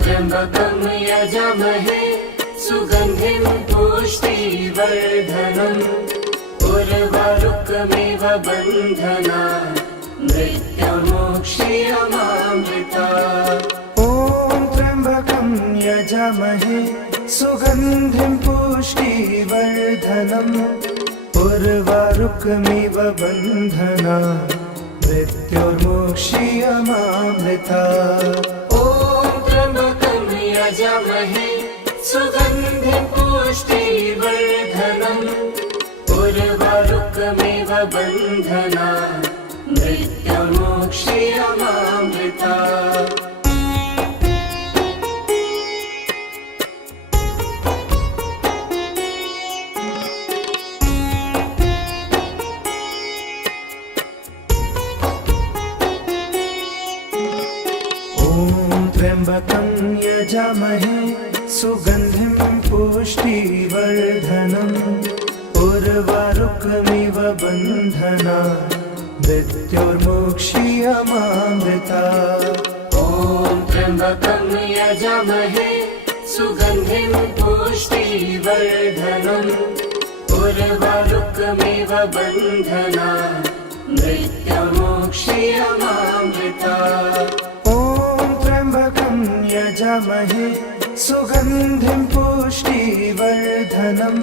त्र्यम्बकं यजामहे सुगन्धिं पुष्टिवर्धनम् उर्वारुकमिव बन्धनात् मृत्युर्मुक्षीयमामृता ॐ त्र्यम्बकं यजामहे सुगन्धिं पुष्टिवर्धनम् उर्वारुकमिव बन्धनात् मृत्युर्मुक्षीयमामृता यजामहे सुगन्धिं पुष्टिवर्धनम् उर्वारुकमिव बन्धनात् मृत्युर्मुक्षीयमामृता ॐ त्र्यम्बकं यजामहे सुगन्धिं पुष्टिवर्धनम् उर्वारुकमिव बन्धनात् मृत्युर्मुक्षीयमामृता त्र्यम्बकं यजामहे सुगन्धिं पुष्टिवर्धनम् उर्वारुकमिव बन्धनात् मृत्युर्मुक्षीयमामृता ॐ त्र्यम्बकं यजामहे सुगन्धिं पुष्टिवर्धनम्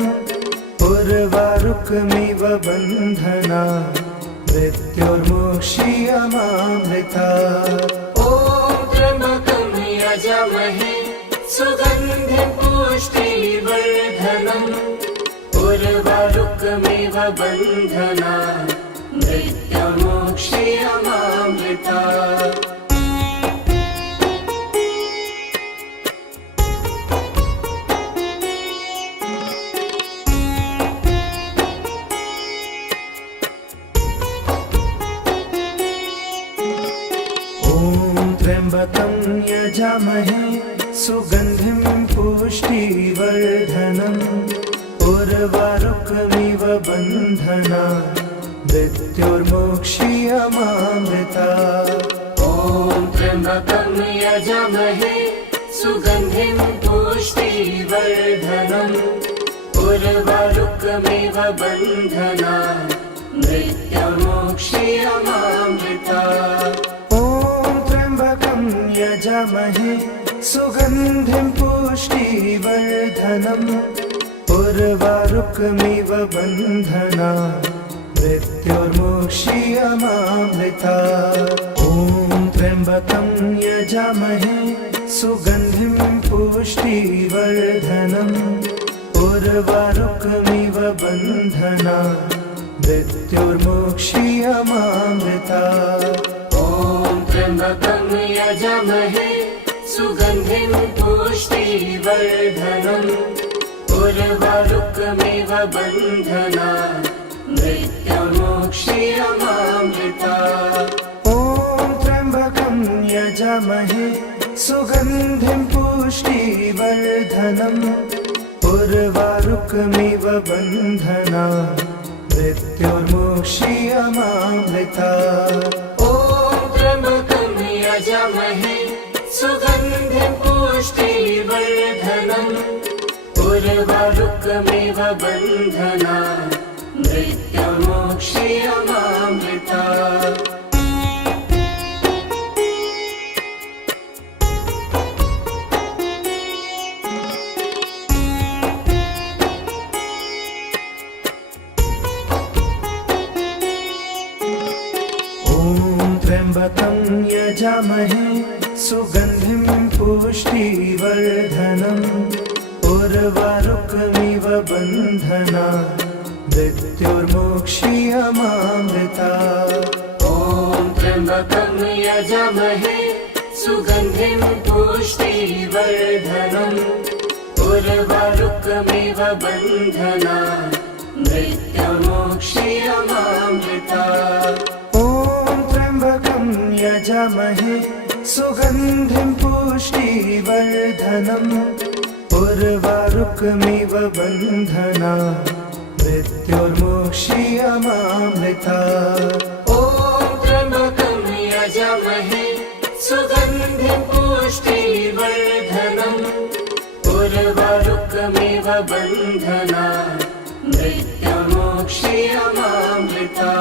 उर्वारुकमिव बन्धनात् मृत्युर्मुक्षीयमामृता यजामहे सुगन्धिं पुष्टिवर्धनम् उर्वारुकमिव बन्धनात् मृत्युर्मुक्षीयमामृता ॐ त्र्यम्बकं यजामहे सुगन्धिं पुष्टिवर्धनम् उर्वारुकमिव बन्धनात् मृत्युर्मुक्षीयमामृता त्र्यम्बकं यजामहे सुगन्धिं पुष्टिवर्धनम् उर्वारुकमिव बन्धनात् मृत्युर्मुक्षीयमामृता ॐ त्र्यम्बकं यजामहे सुगन्धिं पुष्टिवर्धनम् उर्वारुकमिव बन्धनात् मृत्युर्मुक्षीयमामृता यजामहे सुगन्धिं पुष्टिवर्धनम् उर्वारुकमिव बन्धनात् मृत्युर्मुक्षीयमामृता ॐ त्र्यम्बकं यजामहे सुगन्धिं पुष्टिवर्धनम् उर्वारुकमिव बन्धनात् मृत्युर्मुक्षीयमामृता ॐ त्र्यम्बकं यजामहे सुगन्धिं पुष्टिवर्धनम् उर्वारुकमिव बन्धनात् मृत्युर्मुक्षीयमामृता ॐ त्र्यम्बकं यजामहे सुगन्धिं पुष्टिवर्धनम् उर्वारुकमिव बन्धनात् मृत्युर्मुक्षीयमामृता ॐ त्र्यम्बकं यजामहे सुगन्धिं पुष्टिवर्धनम् उर्वारुकमिव बन्धनात् मृत्युर्मुक्षीयमामृता त्र्यम्बकं यजामहे सुगन्धिं पुष्टिवर्धनम् उर्वारुकमिव बन्धनात् मृत्युर्मोक्ष्यमामृता ॐ त्र्यम्बकं यजामहे सुगन्धिं पुष्टिवर्धनम् उर्वारुकमिव बन्धनात् मृत्युर्मोक्ष्यमामृता ॐ त्र्यम्बकं यजामहे सुगन्धिं पुष्टिवर्धनम् उर्वारुकमिव बन्धनात् मृत्युर्मोक्ष्यमामृता ॐ त्र्यम्बकं यजामहे सुगन्धिं पुष्टिवर्धनम् उर्वारुकमिव बन्धनात् मृत्युर्मोक्ष्यमामृता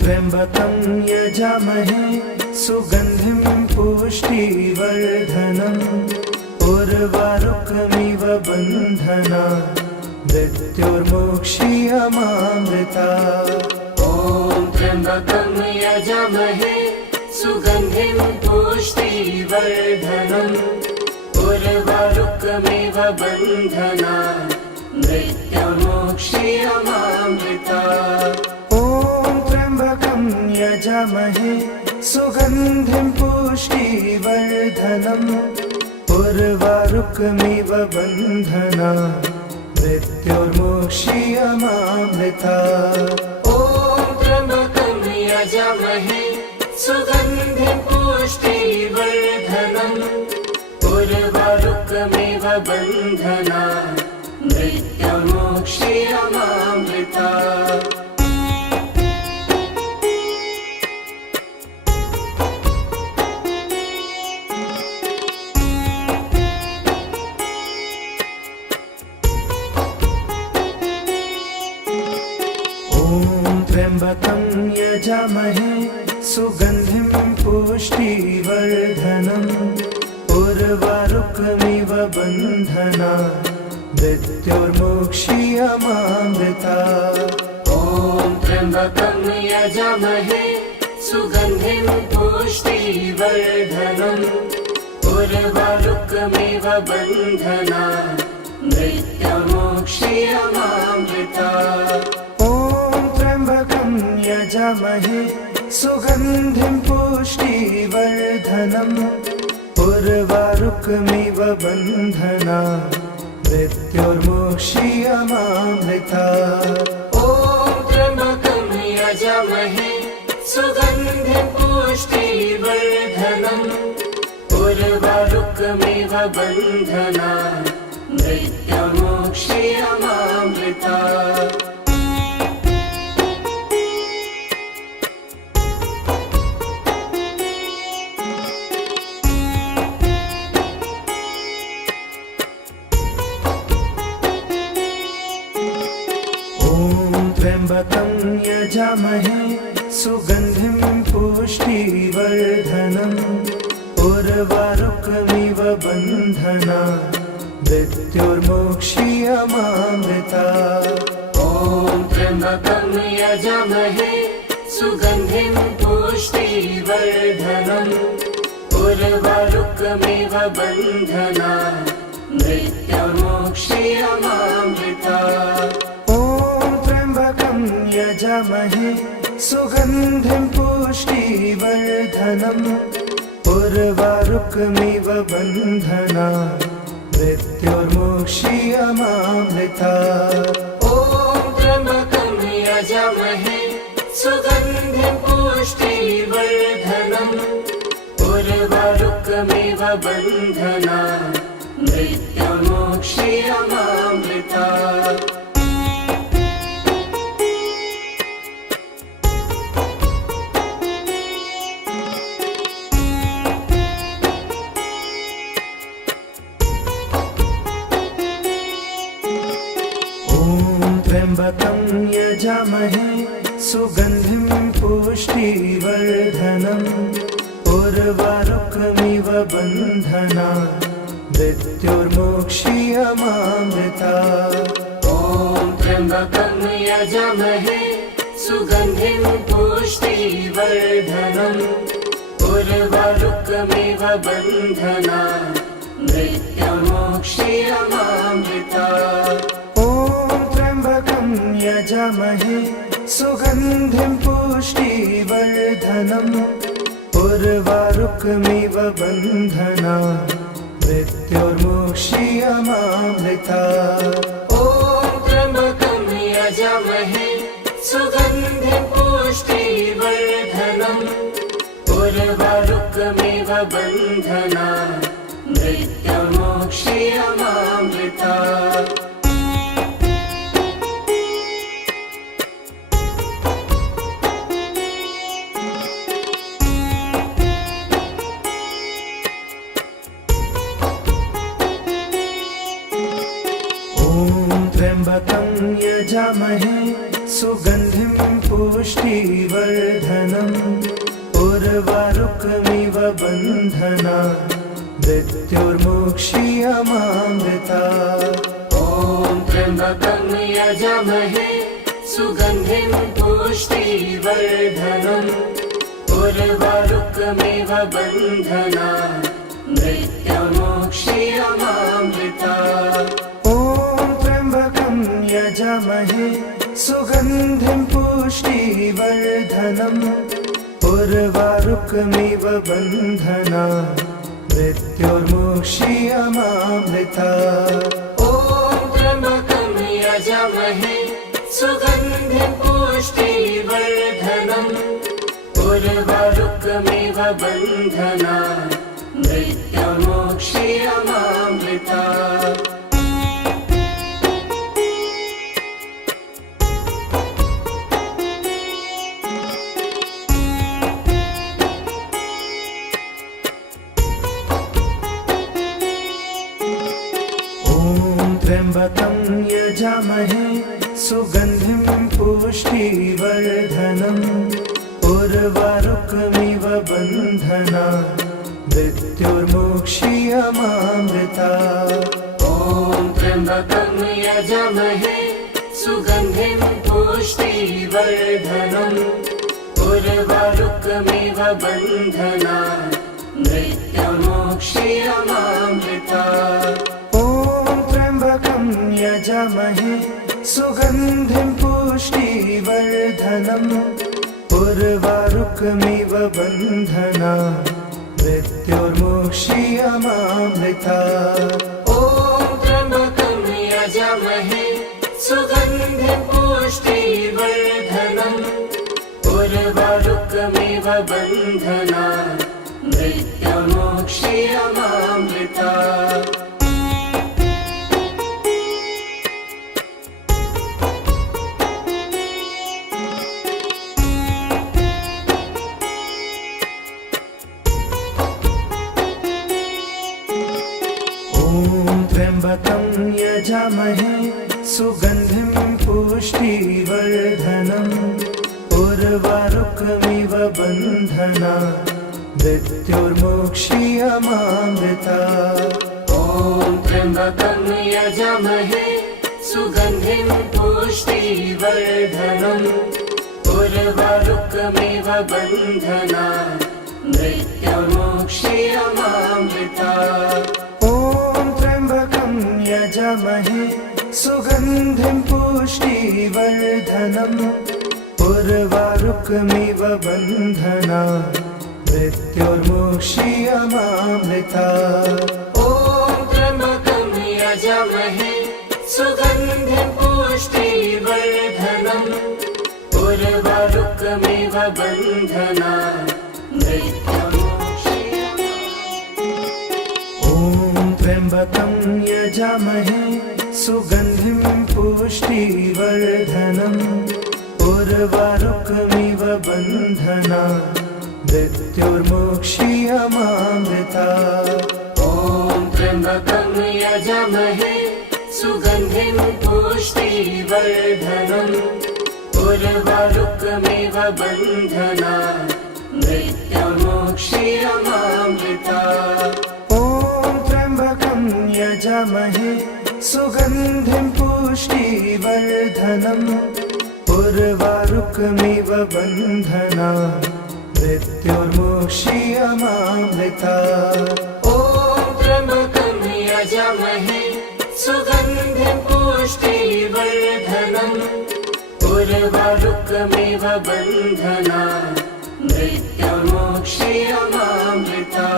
त्र्यम्बकं यजामहे सुगन्धिं पुष्टिवर्धनम् उर्वारुकमिव बन्धनात् मृत्युर्मोक्ष्यमामृता ॐ त्र्यम्बकं यजामहे सुगन्धिं पुष्टिवर्धनम् उर्वारुकमिव बन्धनात् मृत्युर्मोक्ष्यमामृता ॐ त्र्यम्बकं यजामहे सुगन्धिं पुष्टिवर्धनम् उर्वारुकमिव बन्धनात् मृत्युर्मोक्ष्यमामृता ॐ त्र्यम्बकं यजामहे सुगन्धिं पुष्टिवर्धनम् उर्वारुकमिव बन्धनात् मृत्युर्मोक्ष्यमामृता त्र्यम्बकं यजामहे सुगन्धिं पुष्टिवर्धनम् उर्वारुकमिव बन्धनात् मृत्युर्मोक्ष्यमामृता ॐ त्र्यम्बकं यजामहे सुगन्धिं पुष्टिवर्धनम् उर्वारुकमिव बन्धनात् मृत्युर्मोक्ष्यमामृता त्र्यम्बकं यजामहे सुगन्धिं पुष्टिवर्धनम् उर्वारुकमिव बन्धनात् मृत्युर्मोक्ष्यमामृता ॐ त्र्यम्बकं यजामहे सुगन्धिं पुष्टिवर्धनम् उर्वारुकमिव बन्धनात् मृत्युर्मोक्ष्यमामृता त्र्यम्बकं यजामहे सुगन्धिं पुष्टिवर्धनम् उर्वारुकमिव बन्धनात् मृत्युर्मोक्ष्यमामृता ॐ त्र्यम्बकं यजामहे सुगन्धिं पुष्टिवर्धनम् उर्वारुकमिव बन्धनात् मृत्युर्मोक्ष्यमामृता यजामहे सुगन्धिं पुष्टिवर्धनम् उर्वारुकमिव बन्धनात् मृत्युर्मोक्ष्यमामृता ॐ त्र्यम्बकं यजामहे सुगन्धिं पुष्टिवर्धनम् उर्वारुकमिव बन्धनात् मृत्युर्मोक्ष्यमामृता त्र्यम्बकं यजामहे सुगन्धिं पुष्टिवर्धनम् उर्वारुकमिव बन्धना मृत्युर्मोक्षीयमामृता ॐ त्र्यम्बकं यजामहे सुगन्धिं पुष्टिवर्धनम् उर्वारुकमिव बन्धना मृत्युर्मोक्षीयमामृता ॐ त्र्यम्बकं यजामहे सुगन्धिं पुष्टिवर्धनम् उर्वारुकमिव बन्धना मृत्युर्मोक्षीयमामृता ॐ त्र्यम्बकं यजामहे सुगन्धिं पुष्टिवर्धनम् उर्वारुकमिव बन्धना मृत्युर्मोक्षीयमामृता त्र्यम्बकं यजामहे सुगन्धिं पुष्टिवर्धनम् उर्वारुकमिव बन्धना मृत्युर्मोक्षीयमामृता ॐ त्र्यम्बकं यजामहे सुगन्धिं पुष्टिवर्धनम् उर्वारुकमिव बन्धना मृत्युर्मोक्षीयमामृता यजामहे सुगन्धिं पुष्टिवर्धनम् उर्वारुकमिव बन्धना मृत्युर्मोक्षीयमामृता ॐ त्र्यम्बकं यजामहे सुगन्धिं पुष्टिवर्धनम् उर्वारुकमिव बन्धना मृत्युर्मोक्षीयमामृता त्र्यम्बकं यजामहे सुगन्धिं पुष्टिवर्धनम् उर्वारुकमिव बन्धना मृत्युर्मोक्षीयमामृता ॐ त्र्यम्बकं यजामहे सुगन्धिं पुष्टिवर्धनम् उर्वारुकमिव बन्धना मृत्युर्मोक्षीयमामृता यजामहे सुगन्धिं पुष्टिवर्धनम् उर्वारुकमिव बन्धना मृत्युर्मोक्षीयमामृता ॐ त्र्यम्बकं यजामहे सुगन्धिं पुष्टिवर्धनम् उर्वारुकमिव बन्धना मृत्युर्मोक्षीयमामृता त्र्यम्बकं यजामहे सुगन्धिं पुष्टिवर्धनम् उर्वारुकमिव बन्धना मृत्युर्मोक्षीयमामृता ॐ त्र्यम्बकं यजामहे सुगन्धिं पुष्टिवर्धनम् उर्वारुकमिव बन्धना मृत्युर्मोक्षीयमामृता यजामहे सुगन्धिं पुष्टिवर्धनम् उर्वारुकमिव बन्धना मृत्युर्मोक्षीयमामृता ॐ त्र्यम्बकं यजामहे सुगन्धिं पुष्टिवर्धनम् उर्वारुकमिव बन्धना त्र्यम्बकं यजामहे सुगन्धिं पुष्टिवर्धनम् उर्वारुकमिव बन्धना मृत्युर्मोक्षीयमामृता ॐ त्र्यम्बकं यजामहे सुगन्धिं पुष्टिवर्धनम् उर्वारुकमिव बन्धना मृत्युर्मोक्षीयमामृता ॐ त्र्यम्बकं यजामहे सुगन्धिं पुष्टिवर्धनम् उर्वारुकमिव बन्धनान् मृत्युर्मोक्षीयमामृता ॐ त्र्यम्बकं यजामहे सुगन्धिं पुष्टिवर्धनम् उर्वारुकमिव बन्धनान् मृत्युर्मोक्षीयमामृता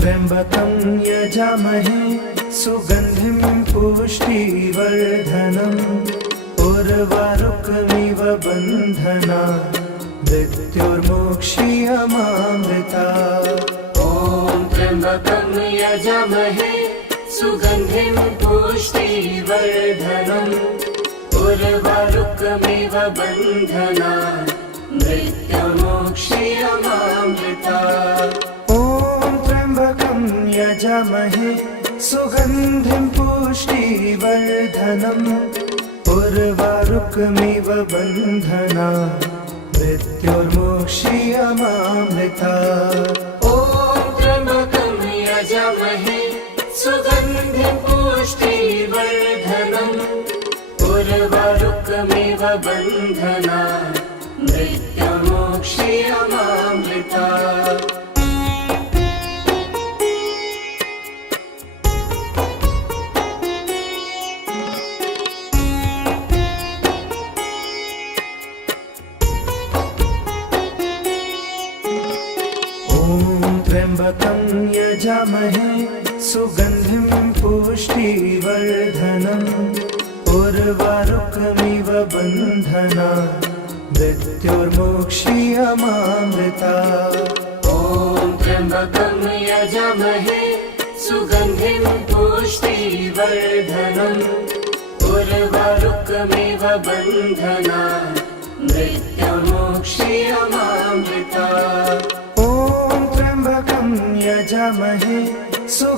त्र्यम्बकं यजामहे सुगन्धिं पुष्टिवर्धनम् उर्वारुकमिव बन्धनान् मृत्युर्मोक्षीयमामृता ॐ त्र्यम्बकं यजामहे सुगन्धिं पुष्टिवर्धनम् उर्वारुकमिव बन्धनान् मृत्युर्मोक्षीयमामृता यजामहे सुगन्धिं पुष्टिवर्धनम् उर्वारुकमिव बन्धनान् मृत्युर्मोक्षीयमामृता ॐ त्र्यम्बकं यजामहे सुगन्धिं पुष्टिवर्धनम् उर्वारुकमिव बन्धनान् मृत्युर्मोक्षीयमामृता त्र्यम्बकं यजामहे सुगन्धिं पुष्टिवर्धनम् उर्वारुकमिव बन्धनान् मृत्युर्मोक्षीयमामृता ॐ त्र्यम्बकं यजामहे सुगन्धिं पुष्टिवर्धनम् उर्वारुकमिव बन्धनान् मृत्युर्मोक्षीयमामृता यजामहे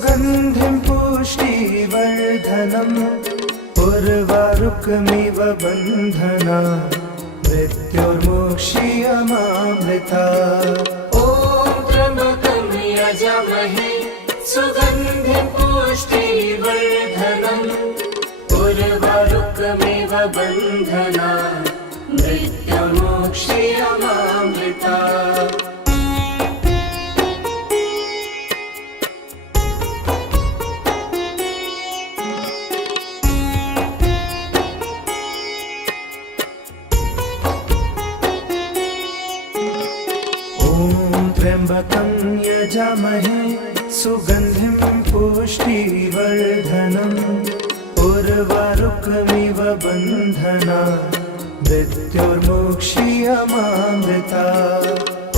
सुगन्धिं पुष्टिवर्धनम् उर्वारुकमिव बन्धनान् मृत्युर्मोक्षीयमामृता ॐ त्र्यम्बकं यजामहे सुगन्धिं पुष्टिवर्धनम् उर्वारुकमिव बन्धनान् मृत्युर्मोक्षीयमामृता त्र्यम्बकं यजामहे सुगन्धिं पुष्टिवर्धनम् उर्वारुकमिव बन्धनान् मृत्युर्मोक्षीयमामृता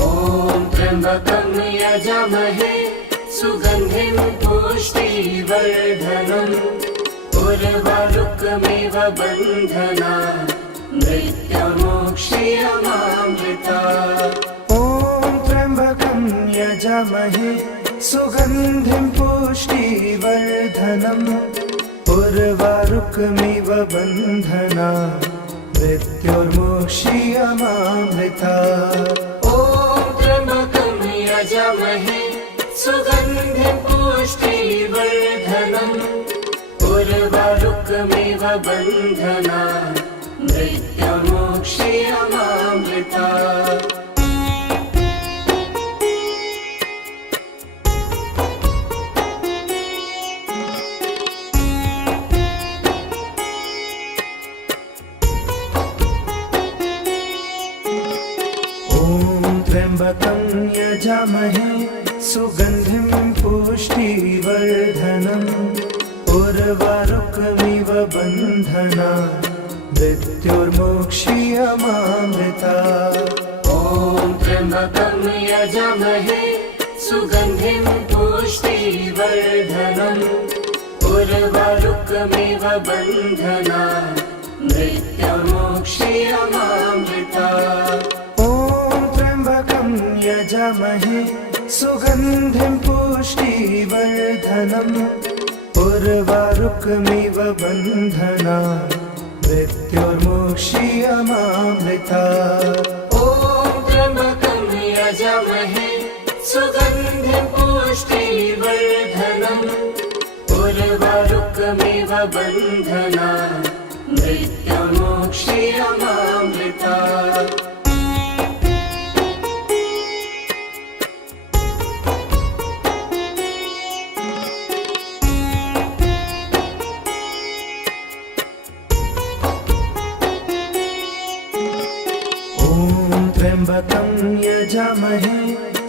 ॐ त्र्यम्बकं यजामहे सुगन्धिं पुष्टिवर्धनम् उर्वारुकमिव बन्धनान् मृत्युर्मोक्षीयमामृता यजामहे सुगन्धिं पुष्टिवर्धनम् उर्वारुकमिव बन्धनान् मृत्युर्मोक्षीयमामृता ॐ त्र्यम्बकं यजामहे सुगन्धिं पुष्टिवर्धनम् उर्वारुकमिव बन्धनान् मृत्युर्मोक्षीयमामृता त्र्यम्बकं यजामहे सुगन्धिं पुष्टिवर्धनम् उर्वारुकमिव बन्धनान् मृत्युर्मोक्षीयमामृता ॐ त्र्यम्बकं यजामहे सुगन्धिं पुष्टिवर्धनम् उर्वारुकमिव बन्धनान् मृत्युर्मोक्षीयमामृता ॐ त्र्यम्बकं यजामहे सुगन्धिं पुष्टिवर्धनम् उर्वारुकमिव बन्धनान् मृत्युर्मुक्षीयमामृता ॐ त्र्यम्बकं यजामहे सुगन्धिं पुष्टिवर्धनम् उर्वारुकमिव बन्धनान् मृत्युर्मुक्षीयमामृता त्र्यम्बकं यजामहे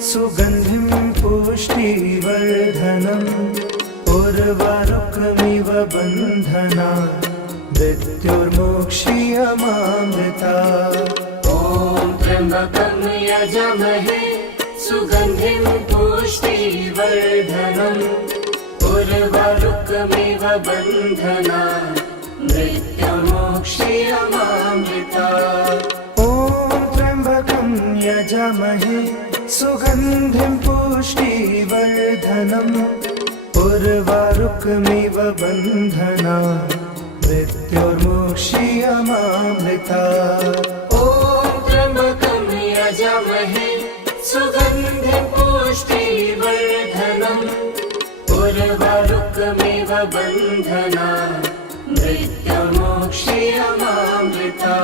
सुगन्धिं पुष्टिवर्धनम् उर्वारुकमिव बन्धनान् मृत्युर्मुक्षीयमामृता ॐ त्र्यम्बकं यजामहे सुगन्धिं पुष्टिवर्धनम् उर्वारुकमिव बन्धनान् मृत्युर्मुक्षीयमामृता यजामहे सुगन्धिं पुष्टिवर्धनम् उर्वारुकमिव बन्धनान् मृत्युर्मुक्षीयमामृता ॐ त्र्यम्बकं यजामहे सुगन्धिं पुष्टिवर्धनम् उर्वारुकमिव बन्धनान् मृत्युर्मुक्षीयमामृता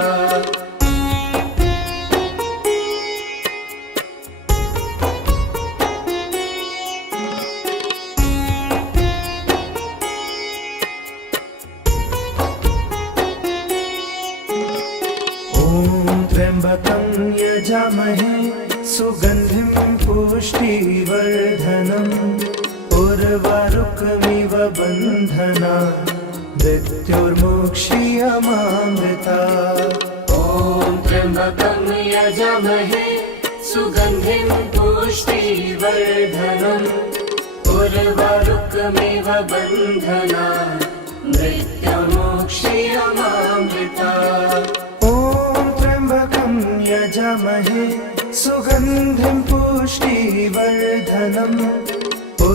त्र्यम्बकं यजामहे सुगन्धिं पुष्टिवर्धनम् उर्वारुकमिव बन्धनान् मृत्युर्मुक्षीयमामृता ॐ त्र्यम्बकं यजामहे सुगन्धिं पुष्टिवर्धनम् उर्वारुकमिव बन्धनान् मृत्युर्मुक्षीयमामृता यजामहे सुगन्धिं पुष्टिवर्धनम्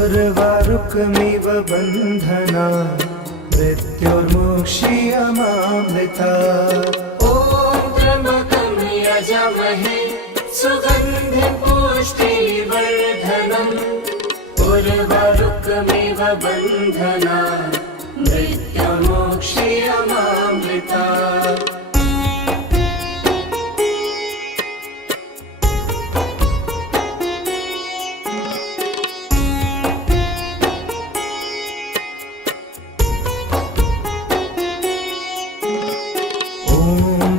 उर्वारुकमिव बन्धनान् मृत्युर्मुक्षीयमामृता ॐ त्र्यम्बकं यजामहे सुगन्धिं पुष्टिवर्धनम् उर्वारुकमिव बन्धनान् मृत्युर्मुक्षीयमामृता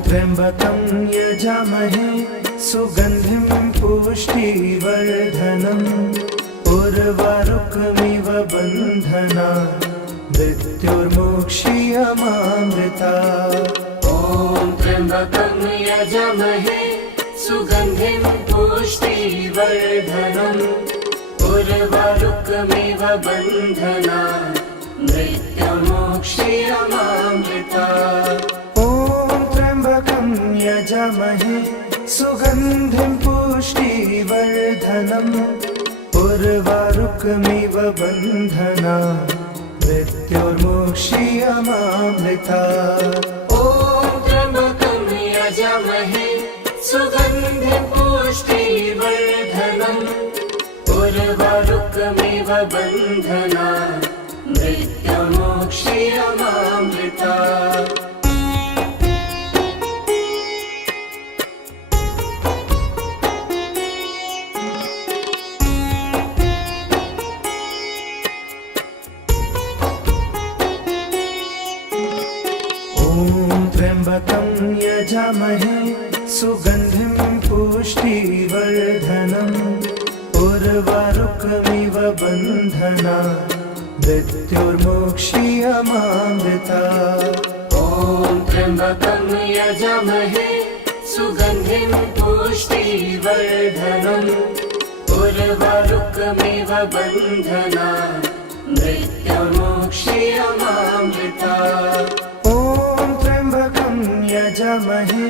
त्र्यम्बकं यजामहे सुगन्धिं पुष्टिवर्धनम् उर्वारुकमिव बन्धनान् मृत्युर्मुक्षीयमामृता ॐ त्र्यम्बकं यजामहे सुगन्धिं पुष्टिवर्धनम् उर्वारुकमिव बन्धनान् मृत्युर्मुक्षीयमामृता यजामहे सुगन्धिं पुष्टिवर्धनम् उर्वारुकमिव बन्धनान् मृत्युर्मुक्षीयमामृता ॐ त्र्यम्बकं यजामहे सुगन्धिं पुष्टिवर्धनम् उर्वारुकमिव बन्धनान् मृत्युर्मुक्षीयमामृता त्र्यम्बकं यजामहे सुगन्धिं पुष्टिवर्धनम् उर्वारुकमिव बन्धनान् मृत्युर्मुक्षीयमामृता ॐ त्र्यम्बकं यजामहे सुगन्धिं पुष्टिवर्धनम् उर्वारुकमिव बन्धनान् मृत्युर्मुक्षीयमामृता यजामहे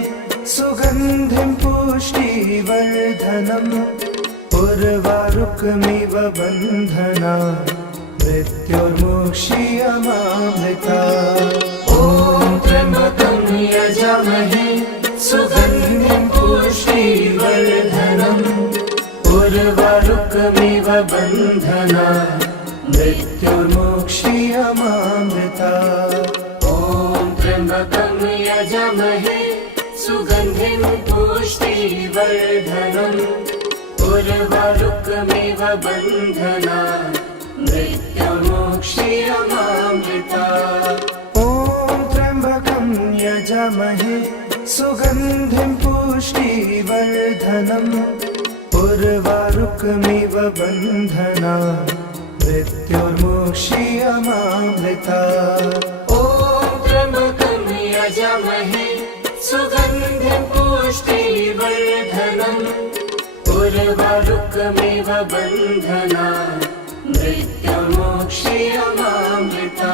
सुगन्धिं पुष्टिवर्धनम् उर्वारुकमिव बन्धना मृत्युर्मोक्षीयमामृता। ॐ त्र्यम्बकं यजामहे सुगन्धिं पुष्टिवर्धनम् उर्वारुकमिव बन्धना मृत्युर्मोक्षीयमामृता। ॐ त्र्यम्बकं यजामहे सुगन्धिं पुष्टिवर्धनम् उर्वारुकमिव बन्धना मृत्युर्मोक्षीयमामृता। ॐ त्र्यम्बकं यजामहे सुगन्धिं पुष्टिवर्धनम् उर्वारुकमिव बन्धना मृत्युर्मोक्षीयमामृता। ॐ त्र्यम्बकं यजामहे सुगन्धिं पुष्टिवर्धनम् उर्वारुकमिव बन्धना मृत्युर्मोक्षीयमामृता।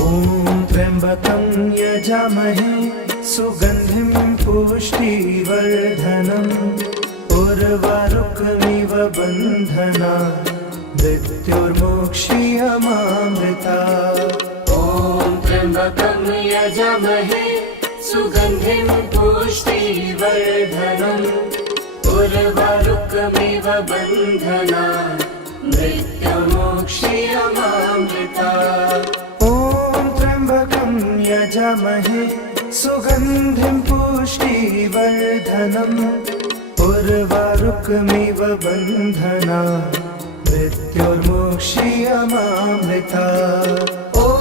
ॐ त्र्यम्बकं यजामहे सुगन्धिं पुष्टिवर्धनम् उर्वारुकमिव बन्धना मृत्युर्मोक्षीयमामृता। ॐ त्र्यम्बकं यजामहे सुगन्धिं पुष्टिवर्धनम् उर्वारुकमिव बन्धना मृत्युर्मोक्षीयमामृता। ॐ त्र्यम्बकं यजामहे सुगन्धिं पुष्टिवर्धनम् उर्वारुकमिव बन्धना मृत्युर्मोक्षीयमामृता। ॐ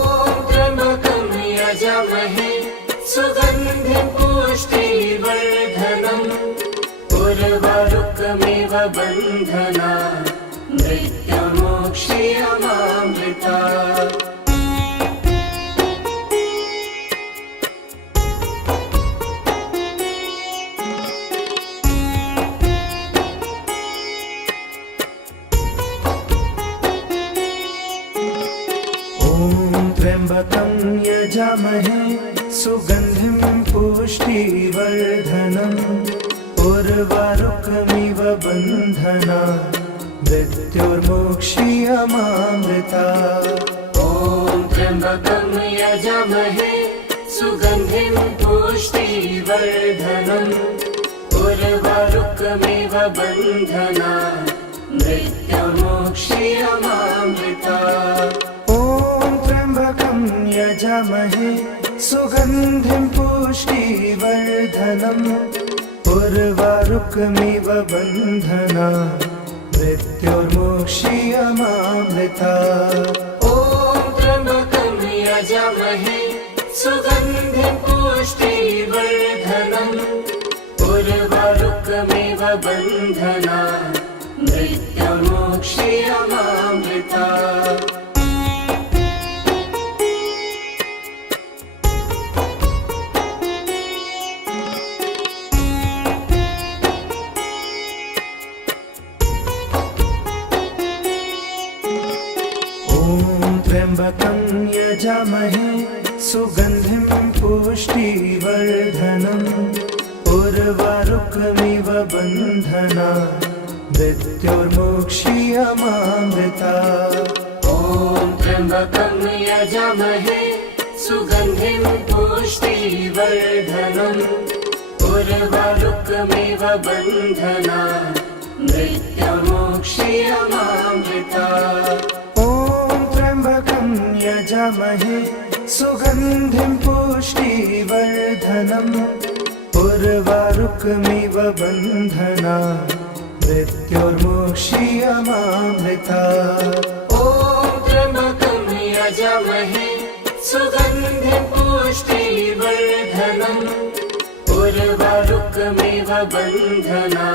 त्र्यम्बकं यजामहे सुगन्धिं पुष्टिवर्धनम् उर्वारुकमिव बन्धना मृत्युर्मोक्षीयमामृता। ॐ त्र्यम्बकं यजामहे सुगन्धिं पुष्टिवर्धनम् उर्वारुकमिव बन्धना मृत्युर्मोक्षीयमामृता। ॐ त्र्यम्बकं यजामहे सुगन्धिं पुष्टिवर्धनम् उर्वारुकमिव बन्धना मृत्युर्मोक्षीयमामृता। ॐ त्र्यम्बकं यजामहे सुगन्धिं पुष्टिवर्धनम् उर्वारुकमिव बन्धना मृत्युर्मोक्षीयमामृता। ॐ त्र्यम्बकं यजामहे सुगन्धिं पुष्टिवर्धनम् उर्वारुकमिव बन्धना मृत्युर्मोक्षीयमामृता। ॐ त्र्यम्बकं यजामहे सुगन्धिं पुष्टिवर्धनम् उर्वारुकमिव बन्धना मृत्युर्मोक्षीयमामृता। ॐ त्र्यम्बकं यजामहे सुगन्धिं पुष्टिवर्धनम् उर्वारुकमिव बन्धना मृत्युर्मोक्षीयमामृता। ॐ त्र्यम्बकं यजामहे सुगन्धिं पुष्टिवर्धनम् उर्वारुकमिव बन्धना मृत्युर्मोक्षीयमामृता। ॐ त्र्यम्बकं यजामहे सुगन्धिं पुष्टिवर्धनम् उर्वारुकमिव बन्धना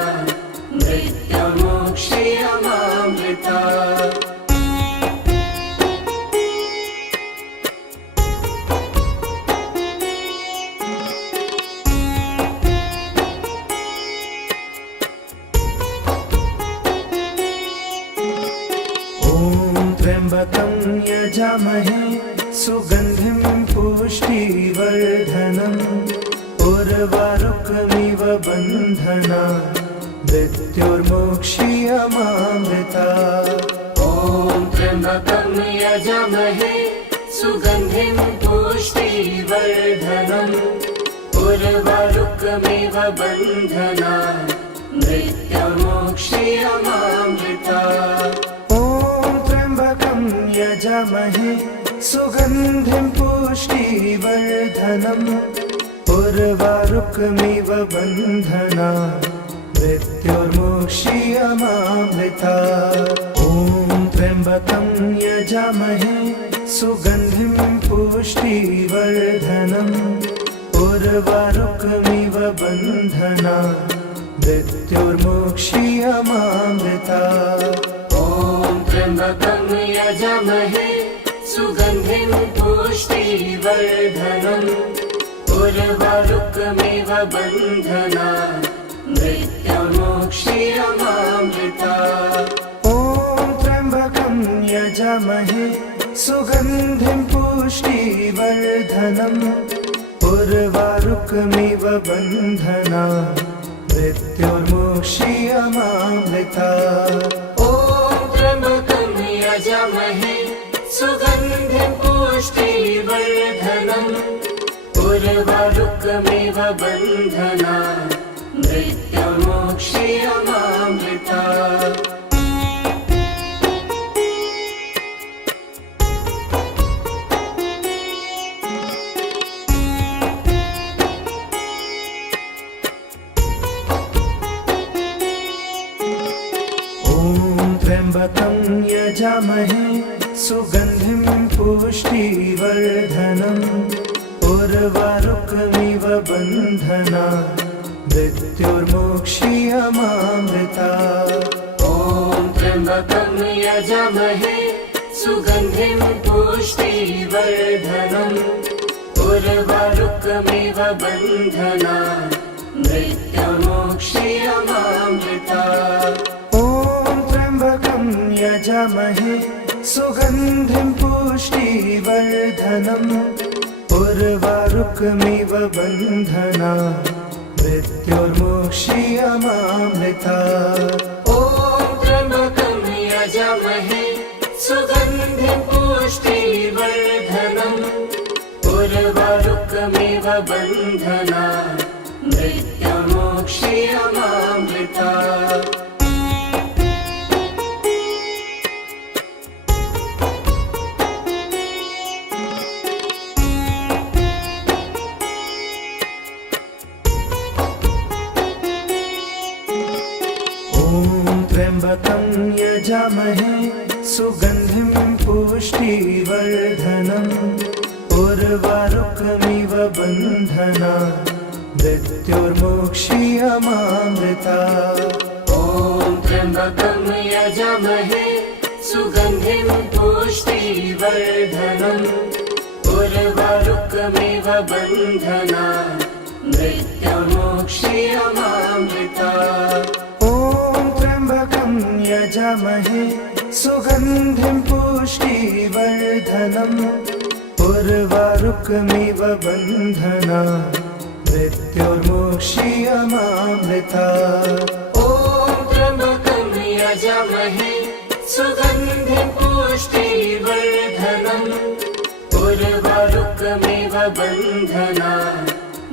मृत्युर्मोक्षीयमामृता। ॐ सुगन्धिं पुष्टिवर्धनम् उर्वारुकमिव बन्धनान् मृत्युर्मोक्षीयमामृता ॐ त्र्यम्बकं यजामहे सुगन्धिं पुष्टिवर्धनम् उर्वारुकमिव बन्धनान् मृत्युर्मोक्षीयमामृता ॐ त्र्यम्बकं यजामहे सुगन्धिं पुष्टिवर्धनम् उर्वारुकमिव बन्धनान् मृत्युर्मोक्षीयमामृता ॐ त्र्यम्बकं यजामहे सुगन्धिं पुष्टिवर्धनम् उर्वारुकमिव बन्धनान् मृत्युर्मोक्षीयमामृता ॐ त्र्यम्बकं यजामहे सुगन्धिं पुष्टिवर्धनम् उर्वारुकमिव बन्धनान् मृत्युर्मोक्षीयमामृता ॐ त्र्यम्बकं यजामहे सुगन्धिं पुष्टिवर्धनम् उर्वारुकमिव बन्धनान् मृत्युर्मोक्षीयमामृता ॐ त्र्यम्बकं यजामहे सुगन्धिं पुष्टिवर्धनम् उर्वारुकमिव बन्धनान् मृत्युर्मोक्षीयमामृता त्र्यम्बकं यजामहे सुगन्धिं पुष्टिवर्धनम् उर्वारुकमिव बन्धनान् मृत्युर्मोक्षीयमामृता ॐ त्र्यम्बकं यजामहे सुगन्धिं पुष्टिवर्धनम् उर्वारुकमिव बन्धनान् मृत्युर्मोक्षीयमामृता ॐ त्र्यम्बकं यजामहे सुगन्धिं पुष्टिवर्धनम् उर्वारुकमिव बन्धनान् मृत्युर्मोक्षीयमामृता ॐ त्र्यम्बकं यजामहे सुगन्धिं पुष्टिवर्धनम् उर्वारुकमिव बन्धनान् मृत्युर्मोक्षीयमामृता त्र्यम्बकं यजामहे सुगन्धिं पुष्टिवर्धनम् उर्वारुकमिव बन्धनान् मृत्युर्मोक्षीयमामृता ॐ त्र्यम्बकं यजामहे सुगन्धिं पुष्टिवर्धनम् उर्वारुकमिव बन्धनान् मृत्युर्मोक्षीयमामृता ॐ त्र्यम्बकं यजामहे सुगन्धिं पुष्टिवर्धनम् उर्वारुकमिव बन्धनान् मृत्युर्मोक्षीयमामृता ॐ त्र्यम्बकं यजामहे सुगन्धिं पुष्टिवर्धनम् उर्वारुकमिव बन्धनान्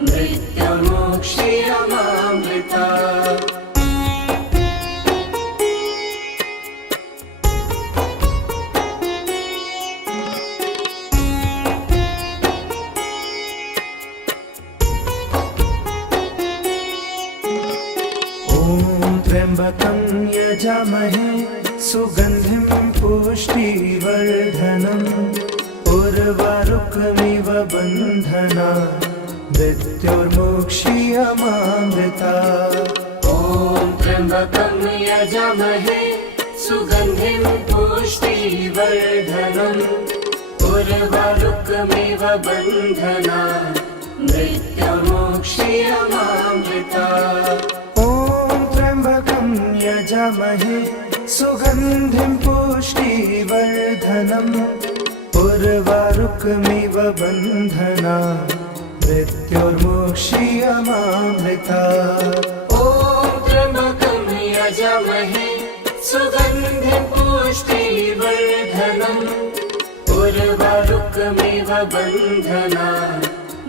मृत्युर्मोक्षीयमामृता त्र्यम्बकं यजामहे सुगन्धिं पुष्टिवर्धनम् उर्वारुकमिव बन्धनान् मृत्युर्मोक्षीयमामृता ॐ त्र्यम्बकं यजामहे सुगन्धिं पुष्टिवर्धनम् उर्वारुकमिव बन्धनान् मृत्युर्मोक्षीयमामृता ॐ त्र्यम्बकं यजामहे सुगन्धिं पुष्टिवर्धनम् उर्वारुकमिव बन्धना मृत्युर्मोक्षीयमामृता। ॐ त्र्यम्बकं यजामहे सुगन्धिं पुष्टिवर्धनम् उर्वारुकमिव बन्धना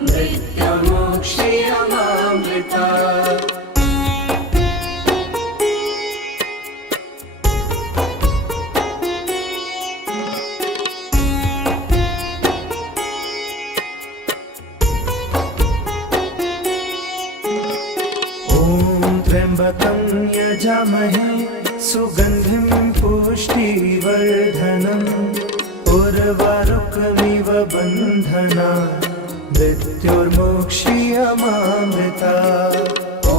मृत्युर्मोक्षीयमामृता। त्र्यम्बकं यजामहे सुगन्धिं पुष्टिवर्धनम् उर्वारुकमिव बन्धना मृत्युर्मोक्षीयमामृता। ॐ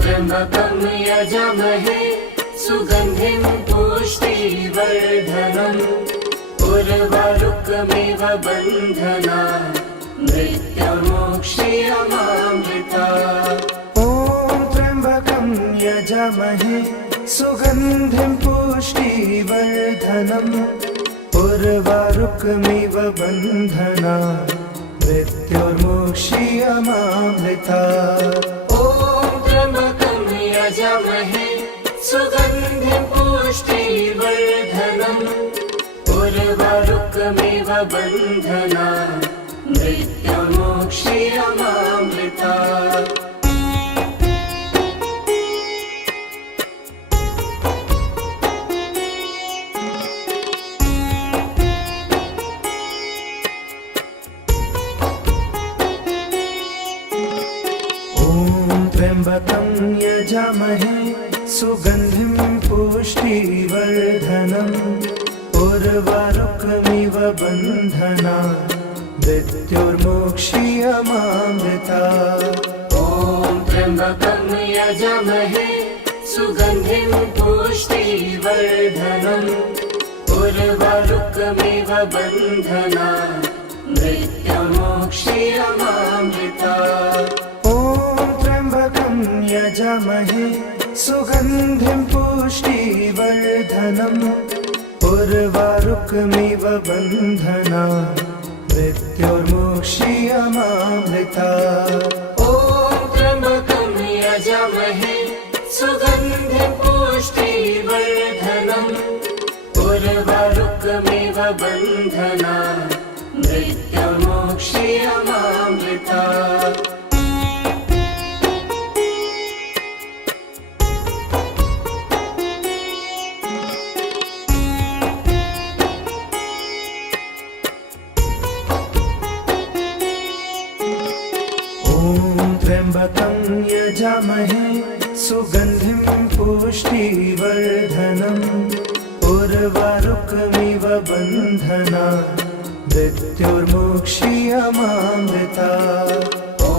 त्र्यम्बकं यजामहे सुगन्धिं पुष्टिवर्धनम् उर्वारुकमिव बन्धना मृत्युर्मोक्षीयमामृता। यजामहे सुगन्धिं पुष्टिवर्धनम् उर्वारुकमिव बन्धना मृत्युर्मोक्षीयमामृता। ॐ त्र्यम्बकं यजामहे सुगन्धिं पुष्टिवर्धनम् उर्वारुकमिव बन्धना मृत्युर्मोक्षीयमामृता। त्र्यम्बकं यजामहे सुगन्धिं पुष्टिवर्धनम् उर्वारुकमिव बन्धना मृत्युर्मोक्षीयमामृता। ॐ त्र्यम्बकं यजामहे सुगन्धिं पुष्टिवर्धनम् उर्वारुकमिव बन्धना मृत्युर्मोक्षीयमामृता। यजामहे सुगन्धिं पुष्टिवर्धनम् उर्वारुकमिव बन्धना मृत्युर्मोक्षीयमामृता। ॐ त्र्यम्बकं यजामहे सुगन्धिं पुष्टिवर्धनम् उर्वारुकमिव बन्धना मृत्युर्मोक्षीयमामृता। त्र्यम्बकं यजामहे सुगन्धिं पुष्टिवर्धनम् उर्वारुकमिव बन्धना मृत्युर्मोक्षीयमामृता।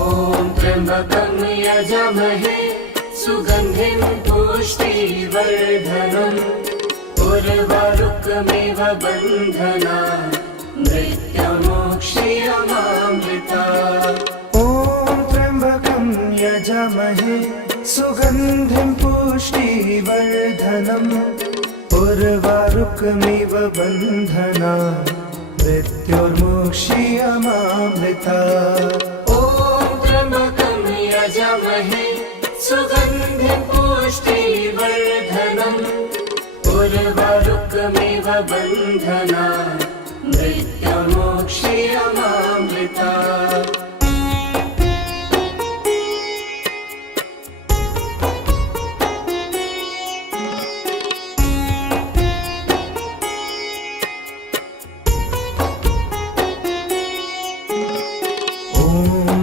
ॐ त्र्यम्बकं यजामहे सुगन्धिं पुष्टिवर्धनम् उर्वारुकमिव बन्धना मृत्युर्मोक्षीयमामृता। यजामहे सुगन्धिं पुष्टिवर्धनम् उर्वारुकमिव बन्धना मृत्युर्मोक्षीयमामृता। ॐ त्र्यम्बकं यजामहे सुगन्धिं पुष्टिवर्धनम् उर्वारुकमिव बन्धना मृत्युर्मोक्षीयमामृता।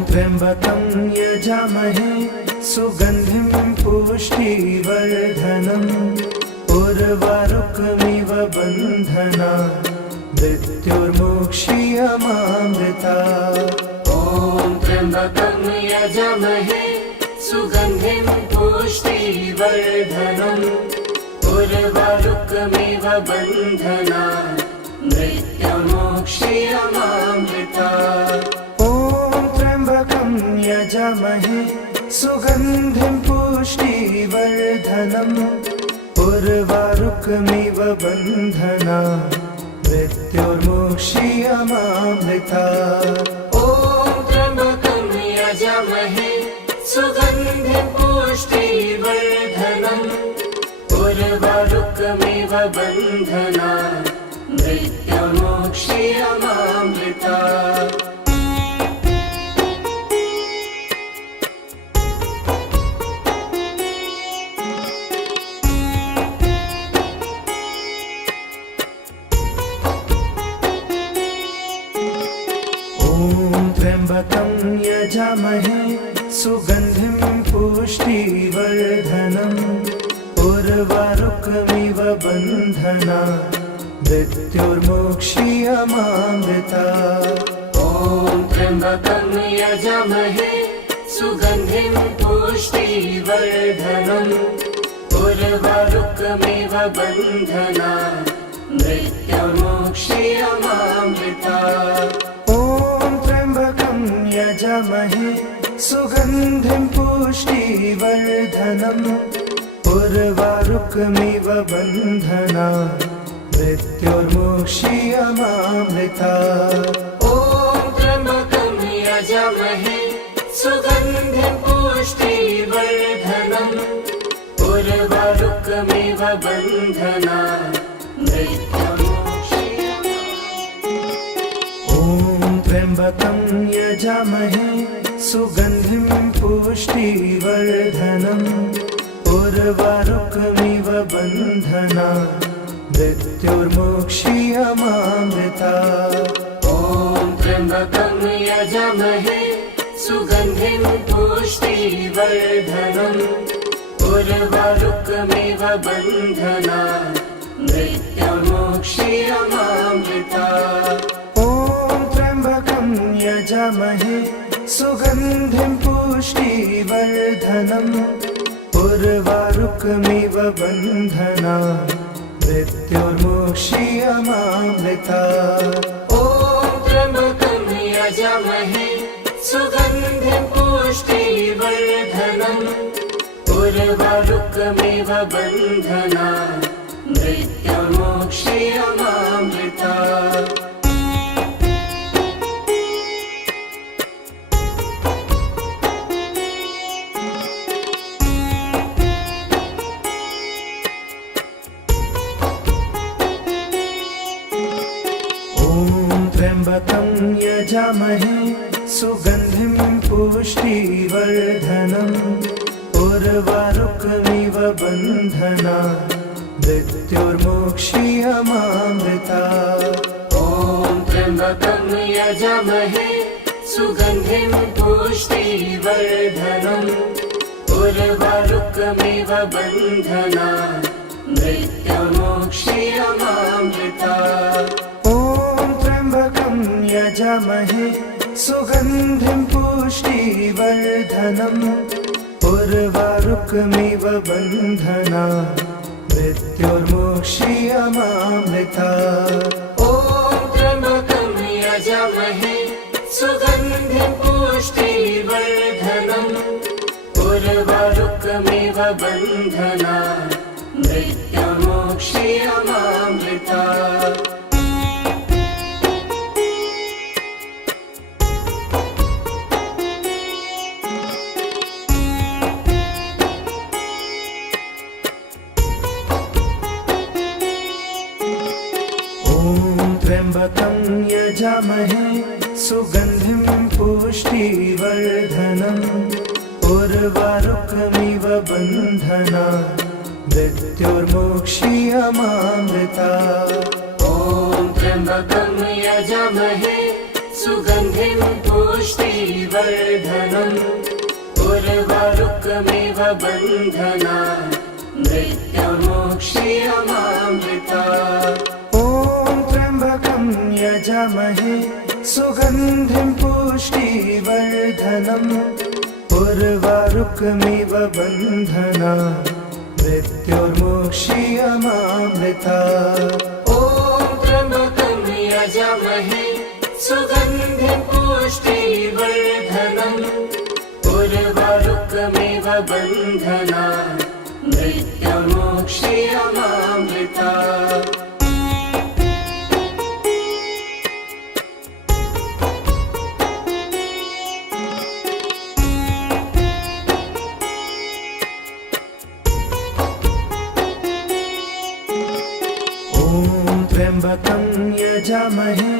त्र्यम्बकं यजामहे सुगन्धिं पुष्टिवर्धनम् उर्वारुकमिव बन्धना मृत्युर्मोक्षीयमामृता। ॐ त्र्यम्बकं यजामहे सुगन्धिं पुष्टिवर्धनम् उर्वारुकमिव बन्धना मृत्युर्मोक्षीयमामृता। यजामहे सुगन्धिं पुष्टिवर्धनम् उर्वारुकमिव बन्धना मृत्युर्मुक्षीयमामृता ॐ त्र्यम्बकं यजामहे सुगन्धिं पुष्टिवर्धनम् उर्वारुकमिव बन्धनात् मृत्युर्मुक्षीयमामृता ॐ त्र्यम्बकं यजामहे सुगन्धिं पुष्टिवर्धनम् उर्वारुकमिव बन्धनात् मृत्युर्मुक्षीयमामृता ॐ त्र्यम्बकं यजामहे सुगन्धिं पुष्टिवर्धनम् उर्वारुकमिव बन्धनात् मृत्युर्मुक्षीयमामृता ॐ त्र्यम्बकं यजामहे सुगन्धिं पुष्टिवर्धनम् उर्वारुकमिव बन्धनात् मृत्युर्मुक्षीयमामृता ॐ त्र्यम्बकं यजामहे सुगन्धिं पुष्टिवर्धनम् उर्वारुकमिव बन्धनात् ॐ त्र्यम्बकं यजामहे सुगन्धिं पुष्टिवर्धनम् उर्वारुकमिव बन्धनात् मृत्युर्मुक्षीयमामृता ॐ त्र्यम्बकं यजामहे सुगन्धिं पुष्टिवर्धनम् उर्वारुकमिव बन्धनात् मृत्युर्मुक्षीयमामृता ॐ त्र्यम्बकं यजामहे सुगन्धिं पुष्टिवर्धनम् उर्वारुकमिव बन्धनात् मृत्युर्मुक्षीयमामृता ॐ त्र्यम्बकं यजामहे सुगन्धिं पुष्टिवर्धनम् उर्वारुकमिव बन्धनात् मृत्युर्मुक्षीयमामृता ॐ त्र्यम्बकं यजामहे सुगन्धिं पुष्टिवर्धनम् उर्वारुकमिव बन्धनात् मृत्युर्मुक्षीयमामृता ॐ त्र्यम्बकं यजामहे सुगन्धिं पुष्टिवर्धनम् उर्वारुकमिव बन्धनात् मृत्युर्मुक्षीयमामृता ॐ त्र्यम्बकं यजामहे सुगन्धिं पुष्टिवर्धनम् उर्वारुकमिव बन्धनात् मृत्युर्मुक्षीयमामृता ॐ त्र्यम्बकं यजामहे सुगन्धिं पुष्टिवर्धनम् उर्वारुकमिव बन्धनात् मृत्युर्मुक्षीयमामृता त्र्यम्बकं यजामहे सुगन्धिं पुष्टिवर्धनम् उर्वारुकमिव बन्धनात् मृत्युर्मुक्षीयमामृता ॐ त्र्यम्बकं यजामहे सुगन्धिं पुष्टिवर्धनम् उर्वारुकमिव बन्धनात् मृत्युर्मुक्षीयमामृता ॐ त्र्यम्बकं यजामहे सुगन्धिं पुष्टिवर्धनम् उर्वारुकमिव बन्धनात् मृत्युर्मुक्षीयमामृता ॐ त्र्यम्बकं यजामहे सुगन्धिं पुष्टिवर्धनम् उर्वारुकमिव बन्धनात् मृत्युर्मुक्षीयमामृता ॐ यजामहे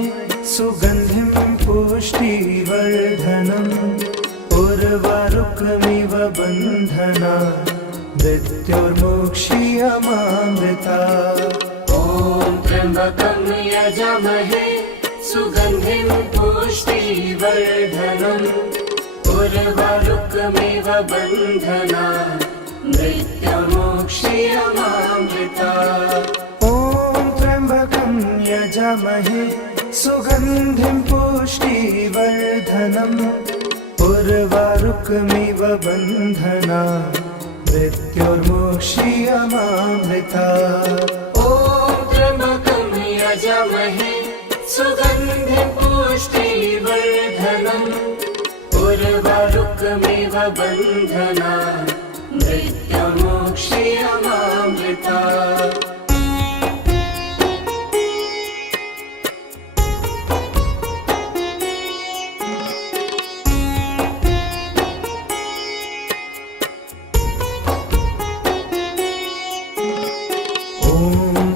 सुगन्धिं पुष्टिवर्धनम् उर्वारुकमिव बन्धनात् मृत्युर्मुक्षीयमामृता। ॐ त्र्यम्बकं यजामहे सुगन्धिं पुष्टिवर्धनम् उर्वारुकमिव बन्धनात् मृत्युर्मुक्षीयमामृता। ॐ त्र्यम्बकं यजामहे सुगन्धिं पुष्टिवर्धनम् उर्वारुकमिव बन्धनात् मृत्युर्मुक्षीयमामृता। ॐ त्र्यम्बकं यजामहे सुगन्धिं पुष्टिवर्धनम् उर्वारुकमिव बन्धनात् मृत्युर्मुक्षीयमामृता।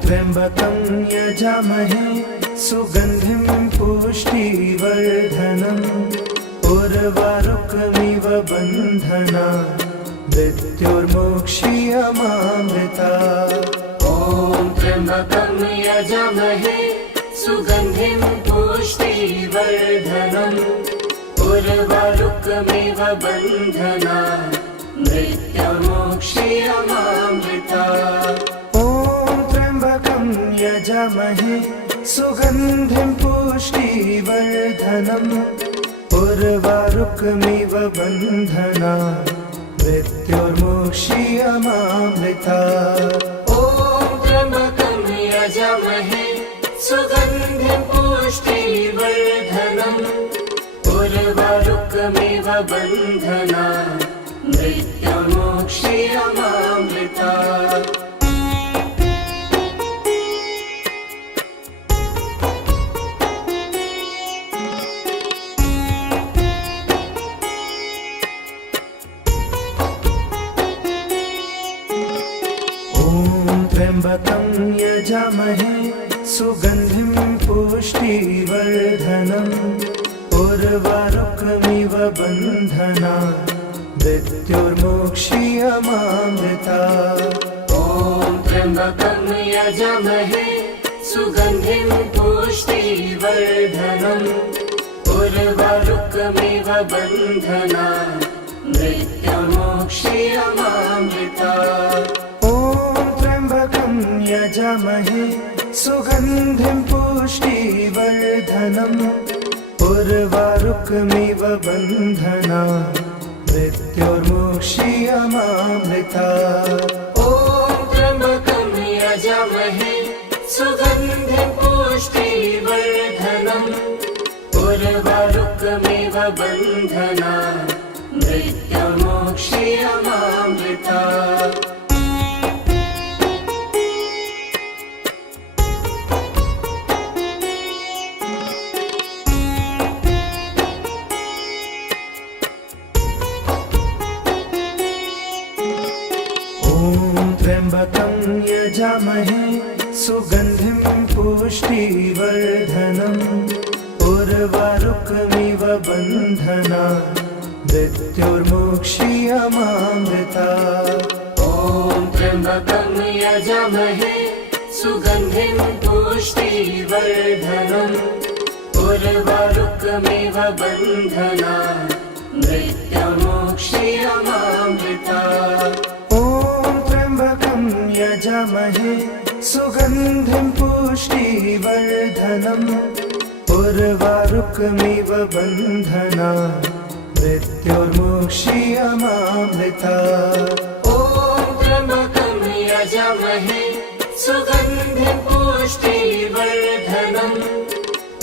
त्र्यम्बकं यजामहे सुगन्धिं पुष्टिवर्धनम् उर्वारुकमिव बन्धनात् मृत्युर्मुक्षीयमामृता। ॐ त्र्यम्बकं यजामहे सुगन्धिं पुष्टिवर्धनम् उर्वारुकमिव बन्धनात् मृत्युर्मुक्षीयमामृता। यजामहे सुगन्धिं पुष्टिवर्धनम् उर्वारुकमिव बन्धनात् मृत्युर्मुक्षीयमामृता। ॐ त्र्यम्बकं यजामहे सुगन्धिं पुष्टिवर्धनम् उर्वारुकमिव बन्धनात् मृत्युर्मुक्षीयमामृता। त्र्यम्बकं यजामहे सुगन्धिं पुष्टिवर्धनम् उर्वारुकमिव बन्धनात् मृत्युर्मुक्षीयमामृता। ॐ त्र्यम्बकं यजामहे सुगन्धिं पुष्टिवर्धनम् उर्वारुकमिव बन्धनात् मृत्युर्मुक्षीयमामृता। यजामहे सुगन्धिं पुष्टिवर्धनम् उर्वारुकमिव बन्धनात् मृत्युर्मुक्षीयमामृता। ॐ त्र्यम्बकं यजामहे सुगन्धिं पुष्टिवर्धनम् उर्वारुकमिव बन्धनात् मृत्युर्मुक्षीयमामृता। त्र्यम्बकं यजामहे सुगन्धिं पुष्टिवर्धनम् उर्वारुकमिव बन्धनात् मृत्युर्मुक्षीयमामृता। ॐ त्र्यम्बकं यजामहे सुगन्धिं पुष्टिवर्धनम् उर्वारुकमिव बन्धनात् मृत्युर्मुक्षीयमामृता। यजामहे सुगन्धिं पुष्टिवर्धनम् उर्वारुकमिव बन्धनात् मृत्युर्मुक्षीयमामृता। ॐ त्र्यम्बकं यजामहे सुगन्धिं पुष्टिवर्धनम्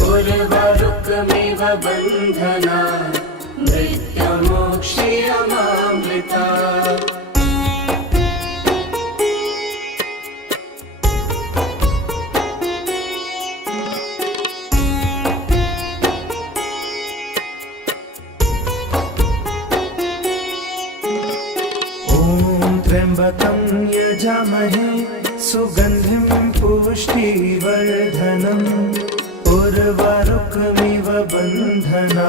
उर्वारुकमिव बन्धनात् मृत्युर्मुक्षीयमामृता। त्र्यम्बकं यजामहे सुगन्धिं पुष्टिवर्धनम् उर्वारुकमिव बन्धना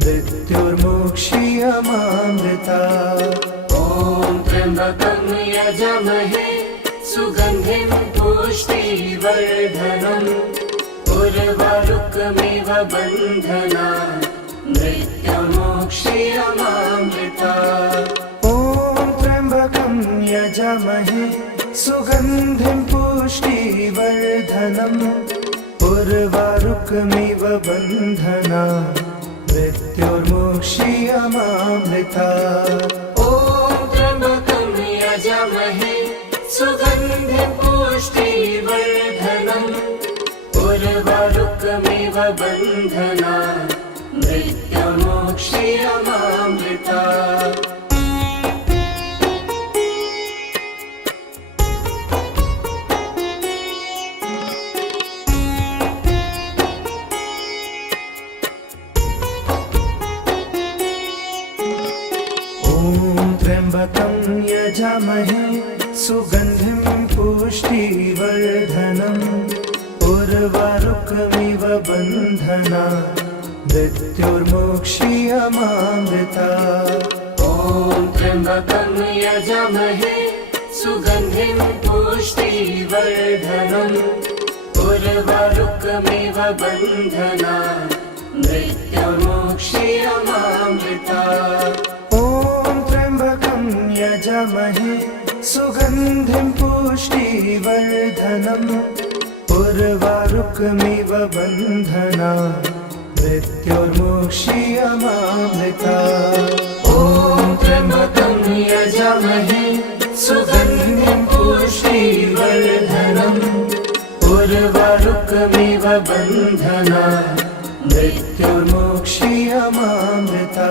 मृत्युर्मोक्षीयमामृता। ॐ त्र्यम्बकं यजामहे सुगन्धिं पुष्टिवर्धनम् उर्वारुकमिव बन्धना मृत्युर्मोक्षीयमामृता। ॐ त्र्यम्बकं यजामहे सुगन्धिं पुष्टिवर्धनम् उर्वारुकमिव बन्धना मृत्युर्मोक्षीयमामृता। ॐ त्र्यम्बकं यजामहे सुगन्धिं पुष्टिवर्धनम् उर्वारुकमिव बन्धना मृत्युर्मोक्षीयमामृता। त्र्यम्बकं यजामहे सुगन्धिं पुष्टिवर्धनम् उर्वारुकमिव बन्धना मृत्युर्मोक्षीयमामृता। ॐ त्र्यम्बकं यजामहे सुगन्धिं पुष्टिवर्धनम् उर्वारुकमिव बन्धना मृत्युर्मोक्षीयमामृता। यजामहे सुगन्धिं पुष्टिवर्धनम् उर्वारुकमिव बन्धना मृत्युर्मोक्षीयमामृता। ॐ त्र्यम्बकं यजामहे सुगन्धिं पुष्टिवर्धनम् उर्वारुकमिव बन्धना मृत्युर्मोक्षीयमामृता।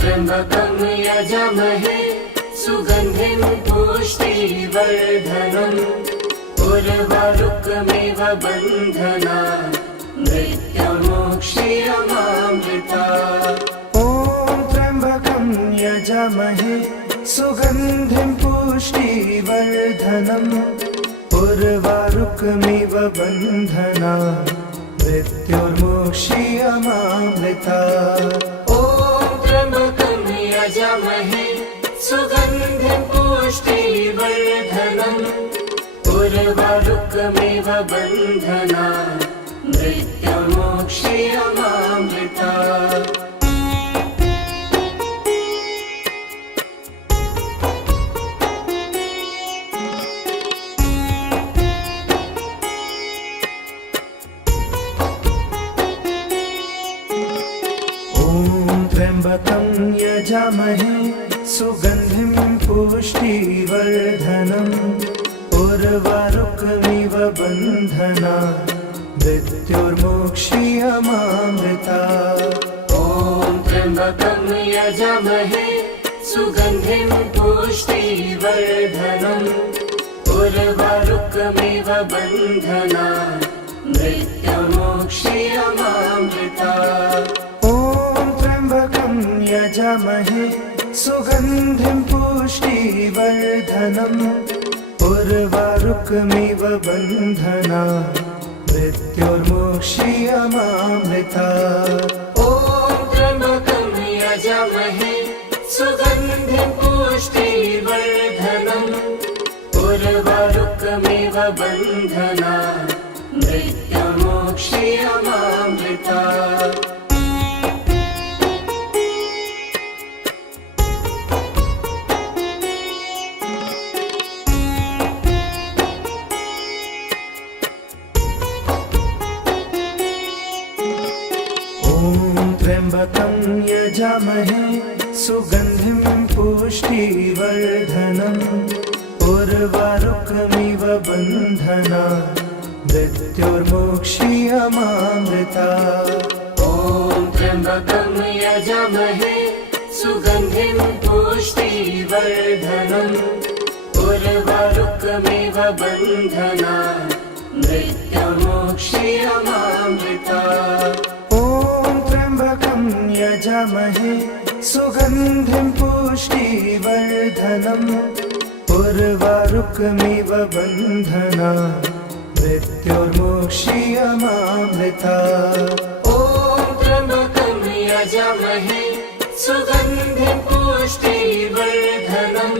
त्र्यम्बकं यजामहे सुगन्धिं पुष्टिवर्धनम् उर्वारुकमिव बन्धना मृत्युर्मोक्षीयमामृता। ॐ त्र्यम्बकं यजामहे सुगन्धिं पुष्टिवर्धनम् उर्वारुकमिव बन्धना मृत्युर्मोक्षीयमामृता। त्र्यम्बकं यजामहे सुगन्धिं पुष्टिवर्धनम् उर्वारुकमिव बन्धना मृत्युर्मोक्षीयमामृता। त्र्यम्बकं यजामहे सुगन्धिं पुष्टिवर्धनम् उर्वारुकमिव बन्धना मृत्युर्मोक्षीयमामृता। ॐ त्र्यम्बकं यजामहे सुगन्धिं पुष्टिवर्धनम् उर्वारुकमिव बन्धना मृत्युर्मोक्षीयमामृता। यजामहे सुगन्धिं पुष्टिवर्धनम् उर्वारुकमिव बन्धना मृत्युर्मोक्षीयमामृता। ॐ त्र्यम्बकं यजामहे सुगन्धिं पुष्टिवर्धनम् उर्वारुकमिव बन्धना मृत्युर्मोक्षीयमामृता। त्र्यम्बकं यजामहे सुगन्धिं पुष्टिवर्धनम् उर्वारुकमिव बन्धना मृत्युर्मोक्षीयमामृता। ॐ त्र्यम्बकं यजामहे सुगन्धिं पुष्टिवर्धनम् उर्वारुकमिव बन्धना मृत्युर्मोक्षीयमामृता। यजामहे सुगन्धिं पुष्टिवर्धनम् उर्वारुकमिव बन्धना मृत्युर्मुक्षीयमामृता ॐ त्र्यम्बकं यजामहे सुगन्धिं पुष्टिवर्धनम्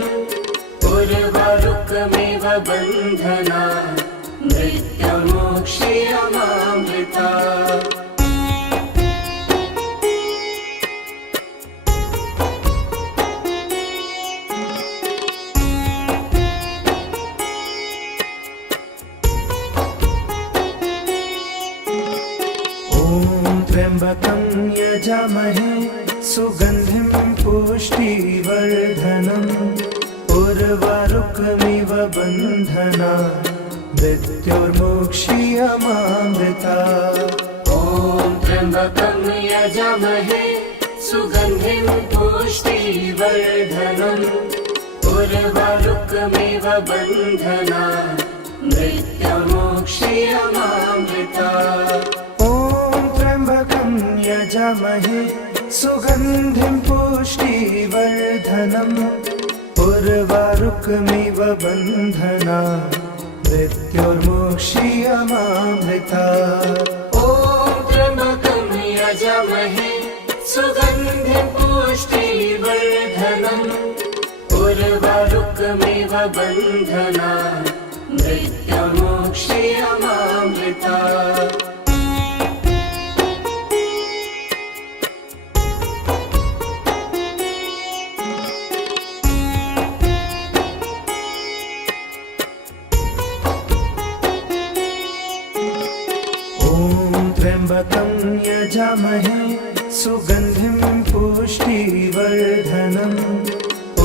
उर्वारुकमिव बन्धनात् मृत्युर्मुक्षीयमामृता त्र्यम्बकं यजामहे सुगन्धिं पुष्टिवर्धनम् उर्वारुकमिव बन्धनात् मृत्युर्मुक्षीयमामृता ॐ त्र्यम्बकं यजामहे सुगन्धिं पुष्टिवर्धनम् उर्वारुकमिव बन्धनात् मृत्युर्मुक्षीयमामृता यजामहे सुगन्धिं पुष्टिवर्धनम् उर्वारुकमिव बन्धनात् मृत्युर्मुक्षीयमामृता ॐ त्र्यम्बकं यजामहे सुगन्धिं पुष्टिवर्धनम् उर्वारुकमिव बन्धनात् मृत्युर्मुक्षीयमामृता त्र्यम्बकं यजामहे सुगन्धिं पुष्टिवर्धनम्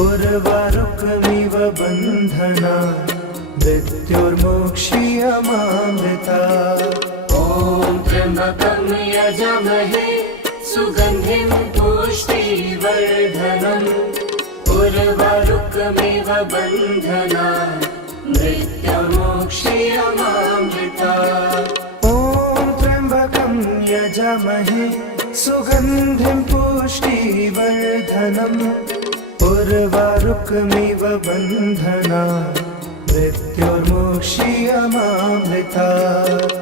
उर्वारुकमिव बन्धनात् मृत्युर्मुक्षीयमामृता ॐ त्र्यम्बकं यजामहे सुगन्धिं पुष्टिवर्धनम् उर्वारुकमिव बन्धनात् मृत्युर्मुक्षीयमामृता यजामहे सुगन्धिं पुष्टिवर्धनम् उर्वारुकमिव बन्धनात् मृत्युर्मुक्षीयमामृता